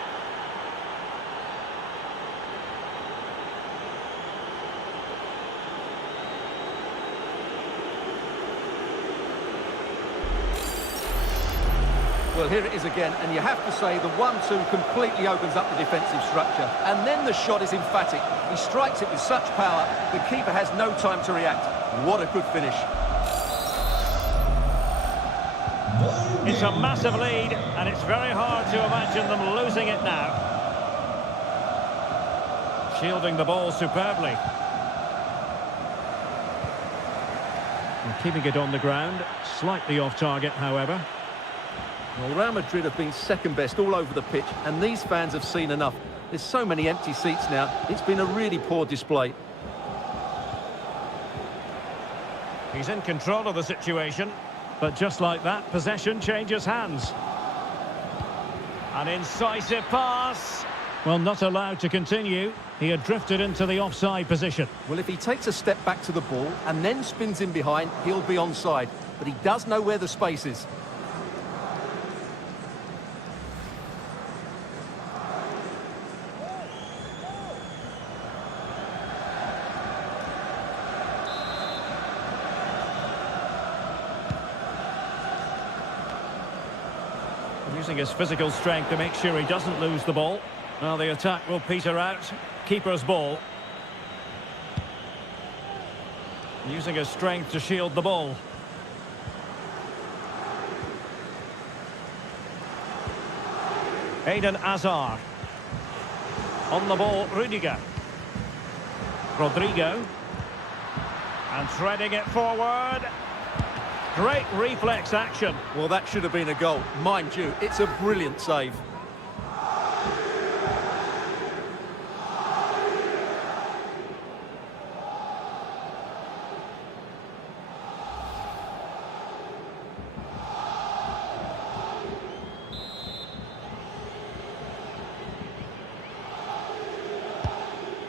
Well, here it is again, and you have to say the 1-2 completely opens up the defensive structure. And then the shot is emphatic. He strikes it with such power, the keeper has no time to react. What a good finish. It's a massive lead, and it's very hard to imagine them losing it now. Shielding the ball superbly. And keeping it on the ground, slightly off target, however. Well, Real Madrid have been second best all over the pitch, and these fans have seen enough. There's so many empty seats now, it's been a really poor display. He's in control of the situation, but just like that, possession changes hands. An incisive pass. Well, not allowed to continue. He had drifted into the offside position. Well, if he takes a step back to the ball and then spins in behind, he'll be onside. But he does know where the space is. Using his physical strength to make sure he doesn't lose the ball. Well, the attack will peter out. Keeper's ball. Using his strength to shield the ball. Eden Hazard. On the ball, Rudiger. Rodrigo. And threading it forward. Great reflex action. Well, that should have been a goal. Mind you, it's a brilliant save.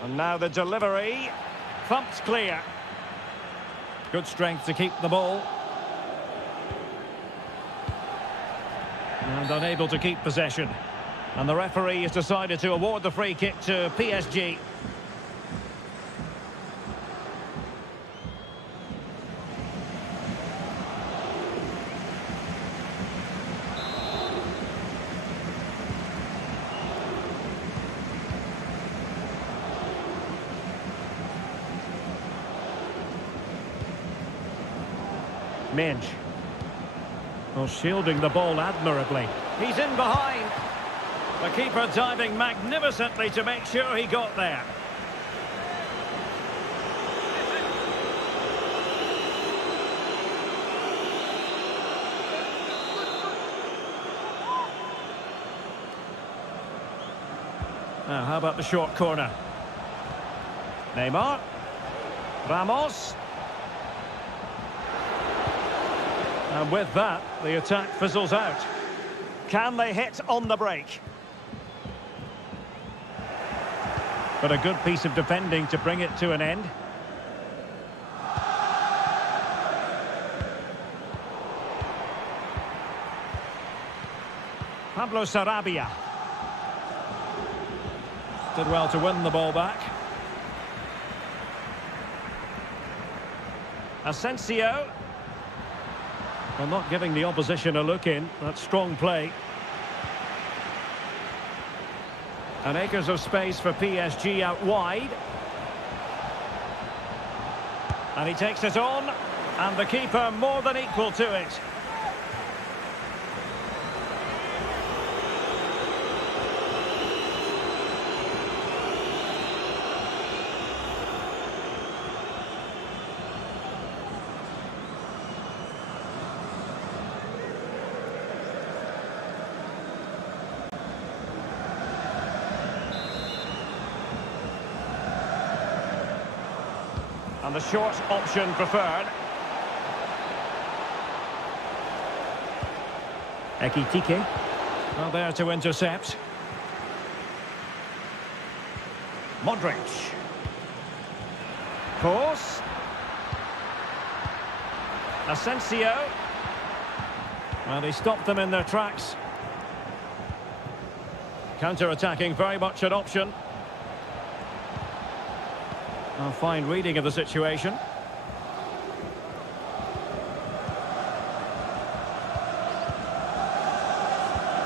And now the delivery. Thumped clear. Good strength to keep the ball. And unable to keep possession. And the referee has decided to award the free kick to PSG. Minge. Well, shielding the ball admirably. He's in behind. The keeper diving magnificently to make sure he got there. Now, how about the short corner? Neymar. Ramos. And with that, the attack fizzles out. Can they hit on the break? But a good piece of defending to bring it to an end. Pablo Sarabia. Did well to win the ball back. Asensio. Well, not giving the opposition a look in. That's strong play. And acres of space for PSG out wide. And he takes it on. And the keeper more than equal to it. And the short option preferred. Ekitike. Well, there to intercept. Modric. Course. Asensio. Well, they stopped them in their tracks. Counter-attacking, very much an option. A fine reading of the situation.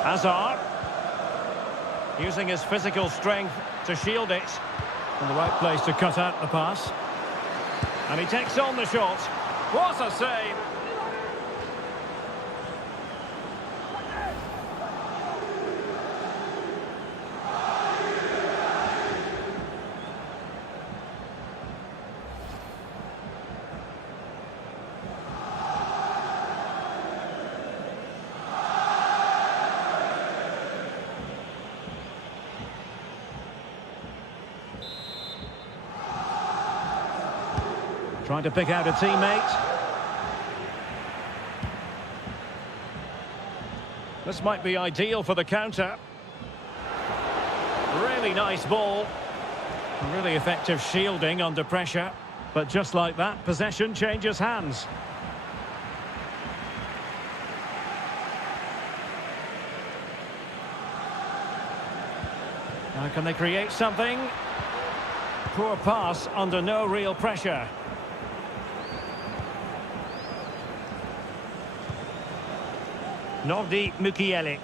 Hazard. Using his physical strength to shield it. In the right place to cut out the pass. And he takes on the shot. What a save! Trying to pick out a teammate. This might be ideal for the counter. Really nice ball. Really effective shielding under pressure. But just like that, possession changes hands. Now can they create something? Poor pass under no real pressure. Nordi Mukiele.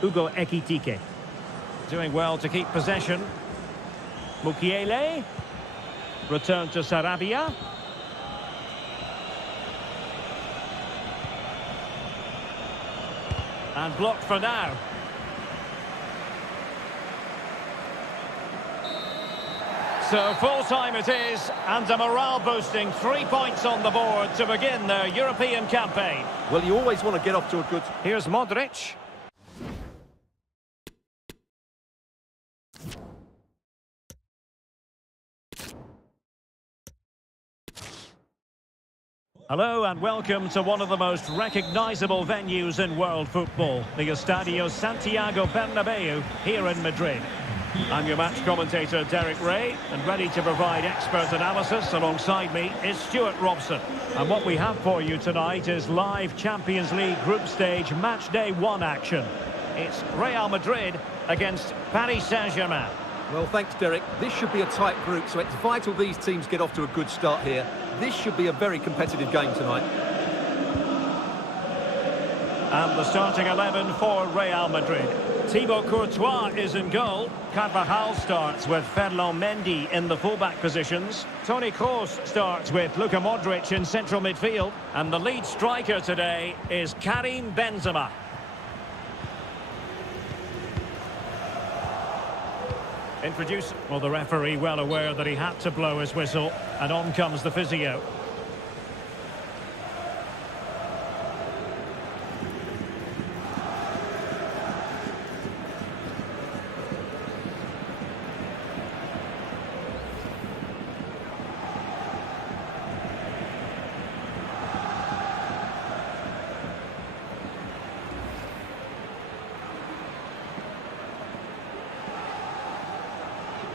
Hugo Ekitike. Doing well to keep possession. Mukiele. Return to Sarabia. And blocked for now. So full-time it is, and a morale-boosting 3 points on the board to begin their European campaign. Well, you always want to get off to a good... Here's Modric. Hello and welcome to one of the most recognisable venues in world football, the Estadio Santiago Bernabeu here in Madrid. I'm your match commentator Derek Ray, and ready to provide expert analysis alongside me is Stuart Robson. And what we have for you tonight is live Champions League group stage match day 1 action. It's Real Madrid against Paris Saint-Germain. Well, thanks, Derek. This should be a tight group, so it's vital these teams get off to a good start here. This should be a very competitive game tonight. And the starting 11 for Real Madrid. Thibaut Courtois is in goal. Carvajal starts with Ferland Mendy in the fullback positions. Toni Kroos starts with Luka Modric in central midfield. And the lead striker today is Karim Benzema. Well, the referee well aware that he had to blow his whistle, and on comes the physio.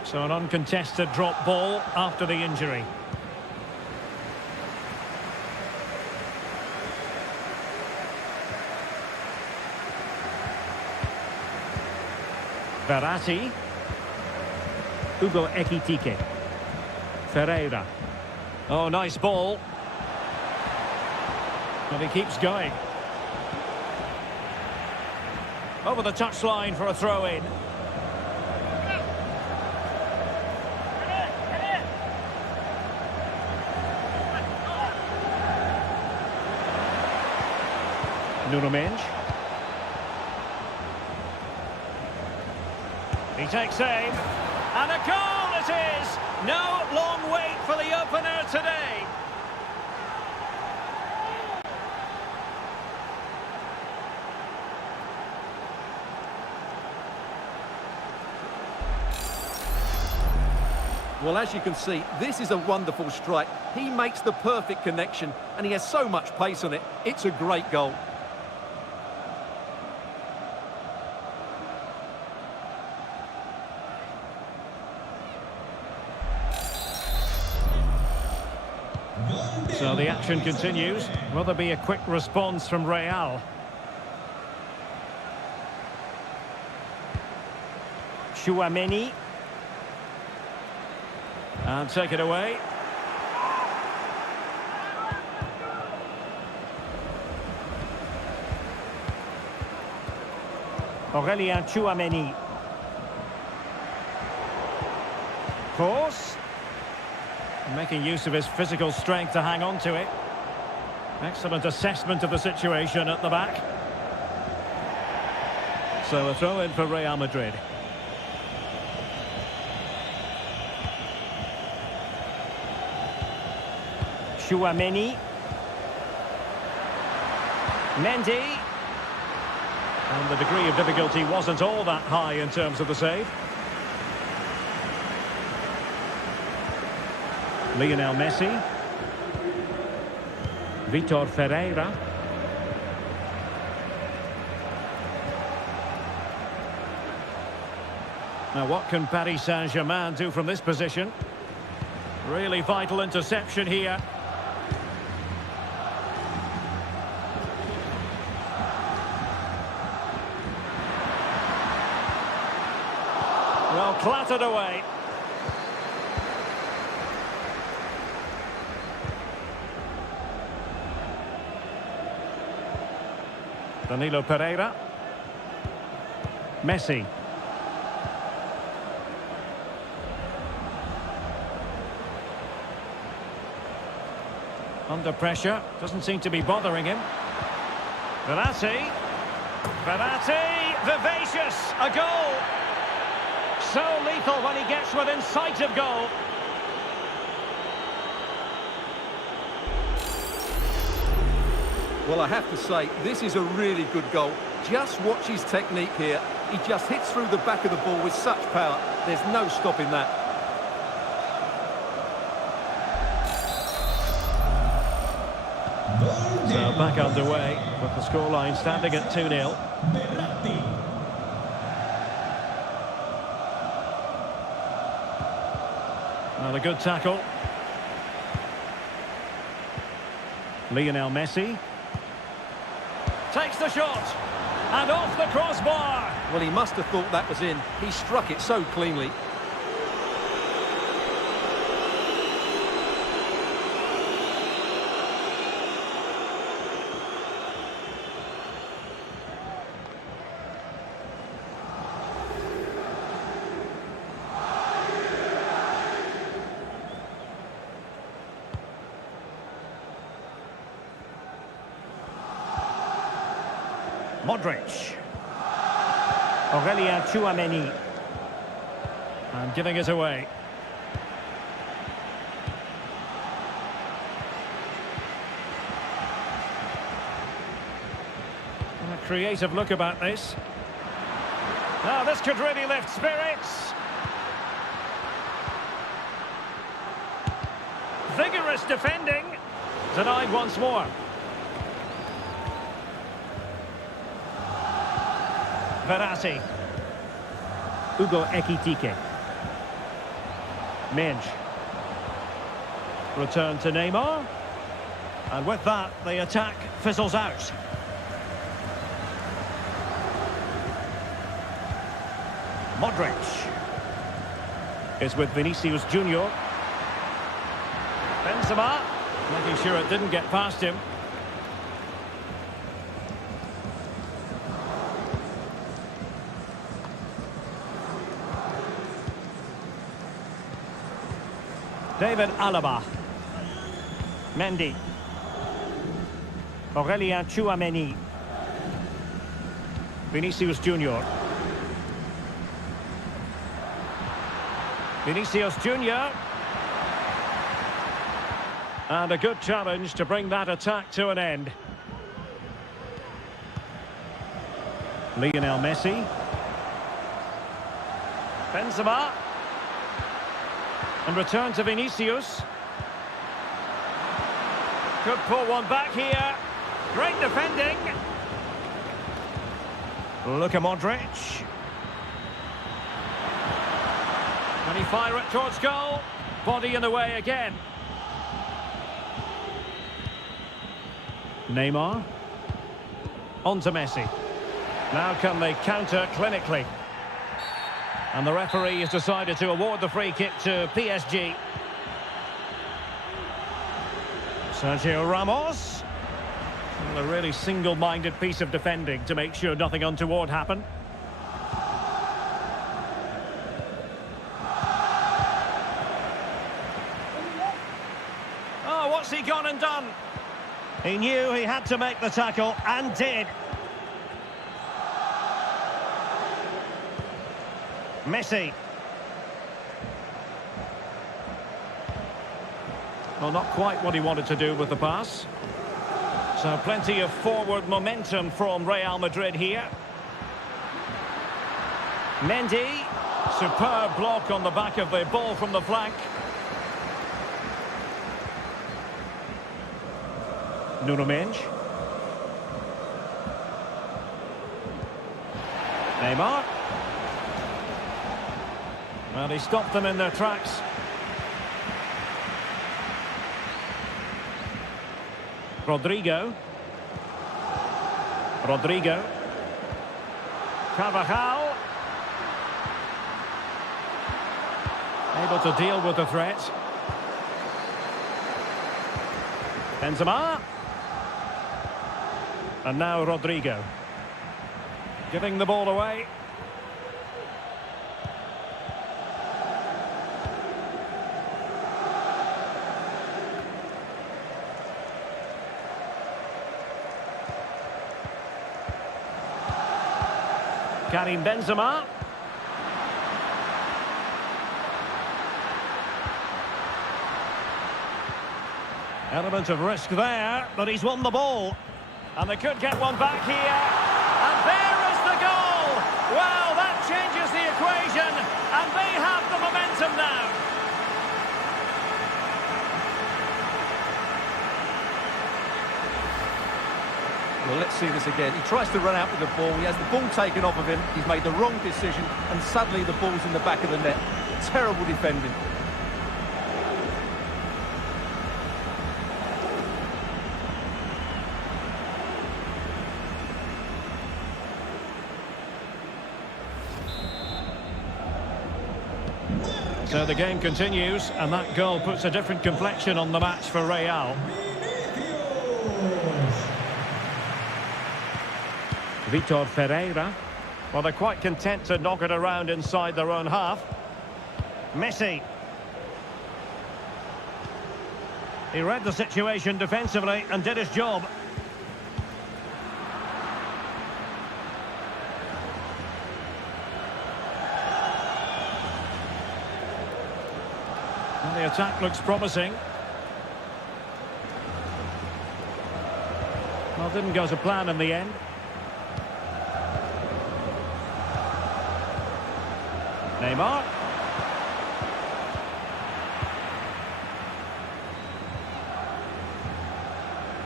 So an uncontested drop ball after the injury. Verratti. Hugo Ekitike. Ferreira. Oh, nice ball. And he keeps going. Over the touchline for a throw-in. Nuno Mendes. He takes aim, and a goal it is! No long wait for the opener today. Well, as you can see, this is a wonderful strike. He makes the perfect connection, and he has so much pace on it. It's a great goal. So the action continues. Will there be a quick response from Real? Tchouaméni. And take it away. Aurélien Tchouaméni. Kroos. Making use of his physical strength to hang on to it. Excellent assessment of the situation at the back. So a throw in for Real Madrid. Tchouaméni. Mendy. And the degree of difficulty wasn't all that high in terms of the save. Lionel Messi. Vitor Ferreira. Now what can Paris Saint-Germain do from this position? Really vital interception here. Well, clattered away. Danilo Pereira. Messi. Under pressure, doesn't seem to be bothering him. Verratti. Verratti, vivacious, a goal. So lethal when he gets within sight of goal. Well, I have to say, this is a really good goal. Just watch his technique here. He just hits through the back of the ball with such power. There's no stopping that. So back underway with the scoreline standing at 2-0. Well, a good tackle. Lionel Messi takes the shot and off the crossbar. Well, he must have thought that was in. He struck it so cleanly. Modric. Aurelien Tchouameni. And giving it away. And a creative look about this. Now this could really lift spirits. Vigorous defending. Denied once more. Verratti. Hugo Ekitike. Minge. Return to Neymar. And with that, the attack fizzles out. Modric is with Vinicius Junior. Benzema, making sure it didn't get past him. David Alaba. Mendy. Aurelien Tchouameni. Vinicius Junior. Vinicius Junior. And a good challenge to bring that attack to an end. Lionel Messi. Benzema. And return to Vinicius. Could pull one back here. Great defending. Look at Modric. And he fire it towards goal. Body in the way again. Neymar. On to Messi. Now can they counter clinically? And the referee has decided to award the free kick to PSG. Sergio Ramos. Well, a really single-minded piece of defending to make sure nothing untoward happened. Oh, what's he gone and done? He knew he had to make the tackle and did. Messi. Well, not quite what he wanted to do with the pass. So plenty of forward momentum from Real Madrid here. Mendy. Superb block on the back of the ball from the flank. Nuno Mendes. Neymar. Well, he stopped them in their tracks. Rodrigo. Carvajal. Able to deal with the threat. Benzema. And now Rodrigo. Giving the ball away. Karim Benzema. Element of risk there, but he's won the ball. And they could get one back here. And there is the goal! Well, that changes the equation, and they have the momentum now. Well, let's see this again. He tries to run out with the ball. He has the ball taken off of him. He's made the wrong decision, and suddenly the ball's in the back of the net. Terrible defending. So the game continues, and that goal puts a different complexion on the match for Real. Vitor Ferreira. Well, they're quite content to knock it around inside their own half. Messi. He read the situation defensively and did his job. Well, the attack looks promising. Well, didn't go to plan in the end. Neymar.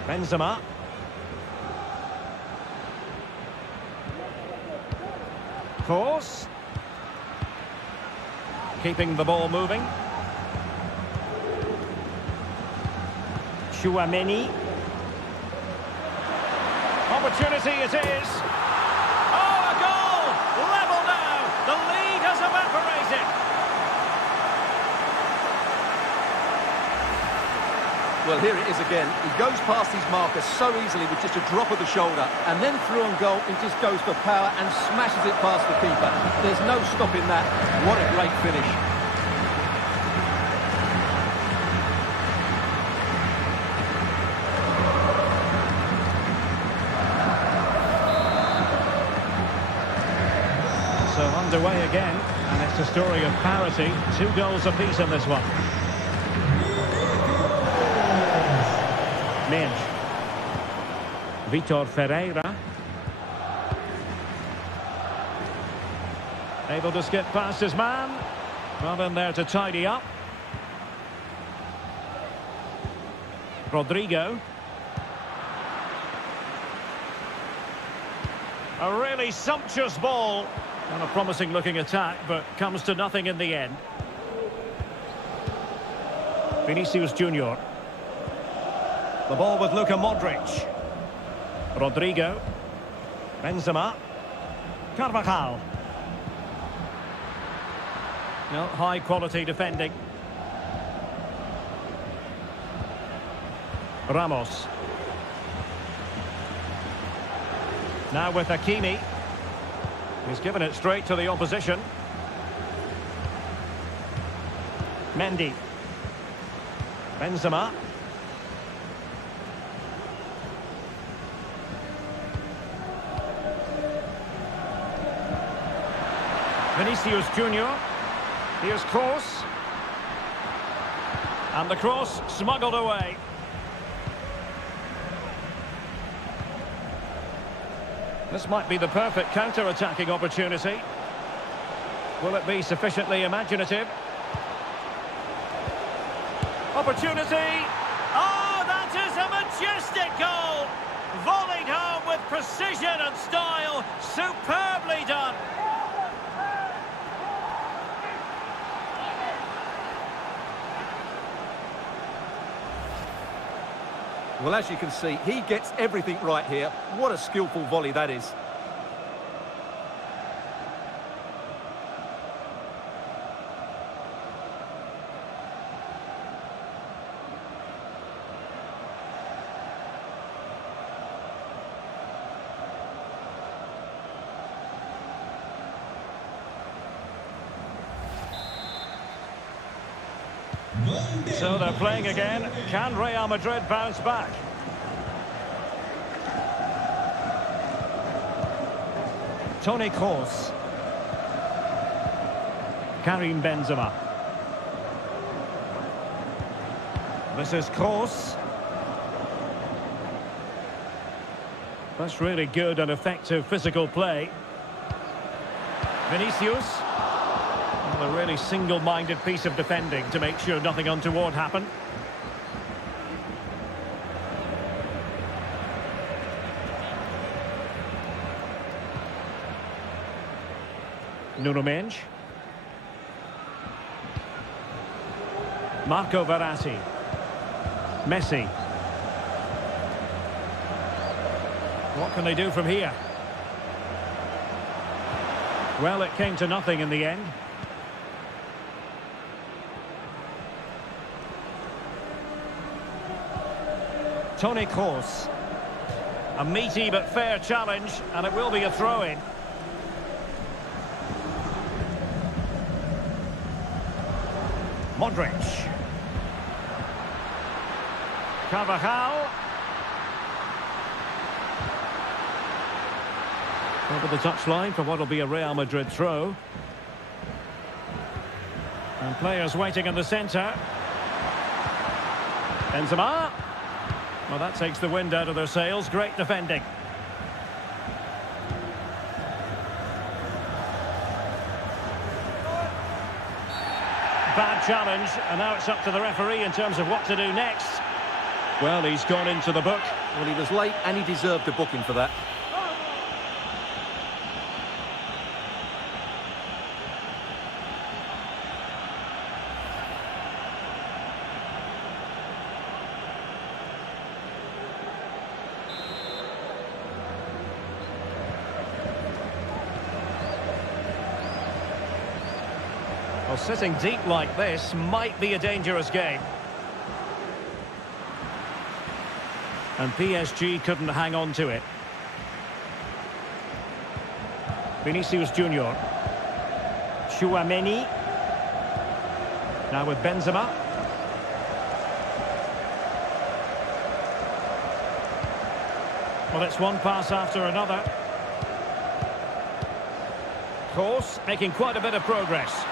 Benzema. Force. Keeping the ball moving. Chouameni. Opportunity it is. Oh, a goal! Level now. The lead has evaporated. Well, here it is again. He goes past his marker so easily with just a drop of the shoulder, and then through on goal, he just goes for power and smashes it past the keeper. There's no stopping that. What a great finish. So underway again, and it's a story of parity. 2 goals apiece in this one. Mendes. Vitor Ferreira. Able to skip past his man. Well in there to tidy up. Rodrigo. A really sumptuous ball. And a promising looking attack, but comes to nothing in the end. Vinicius Junior. The ball with Luka Modric. Rodrigo. Benzema. Carvajal. No, high quality defending. Ramos. Now with Hakimi. He's given it straight to the opposition. Mendy. Benzema. Vinicius Junior. Here's Kroos. And the cross smuggled away. This might be the perfect counter-attacking opportunity. Will it be sufficiently imaginative? Opportunity! Oh, that is a majestic goal! Volleyed home with precision and style. Superbly done. Well, as you can see, he gets everything right here. What a skillful volley that is. So they're playing again. Can Real Madrid bounce back? Toni Kroos. Karim Benzema. This is Kroos. That's really good and effective physical play. Vinicius. Well, a really single-minded piece of defending to make sure nothing untoward happened. Nuno Mendes. Marco Verratti. Messi. What can they do from here? Well, it came to nothing in the end. Toni Kroos. A meaty but fair challenge, and it will be a throw-in. Modric. Carvajal. Over the touchline for what will be a Real Madrid throw. And players waiting in the centre. Benzema. Well, that takes the wind out of their sails. Great defending. Bad challenge, and now it's up to the referee in terms of what to do next. Well, he's gone into the book. Well, he was late and he deserved a booking for that. Well, sitting deep like this might be a dangerous game. And PSG couldn't hang on to it. Vinicius Junior. Chouameni. Now with Benzema. Well, it's one pass after another. Kroos making quite a bit of progress.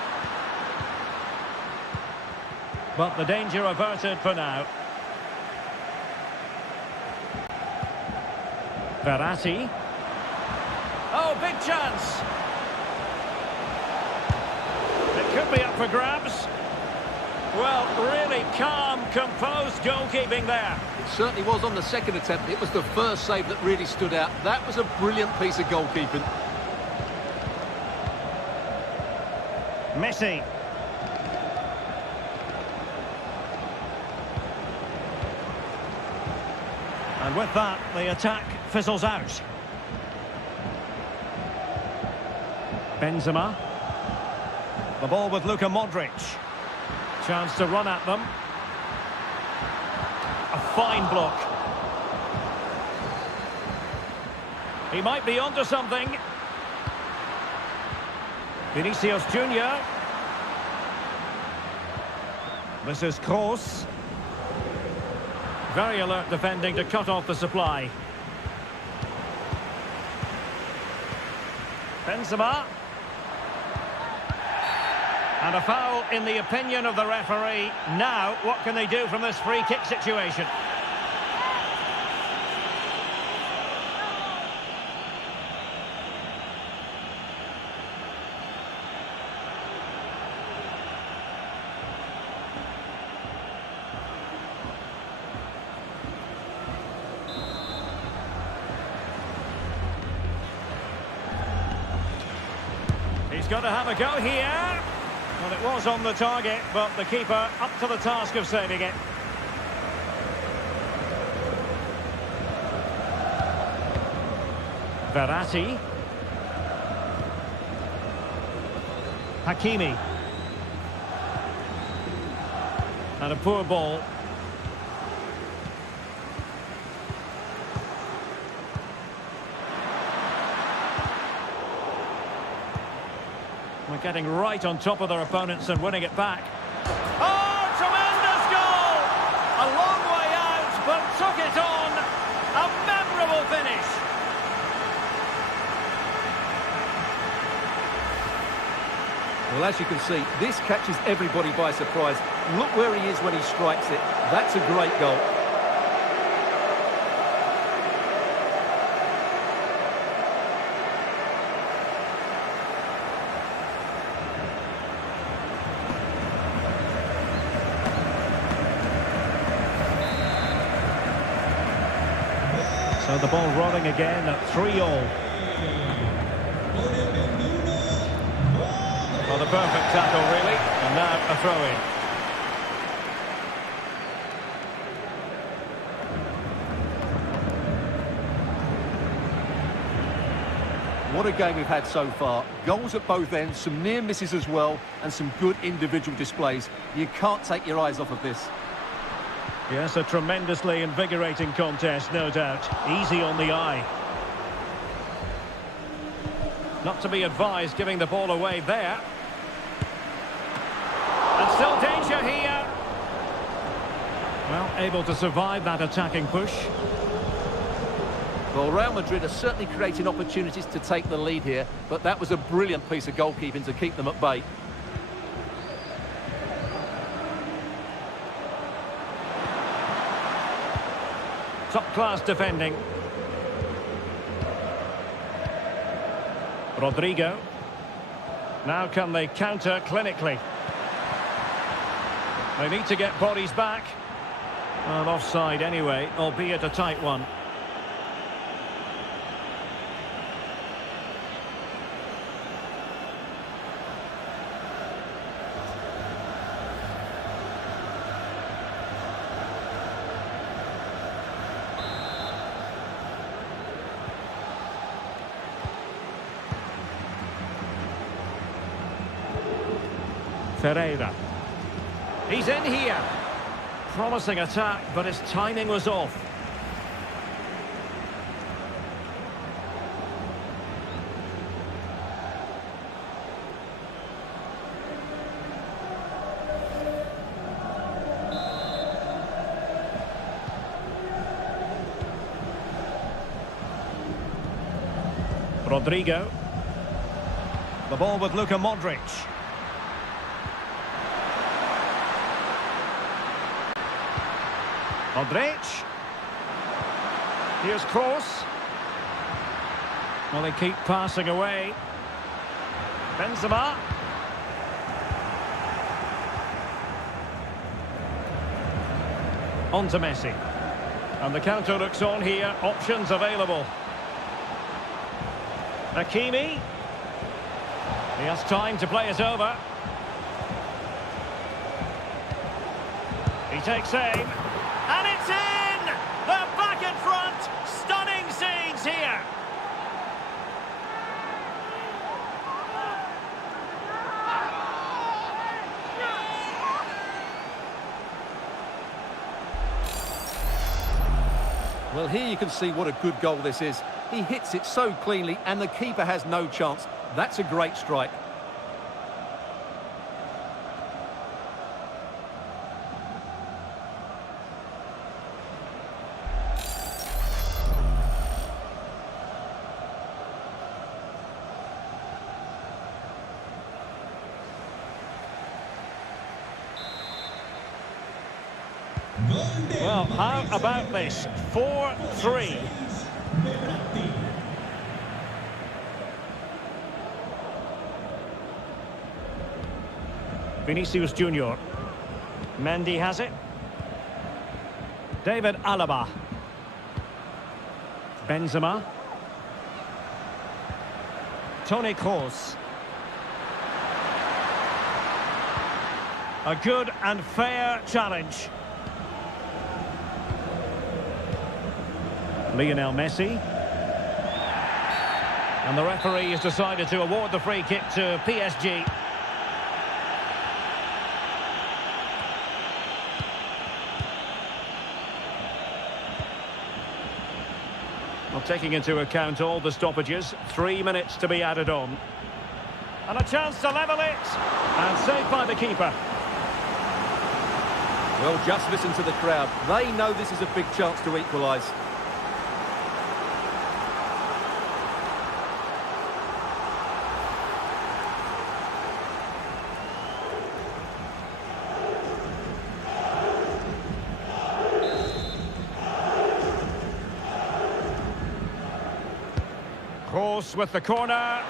But the danger averted for now. Verratti. Oh, big chance. It could be up for grabs. Well, really calm, composed goalkeeping there. It certainly was on the second attempt. It was the first save that really stood out. That was a brilliant piece of goalkeeping. Messi. And with that, the attack fizzles out. Benzema. The ball with Luka Modric. Chance to run at them. A fine block. He might be onto something. Vinicius Junior. This is Kroos. Very alert defending to cut off the supply. Benzema. And a foul in the opinion of the referee. Now, what can they do from this free kick situation? He's got to have a go here. Well, it was on the target, but the keeper up to the task of saving it. Verratti. Hakimi. And a poor ball. We're getting right on top of their opponents and winning it back. Oh, tremendous goal! A long way out, but took it on. A memorable finish. Well, as you can see, this catches everybody by surprise. Look where he is when he strikes it. That's a great goal. So the ball rolling again at 3-all. Well, the perfect tackle, really. And now a throw-in. What a game we've had so far. Goals at both ends, some near misses as well, and some good individual displays. You can't take your eyes off of this. Yes, a tremendously invigorating contest, no doubt. Easy on the eye. Not to be advised giving the ball away there. And still danger here. Well, able to survive that attacking push. Well, Real Madrid are certainly creating opportunities to take the lead here, but that was a brilliant piece of goalkeeping to keep them at bay. Top-class defending. Rodrigo. Now can they counter clinically? They need to get bodies back. Well, offside anyway, albeit a tight one. Ferreira. He's in here. Promising attack, but his timing was off. Rodrigo. The ball with Luka Modric. Modric. Here's Kroos. Well, they keep passing away. Benzema. On to Messi. And the counter looks on here. Options available. Hakimi. He has time to play it over. He takes aim. And it's in! They're back in front! Stunning scenes here! Well, here you can see what a good goal this is. He hits it so cleanly and the keeper has no chance. That's a great strike. Well, how about this? 4-3. Vinicius Junior. Mendy has it. David Alaba. Benzema. Toni Kroos. A good and fair challenge. Lionel Messi. And the referee has decided to award the free kick to PSG. Well, taking into account all the stoppages, 3 minutes to be added on. And a chance to level it. And saved by the keeper. Well, just listen to the crowd. They know this is a big chance to equalise. Kroos with the corner.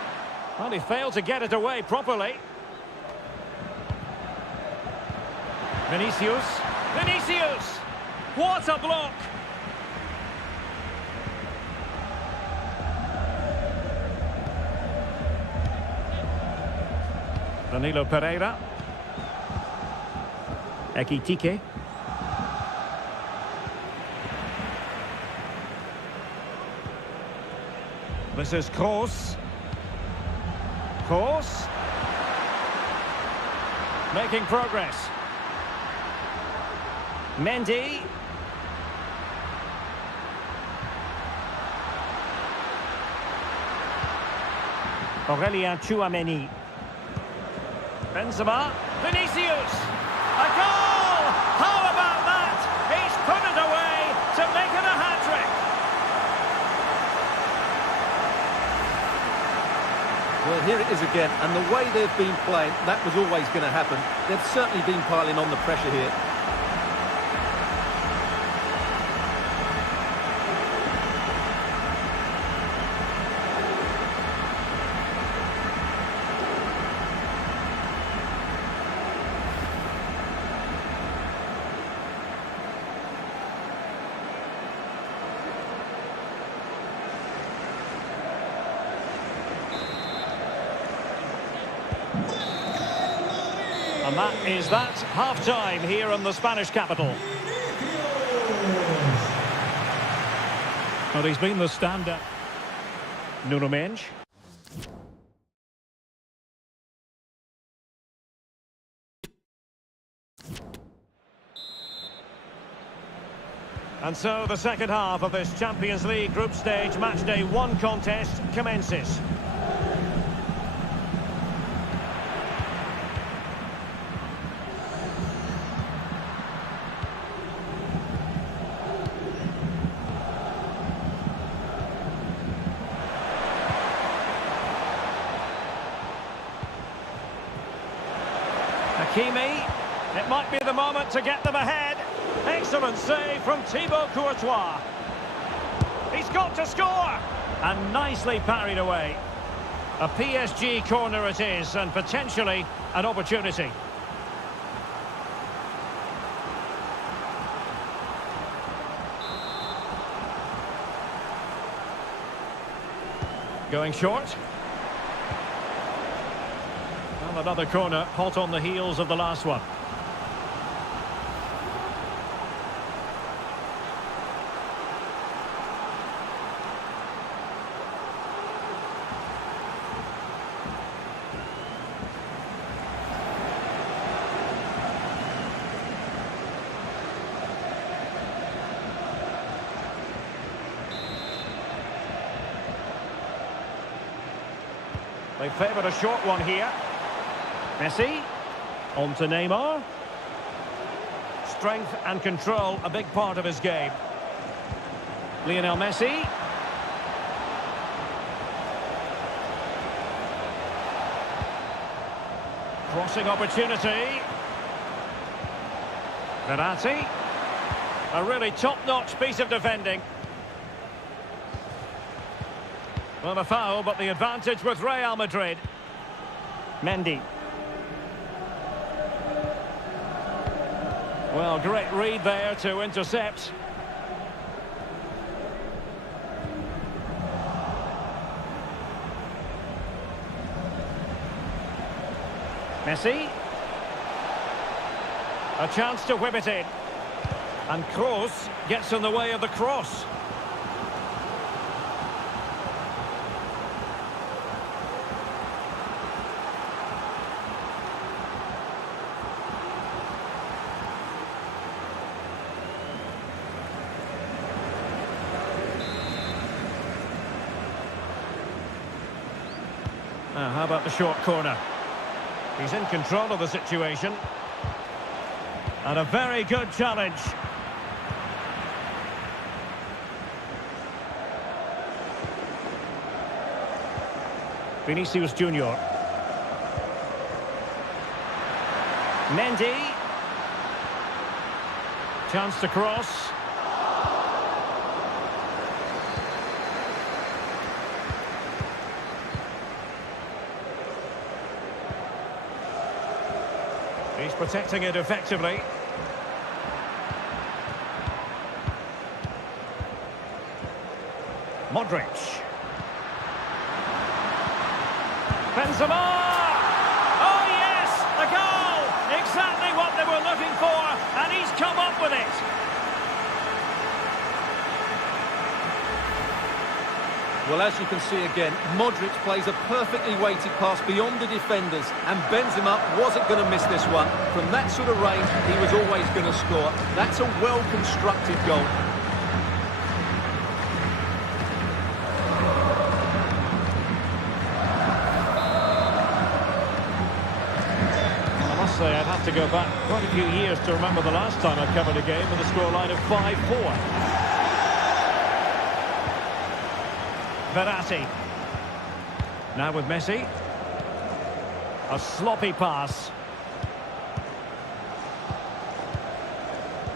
Well, he failed to get it away properly. Vinicius. Vinicius! What a block! Danilo Pereira. Ekitike. This is Kroos. Kroos. Making progress. Mendy. Aurelien Tchouameni. Benzema. Vinicius. A goal! How about that? He's put it away to make it a hat-trick. Well, here it is again, and the way they've been playing, that was always going to happen. They've certainly been piling on the pressure here. And that is that half-time here in the Spanish capital. Well, he's been the standout. Nuno Mendes. And so the second half of this Champions League group stage matchday 1 contest commences. Hakimi, it might be the moment to get them ahead. Excellent save from Thibaut Courtois. He's got to score! And nicely parried away. A PSG corner it is, and potentially an opportunity. Going short. Another corner, hot on the heels of the last one. They favoured a short one here. Messi, on to Neymar. Strength and control, a big part of his game. Lionel Messi. Crossing opportunity. Verratti. A really top-notch piece of defending. Well, a foul, but the advantage with Real Madrid. Mendy. Well, great read there to intercept. Messi. A chance to whip it in. And Kroos gets in the way of the cross. Now, how about the short corner? He's in control of the situation. And a very good challenge. Vinicius Junior. Mendy. Chance to cross. He's protecting it effectively. Modric. Benzema! Oh yes, the goal! Exactly what they were looking for, and he's come up with it. Well, as you can see again, Modric plays a perfectly weighted pass beyond the defenders, and Benzema wasn't going to miss this one. From that sort of range, he was always going to score. That's a well-constructed goal. Say I'd have to go back quite a few years to remember the last time I covered a game with a scoreline of 5-4. Verratti. Now with Messi. A sloppy pass.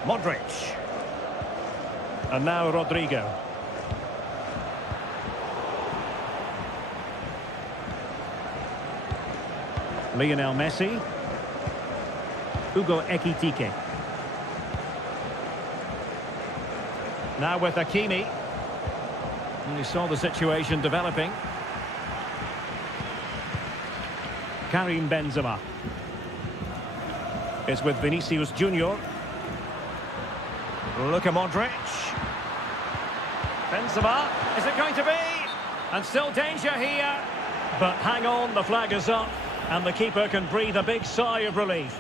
Modric. And now Rodrigo. Lionel Messi. Hugo Ekitike. Now with Hakimi. And we saw the situation developing. Karim Benzema. It's with Vinicius Junior. Luka Modric. Benzema. Is it going to be? And still danger here. But hang on, the flag is up. And the keeper can breathe a big sigh of relief.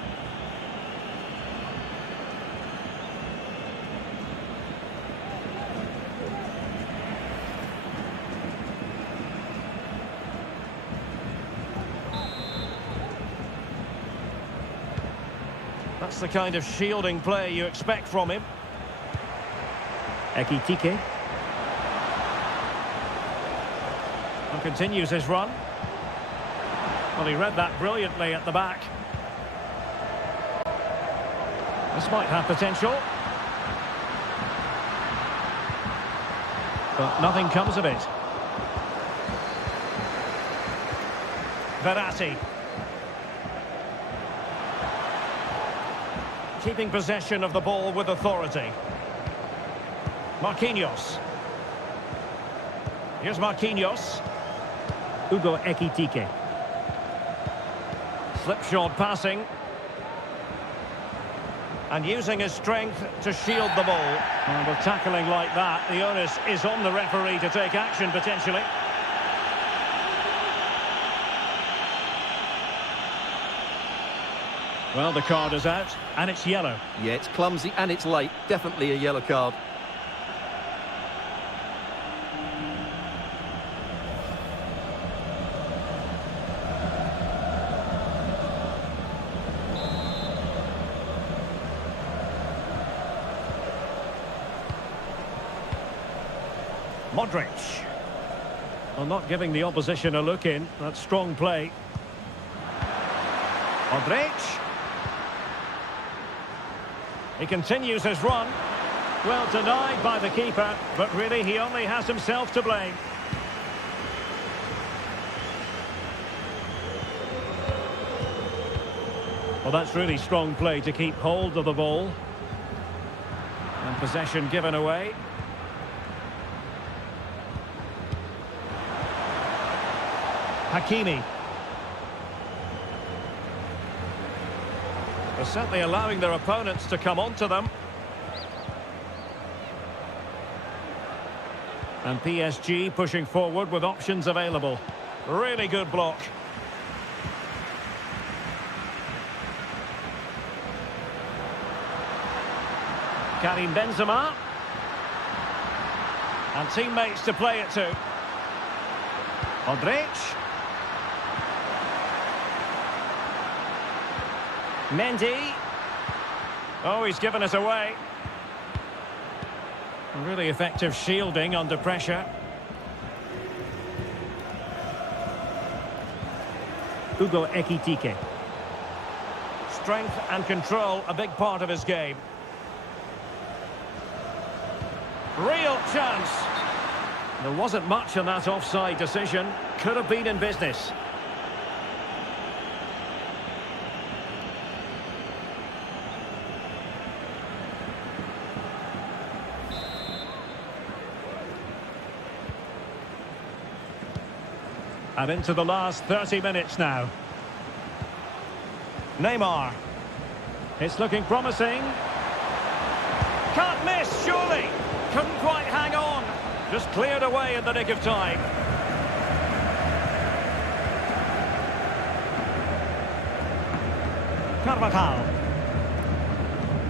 That's the kind of shielding play you expect from him. Ekitike. And continues his run. Well, he read that brilliantly at the back. This might have potential. But nothing comes of it. Verratti. Keeping possession of the ball with authority. Marquinhos. Here's Marquinhos. Hugo Ekitike. Slipshod passing. And using his strength to shield the ball. And with tackling like that, the onus is on the referee to take action potentially. Well, the card is out, and it's yellow. Yeah, it's clumsy and it's late. Definitely a yellow card. Modric. Well, not giving the opposition a look in. That's strong play. Modric. He continues his run. Well denied by the keeper, but really he only has himself to blame. Well, that's really strong play to keep hold of the ball. And possession given away. Hakimi. They're certainly allowing their opponents to come onto them. And PSG pushing forward with options available. Really good block. Karim Benzema. And teammates to play it to. Modric. Mendy. Oh, he's given it away. Really effective shielding under pressure. Hugo Ekitike. Strength and control, a big part of his game. Real chance. There wasn't much in that offside decision. Could have been in business. And into the last 30 minutes now. Neymar. It's looking promising. Can't miss, surely. Couldn't quite hang on. Just cleared away in the nick of time. Carvajal.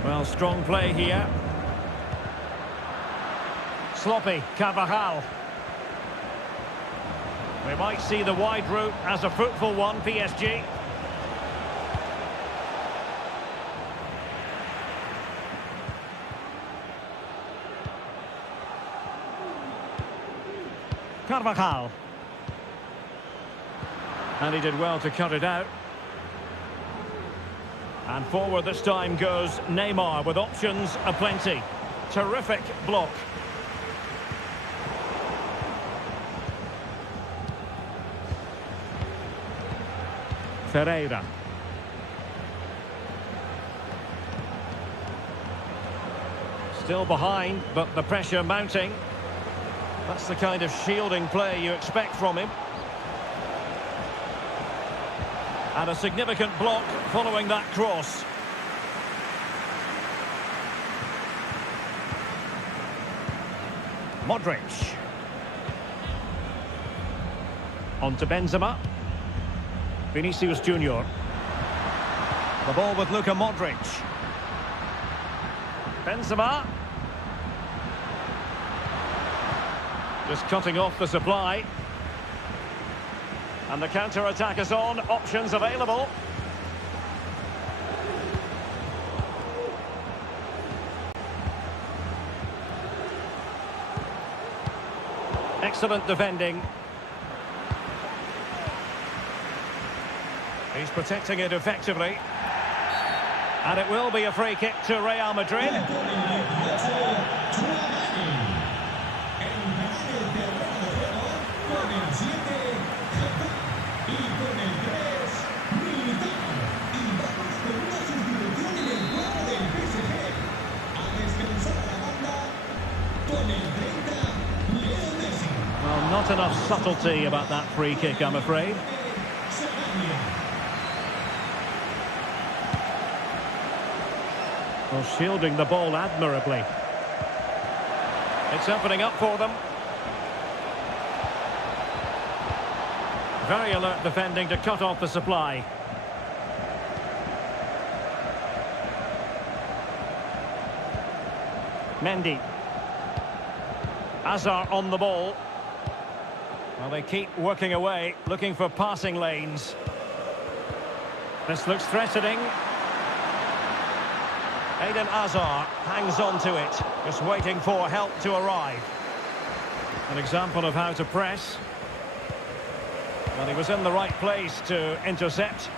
Well, strong play here. Sloppy, Carvajal. We might see the wide route as a fruitful one, PSG. Carvajal. And he did well to cut it out. And forward this time goes Neymar with options aplenty. Terrific block. Ferreira. Still behind, but the pressure mounting. That's the kind of shielding play you expect from him. And a significant block following that cross. Modric. On to Benzema. Vinicius Junior. The ball with Luka Modric. Benzema. Just cutting off the supply. And the counter-attack is on. Options available. Excellent defending. He's protecting it effectively. And it will be a free kick to Real Madrid. Well, not enough subtlety about that free kick, I'm afraid. Well, shielding the ball admirably. It's opening up for them. Very alert defending to cut off the supply. Mendy. Hazard on the ball. Well, they keep working away, looking for passing lanes. This looks threatening. Eden Hazard hangs on to it, just waiting for help to arrive. An example of how to press. Well, he was in the right place to intercept.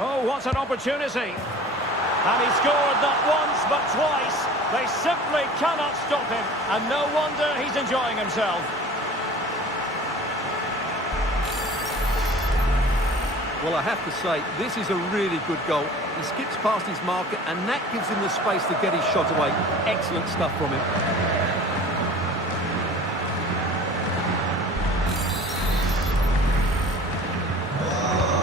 Oh, what an opportunity! And he scored not once, but twice. They simply cannot stop him, and no wonder he's enjoying himself. Well, I have to say, this is a really good goal. He skips past his marker, and that gives him the space to get his shot away. Excellent stuff from him.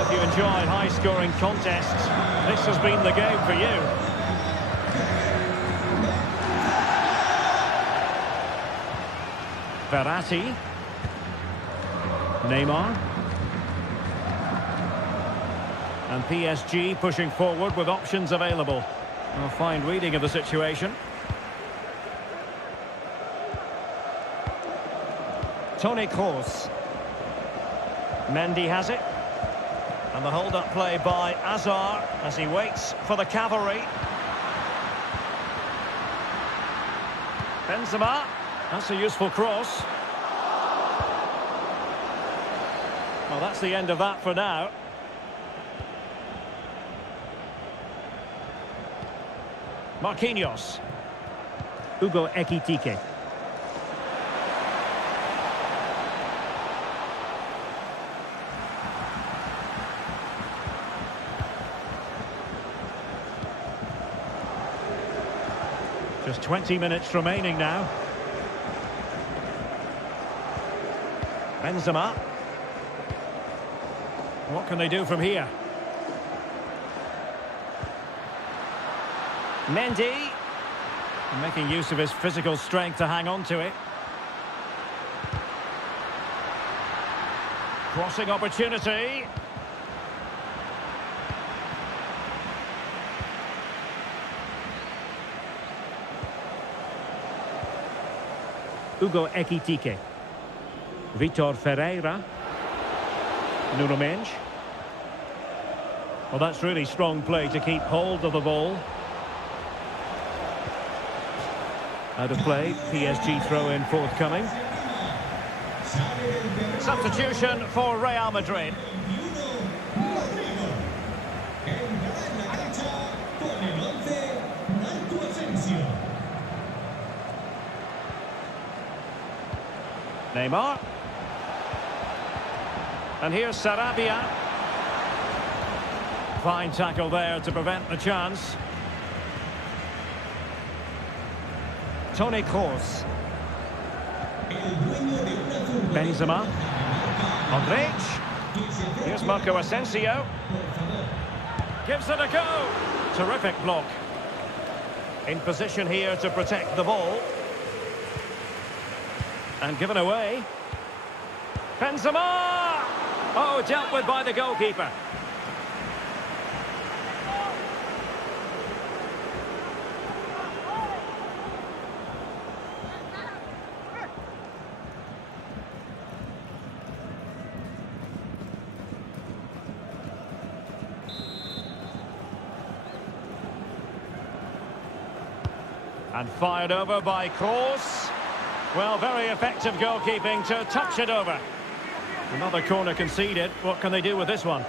If you enjoy high-scoring contests, this has been the game for you. Verratti. Neymar. And PSG pushing forward with options available. A fine reading of the situation. Toni Kroos. Mendy has it. And the hold-up play by Hazard as he waits for the cavalry. Benzema. That's a useful cross. Well, that's the end of that for now. Marquinhos. Hugo Ekitike. Just 20 minutes remaining now. Benzema. What can they do from here? Mendy. Making use of his physical strength to hang on to it. Crossing opportunity. Hugo Ekitike. Vitor Ferreira. Nuno Mendes. Well, that's really strong play to keep hold of the ball. Out of play, PSG throw-in forthcoming. Substitution for Real Madrid. Neymar. And here's Sarabia. Fine tackle there to prevent the chance. Toni Kroos. Benzema. Modric. Here's Marco Asensio. Gives it a go. Terrific block. In position here to protect the ball. And given away. Benzema! Oh, dealt with by the goalkeeper. And fired over by Kroos. Well, very effective goalkeeping to touch it over. Another corner conceded. What can they do with this one?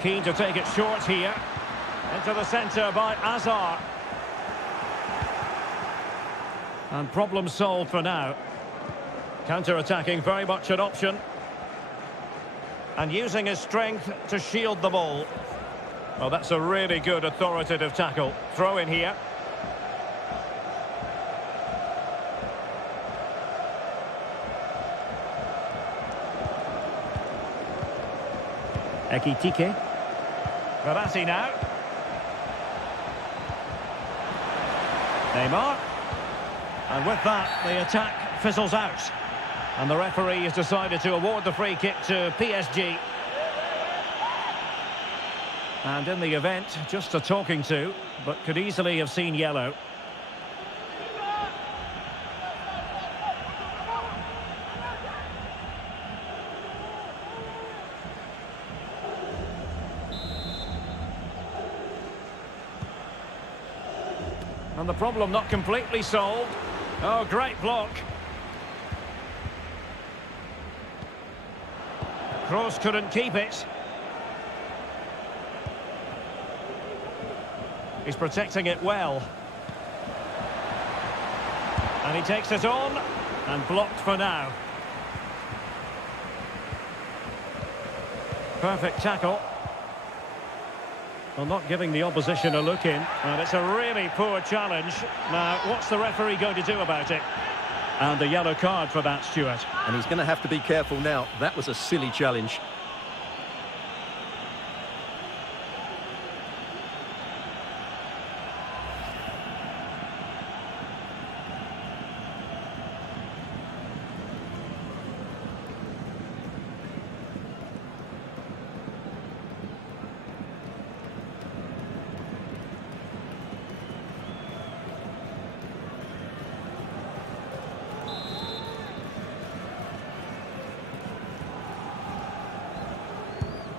Keen to take it short here. Into the centre by Azar. And problem solved for now. Counter-attacking, very much an option. And using his strength to shield the ball. Well, that's a really good authoritative tackle. Throw in here. Ekitike. Verratti now. Neymar. And with that, the attack fizzles out. And the referee has decided to award the free kick to PSG. And in the event, just a talking to, but could easily have seen yellow. And the problem not completely solved. Oh, great block. Kroos couldn't keep it. He's protecting it well. And he takes it on. And blocked for now. Perfect tackle. Well, not giving the opposition a look in. And it's a really poor challenge. Now, what's the referee going to do about it? And the yellow card for that, Stuart. And he's going to have to be careful now. That was a silly challenge.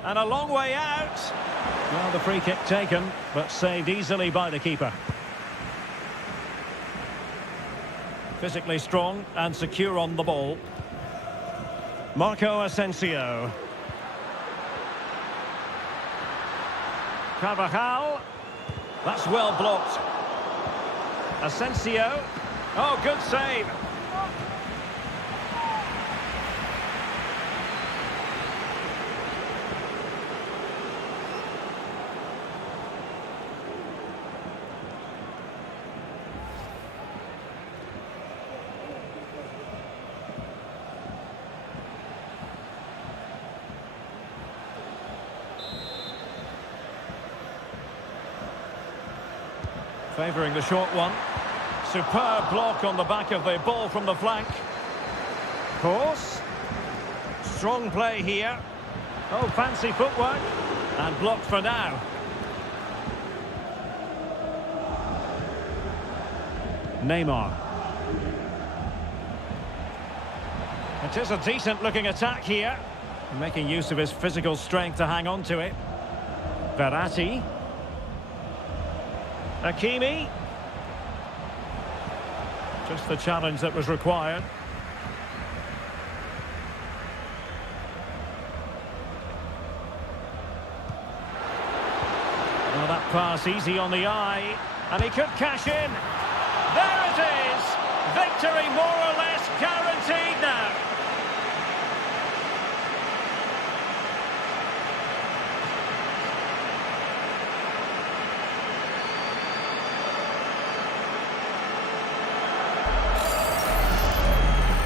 And a long way out. Well, the free kick taken, but saved easily by the keeper. Physically strong and secure on the ball. Marco Asensio. Carvajal. That's well blocked. Asensio. Oh, good save. Favouring the short one. Superb block on the back of the ball from the flank. Course. Strong play here. Oh, fancy footwork. And blocked for now. Neymar. It is a decent-looking attack here. Making use of his physical strength to hang on to it. Verratti. Hakimi. Just the challenge that was required. Well, that pass easy on the eye. And he could cash in. There it is! Victory more or less guaranteed now.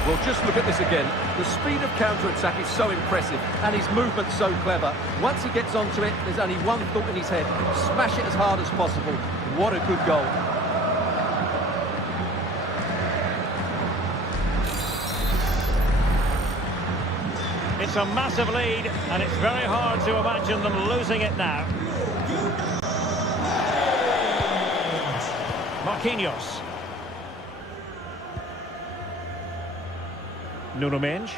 Well, just look at this again. The speed of counter-attack is so impressive, and his movement so clever. Once he gets onto it, there's only one thought in his head. Smash it as hard as possible. What a good goal. It's a massive lead, and it's very hard to imagine them losing it now. Marquinhos. Nuno Mendes.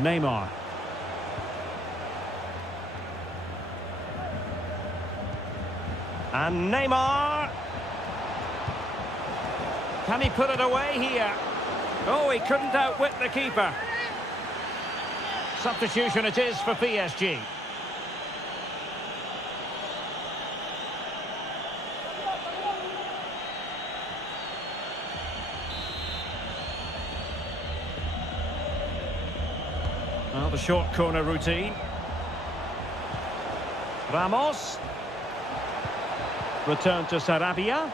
Neymar. And Neymar. Can he put it away here? Oh, he couldn't outwit the keeper. Substitution it is for PSG. Well, the short corner routine. Ramos. Return to Sarabia.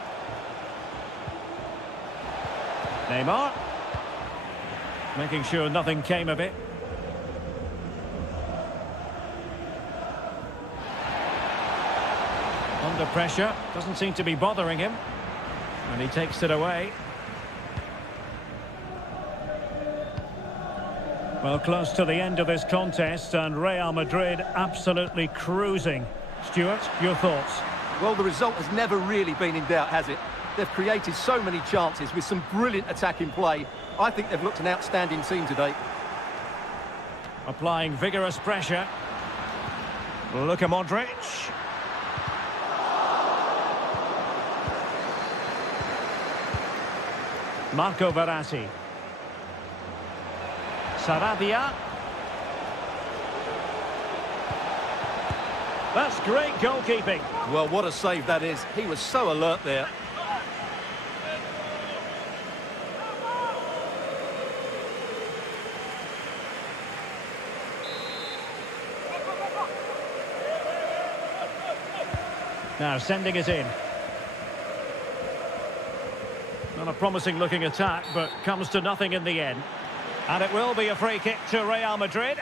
Neymar. Making sure nothing came of it. Under pressure. Doesn't seem to be bothering him. And he takes it away. Well, close to the end of this contest, and Real Madrid absolutely cruising. Stuart, your thoughts? Well, the result has never really been in doubt, has it? They've created so many chances with some brilliant attacking play. I think they've looked an outstanding team today. Applying vigorous pressure. Luka Modric. Marco Verratti. Sarabia. That's great goalkeeping. Well, what a save that is. He was so alert there. Now sending it in. Not a promising looking attack, but comes to nothing in the end. And it will be a free kick to Real Madrid.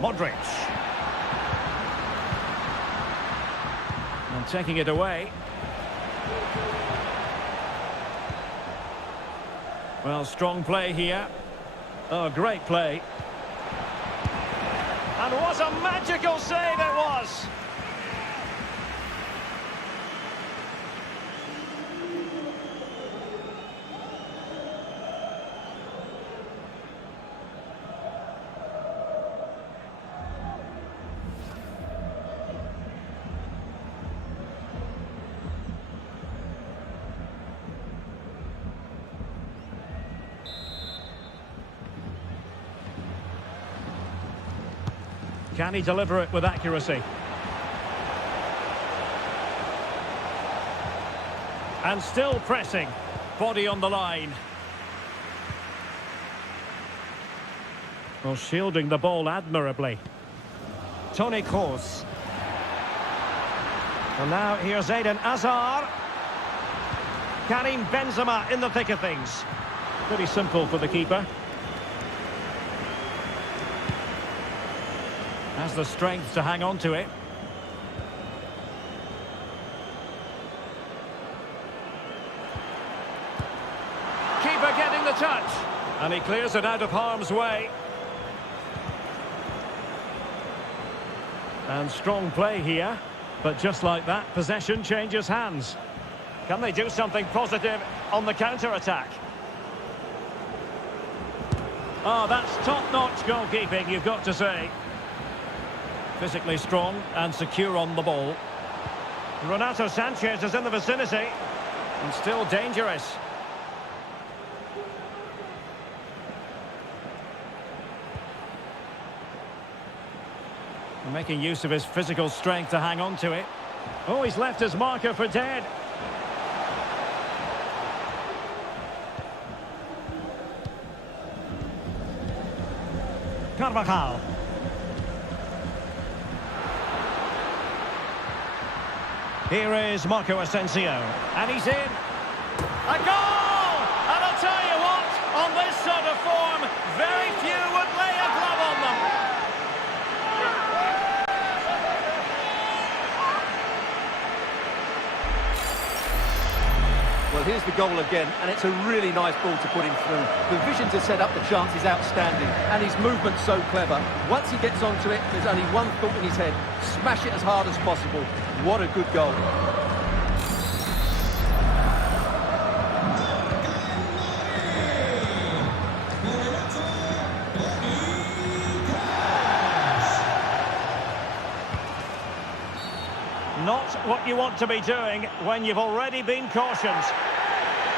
Modric. And taking it away. Well, strong play here. Oh, great play. And what a magical save it was! Can he deliver it with accuracy? And still pressing. Body on the line. Well, shielding the ball admirably. Toni Kroos. And now here's Eden Hazard. Karim Benzema in the thick of things. Pretty simple for the keeper. Has the strength to hang on to it. Keeper getting the touch. And he clears it out of harm's way. And strong play here. But just like that, possession changes hands. Can they do something positive on the counter-attack? Oh, that's top-notch goalkeeping, you've got to say. Physically strong and secure on the ball. Renato Sanchez is in the vicinity. And still dangerous. Making use of his physical strength to hang on to it. Oh, he's left his marker for dead. Carvajal. Here is Marco Asensio. And he's in. A goal! And I'll tell you what, on this sort of form, very few would lay a glove on them. Well, here's the goal again, and it's a really nice ball to put him through. The vision to set up the chance is outstanding, and his movement's so clever. Once he gets onto it, there's only one thought in his head: smash it as hard as possible. What a good goal. Not what you want to be doing when you've already been cautioned.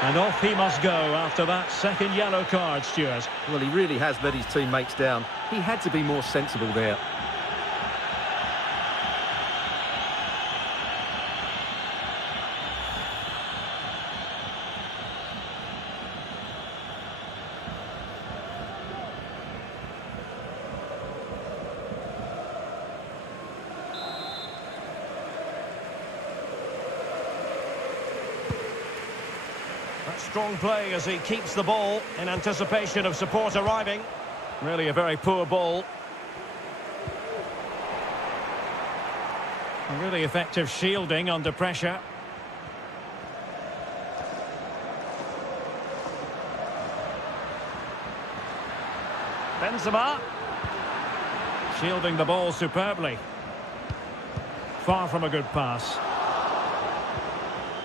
And off he must go after that second yellow card, Stuart. Well, he really has let his teammates down. He had to be more sensible there. Strong play as he keeps the ball in anticipation of support arriving. Really a very poor ball. A really effective shielding under pressure. Benzema. Shielding the ball superbly. Far from a good pass.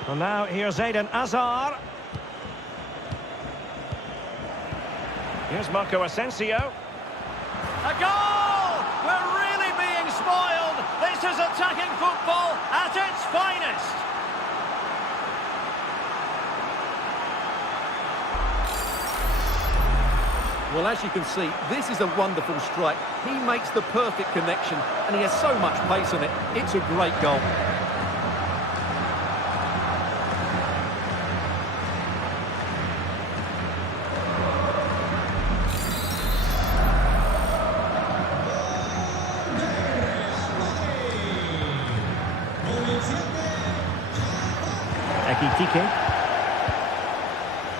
And now here's Eden Hazard. Here's Marco Asensio. A goal! We're really being spoiled. This is attacking football at its finest. Well, as you can see, this is a wonderful strike. He makes the perfect connection, and he has so much pace on it. It's a great goal.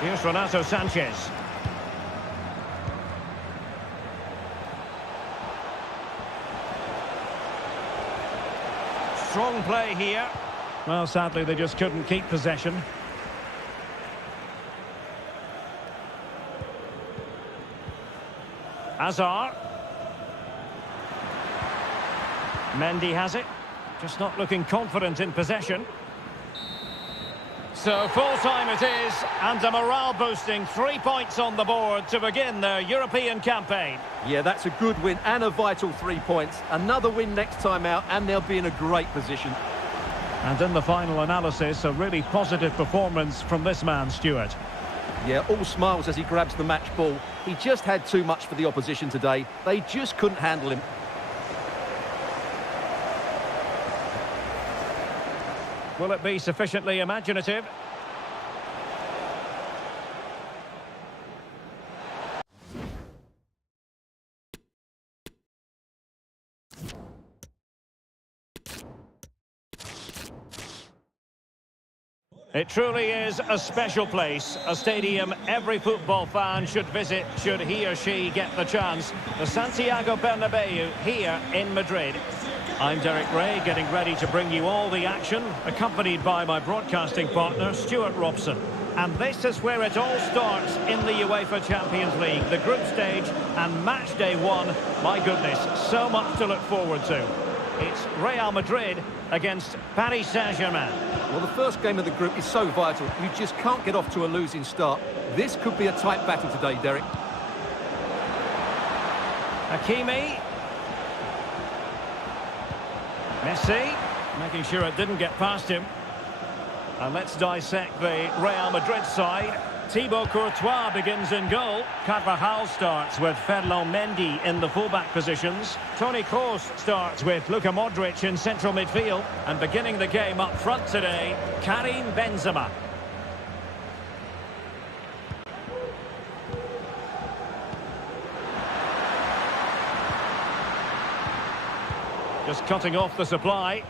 Here's Renato Sanchez. Strong play here. Well, sadly, they just couldn't keep possession. Hazard. Mendy has it. Just not looking confident in possession. So full-time it is, and a morale-boosting 3 points on the board to begin their European campaign. Yeah, that's a good win and a vital 3 points. Another win next time out, and they'll be in a great position. And in the final analysis, a really positive performance from this man, Stuart. Yeah, all smiles as he grabs the match ball. He just had too much for the opposition today. They just couldn't handle him. Will it be sufficiently imaginative? It truly is a special place, a stadium every football fan should visit should he or she get the chance. The Santiago Bernabeu here in Madrid. I'm Derek Ray, getting ready to bring you all the action, accompanied by my broadcasting partner, Stuart Robson. And this is where it all starts in the UEFA Champions League, the group stage and match day one. My goodness, so much to look forward to. It's Real Madrid against Paris Saint-Germain. Well, the first game of the group is so vital. You just can't get off to a losing start. This could be a tight battle today, Derek. Hakimi. Messi, making sure it didn't get past him. And let's dissect the Real Madrid side. Thibaut Courtois begins in goal. Carvajal starts with Ferland Mendy in the fullback positions. Toni Kroos starts with Luka Modric in central midfield. And beginning the game up front today, Karim Benzema. Just cutting off the supply.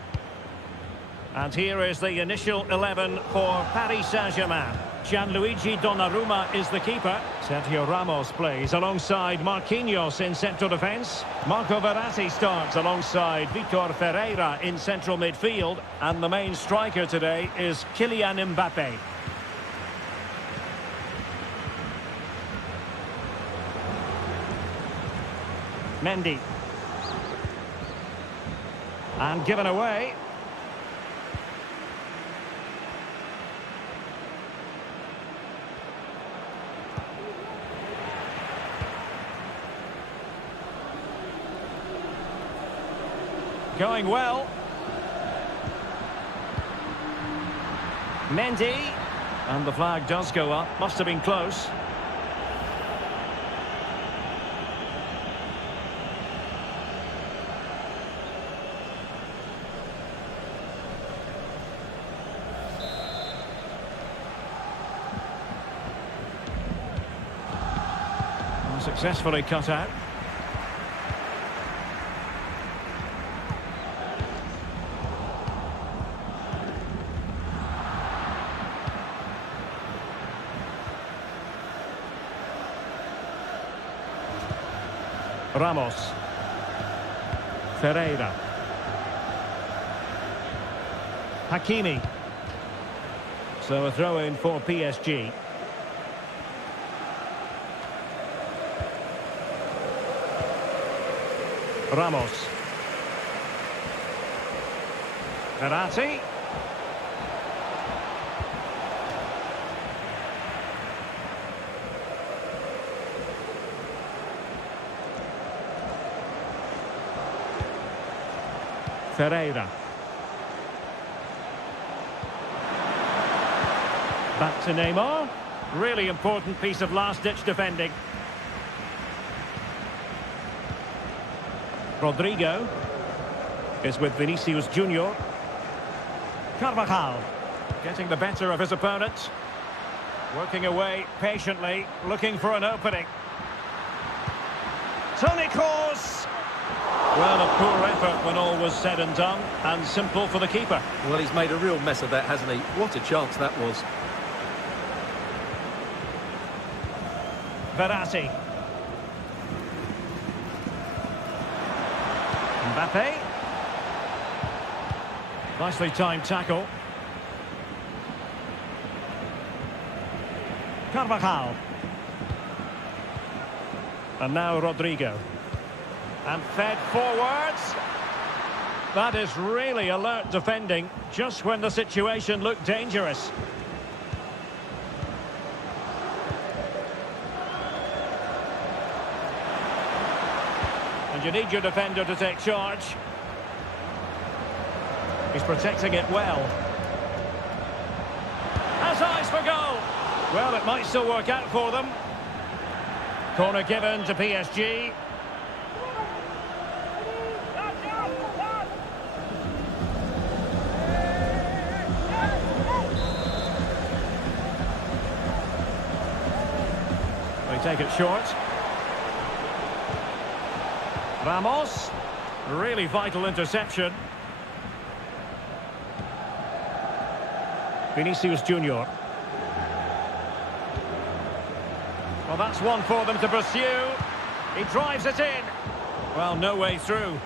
And here is the initial 11 for Paris Saint-Germain. Gianluigi Donnarumma is the keeper. Sergio Ramos plays alongside Marquinhos in central defence. Marco Verratti starts alongside Vitor Ferreira in central midfield. And the main striker today is Kylian Mbappe. Mendy. And given away. Going well. Mendy. And the flag does go up. Must have been close. Successfully cut out. Ramos. Ferreira. Hakimi. So a throw in for PSG. Ramos. Verratti. Ferreira. Back to Neymar. Really important piece of last-ditch defending. Rodrigo is with Vinicius Junior. Carvajal getting the better of his opponent. Working away patiently, looking for an opening. Toni Kroos. Well, a poor effort when all was said and done, and simple for the keeper. Well, he's made a real mess of that, hasn't he? What a chance that was. Verratti. Mbappe. Nicely timed tackle. Carvajal. And now Rodrigo. And fed forwards. That is really alert defending, just when the situation looked dangerous. And you need your defender to take charge. He's protecting it well. Has eyes for goal. Well, it might still work out for them. Corner given to PSG. take it short. Ramos. Really vital interception. Vinicius Junior. Well, that's one for them to pursue. He drives it in. Well, no way through.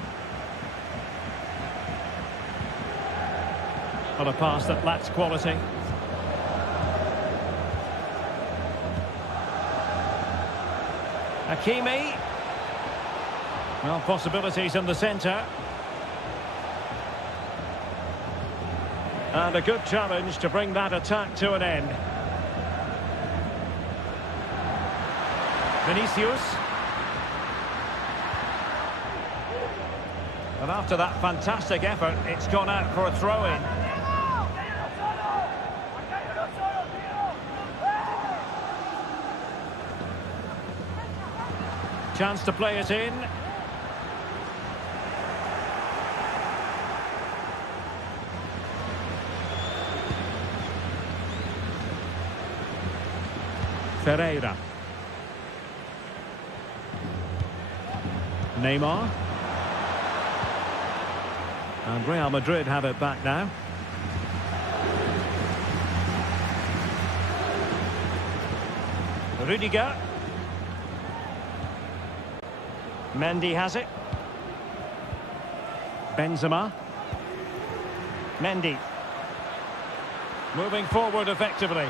On a pass that lacks quality. Hakimi. Well, possibilities in the centre. And a good challenge to bring that attack to an end. Vinicius. And after that fantastic effort, it's gone out for a throw-in. Chance to play it in. Ferreira. Neymar. And Real Madrid have it back now. Rudiger. Mendy has it. Benzema. Mendy. Moving forward effectively.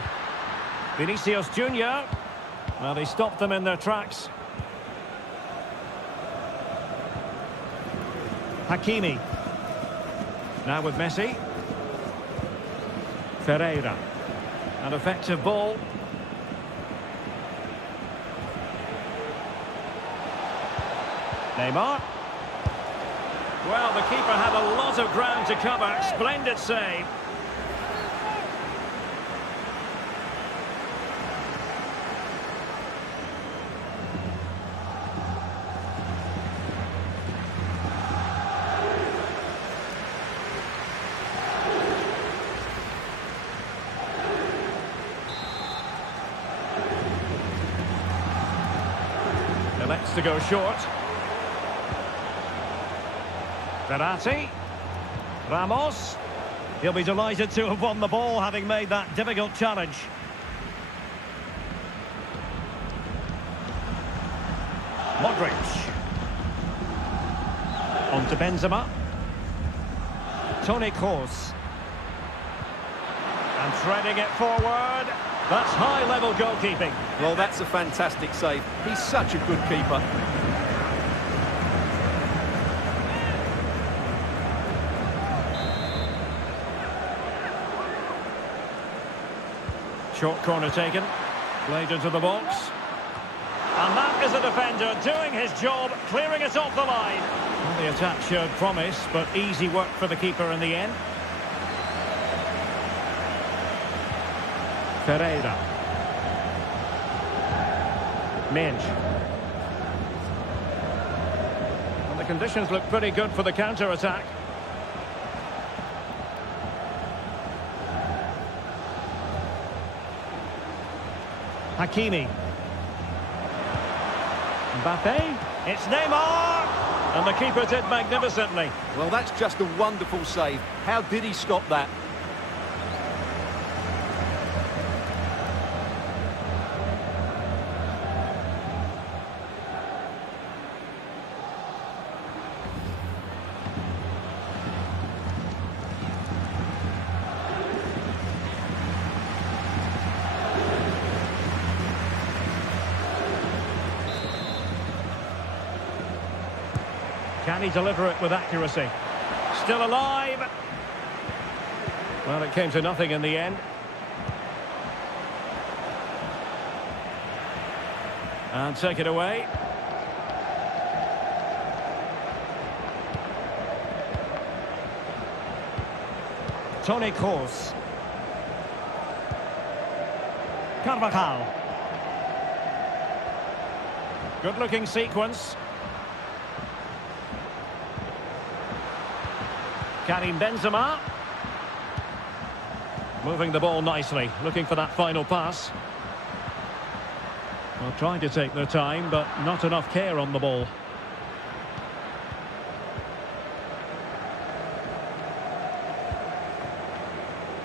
Vinicius Junior. Well, they stopped them in their tracks. Hakimi. Now with Messi. Ferreira. An effective ball. Neymar. Well, the keeper had a lot of ground to cover. Splendid save. Elects to go short. Verratti. Ramos. He'll be delighted to have won the ball, having made that difficult challenge. Modric. On to Benzema. Toni Kroos. And threading it forward. That's high-level goalkeeping. Well, that's a fantastic save. He's such a good keeper. Short corner taken. Played into the box. And that is a defender doing his job, clearing it off the line. Well, the attack showed promise, but easy work for the keeper in the end. Ferreira. Minge. And the conditions look pretty good for the counter-attack. Hakimi. Mbappe. It's Neymar! And the keeper did magnificently. Well, that's just a wonderful save. How did he stop that? Can he deliver it with accuracy? Still alive. Well, it came to nothing in the end. And take it away. Toni Kroos. Carvajal. Good-looking sequence. Karim Benzema. Moving the ball nicely, looking for that final pass. Well, trying to take their time, but not enough care on the ball.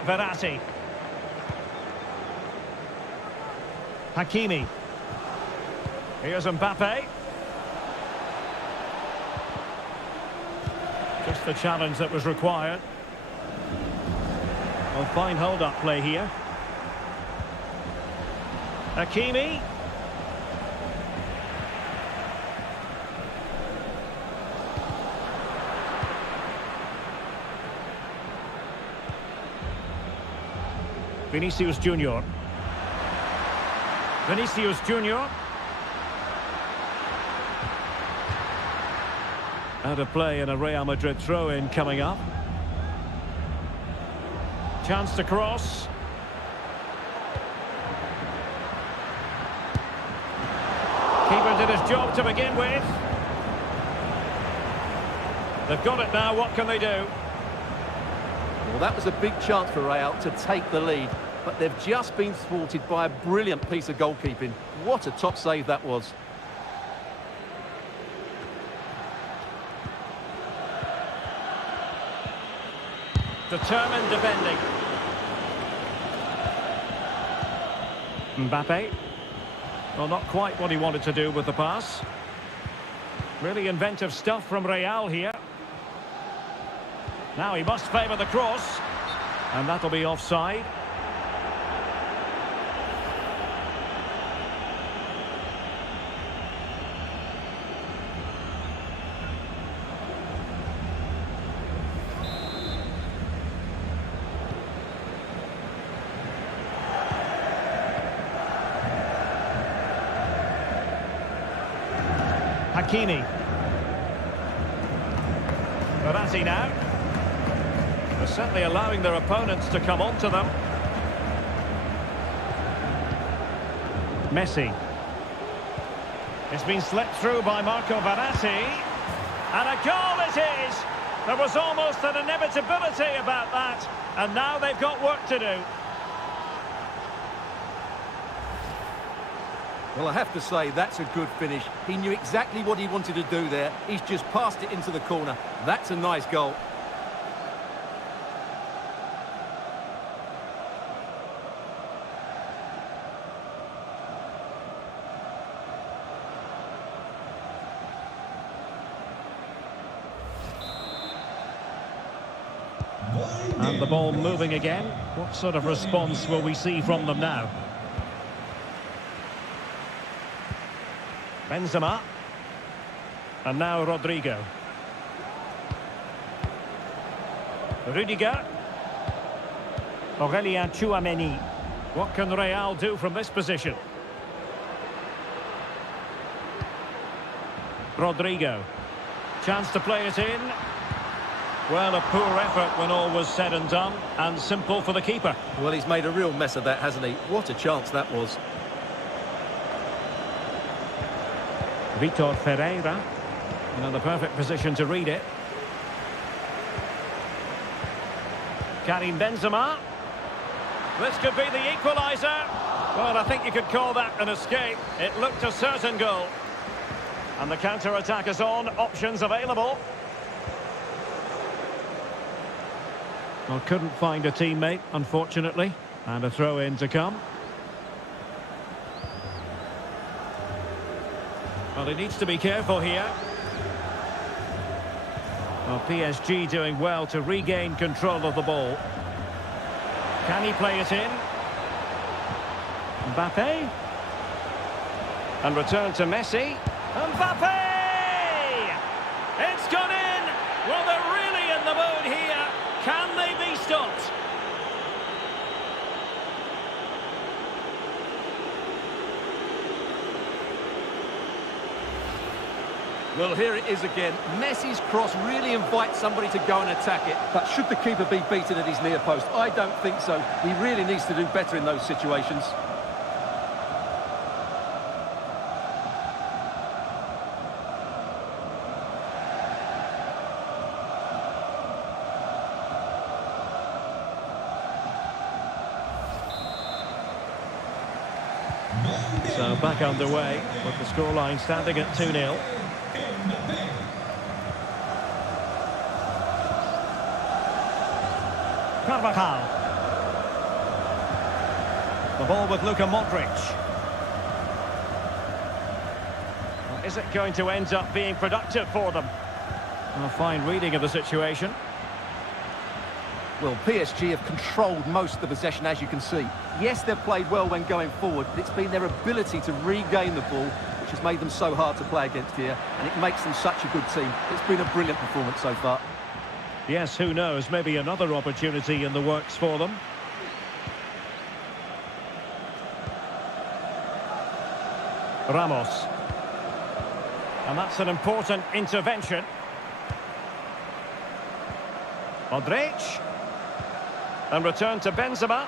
Verratti. Hakimi. Here's Mbappe. Just the challenge that was required. Well, fine hold-up play here. Hakimi. Vinicius Junior. Vinicius Junior. Out of play and a Real Madrid throw-in coming up. Chance to cross. Keeper did his job to begin with. They've got it now, what can they do? Well, that was a big chance for Real to take the lead, but they've just been thwarted by a brilliant piece of goalkeeping. What a top save that was. Determined defending. Mbappe. Well, not quite what he wanted to do with the pass. Really inventive stuff from Real here. Now he must favour the cross. And that'll be offside. Hakimi. Verratti now. They're certainly allowing their opponents to come onto them. Messi. It's been slipped through by Marco Verratti. And a goal it is! There was almost an inevitability about that. And now they've got work to do. Well, I have to say, that's a good finish. He knew exactly what he wanted to do there. He's just passed it into the corner. That's a nice goal. And the ball moving again. What sort of response will we see from them now? Benzema. And now Rodrigo. Rudiger. Aurelien Tchouameni. What can Real do from this position? Rodrigo. Chance to play it in. Well, a poor effort when all was said and done, and simple for the keeper. Well, he's made a real mess of that, hasn't he? What a chance that was. Vitor Ferreira. In the perfect position to read it. Karim Benzema. This could be the equaliser. Well, I think you could call that an escape. It looked a certain goal. And the counter-attack is on. Options available. Well, couldn't find a teammate, unfortunately. And a throw-in to come. Well, he needs to be careful here. Well, PSG doing well to regain control of the ball. Can he play it in? Mbappe. And return to Messi. Mbappe! It's gone in! Well, they're really in the mood here. Can they be stopped? Well, here it is again. Messi's cross really invites somebody to go and attack it. But should the keeper be beaten at his near post? I don't think so. He really needs to do better in those situations. So back underway with the scoreline standing at 2-0. Carvajal. The ball with Luka Modric. Well, is it going to end up being productive for them? A fine reading of the situation. Well, PSG have controlled most of the possession, as you can see. Yes, they've played well when going forward, but it's been their ability to regain the ball which has made them so hard to play against here, and it makes them such a good team. It's been a brilliant performance so far. Yes, who knows, maybe another opportunity in the works for them. Ramos. And that's an important intervention. Modric. And return to Benzema.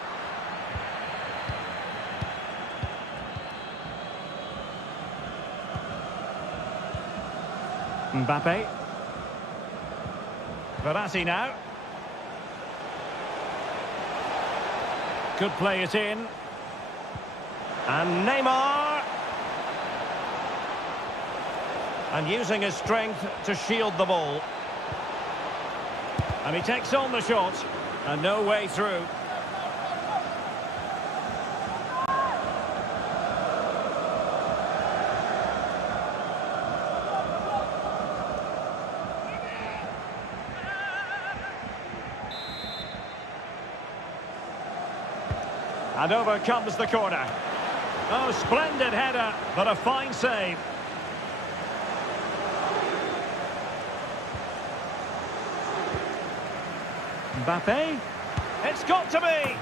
Mbappe. Verratti now. Could play it in. And Neymar. And using his strength to shield the ball. And he takes on the shot. And no way through. And over comes the corner. Oh, splendid header, but a fine save. Mbappe. It's got to be.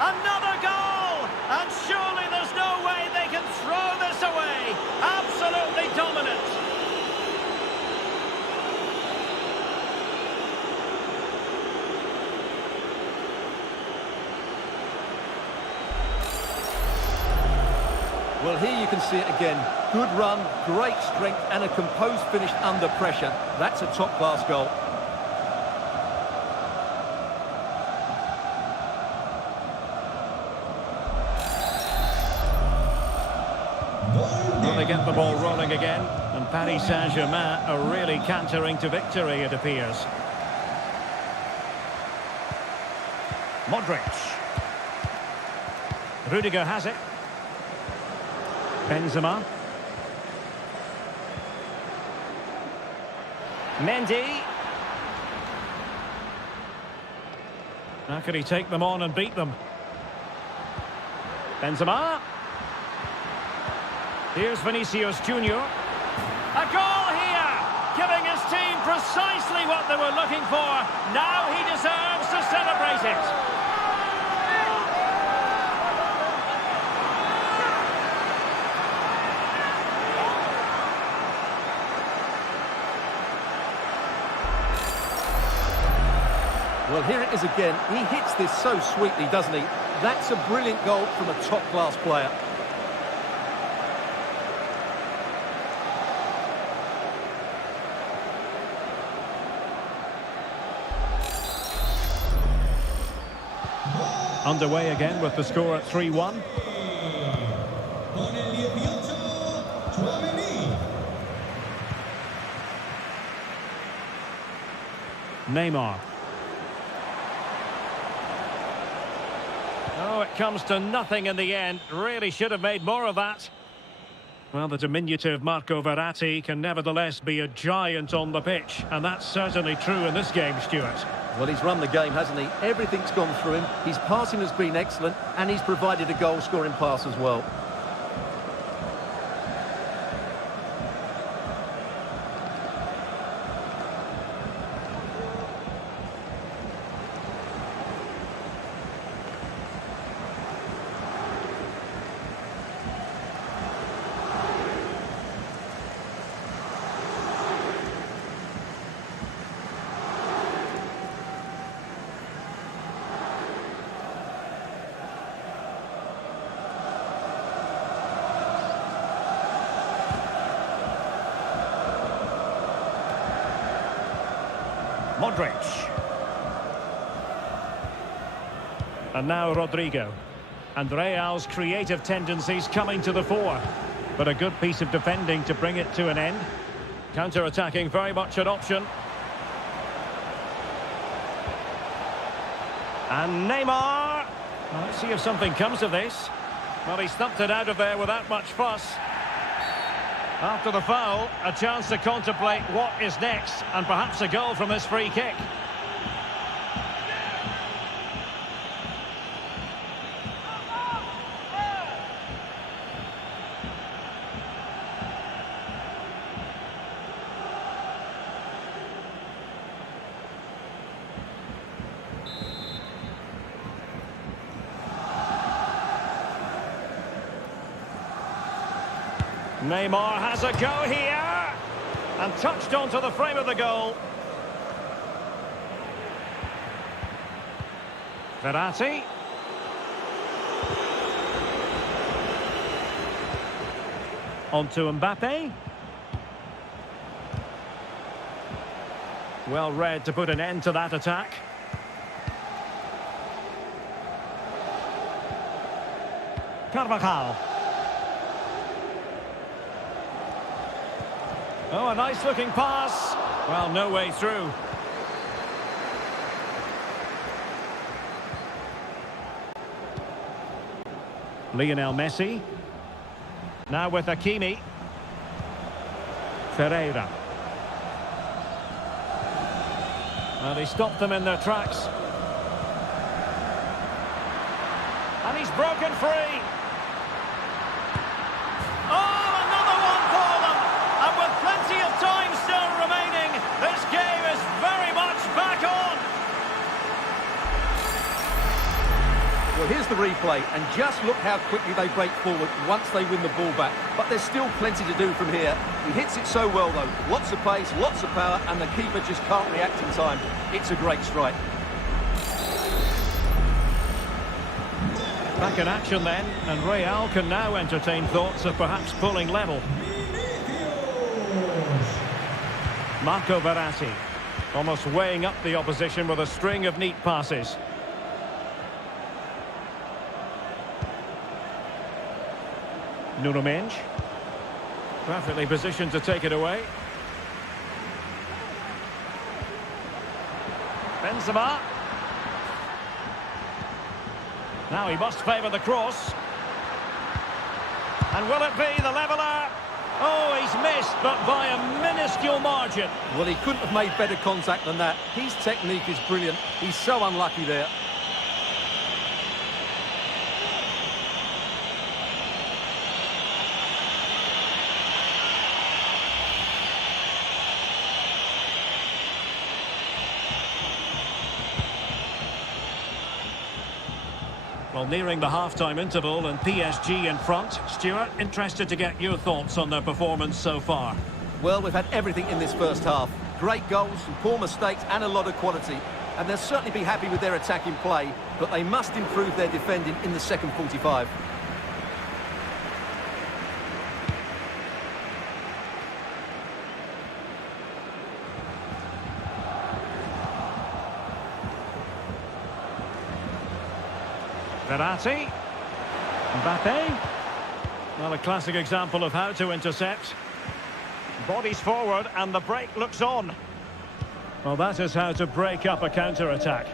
Another goal! And surely there's no way they can throw this away. Absolutely dominant. Well, here you can see it again. Good run, great strength, and a composed finish under pressure. That's a top-class goal. Well, they get the ball rolling again, and Paris Saint-Germain are really cantering to victory, it appears. Modric. Rudiger has it. Benzema. Mendy. How can he take them on and beat them? Benzema. Here's Vinicius Junior. A goal here! Giving his team precisely what they were looking for. Now he deserves to celebrate it. Well, here it is again. He hits this so sweetly, doesn't he? That's a brilliant goal from a top-class player. Underway again with the score at 3-1. Neymar. Oh, it comes to nothing in the end. Really should have made more of that. Well, the diminutive Marco Verratti can nevertheless be a giant on the pitch, and that's certainly true in this game, Stuart. Well, he's run the game, hasn't he? Everything's gone through him. His passing has been excellent, and he's provided a goal-scoring pass as well. Modric. And now Rodrigo. And Real's creative tendencies coming to the fore. But a good piece of defending to bring it to an end. Counter-attacking very much an option. And Neymar. Well, let's see if something comes of this. Well, he stumped it out of there without much fuss. After the foul, a chance to contemplate what is next, and perhaps a goal from this free kick. Neymar has a go here, and touched onto the frame of the goal. Verratti. Onto Mbappe. Well read to put an end to that attack. Carvajal. Oh, a nice-looking pass. Well, no way through. Lionel Messi. Now with Hakimi. Ferreira. Well, he stopped them in their tracks. And he's broken free. Plenty of time still remaining. This game is very much back on. Well, here's the replay, and just look how quickly they break forward once they win the ball back. But there's still plenty to do from here. He hits it so well, though. Lots of pace, lots of power, and the keeper just can't react in time. It's a great strike. Back in action then, and Real can now entertain thoughts of perhaps pulling level. Marco Verratti, almost weighing up the opposition with a string of neat passes. Nuno Mendes, perfectly positioned to take it away. Benzema. Now he must favour the cross. And will it be the leveller? Oh, he's missed, but by a minuscule margin. Well, he couldn't have made better contact than that. His technique is brilliant. He's so unlucky there. Well, nearing the half-time interval and PSG in front. Stuart, interested to get your thoughts on their performance so far. Well, we've had everything in this first half. Great goals, some poor mistakes and a lot of quality. And they'll certainly be happy with their attacking play, but they must improve their defending in the second 45. Verratti. Mbappe. Well, a classic example of how to intercept. Bodies forward and the break looks on. Well, that is how to break up a counter-attack.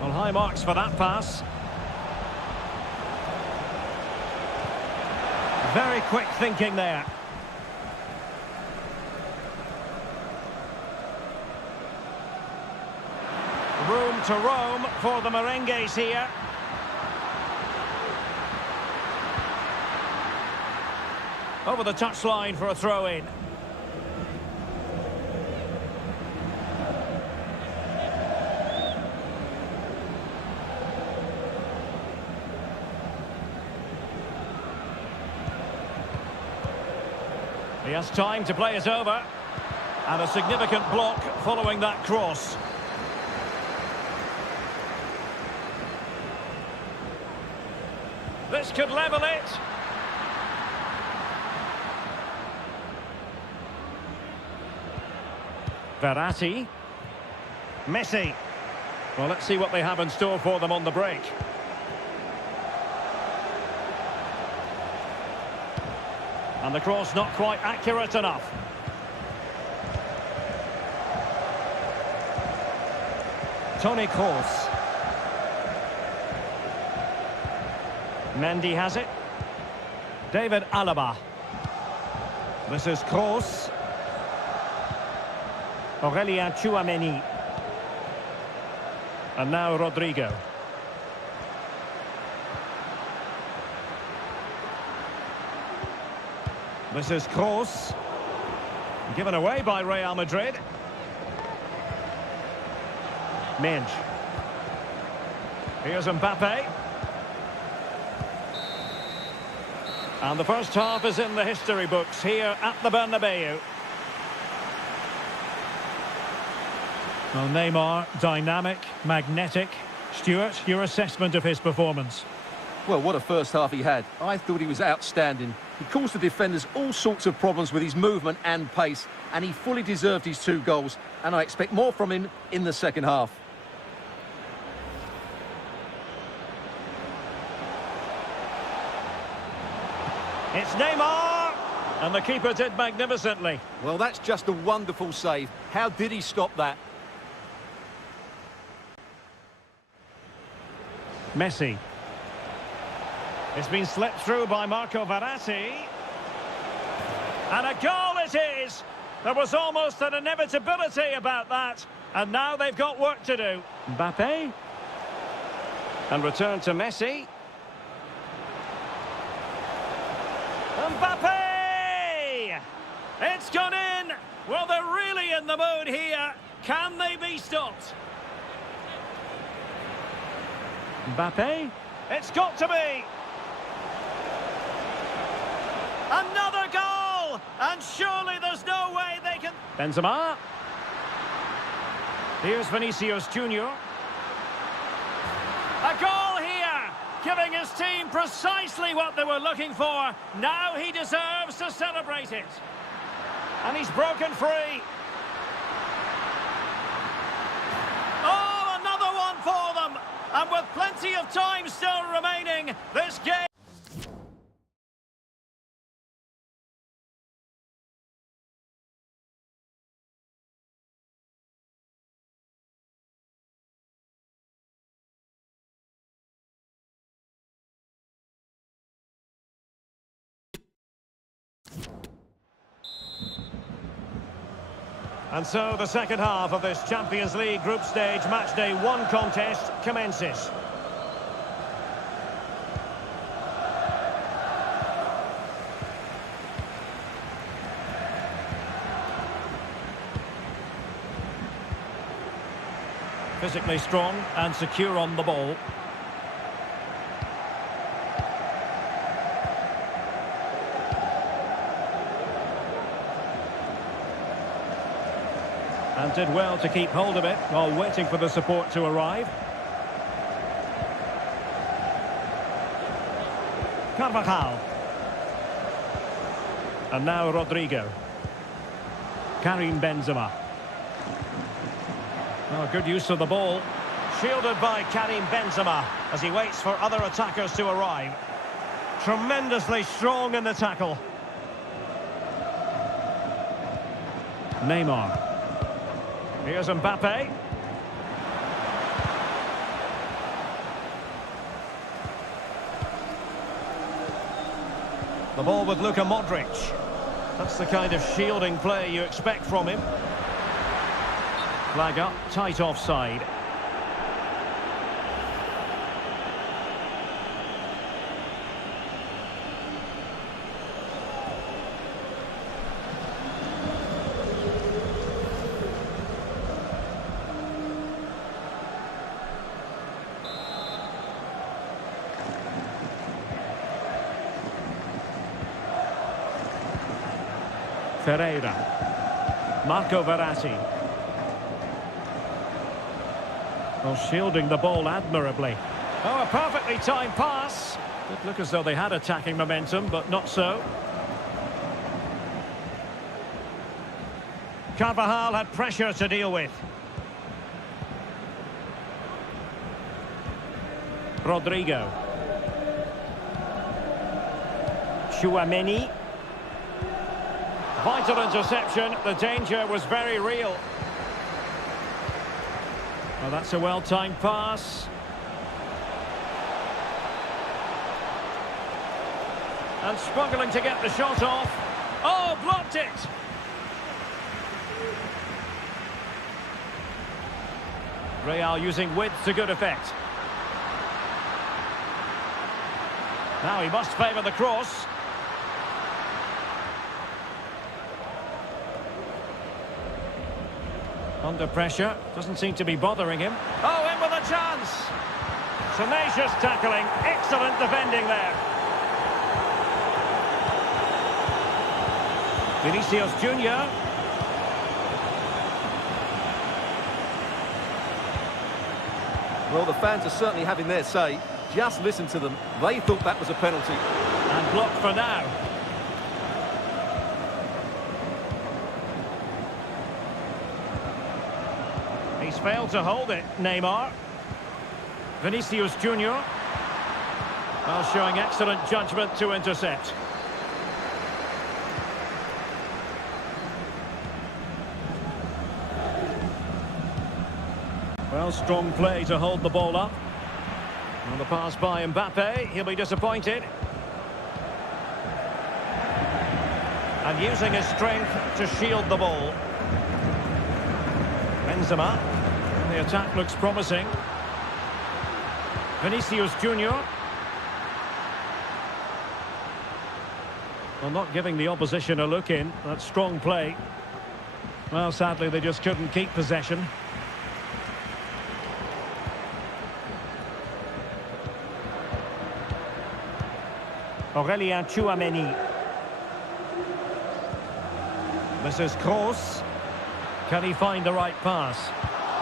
Well, high marks for that pass. Very quick thinking there. Room to roam for the merengues here. Over the touchline for a throw-in. He has time to play it over. And a significant block following that cross. This could level it. Verratti. Messi. Well, let's see what they have in store for them on the break. And the cross not quite accurate enough. Toni Kroos. Mendy has it. David Alaba. This is Kroos. Aurelien Tchouameni. And now Rodrigo. This is Kroos. Given away by Real Madrid. Minge. Here's Mbappe. And the first half is in the history books here at the Bernabeu. Well, Neymar, dynamic, magnetic. Stuart, your assessment of his performance? Well, what a first half he had. I thought he was outstanding. He caused the defenders all sorts of problems with his movement and pace, and he fully deserved his 2 goals, and I expect more from him in the second half. It's Neymar! And the keeper did magnificently. Well, that's just a wonderful save. How did he stop that? Messi. It's been slipped through by Marco Verratti. And a goal it is! There was almost an inevitability about that. And now they've got work to do. Mbappe. And return to Messi. Mbappe! It's gone in! Well, they're really in the mood here. Can they be stopped? Mbappe? It's got to be! Another goal! And surely there's no way they can... Benzema. Here's Vinicius Junior. A goal here! Giving his team precisely what they were looking for. Now he deserves to celebrate it. And he's broken free. Oh, another one for them! And with plenty of time still remaining, this game... And so the second half of this Champions League group stage matchday 1 contest commences. Physically strong and secure on the ball. And did well to keep hold of it while waiting for the support to arrive. Carvajal. And now Rodrigo. Karim Benzema. Oh, good use of the ball. Shielded by Karim Benzema as he waits for other attackers to arrive. Tremendously strong in the tackle. Neymar. Here's Mbappe. The ball with Luka Modric. That's the kind of shielding play you expect from him. Flag up, tight offside. Ferreira. Marco Verratti. Well, shielding the ball admirably. Oh, a perfectly timed pass. Did look as though they had attacking momentum, but not so. Carvajal had pressure to deal with. Rodrigo. Tchouaméni. Vital interception. The danger was very real. Well, that's a well-timed pass. And struggling to get the shot off. Oh, blocked it! Real using width to good effect. Now he must favour the cross. Under pressure, doesn't seem to be bothering him. Oh, in with a chance! Tenacious tackling, excellent defending there. Vinicius Junior. Well, the fans are certainly having their say. Just listen to them. They thought that was a penalty. And blocked for now. He's failed to hold it, Neymar. Vinicius Junior. Well, showing excellent judgment to intercept. Well, strong play to hold the ball up. On the pass by Mbappe, he'll be disappointed. And using his strength to shield the ball. Benzema. The attack looks promising. Vinicius Junior. Well, not giving the opposition a look in. That's strong play. Well, sadly, they just couldn't keep possession. Aurelien Tchouaméni. This is Kroos. Can he find the right pass?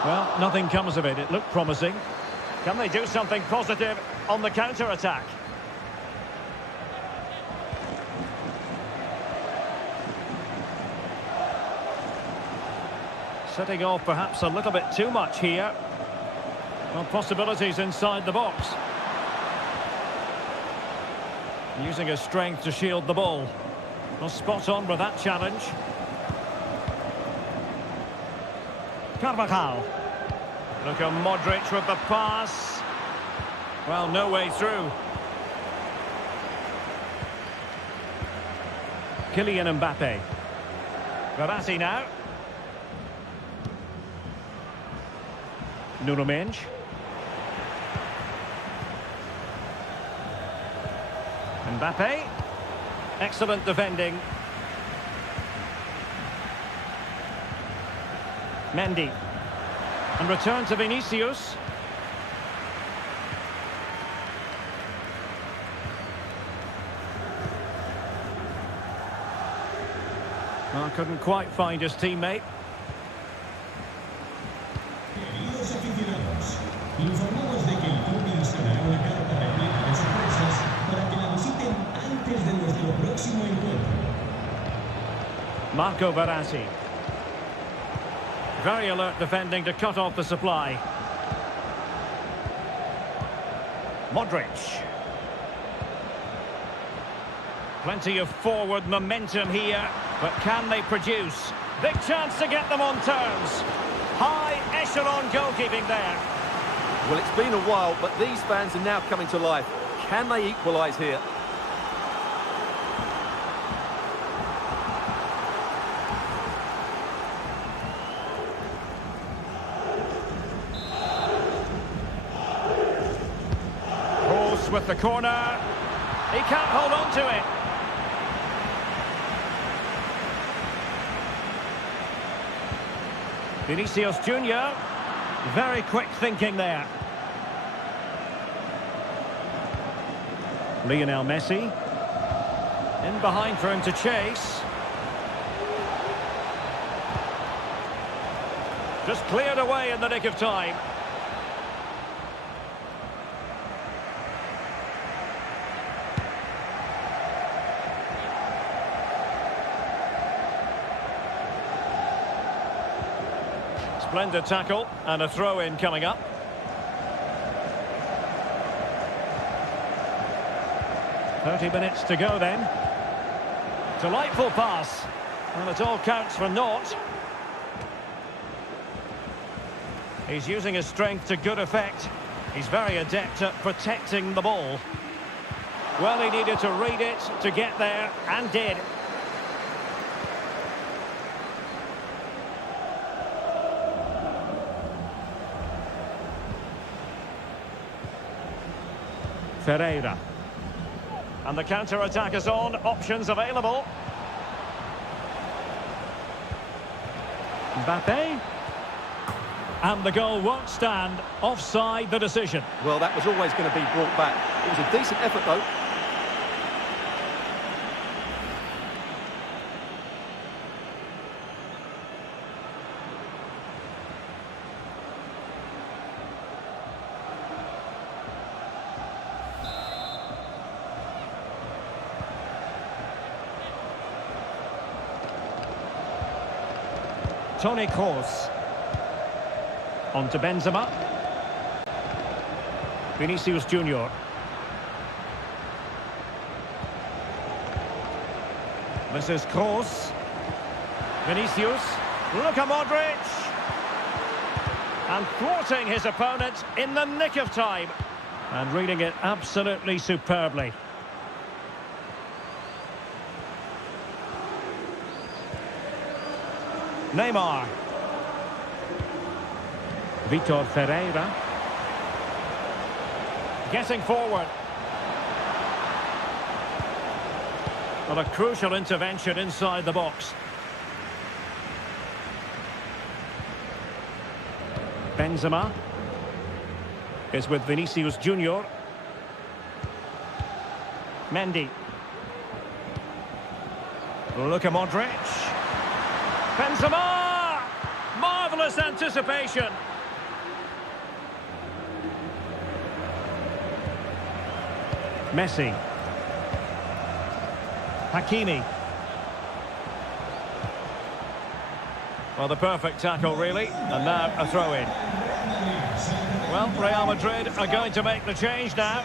Well, nothing comes of it. It looked promising. Can they do something positive on the counter-attack? Setting off perhaps a little bit too much here. Well, possibilities inside the box. Using his strength to shield the ball. Well, spot on with that challenge. Carvajal. Look at Modric with the pass. Well, no way through. Kylian Mbappe. Verratti now. Nuno Mendes. Mbappe. Excellent defending. Mendy. And return to Vinicius. Well, couldn't quite find his teammate. Queridos aficionados, informamos de que el club instalará una carta repleta de sorpresas para que la visiten antes de nuestro próximo encuentro. Marco Verratti. Very alert defending to cut off the supply. Modric. Plenty of forward momentum here, but can they produce? Big chance to get them on terms. High echelon goalkeeping there. Well, it's been a while, but these fans are now coming to life. Can they equalise here? Kroos with the corner. He can't hold on to it. Vinicius Junior. Very quick thinking there. Lionel Messi. In behind for him to chase. Just cleared away in the nick of time. Splendid tackle and a throw-in coming up. "30 minutes to go then. Delightful pass. And it all counts for naught. He's using his strength to good effect. He's very adept at protecting the ball. Well, he needed to read it to get there, and did. Ferreira. And the counter-attack is on. Options available. Mbappe. And the goal won't stand. Offside the decision. Well, that was always going to be brought back. It was a decent effort, though. Toni Kroos. On to Benzema. Vinicius Junior. This is Kroos. Vinicius. Luka Modric. And thwarting his opponent in the nick of time. And reading it absolutely superbly. Neymar. Vitor Ferreira. Getting forward. Well, a crucial intervention inside the box. Benzema is with Vinicius Junior. Mendy. Luka Modric. Benzema! Marvellous anticipation. Messi. Hakimi. Well, the perfect tackle, really. And now a throw-in. Well, Real Madrid are going to make the change now.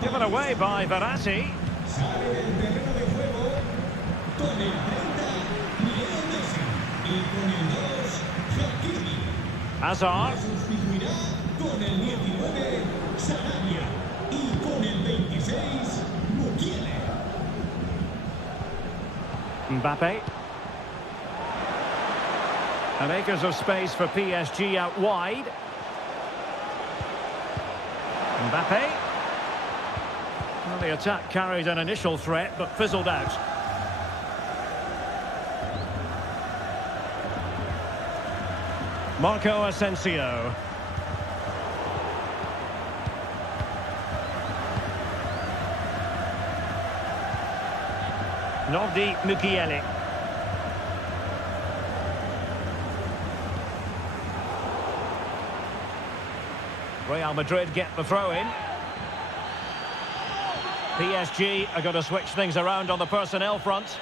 Given away by Verratti. Hazard. Mbappe. And acres of space for PSG out wide. Mbappe. Well, the attack carried an initial threat, but fizzled out. Marco Asensio. Nordi Mukiele. Real Madrid get the throw-in. PSG are going to switch things around on the personnel front.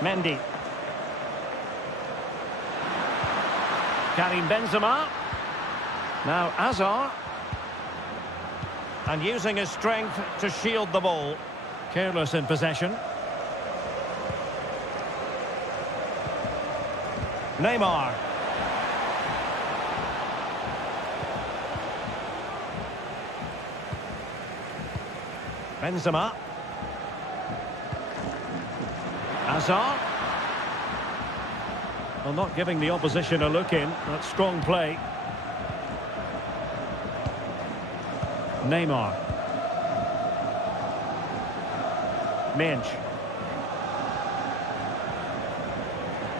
Mendy. Karim Benzema. Now Hazard. And using his strength to shield the ball. Careless in possession. Neymar. Benzema. Hazard. Well, not giving the opposition a look in. That's strong play. Neymar. Minch.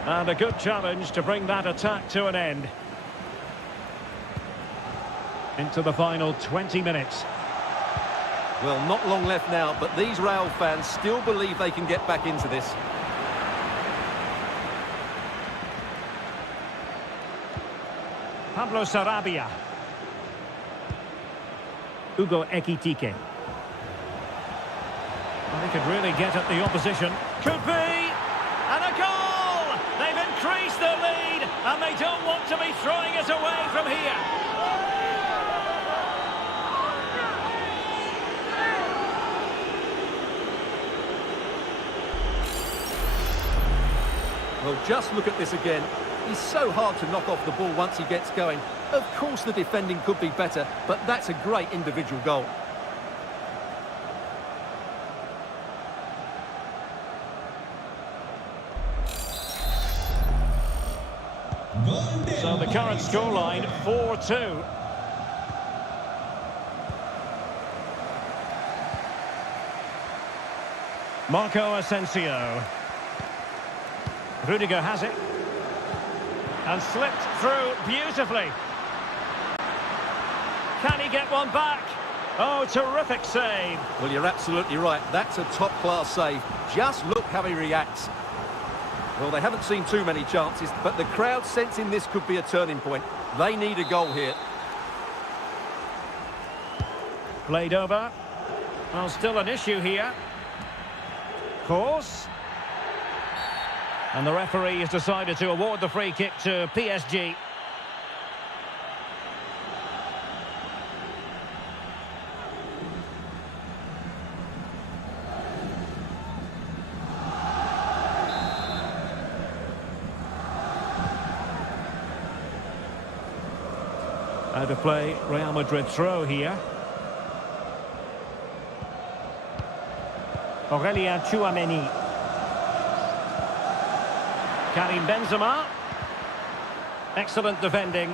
And a good challenge to bring that attack to an end. into the final 20 minutes. Well, not long left now, but these Real fans still believe they can get back into this. Pablo Sarabia. Hugo Ekitike. Well, he could really get at the opposition. Could be! And a goal! They've increased their lead, and they don't want to be throwing it away from here. Well, just look at this again. He's so hard to knock off the ball once he gets going. Of course the defending could be better, but that's a great individual goal. So the current scoreline, 4-2. Marco Asensio. Rudiger has it. And slipped through beautifully. Can he get one back? Oh, terrific save. Well, you're absolutely right. That's a top-class save. Just look how he reacts. Well, they haven't seen too many chances, but the crowd sensing this could be a turning point. They need a goal here. Played over. Well, still an issue here. Course. And the referee has decided to award the free kick to PSG. Out of play, Real Madrid throw here. Aurelien Tchouameni. Karim Benzema. Excellent defending.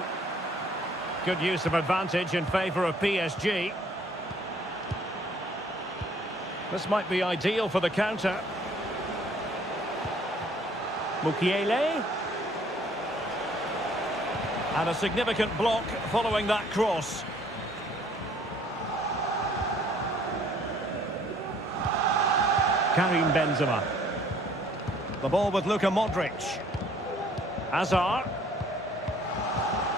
Good use of advantage in favour of PSG. This might be ideal for the counter. Mukiele. And a significant block following that cross. Karim Benzema. The ball with Luka Modric. Hazard.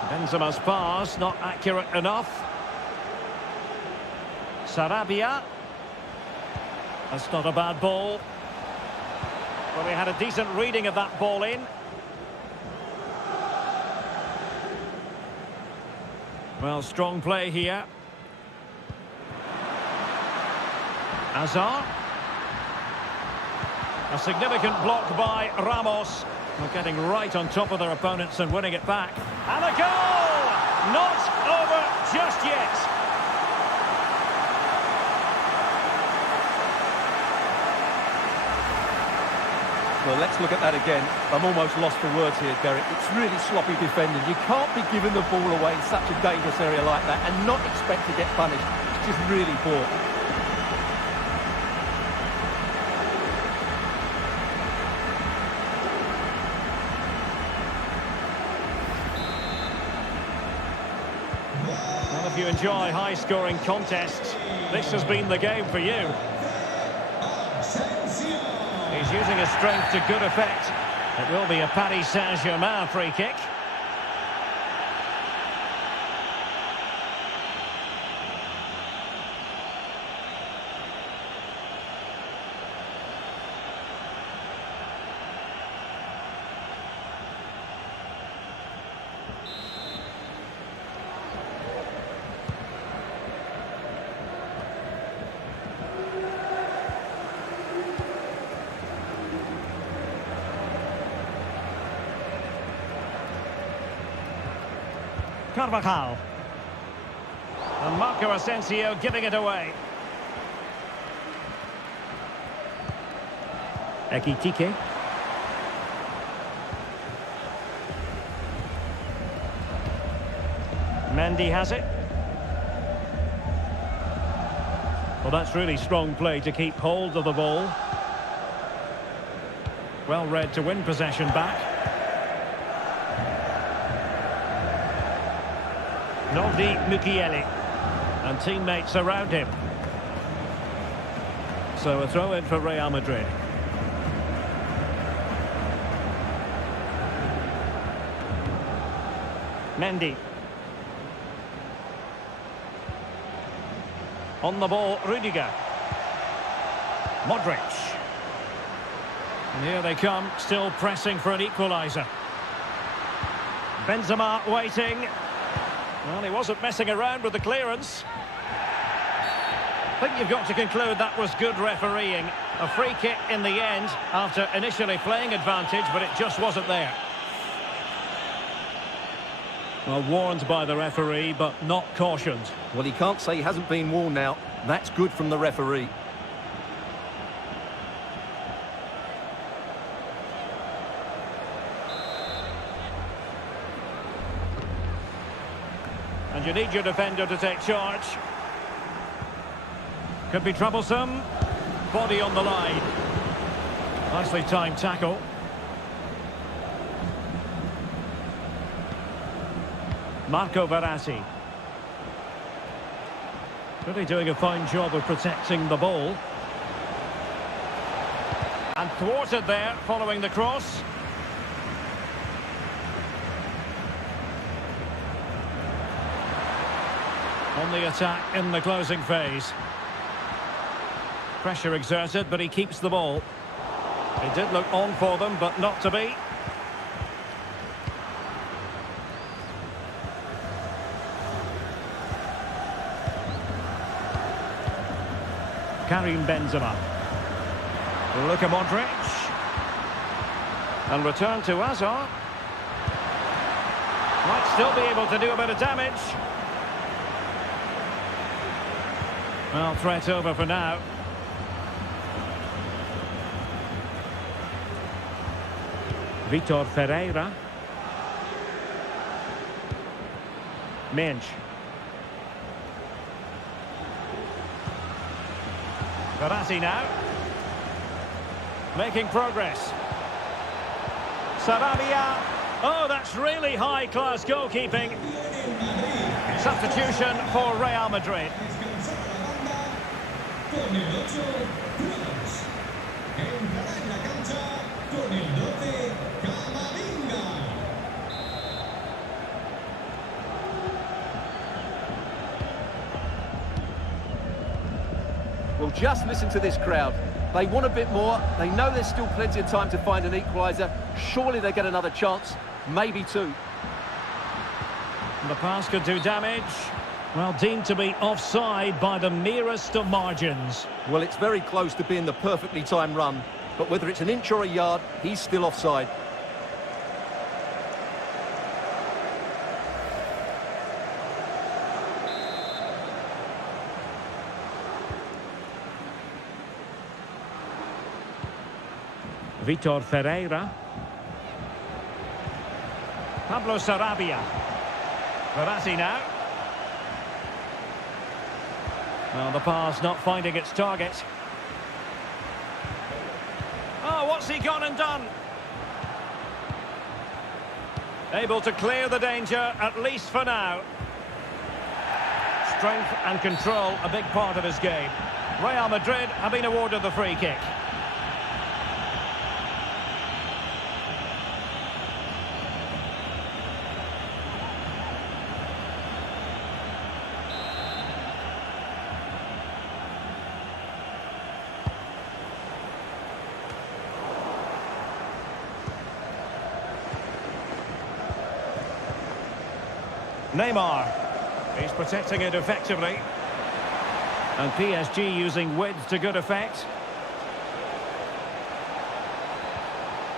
Benzema's pass, not accurate enough. Sarabia. That's not a bad ball. Well, he had a decent reading of that ball in. Well, strong play here. Hazard. A significant block by Ramos. They're getting right on top of their opponents and winning it back. And a goal! Not over just yet. Well, let's look at that again. I'm almost lost for words here, Derek. It's really sloppy defending. You can't be giving the ball away in such a dangerous area like that and not expect to get punished. It's just really poor. Well, if you enjoy high-scoring contests, this has been the game for you. He's using his strength to good effect. It will be a Paris Saint-Germain free kick. Carvajal. And Marco Asensio giving it away. Ekitike. Mendy has it. Well, that's really strong play to keep hold of the ball. Well read to win possession back. Noldi Mukiele. And teammates around him. So a throw in for Real Madrid. Mendy. On the ball, Rudiger. Modric. And here they come, still pressing for an equaliser. Benzema waiting. Well, he wasn't messing around with the clearance. I think you've got to conclude that was good refereeing. A free kick in the end after initially playing advantage, but it just wasn't there. Well, warned by the referee, but not cautioned. Well, he can't say he hasn't been warned now. That's good from the referee. And you need your defender to take charge. Could be troublesome. Body on the line. Nicely timed tackle. Marco Verratti. Really doing a fine job of protecting the ball. And thwarted there following the cross. On the attack in the closing phase. Pressure exerted, but he keeps the ball. It did look on for them, but not to be. Karim Benzema. Luka Modric. And return to Hazard. Might still be able to do a bit of damage. Well, threat over for now. Vitor Ferreira. Mensch. Verratti now. Making progress. Sarabia. Oh, that's really high-class goalkeeping. Substitution for Real Madrid. Con el 8, Cruz. Entrará en la cancha con el 12, Camavinga. Well, just listen to this crowd. They want a bit more. They know there's still plenty of time to find an equaliser. Surely they get another chance. Maybe two. The pass could do damage. Well, deemed to be offside by the merest of margins. Well, it's very close to being the perfectly timed run. But whether it's an inch or a yard, he's still offside. Vitor Ferreira. Pablo Sarabia. Verratti now. Well, the pass not finding its target. Oh, what's he gone and done? Able to clear the danger, at least for now. Strength and control, a big part of his game. Real Madrid have been awarded the free kick. Neymar. He's protecting it effectively. And PSG using width to good effect.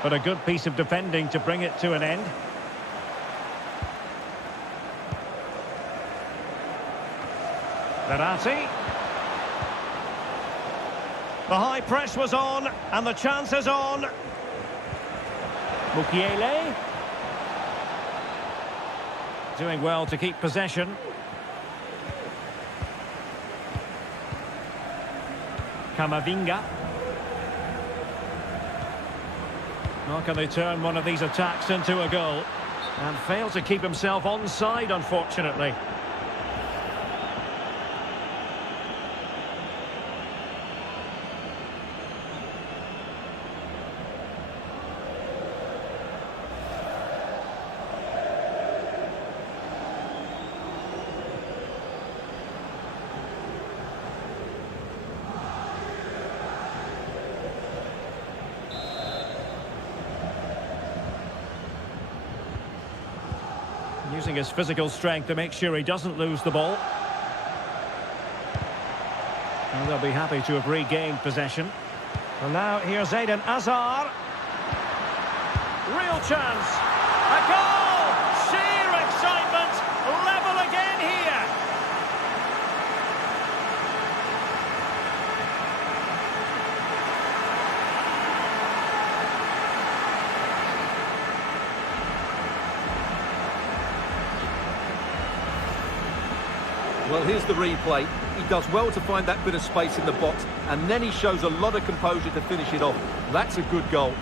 But a good piece of defending to bring it to an end. Verratti. The high press was on, and the chance is on. Mukiele. Doing well to keep possession. Camavinga. How can they turn one of these attacks into a goal? And fail to keep himself onside, unfortunately. Using his physical strength to make sure he doesn't lose the ball. And they'll be happy to have regained possession. Well, now here's Eden Hazard. Real chance. A goal! Sheer excitement. Level again here. Well, here's the replay. He does well to find that bit of space in the box, and then he shows a lot of composure to finish it off. That's a good goal.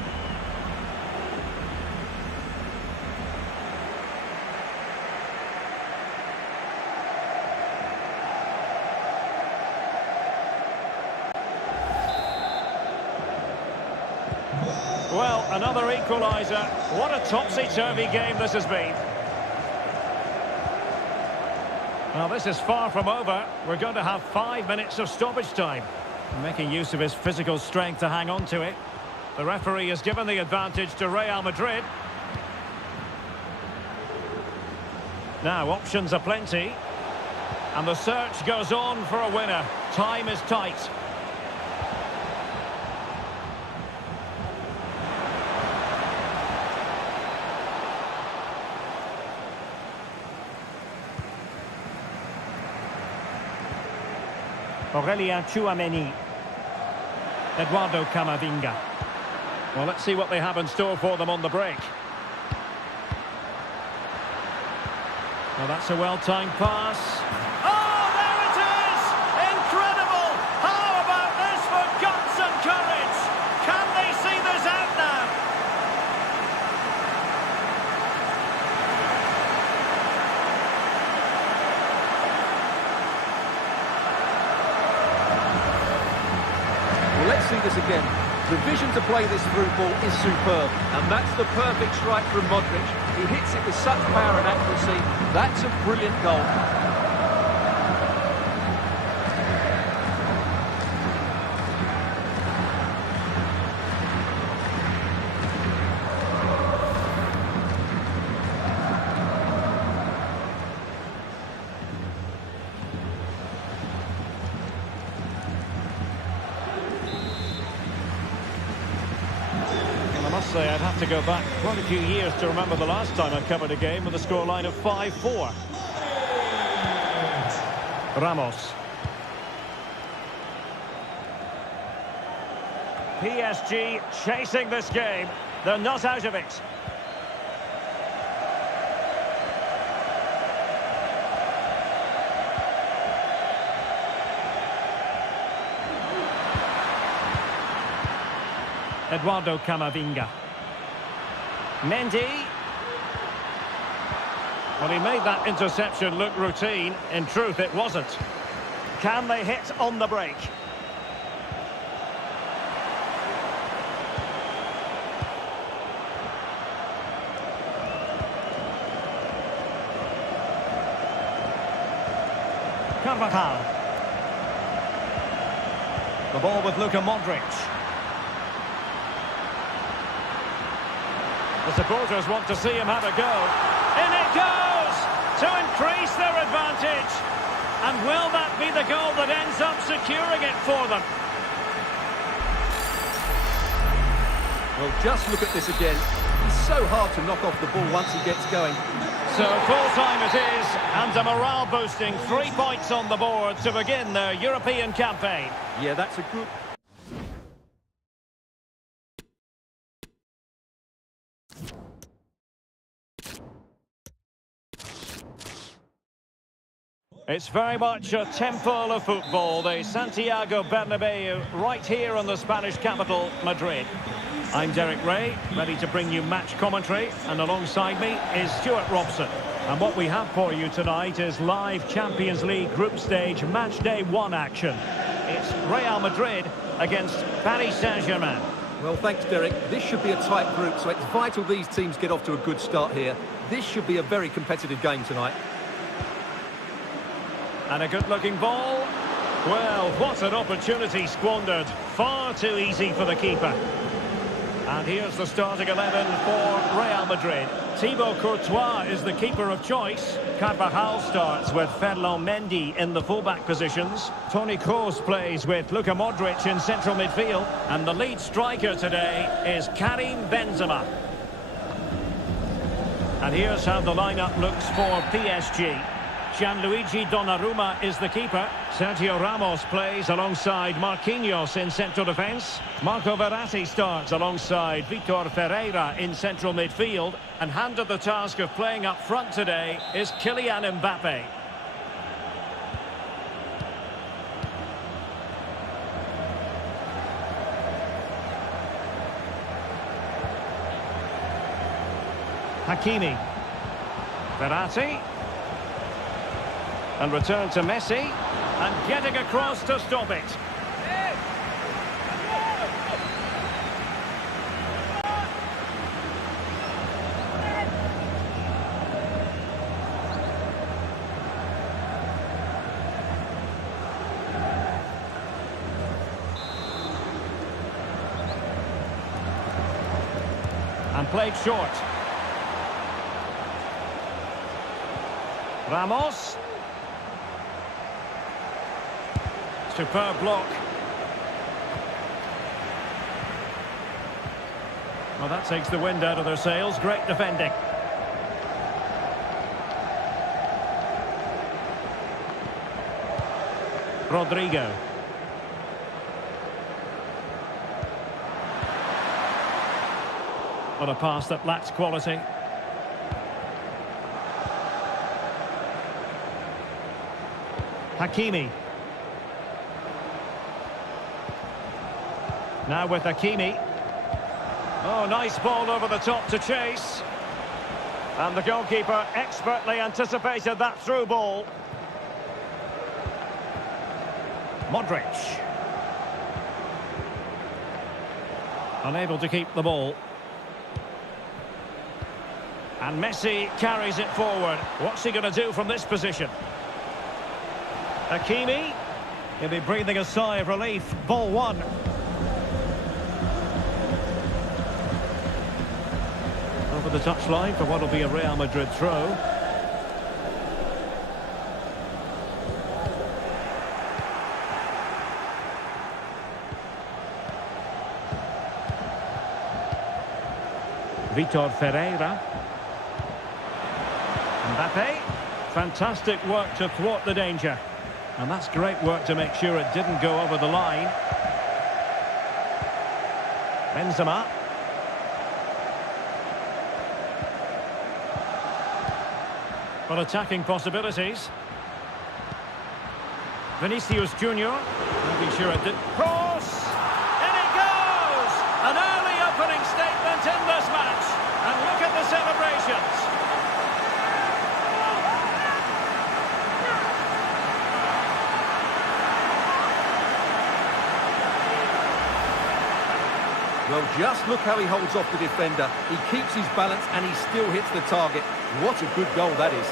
Well, another equaliser. What a topsy-turvy game this has been. Well, this is far from over. We're going to have 5 minutes of stoppage time. Making use of his physical strength to hang on to it. The referee has given the advantage to Real Madrid. Now, options are plenty. And the search goes on for a winner. Time is tight. Aurelien Tchouameni. Eduardo Camavinga. Well, let's see what they have in store for them on the break. Well, that's a well-timed pass. Oh, there it is! Incredible! How about this for guts and courage? Can they see this out now? Let's see this again. The vision to play this through ball is superb, and that's the perfect strike from Modric. He hits it with such power and accuracy. That's a brilliant goal. Say I'd have to go back quite a few years to remember the last time I covered a game with a scoreline of 5-4. Ramos. PSG chasing this game. They're not out of it. Eduardo Camavinga. Mendy. Well, he made that interception look routine. In truth, it wasn't. Can they hit on the break? Carvajal. The ball with Luka Modric. The supporters want to see him have a go. In it goes! To increase their advantage. And will that be the goal that ends up securing it for them? Well, just look at this again. He's so hard to knock off the ball once he gets going. So full-time it is, and a morale-boosting 3 points on the board to begin their European campaign. Yeah, that's a good... It's very much a temple of football, the Santiago Bernabeu, right here in the Spanish capital, Madrid. I'm Derek Ray, ready to bring you match commentary, and alongside me is Stuart Robson. And what we have for you tonight is live Champions League group stage match day 1 action. It's Real Madrid against Paris Saint-Germain. Well, thanks, Derek. This should be a tight group, so it's vital these teams get off to a good start here. This should be a very competitive game tonight. And a good-looking ball. Well, what an opportunity squandered. Far too easy for the keeper. And here's the starting 11 for Real Madrid. Thibaut Courtois is the keeper of choice. Carvajal starts with Ferland Mendy in the fullback positions. Toni Kroos plays with Luka Modric in central midfield. And the lead striker today is Karim Benzema. And here's how the lineup looks for PSG. Gianluigi Donnarumma is the keeper. Sergio Ramos plays alongside Marquinhos in central defence. Marco Verratti starts alongside Vitor Ferreira in central midfield. And handed the task of playing up front today is Kylian Mbappe. Hakimi. Verratti. And return to Messi. And getting across to stop it. And played short. Ramos. Superb block. Well, that takes the wind out of their sails. Great defending. Rodrigo. On a pass that lacks quality. Hakimi. Now with Hakimi. Oh, nice ball over the top to chase. And the goalkeeper expertly anticipated that through ball. Modric. Unable to keep the ball. And Messi carries it forward. What's he going to do from this position? Hakimi. He'll be breathing a sigh of relief. Ball one. Over the touchline for what will be a Real Madrid throw. Vitor Ferreira. Mbappe. Fantastic work to thwart the danger. And that's great work to make sure it didn't go over the line. Benzema. Well, attacking possibilities. Vinicius Junior. Making sure it did. Cross! In it goes! An early opening statement in this match. And look at the celebrations. Well, just look how he holds off the defender. He keeps his balance and he still hits the target. What a good goal that is.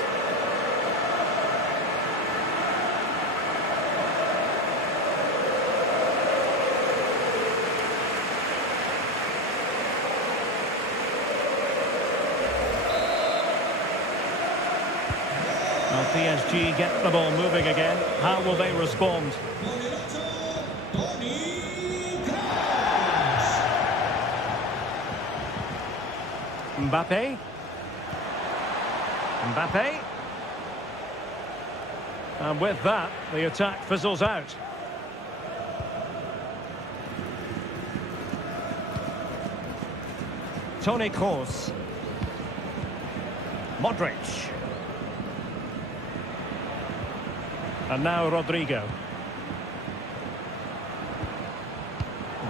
Well, PSG get the ball moving again. How will they respond? Mbappe. Mbappe. And with that, the attack fizzles out. Toni Kroos. Modric. And now Rodrigo.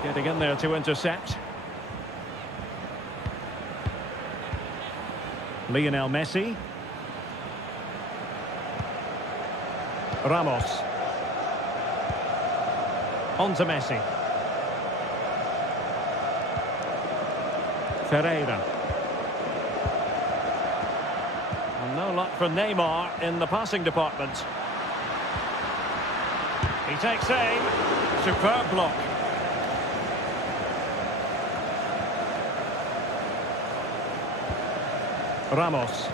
Getting in there to intercept. Lionel Messi. Ramos. On to Messi. Ferreira. And no luck for Neymar in the passing department. He takes aim. Superb block. Ramos.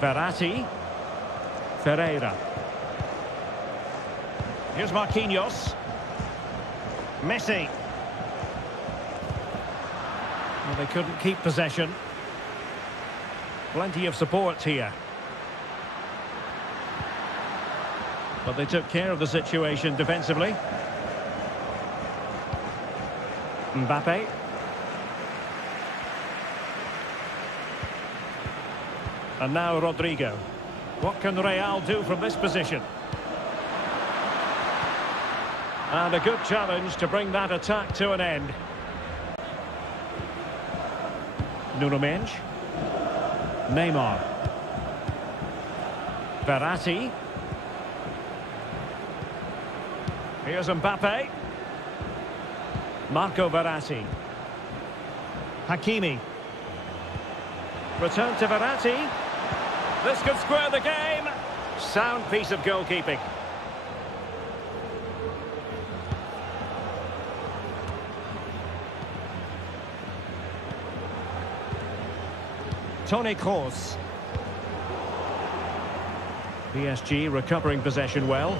Verratti. Ferreira. Here's Marquinhos. Messi. Well, they couldn't keep possession. Plenty of support here. But they took care of the situation defensively. Mbappe. And now Rodrigo. What can Real do from this position? And a good challenge to bring that attack to an end. Nuno Mendes. Neymar. Verratti. Here's Mbappe. Marco Verratti. Hakimi. Return to Verratti. This could square the game. Sound piece of goalkeeping. Toni Kroos. PSG recovering possession well.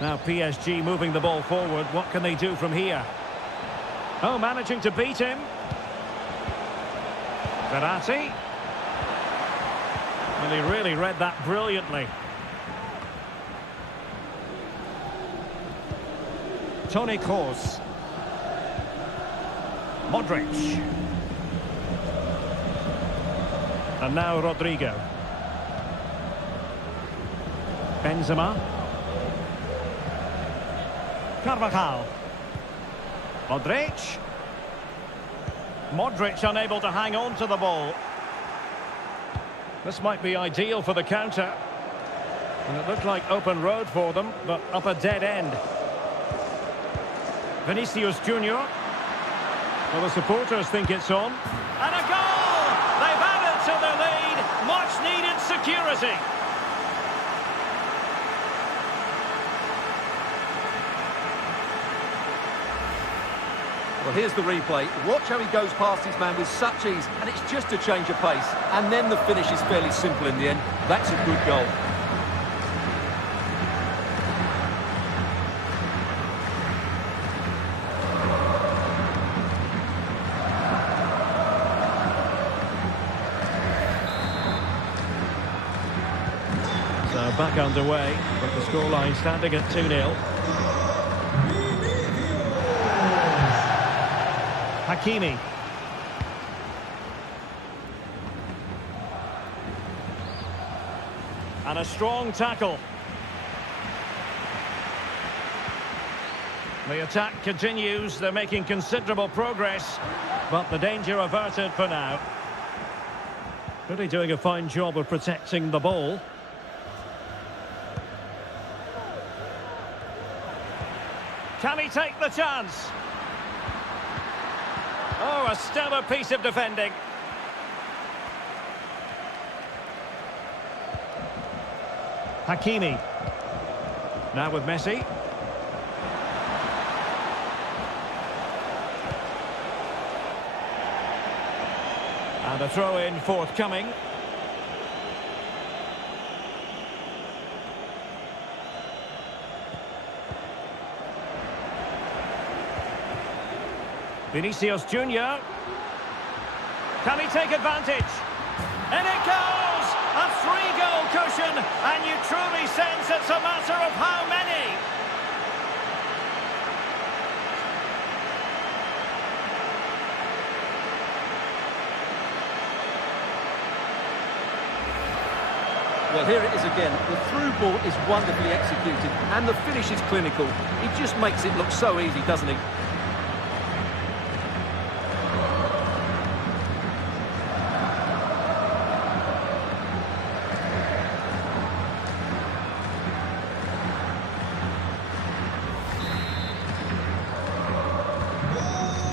Now PSG moving the ball forward. What can they do from here? Oh, managing to beat him. Verratti. Well, he really read that brilliantly. Toni Kroos. Modric. And now Rodrigo. Benzema. Carvajal. Modric. Modric unable to hang on to the ball. This might be ideal for the counter. And it looked like open road for them, but up a dead end. Vinicius Junior. Well, the supporters think it's on. And a goal! They've added to their lead. Much needed security. Well, here's the replay. Watch how he goes past his man with such ease, and it's just a change of pace. And then the finish is fairly simple in the end. That's a good goal. So back underway, but the scoreline standing at 2-0. Hakimi. And a strong tackle. The attack continues. They're making considerable progress, but the danger averted for now. Really doing a fine job of protecting the ball. Can he take the chance? Oh, a stellar piece of defending. Hakimi. Now with Messi. And a throw-in forthcoming. Vinicius Junior. Can he take advantage? And it goes! A 3-goal cushion, and you truly sense it's a matter of how many. Well, here it is again. The through ball is wonderfully executed, and the finish is clinical. He just makes it look so easy, doesn't he?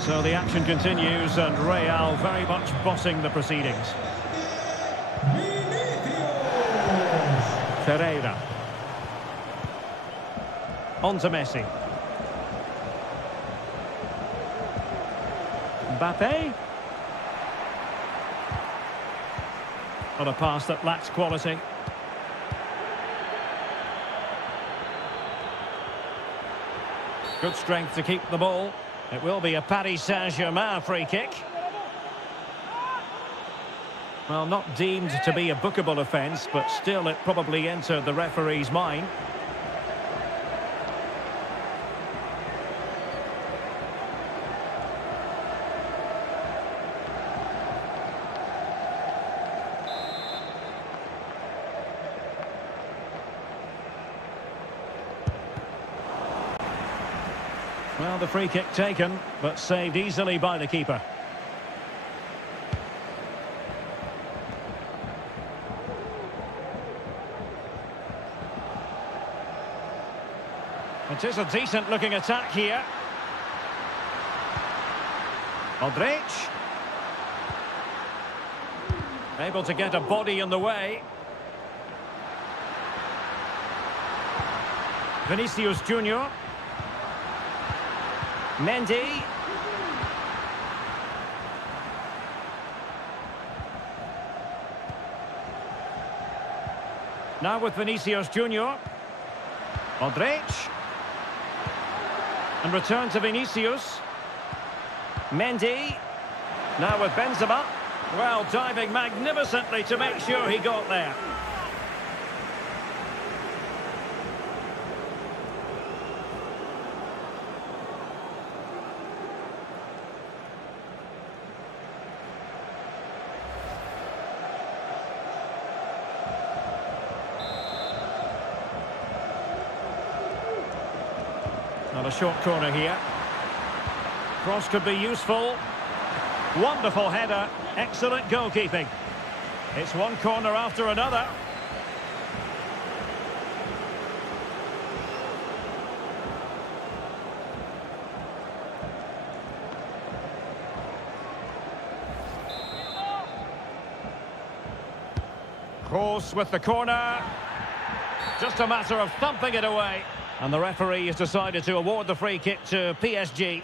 So the action continues, and Real very much bossing the proceedings. Ferreira. On to Messi. Mbappe. On a pass that lacks quality. Good strength to keep the ball. It will be a Paris Saint-Germain free kick. Well, not deemed to be a bookable offence, but still it probably entered the referee's mind. Well, the free kick taken, but saved easily by the keeper. It is a decent-looking attack here. Madrid. Able to get a body in the way. Vinicius Junior. Mendy. Now with Vinicius Junior. Madrid. And return to Vinicius. Mendy. Now with Benzema. Well, diving magnificently to make sure he got there. Not a short corner here. Cross could be useful. Wonderful header. Excellent goalkeeping. It's one corner after another. Cross with the corner. Just a matter of thumping it away. And the referee has decided to award the free kick to PSG.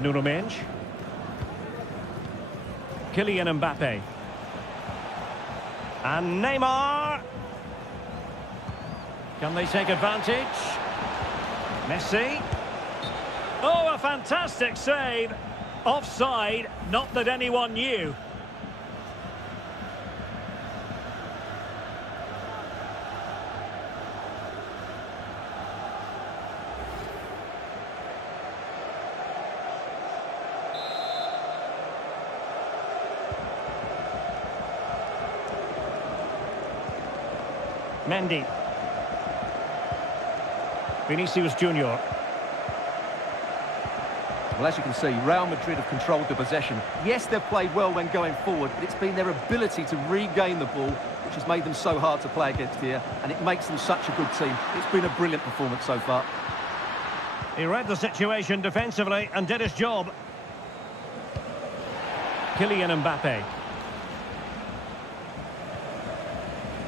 Nuno Mendes. Kylian Mbappe. And Neymar. Can they take advantage? Messi. Oh, a fantastic save. Offside, not that anyone knew. Mendy. Vinicius Junior. Well, as you can see, Real Madrid have controlled the possession. Yes, they've played well when going forward, but it's been their ability to regain the ball which has made them so hard to play against here, and it makes them such a good team. It's been a brilliant performance so far. He read the situation defensively and did his job. Kylian Mbappe.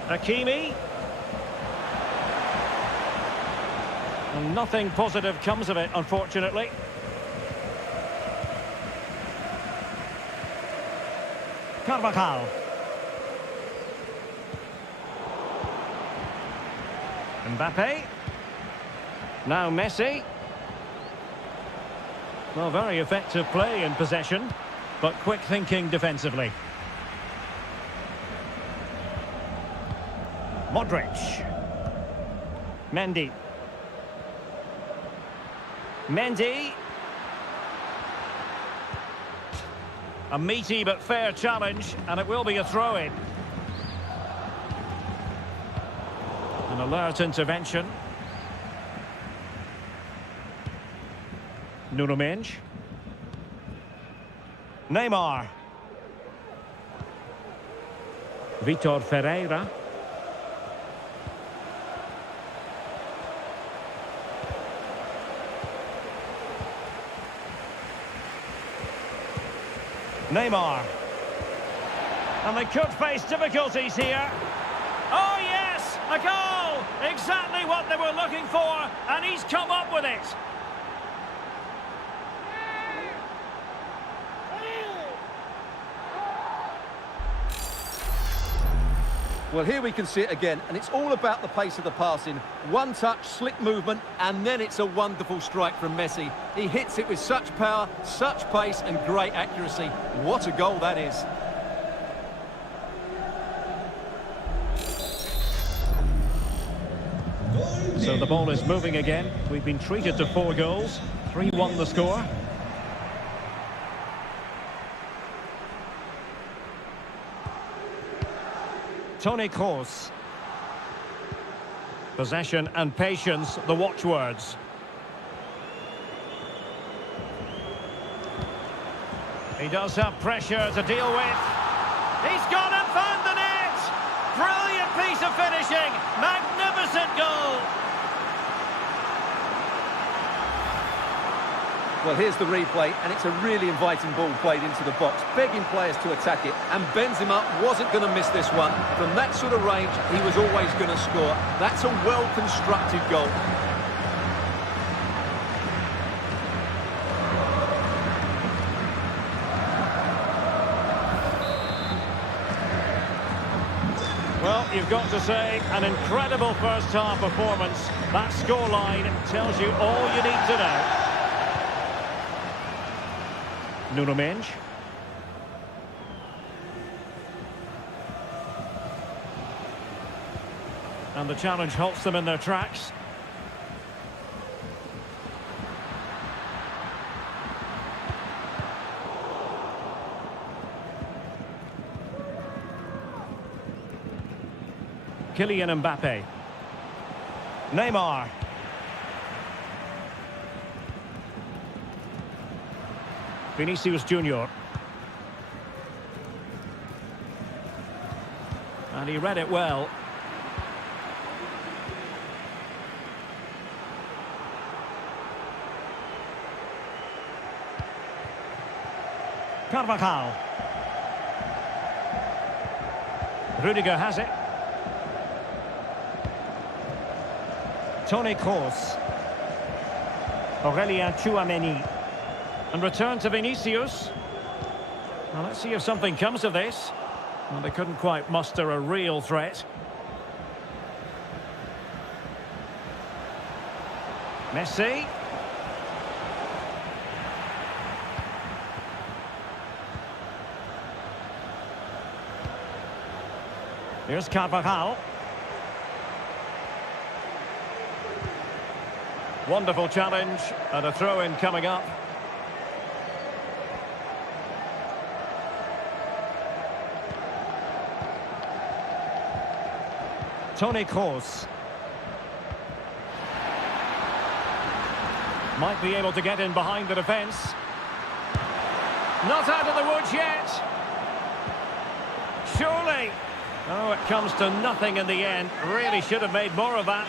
Hakimi. And nothing positive comes of it, unfortunately. Carvajal. Mbappe. Now Messi. Well, very effective play in possession, but quick thinking defensively. Modric. Mendy. Mendy. A meaty but fair challenge, and it will be a throw-in. An alert intervention. Nuno Mendes. Neymar. Vitor Ferreira. Neymar. And they could face difficulties here. Oh, yes! A goal! Exactly what they were looking for, and he's come up with it. Well, here we can see it again, and it's all about the pace of the passing. One touch, slick movement, and then it's a wonderful strike from Messi. He hits it with such power, such pace, and great accuracy. What a goal that is. So the ball is moving again. We've been treated to 4 goals. 3-1 the score. Toni Kroos. Possession and patience, the watchwords. He does have pressure to deal with. He's gone and found the net! Brilliant piece of finishing! Magnificent goal! Well, here's the replay, and it's a really inviting ball played into the box, begging players to attack it, and Benzema wasn't going to miss this one. From that sort of range, he was always going to score. That's a well-constructed goal. Well, you've got to say, an incredible first-half performance. That scoreline tells you all you need to know. Nuno Mendes. And the challenge halts them in their tracks. Kylian Mbappe. Neymar. Vinicius Junior. And he read it well. Carvajal. Rudiger has it. Toni Kroos. Aurelien Tchouameni. And return to Vinicius. Well, let's see if something comes of this. Well, they couldn't quite muster a real threat. Messi. Here's Carvajal. Wonderful challenge, and a throw-in coming up. Toni Kroos. Might be able to get in behind the defence. Not out of the woods yet. Surely. Oh, it comes to nothing in the end. Really should have made more of that.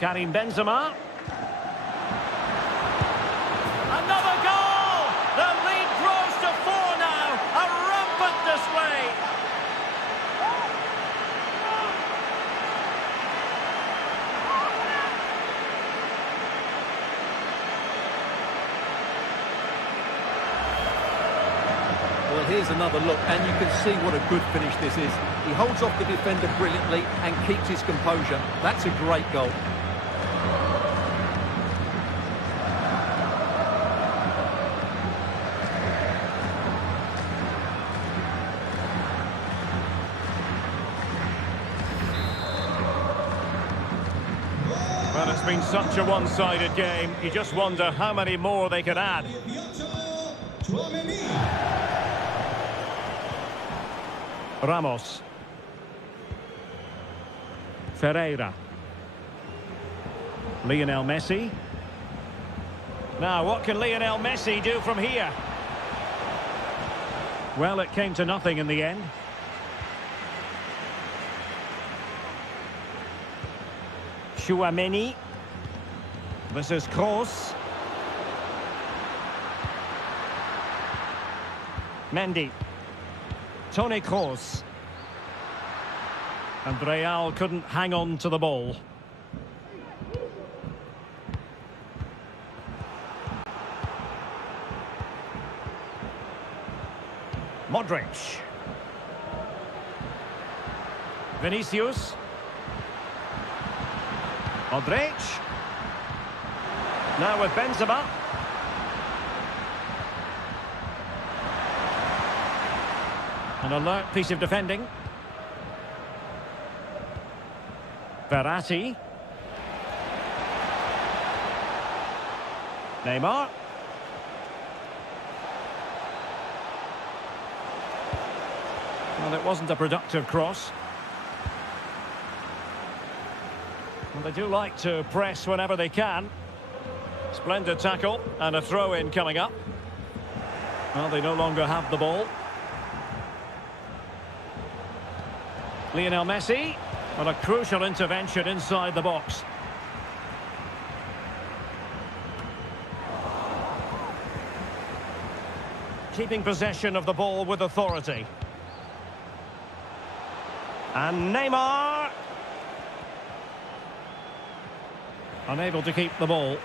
Karim Benzema. Another goal! The lead grows to 4 now. A rampant display. Well, here's another look, and you can see what a good finish this is. He holds off the defender brilliantly and keeps his composure. That's a great goal. Well, it's been such a one-sided game. You just wonder how many more they could add. Ramos. Ferreira. Lionel Messi. Now, what can Lionel Messi do from here? Well, it came to nothing in the end. Chouameni. This is Kroos. Mendy. Toni Kroos. And Real couldn't hang on to the ball. Modric. Vinicius. Modric. Now with Benzema. An alert piece of defending. Verratti. Neymar. Well, it wasn't a productive cross. Well, they do like to press whenever they can. Splendid tackle and a throw-in coming up. Well, they no longer have the ball. Lionel Messi. Well, a crucial intervention inside the box. Keeping possession of the ball with authority. And Neymar. Unable to keep the ball.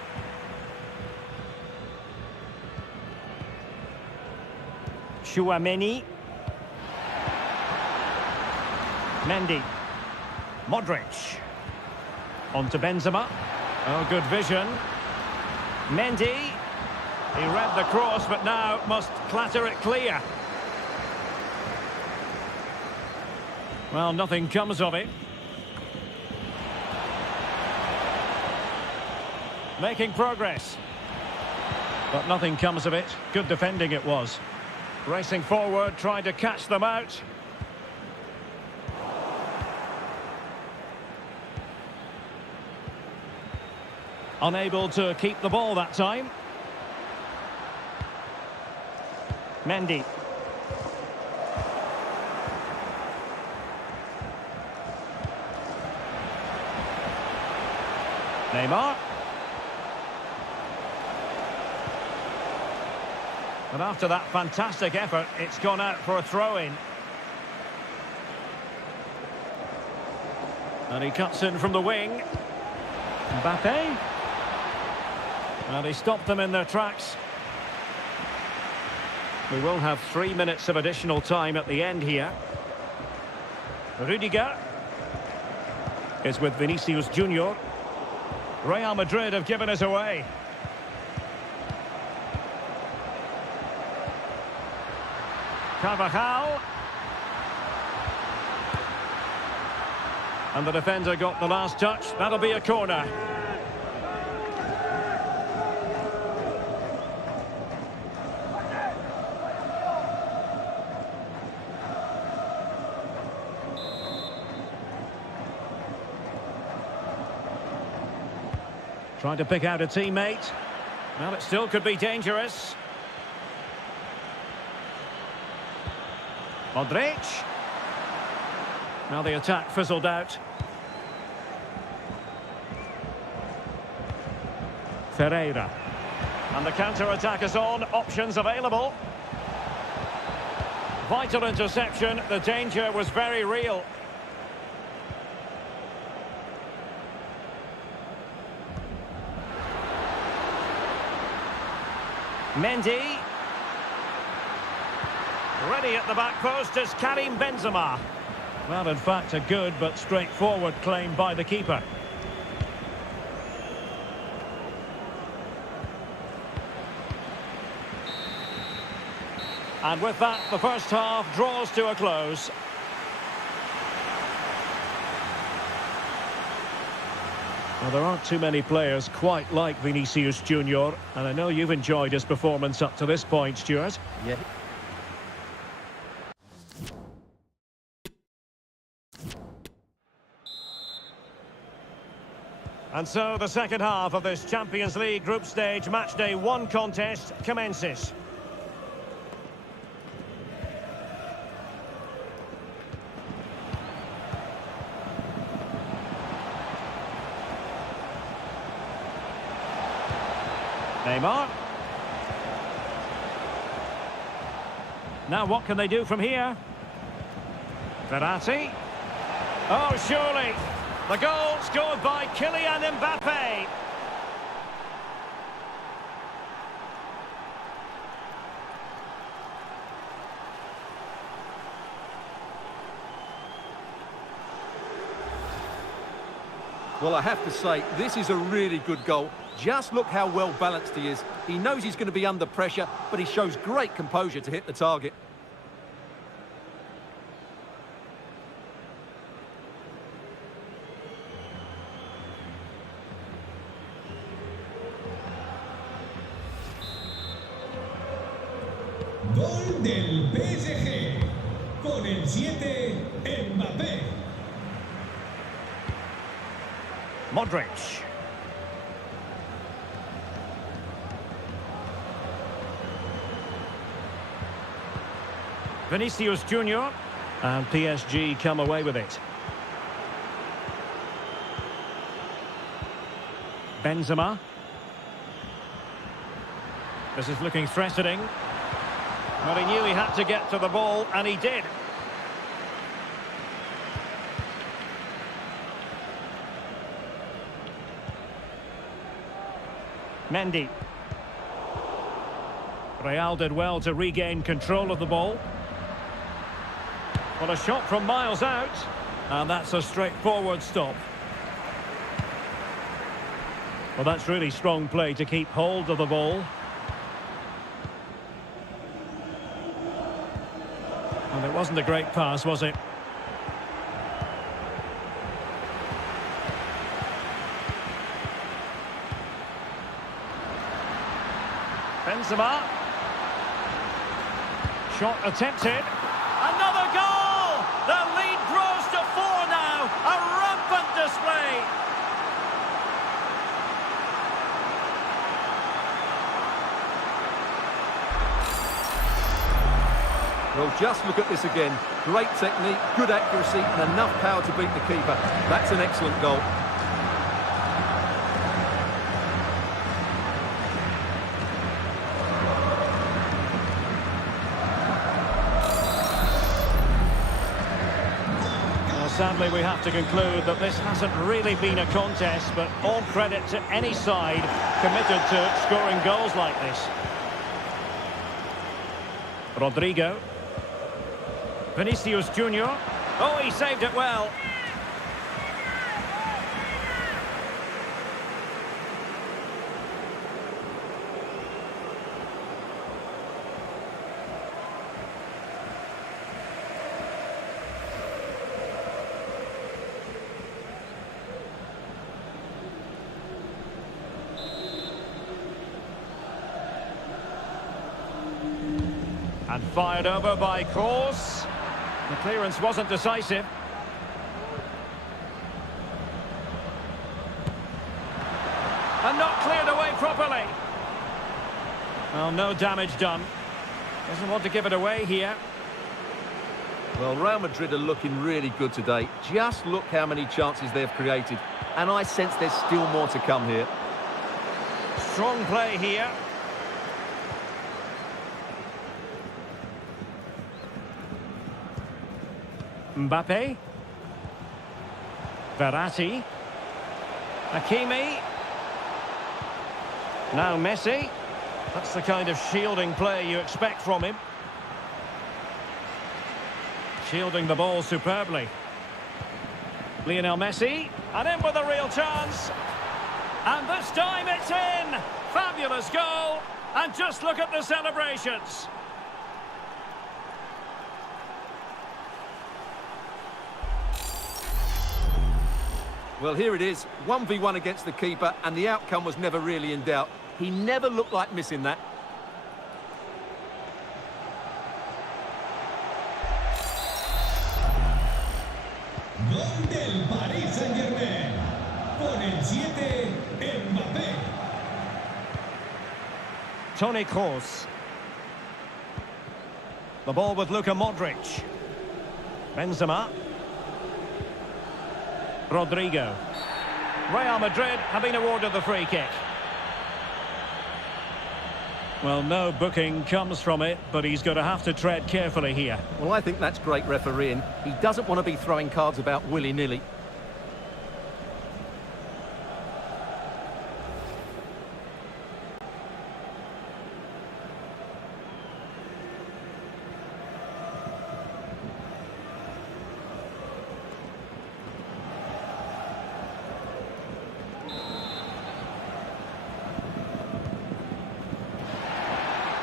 Chouameni. Mendy. Modric. On to Benzema. Oh, good vision. Mendy. He read the cross, but now must clatter it clear. Well, nothing comes of it. Making progress. But nothing comes of it. Good defending it was. Racing forward, trying to catch them out. Unable to keep the ball that time. Mendy. Neymar. And after that fantastic effort, it's gone out for a throw-in. And he cuts in from the wing. Mbappe. And he stopped them in their tracks. We will have 3 minutes of additional time at the end here. Rudiger is with Vinicius Junior. Real Madrid have given us away. Carvajal. And the defender got the last touch. That'll be a corner. Trying to pick out a teammate. Well, it still could be dangerous. Modric. Now the attack fizzled out. Ferreira. And the counter-attack is on. Options available. Vital interception. The danger was very real. Mendy. Ready at the back post is Karim Benzema. Well, in fact, a good but straightforward claim by the keeper. And with that, the first half draws to a close. Well, there aren't too many players quite like Vinicius Junior, and I know you've enjoyed his performance up to this point, Stuart. Yeah. And so the second half of this Champions League group stage matchday 1 contest commences. Neymar. Now what can they do from here? Verratti. Oh, surely. The goal scored by Kylian Mbappe. Well, I have to say, this is a really good goal. Just look how well balanced he is. He knows he's going to be under pressure, but he shows great composure to hit the target. Gol del PSG. Con el 7, Mbappé. Modric. Vinicius Junior. And PSG come away with it. Benzema. This is looking threatening. But he knew he had to get to the ball, and he did. Mendy. Real did well to regain control of the ball. Well, a shot from miles out, and that's a straightforward stop. Well, that's really strong play to keep hold of the ball. And it wasn't a great pass, was it? Benzema. Shot attempted. Another goal! The lead grows to 4 now. A rampant display. Well, just look at this again. Great technique, good accuracy, and enough power to beat the keeper. That's an excellent goal. Sadly, we have to conclude that this hasn't really been a contest, but all credit to any side committed to scoring goals like this. Rodrigo. Vinicius Junior. Oh, he saved it well. And fired over by Kroos. The clearance wasn't decisive. And not cleared away properly. Well, no damage done. Doesn't want to give it away here. Well, Real Madrid are looking really good today. Just look how many chances they've created. And I sense there's still more to come here. Strong play here. Mbappe. Verratti. Hakimi. Now Messi. That's the kind of shielding play you expect from him. Shielding the ball superbly. Lionel Messi. And in with a real chance. And this time it's in. Fabulous goal. And just look at the celebrations. Well, here it is, 1v1 against the keeper, and the outcome was never really in doubt. He never looked like missing that. Gol del Paris Saint-Germain. Con el 7, Mbappé. Toni Kroos. The ball with Luka Modric. Benzema. Rodrigo. Real Madrid have been awarded the free kick. Well, no booking comes from it, but he's going to have to tread carefully here. Well, I think that's great refereeing. He doesn't want to be throwing cards about willy-nilly.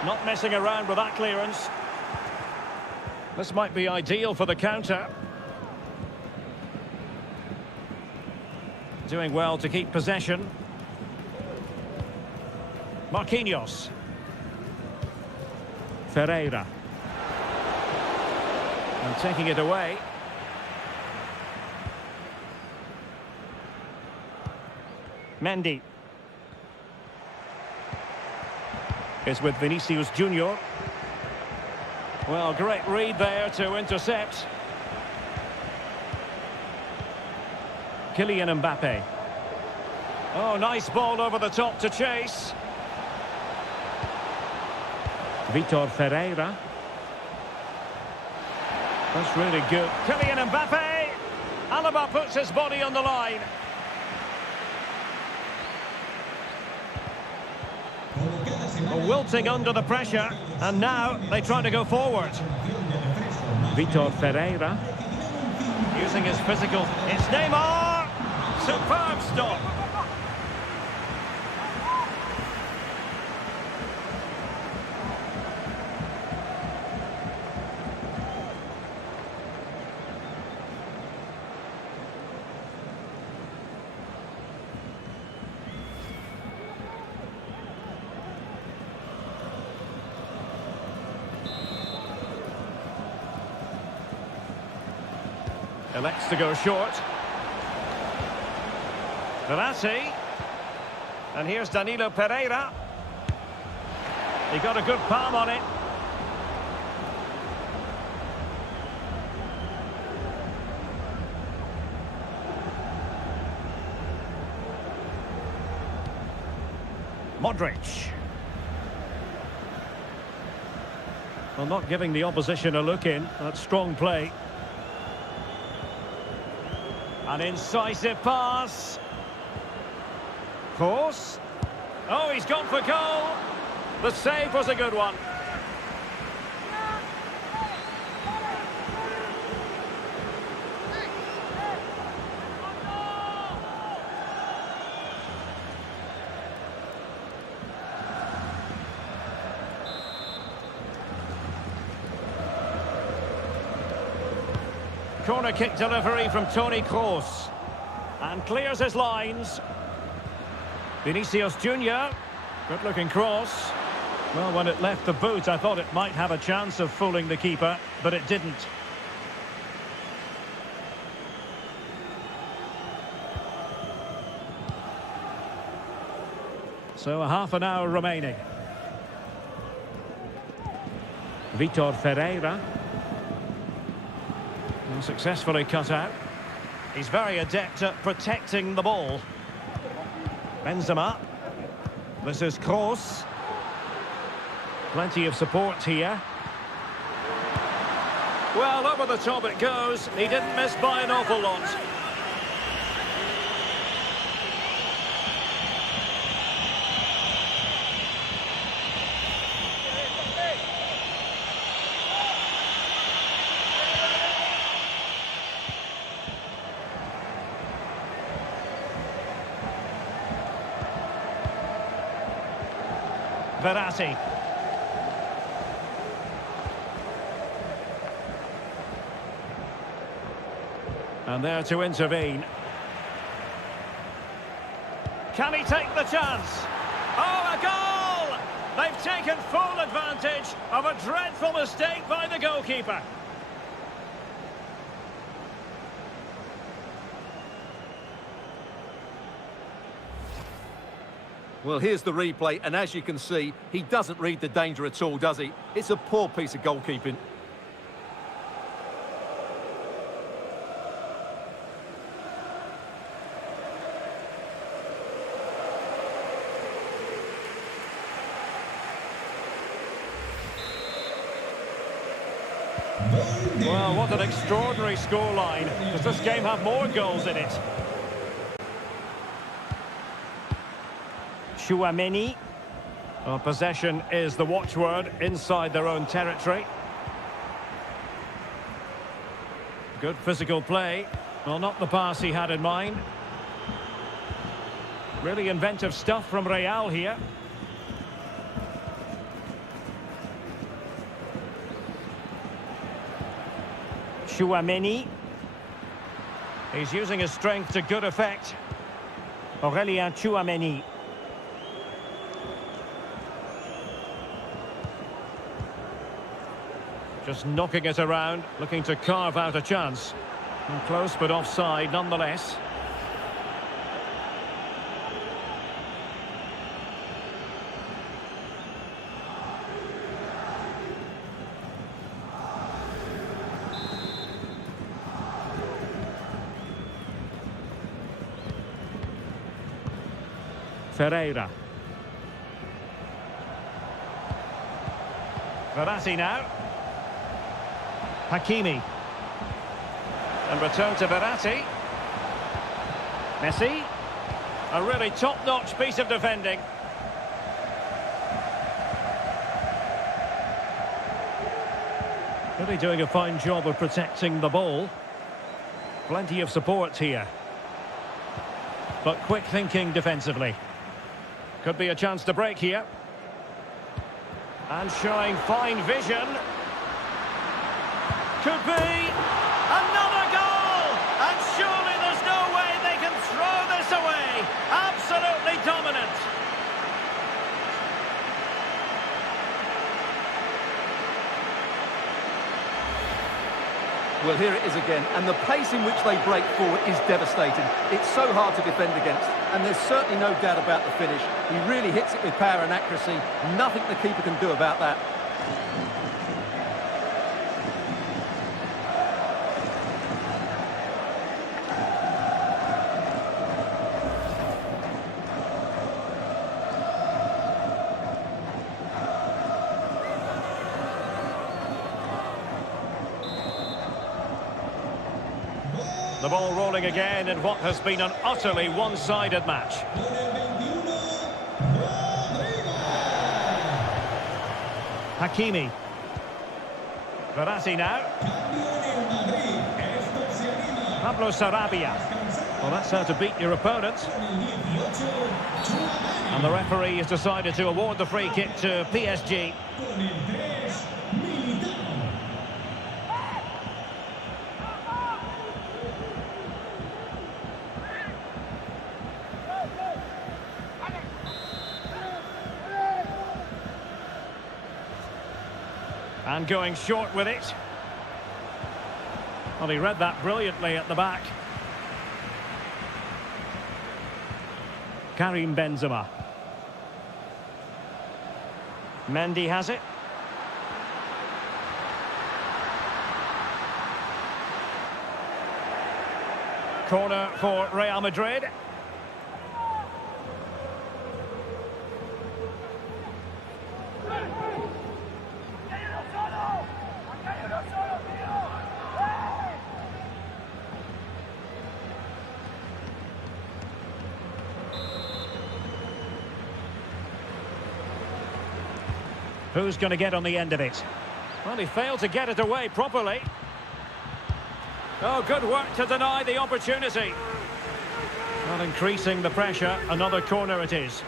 Not messing around with that clearance. This might be ideal for the counter. Doing well to keep possession. Marquinhos. Ferreira. And taking it away. Mendy. Is with Vinicius Junior. Well, great read there to intercept. Kylian Mbappé. Oh, nice ball over the top to chase. Vitor Ferreira. That's really good. Kylian Mbappé. Alaba puts his body on the line. Wilting under the pressure, and now they try to go forward. Vitor Ferreira. Using his physical. It's Neymar! Superb stop. Elects to go short. Verratti. And here's Danilo Pereira. He got a good palm on it. Modric. Well, not giving the opposition a look in. That's strong play. An incisive pass. Kroos. Oh, he's gone for goal. The save was a good one. Corner kick delivery from Toni Kroos. And clears his lines. Vinicius Junior. Good looking cross. Well, when it left the boot, I thought it might have a chance of fooling the keeper, but it didn't. So a half an hour remaining. Vitor Ferreira. Successfully cut out. He's very adept at protecting the ball. Benzema. This is Kroos. Plenty of support here. Well, over the top it goes. He didn't miss by an awful lot. Verratti. And there to intervene. Can he take the chance? Oh, a goal! They've taken full advantage of a dreadful mistake by the goalkeeper. Well, here's the replay, and as you can see, he doesn't read the danger at all, does he? It's a poor piece of goalkeeping. Well, what an extraordinary scoreline. Does this game have more goals in it? Chouameni. Well, possession is the watchword inside their own territory. Good physical play. Well, not the pass he had in mind. Really inventive stuff from Real here. Chouameni. He's using his strength to good effect. Aurélien Chouameni. Just knocking it around, looking to carve out a chance. And close but offside nonetheless. Ferreira. Verratti now. Hakimi. And return to Verratti. Messi. A really top-notch piece of defending. Really doing a fine job of protecting the ball. Plenty of support here. But quick thinking defensively. Could be a chance to break here. And showing fine vision. Could be another goal! And surely there's no way they can throw this away. Absolutely dominant. Well, here it is again, and the pace in which they break forward is devastating. It's so hard to defend against, and there's certainly no doubt about the finish. He really hits it with power and accuracy. Nothing the keeper can do about that. The ball rolling again in what has been an utterly one-sided match. Hakimi. Verratti now. Pablo Sarabia. Well, that's how to beat your opponent. And the referee has decided to award the free kick to PSG. And going short with it. Well, he read that brilliantly at the back. Karim Benzema. Mendy has it. Corner for Real Madrid. Who's going to get on the end of it? Well, he failed to get it away properly. Oh, good work to deny the opportunity. Well, increasing the pressure, another corner it is.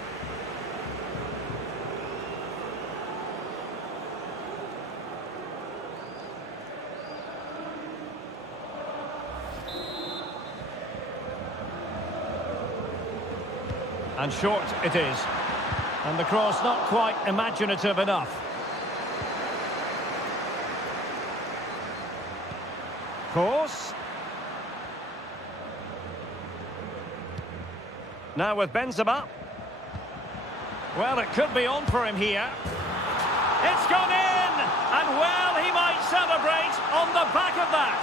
And short it is. And the cross not quite imaginative enough. Course. Now with Benzema. Well, it could be on for him here. It's gone in! And well, he might celebrate on the back of that.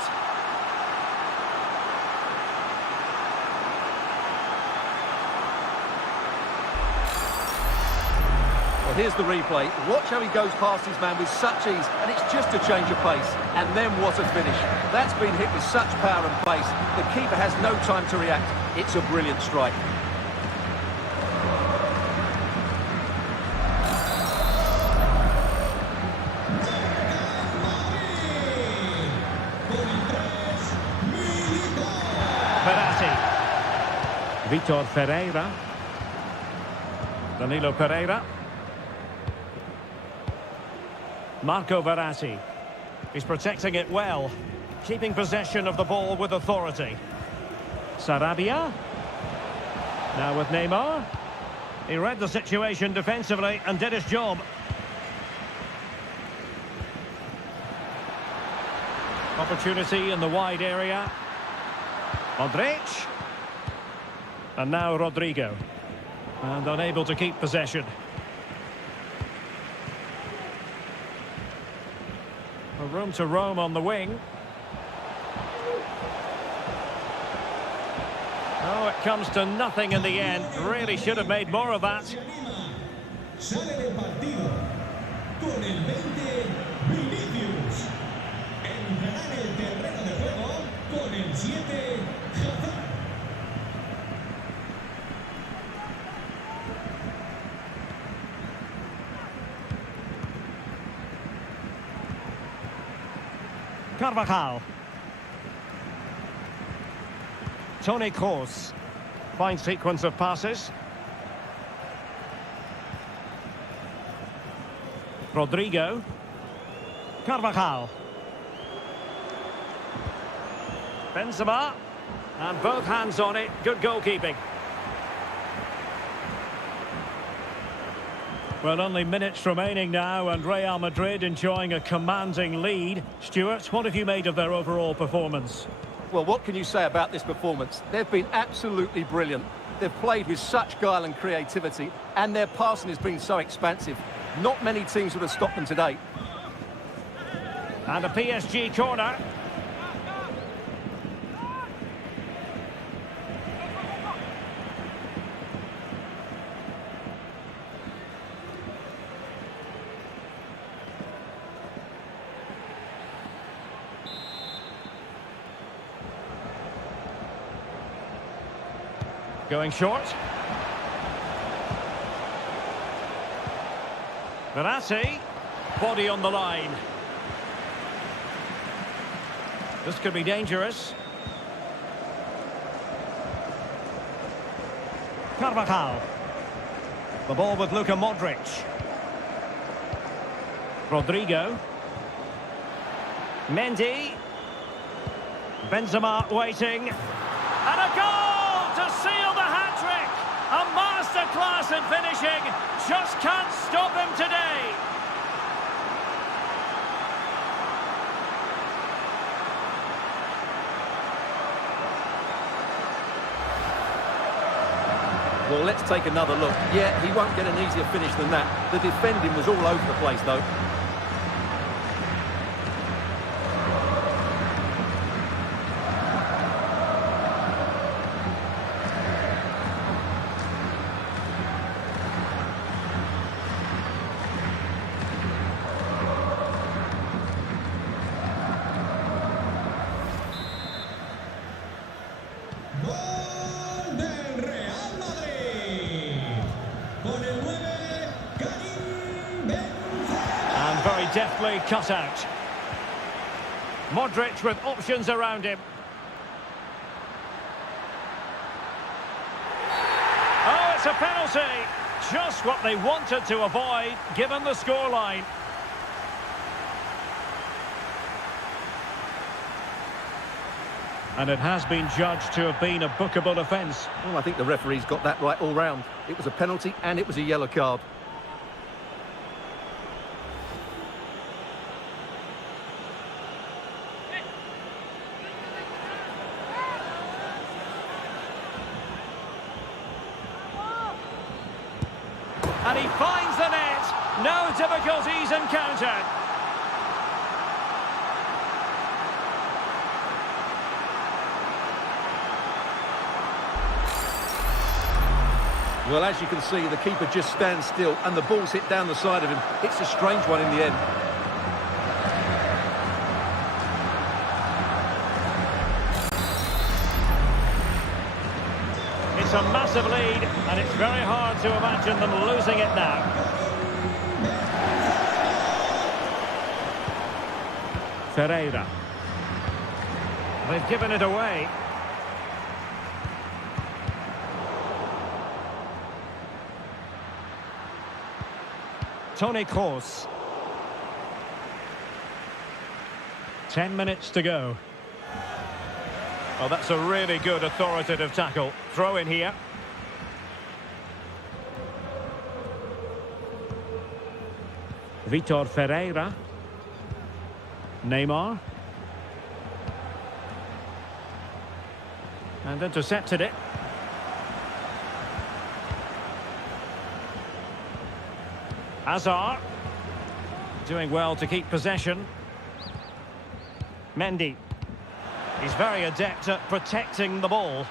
Well, here's the replay. Watch how he goes past his man with such ease, and it's just a change of pace. And then what a finish. That's been hit with such power and pace. The keeper has no time to react. It's a brilliant strike. Vitor Ferreira. Danilo Pereira. Marco Verratti. He's protecting it well. Keeping possession of the ball with authority. Sarabia. Now with Neymar. He read the situation defensively and did his job. Opportunity in the wide area. Modric. And now Rodrigo. And unable to keep possession. A room to roam on the wing. Oh, it comes to nothing in the end. Really should have made more of that. Sale del partido con el 20 Vinicius. Entrará en el terreno de juego con el 7 Zotac. Carvajal. Toni Kroos. Fine sequence of passes. Rodrigo. Carvajal. Benzema. And both hands on it. Good goalkeeping. Well, only minutes remaining now, and Real Madrid enjoying a commanding lead. Stuart, what have you made of their overall performance? Well, what can you say about this performance? They've been absolutely brilliant. They've played with such guile and creativity, and their passing has been so expansive. Not many teams would have stopped them today. And a PSG corner. Going short. Verratti. Body on the line. This could be dangerous. Carvajal. The ball with Luka Modric. Rodrigo. Mendy. Benzema waiting. And a goal to seal the hat-trick. A masterclass in finishing. Just can't stop him today. Well, let's take another look. Yeah, he won't get an easier finish than that. The defending was all over the place, though. Gol del Real Madrid. Con el 9, Karim Benzema. And very deftly cut out. Modric with options around him. Oh, it's a penalty. Just what they wanted to avoid, given the scoreline. And it has been judged to have been a bookable offence. Well, I think the referee's got that right all round. It was a penalty and it was a yellow card. And he finds the net. No difficulties encountered. Well, as you can see, the keeper just stands still and the ball's hit down the side of him. It's a strange one in the end. It's a massive lead, and it's very hard to imagine them losing it now. Ferreira. They've given it away. Toni Kroos. 10 minutes to go. Oh, that's a really good authoritative tackle. Throw in here. Vitor Ferreira. Neymar. And intercepted it. Hazard. Doing well to keep possession. Mendy. He's very adept at protecting the ball.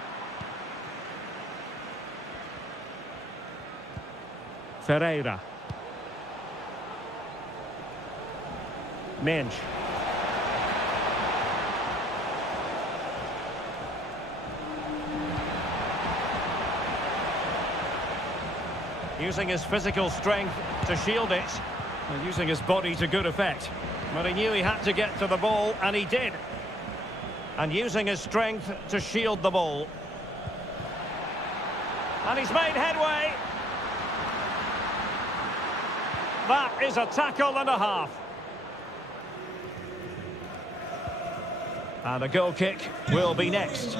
Ferreira. Minge. Using his physical strength to shield it. And using his body to good effect. But he knew he had to get to the ball, and he did. And using his strength to shield the ball. And he's made headway. That is a tackle and a half. And a goal kick will be next.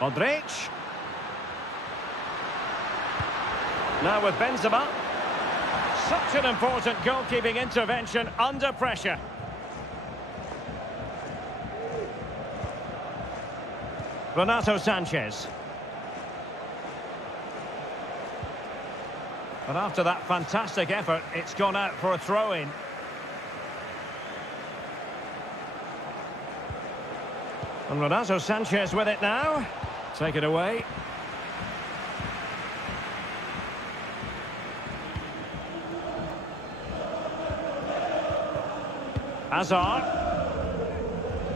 Modric. Now with Benzema. Such an important goalkeeping intervention under pressure. Renato Sanchez. But after that fantastic effort, it's gone out for a throw-in. And Renato Sanchez with it now. Take it away. Hazard.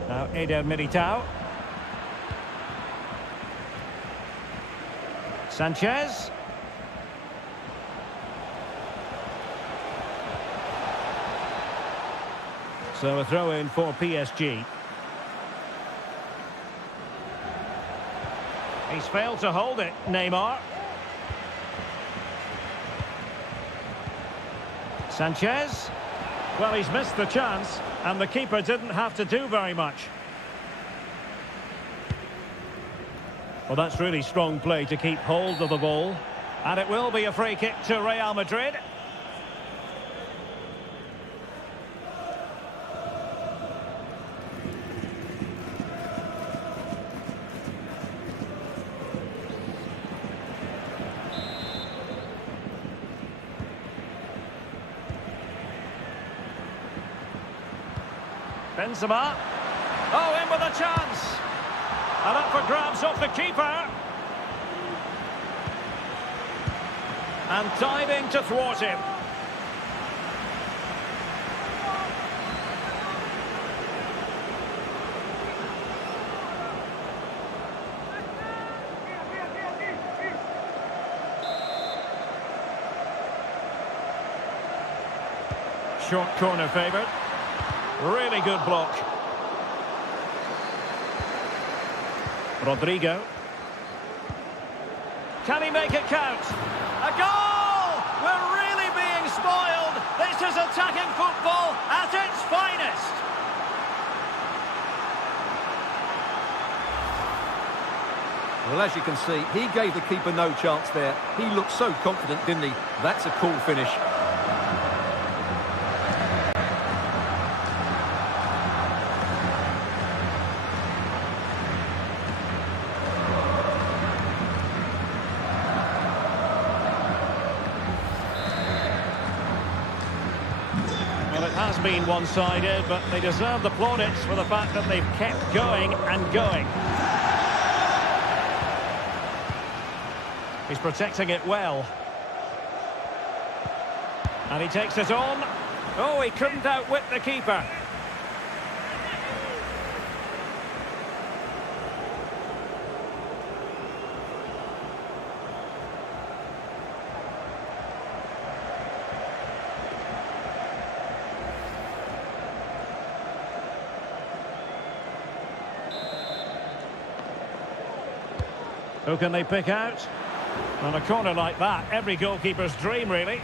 Now Eder Militao. Sanchez. So a throw in for PSG. He's failed to hold it, Neymar. Sanchez. Well, he's missed the chance, and the keeper didn't have to do very much. Well, that's really strong play to keep hold of the ball. And it will be a free kick to Real Madrid. Benzema. Oh, in with a chance. And up for grabs off the keeper. And diving to thwart him. Short corner favoured. Really good block. Rodrigo. Can he make it count? A goal! We're really being spoiled. This is attacking football. Well, as you can see, he gave the keeper no chance there. He looked so confident, didn't he? That's a cool finish. Well, it has been one-sided, but they deserve the plaudits for the fact that they've kept going and going. He's protecting it well. And he takes it on. Oh, he couldn't outwit the keeper. Who can they pick out? On a corner like that, every goalkeeper's dream, really.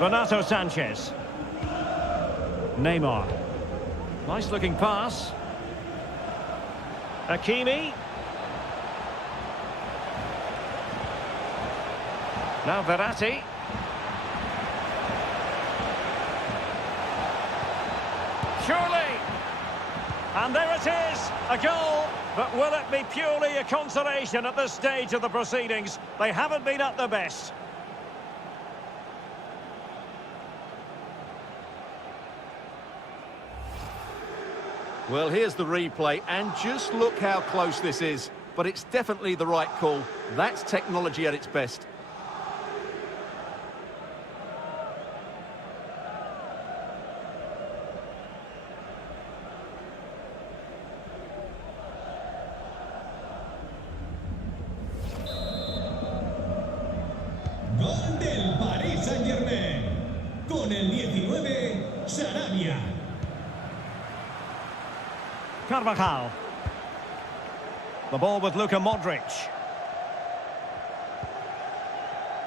Renato Sanchez. Neymar. Nice-looking pass. Hakimi. Now Verratti. Surely! And there it is, a goal. But will it be purely a consolation at this stage of the proceedings? They haven't been at their best. Well, here's the replay, and just look how close this is. But it's definitely the right call. That's technology at its best. Gol del Paris Saint-Germain. Con el 19, Sarabia. Carvajal. The ball with Luka Modric.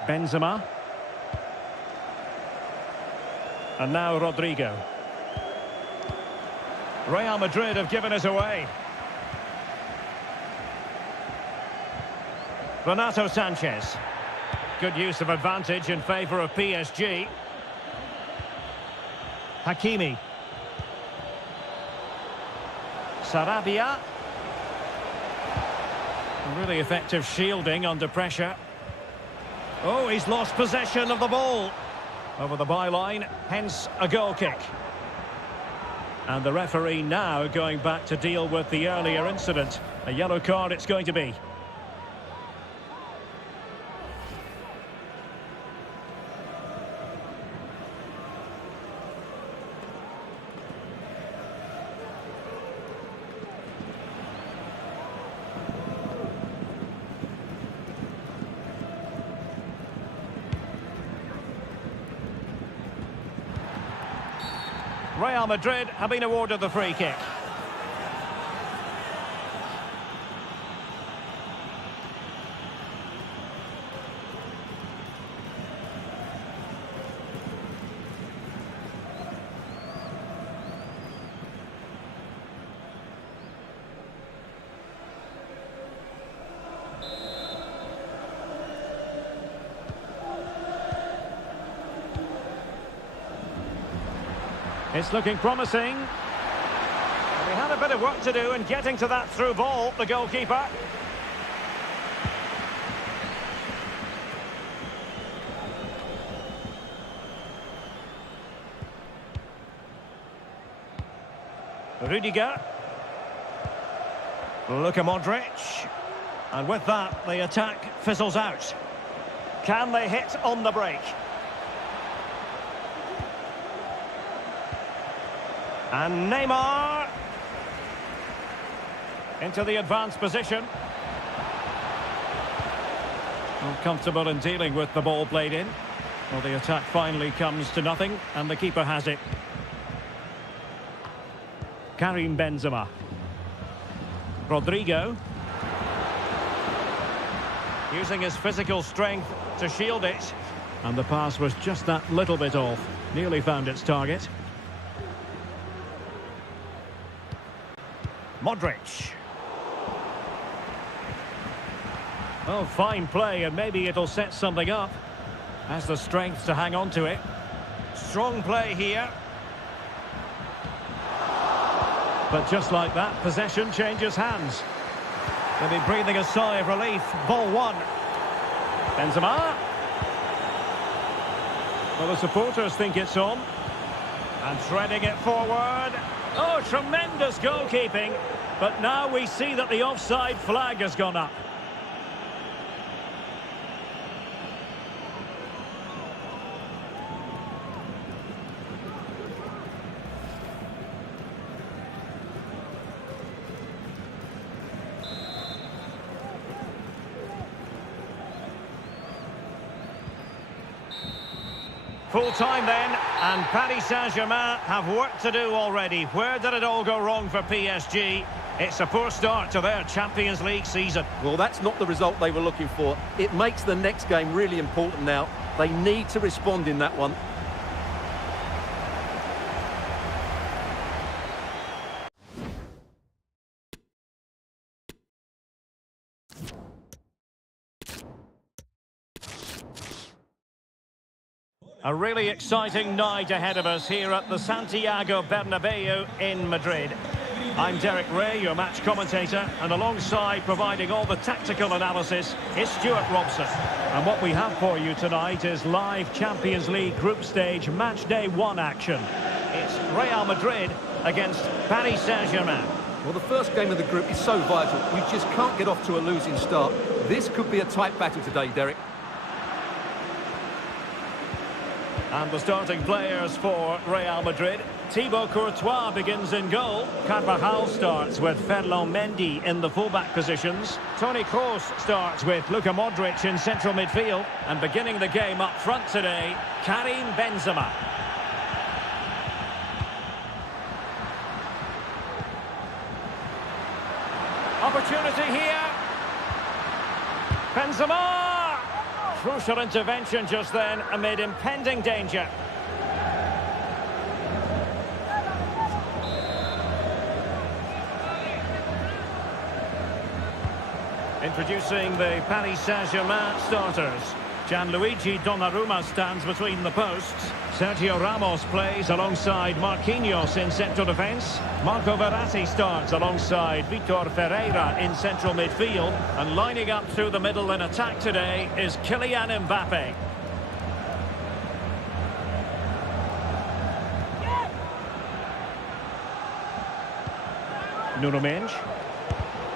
Benzema. And now Rodrigo. Real Madrid have given it away. Renato Sanchez. Good use of advantage in favour of PSG. Hakimi. Sarabia. Really effective shielding under pressure. Oh, he's lost possession of the ball. Over the byline, hence a goal kick. And the referee now going back to deal with the earlier incident. A yellow card it's going to be. Real Madrid have been awarded the free kick. It's looking promising. They had a bit of work to do in getting to that through ball, the goalkeeper. Rudiger. Luka Modric. And with that, the attack fizzles out. Can they hit on the break? And Neymar into the advanced position. Comfortable in dealing with the ball played in. Well, the attack finally comes to nothing, and the keeper has it. Karim Benzema. Rodrigo. Using his physical strength to shield it. And the pass was just that little bit off. Nearly found its target. Modric. Oh, fine play, and maybe it'll set something up. Has the strength to hang on to it. Strong play here. But just like that, possession changes hands. They'll be breathing a sigh of relief. Ball one. Benzema. Well, the supporters think it's on. And threading it forward. Oh, tremendous goalkeeping. But now we see that the offside flag has gone up. Full time then, and Paris Saint-Germain have work to do already. Where did it all go wrong for PSG? It's a poor start to their Champions League season. Well, that's not the result they were looking for. It makes the next game really important now. They need to respond in that one. A really exciting night ahead of us here at the Santiago Bernabeu in Madrid. I'm Derek Ray, your match commentator, and alongside providing all the tactical analysis is Stuart Robson. And what we have for you tonight is live Champions League group stage match day 1 action. It's Real Madrid against Paris Saint-Germain. Well, the first game of the group is so vital. You just can't get off to a losing start. This could be a tight battle today, Derek. And the starting players for Real Madrid. Thibaut Courtois begins in goal. Carvajal starts with Ferland Mendy in the fullback positions. Toni Kroos starts with Luka Modric in central midfield. And beginning the game up front today, Karim Benzema. Opportunity here. Benzema! Crucial intervention just then amid impending danger. Introducing the Paris Saint-Germain starters. Gianluigi Donnarumma stands between the posts. Sergio Ramos plays alongside Marquinhos in central defence. Marco Verratti starts alongside Vitor Ferreira in central midfield. And lining up through the middle in attack today is Kylian Mbappe. Nuno Mendes.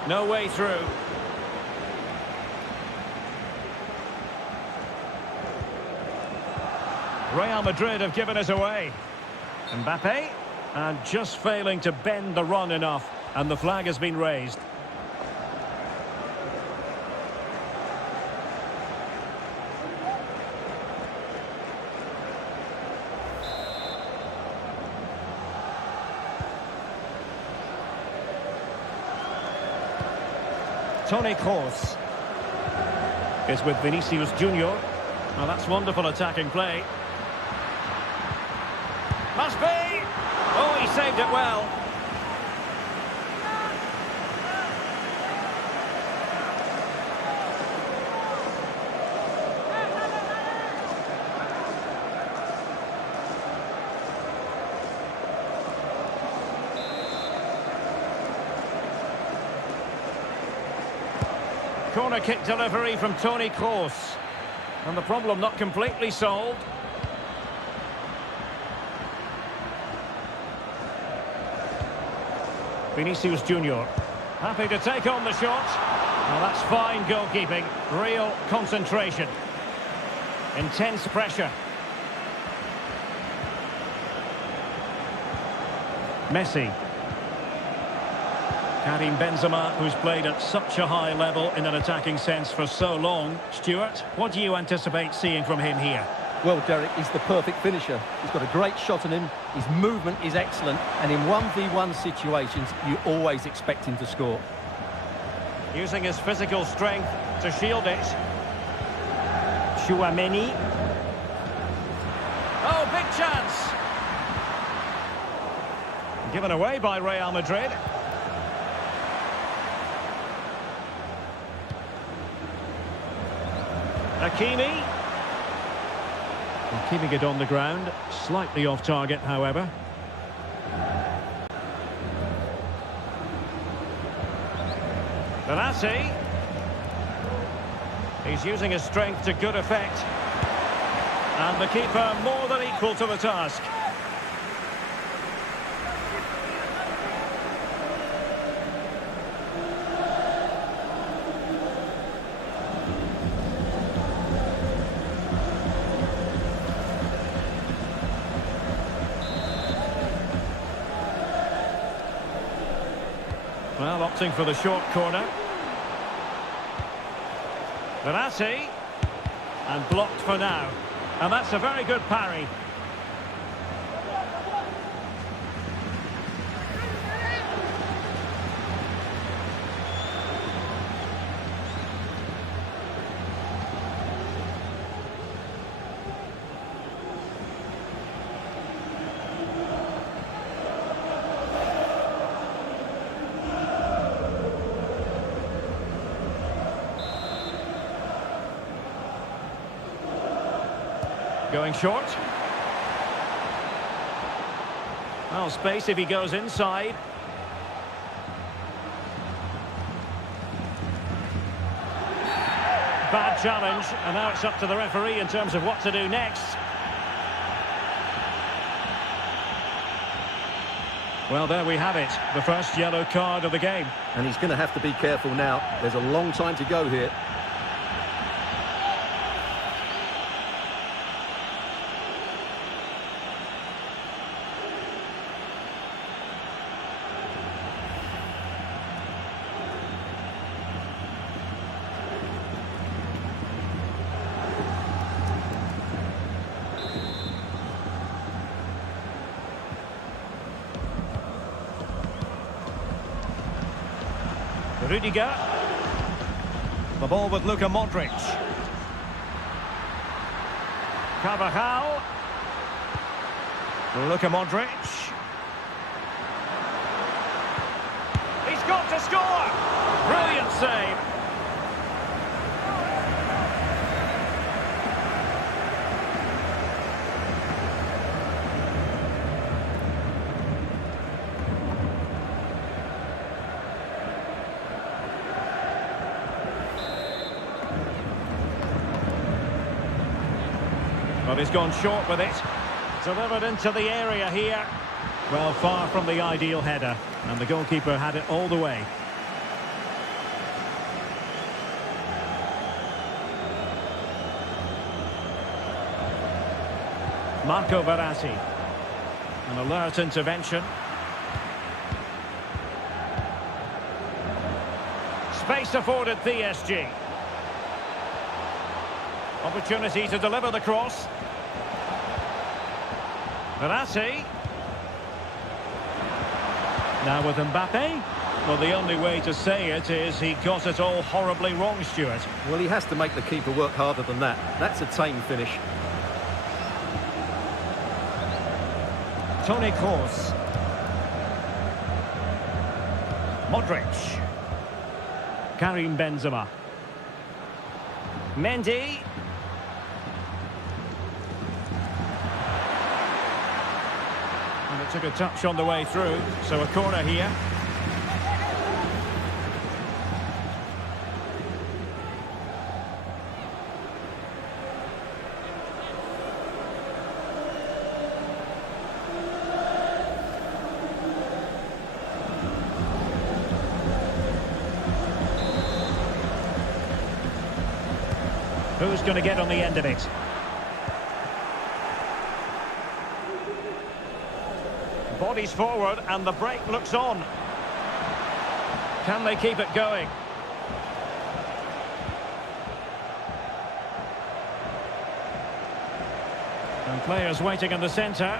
No way through. Real Madrid have given it away. Mbappe, and just failing to bend the run enough, and the flag has been raised. Toni Kroos is with Vinicius Junior. Well, that's wonderful attacking play. Must be! Oh, he saved it well. Corner kick delivery from Toni Kroos. And the problem not completely solved. Vinicius Junior, happy to take on the shot. Well, that's fine goalkeeping, real concentration. Intense pressure. Messi. Karim Benzema, who's played at such a high level in an attacking sense for so long. Stuart, what do you anticipate seeing from him here? Well, Derek, he's the perfect finisher. He's got a great shot on him, his movement is excellent, and in 1v1 situations, you always expect him to score. Using his physical strength to shield it. Chouameni. Oh, big chance! Given away by Real Madrid. Hakimi. Well, keeping it on the ground, slightly off target, however. Benassi. He's using his strength to good effect. And the keeper more than equal to the task. Well, opting for the short corner. Benassi. And blocked for now. And that's a very good parry. Going short. Well, space if he goes inside. Bad challenge, and now it's up to the referee in terms of what to do next. Well, there we have it, the first yellow card of the game. And he's going to have to be careful now. There's a long time to go here. Rudiger. The ball with Luka Modric. Carvajal. Luka Modric. He's got to score! Brilliant save. But he's gone short with it. Delivered into the area here. Well, far from the ideal header. And the goalkeeper had it all the way. Marco Verratti. An alert intervention. Space afforded PSG. Opportunity to deliver the cross. Verratti. Now with Mbappe. Well, the only way to say it is he got it all horribly wrong, Stuart. Well, he has to make the keeper work harder than that. That's a tame finish. Toni Kroos. Modric. Karim Benzema. Mendy. And it took a touch on the way through, so a corner here. Who's going to get on the end of it? Bodies forward and the break looks on. Can they keep it going? And players waiting in the centre.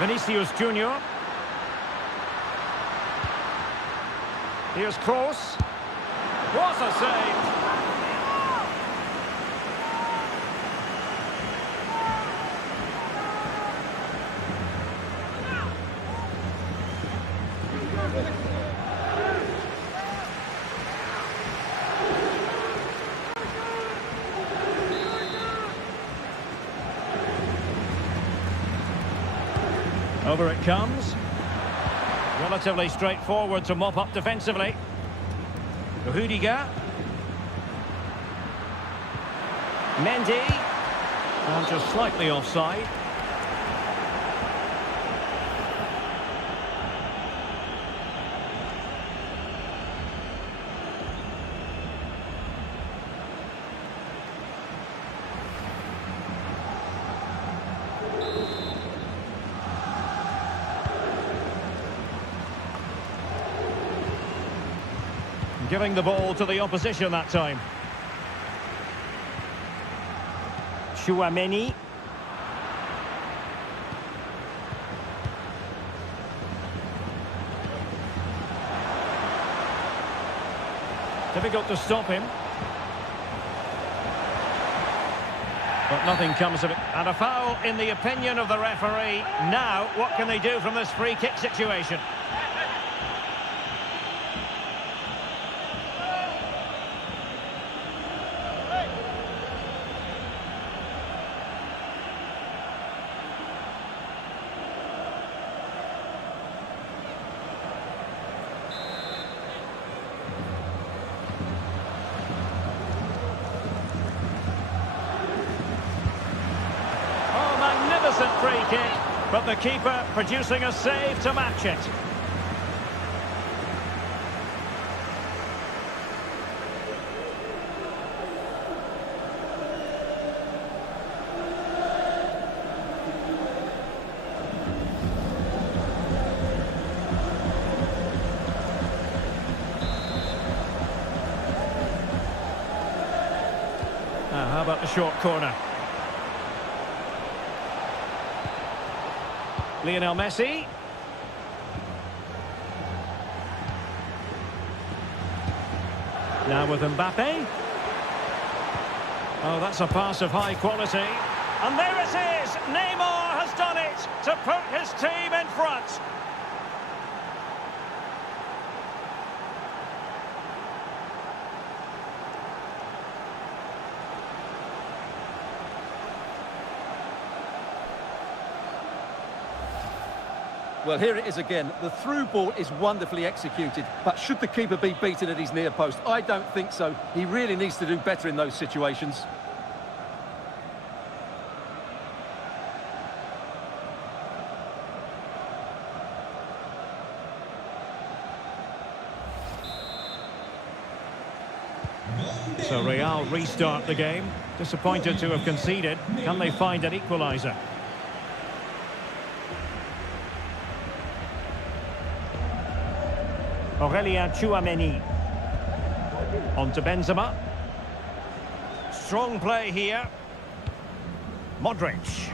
Vinicius Junior. Here's Kroos. What a save! Over it comes. Relatively straightforward to mop up defensively. Rudiger. Mendy. And just slightly offside. Giving the ball to the opposition that time. Chouameni. Difficult to stop him. But nothing comes of it. And a foul in the opinion of the referee. Now, what can they do from this free kick situation? Free kick, but the keeper producing a save to match it. Now, how about the short corner? Lionel Messi. Now with Mbappe. Oh, that's a pass of high quality. And there it is! Neymar has done it to put his team in front. Well, here it is again. The through ball is wonderfully executed, but should the keeper be beaten at his near post? I don't think so. He really needs to do better in those situations. So Real restart the game. Disappointed to have conceded. Can they find an equaliser? Chouameni. On to Benzema. Strong play here. Modric.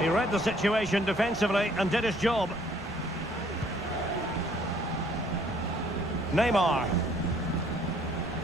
He read the situation defensively and did his job. Neymar.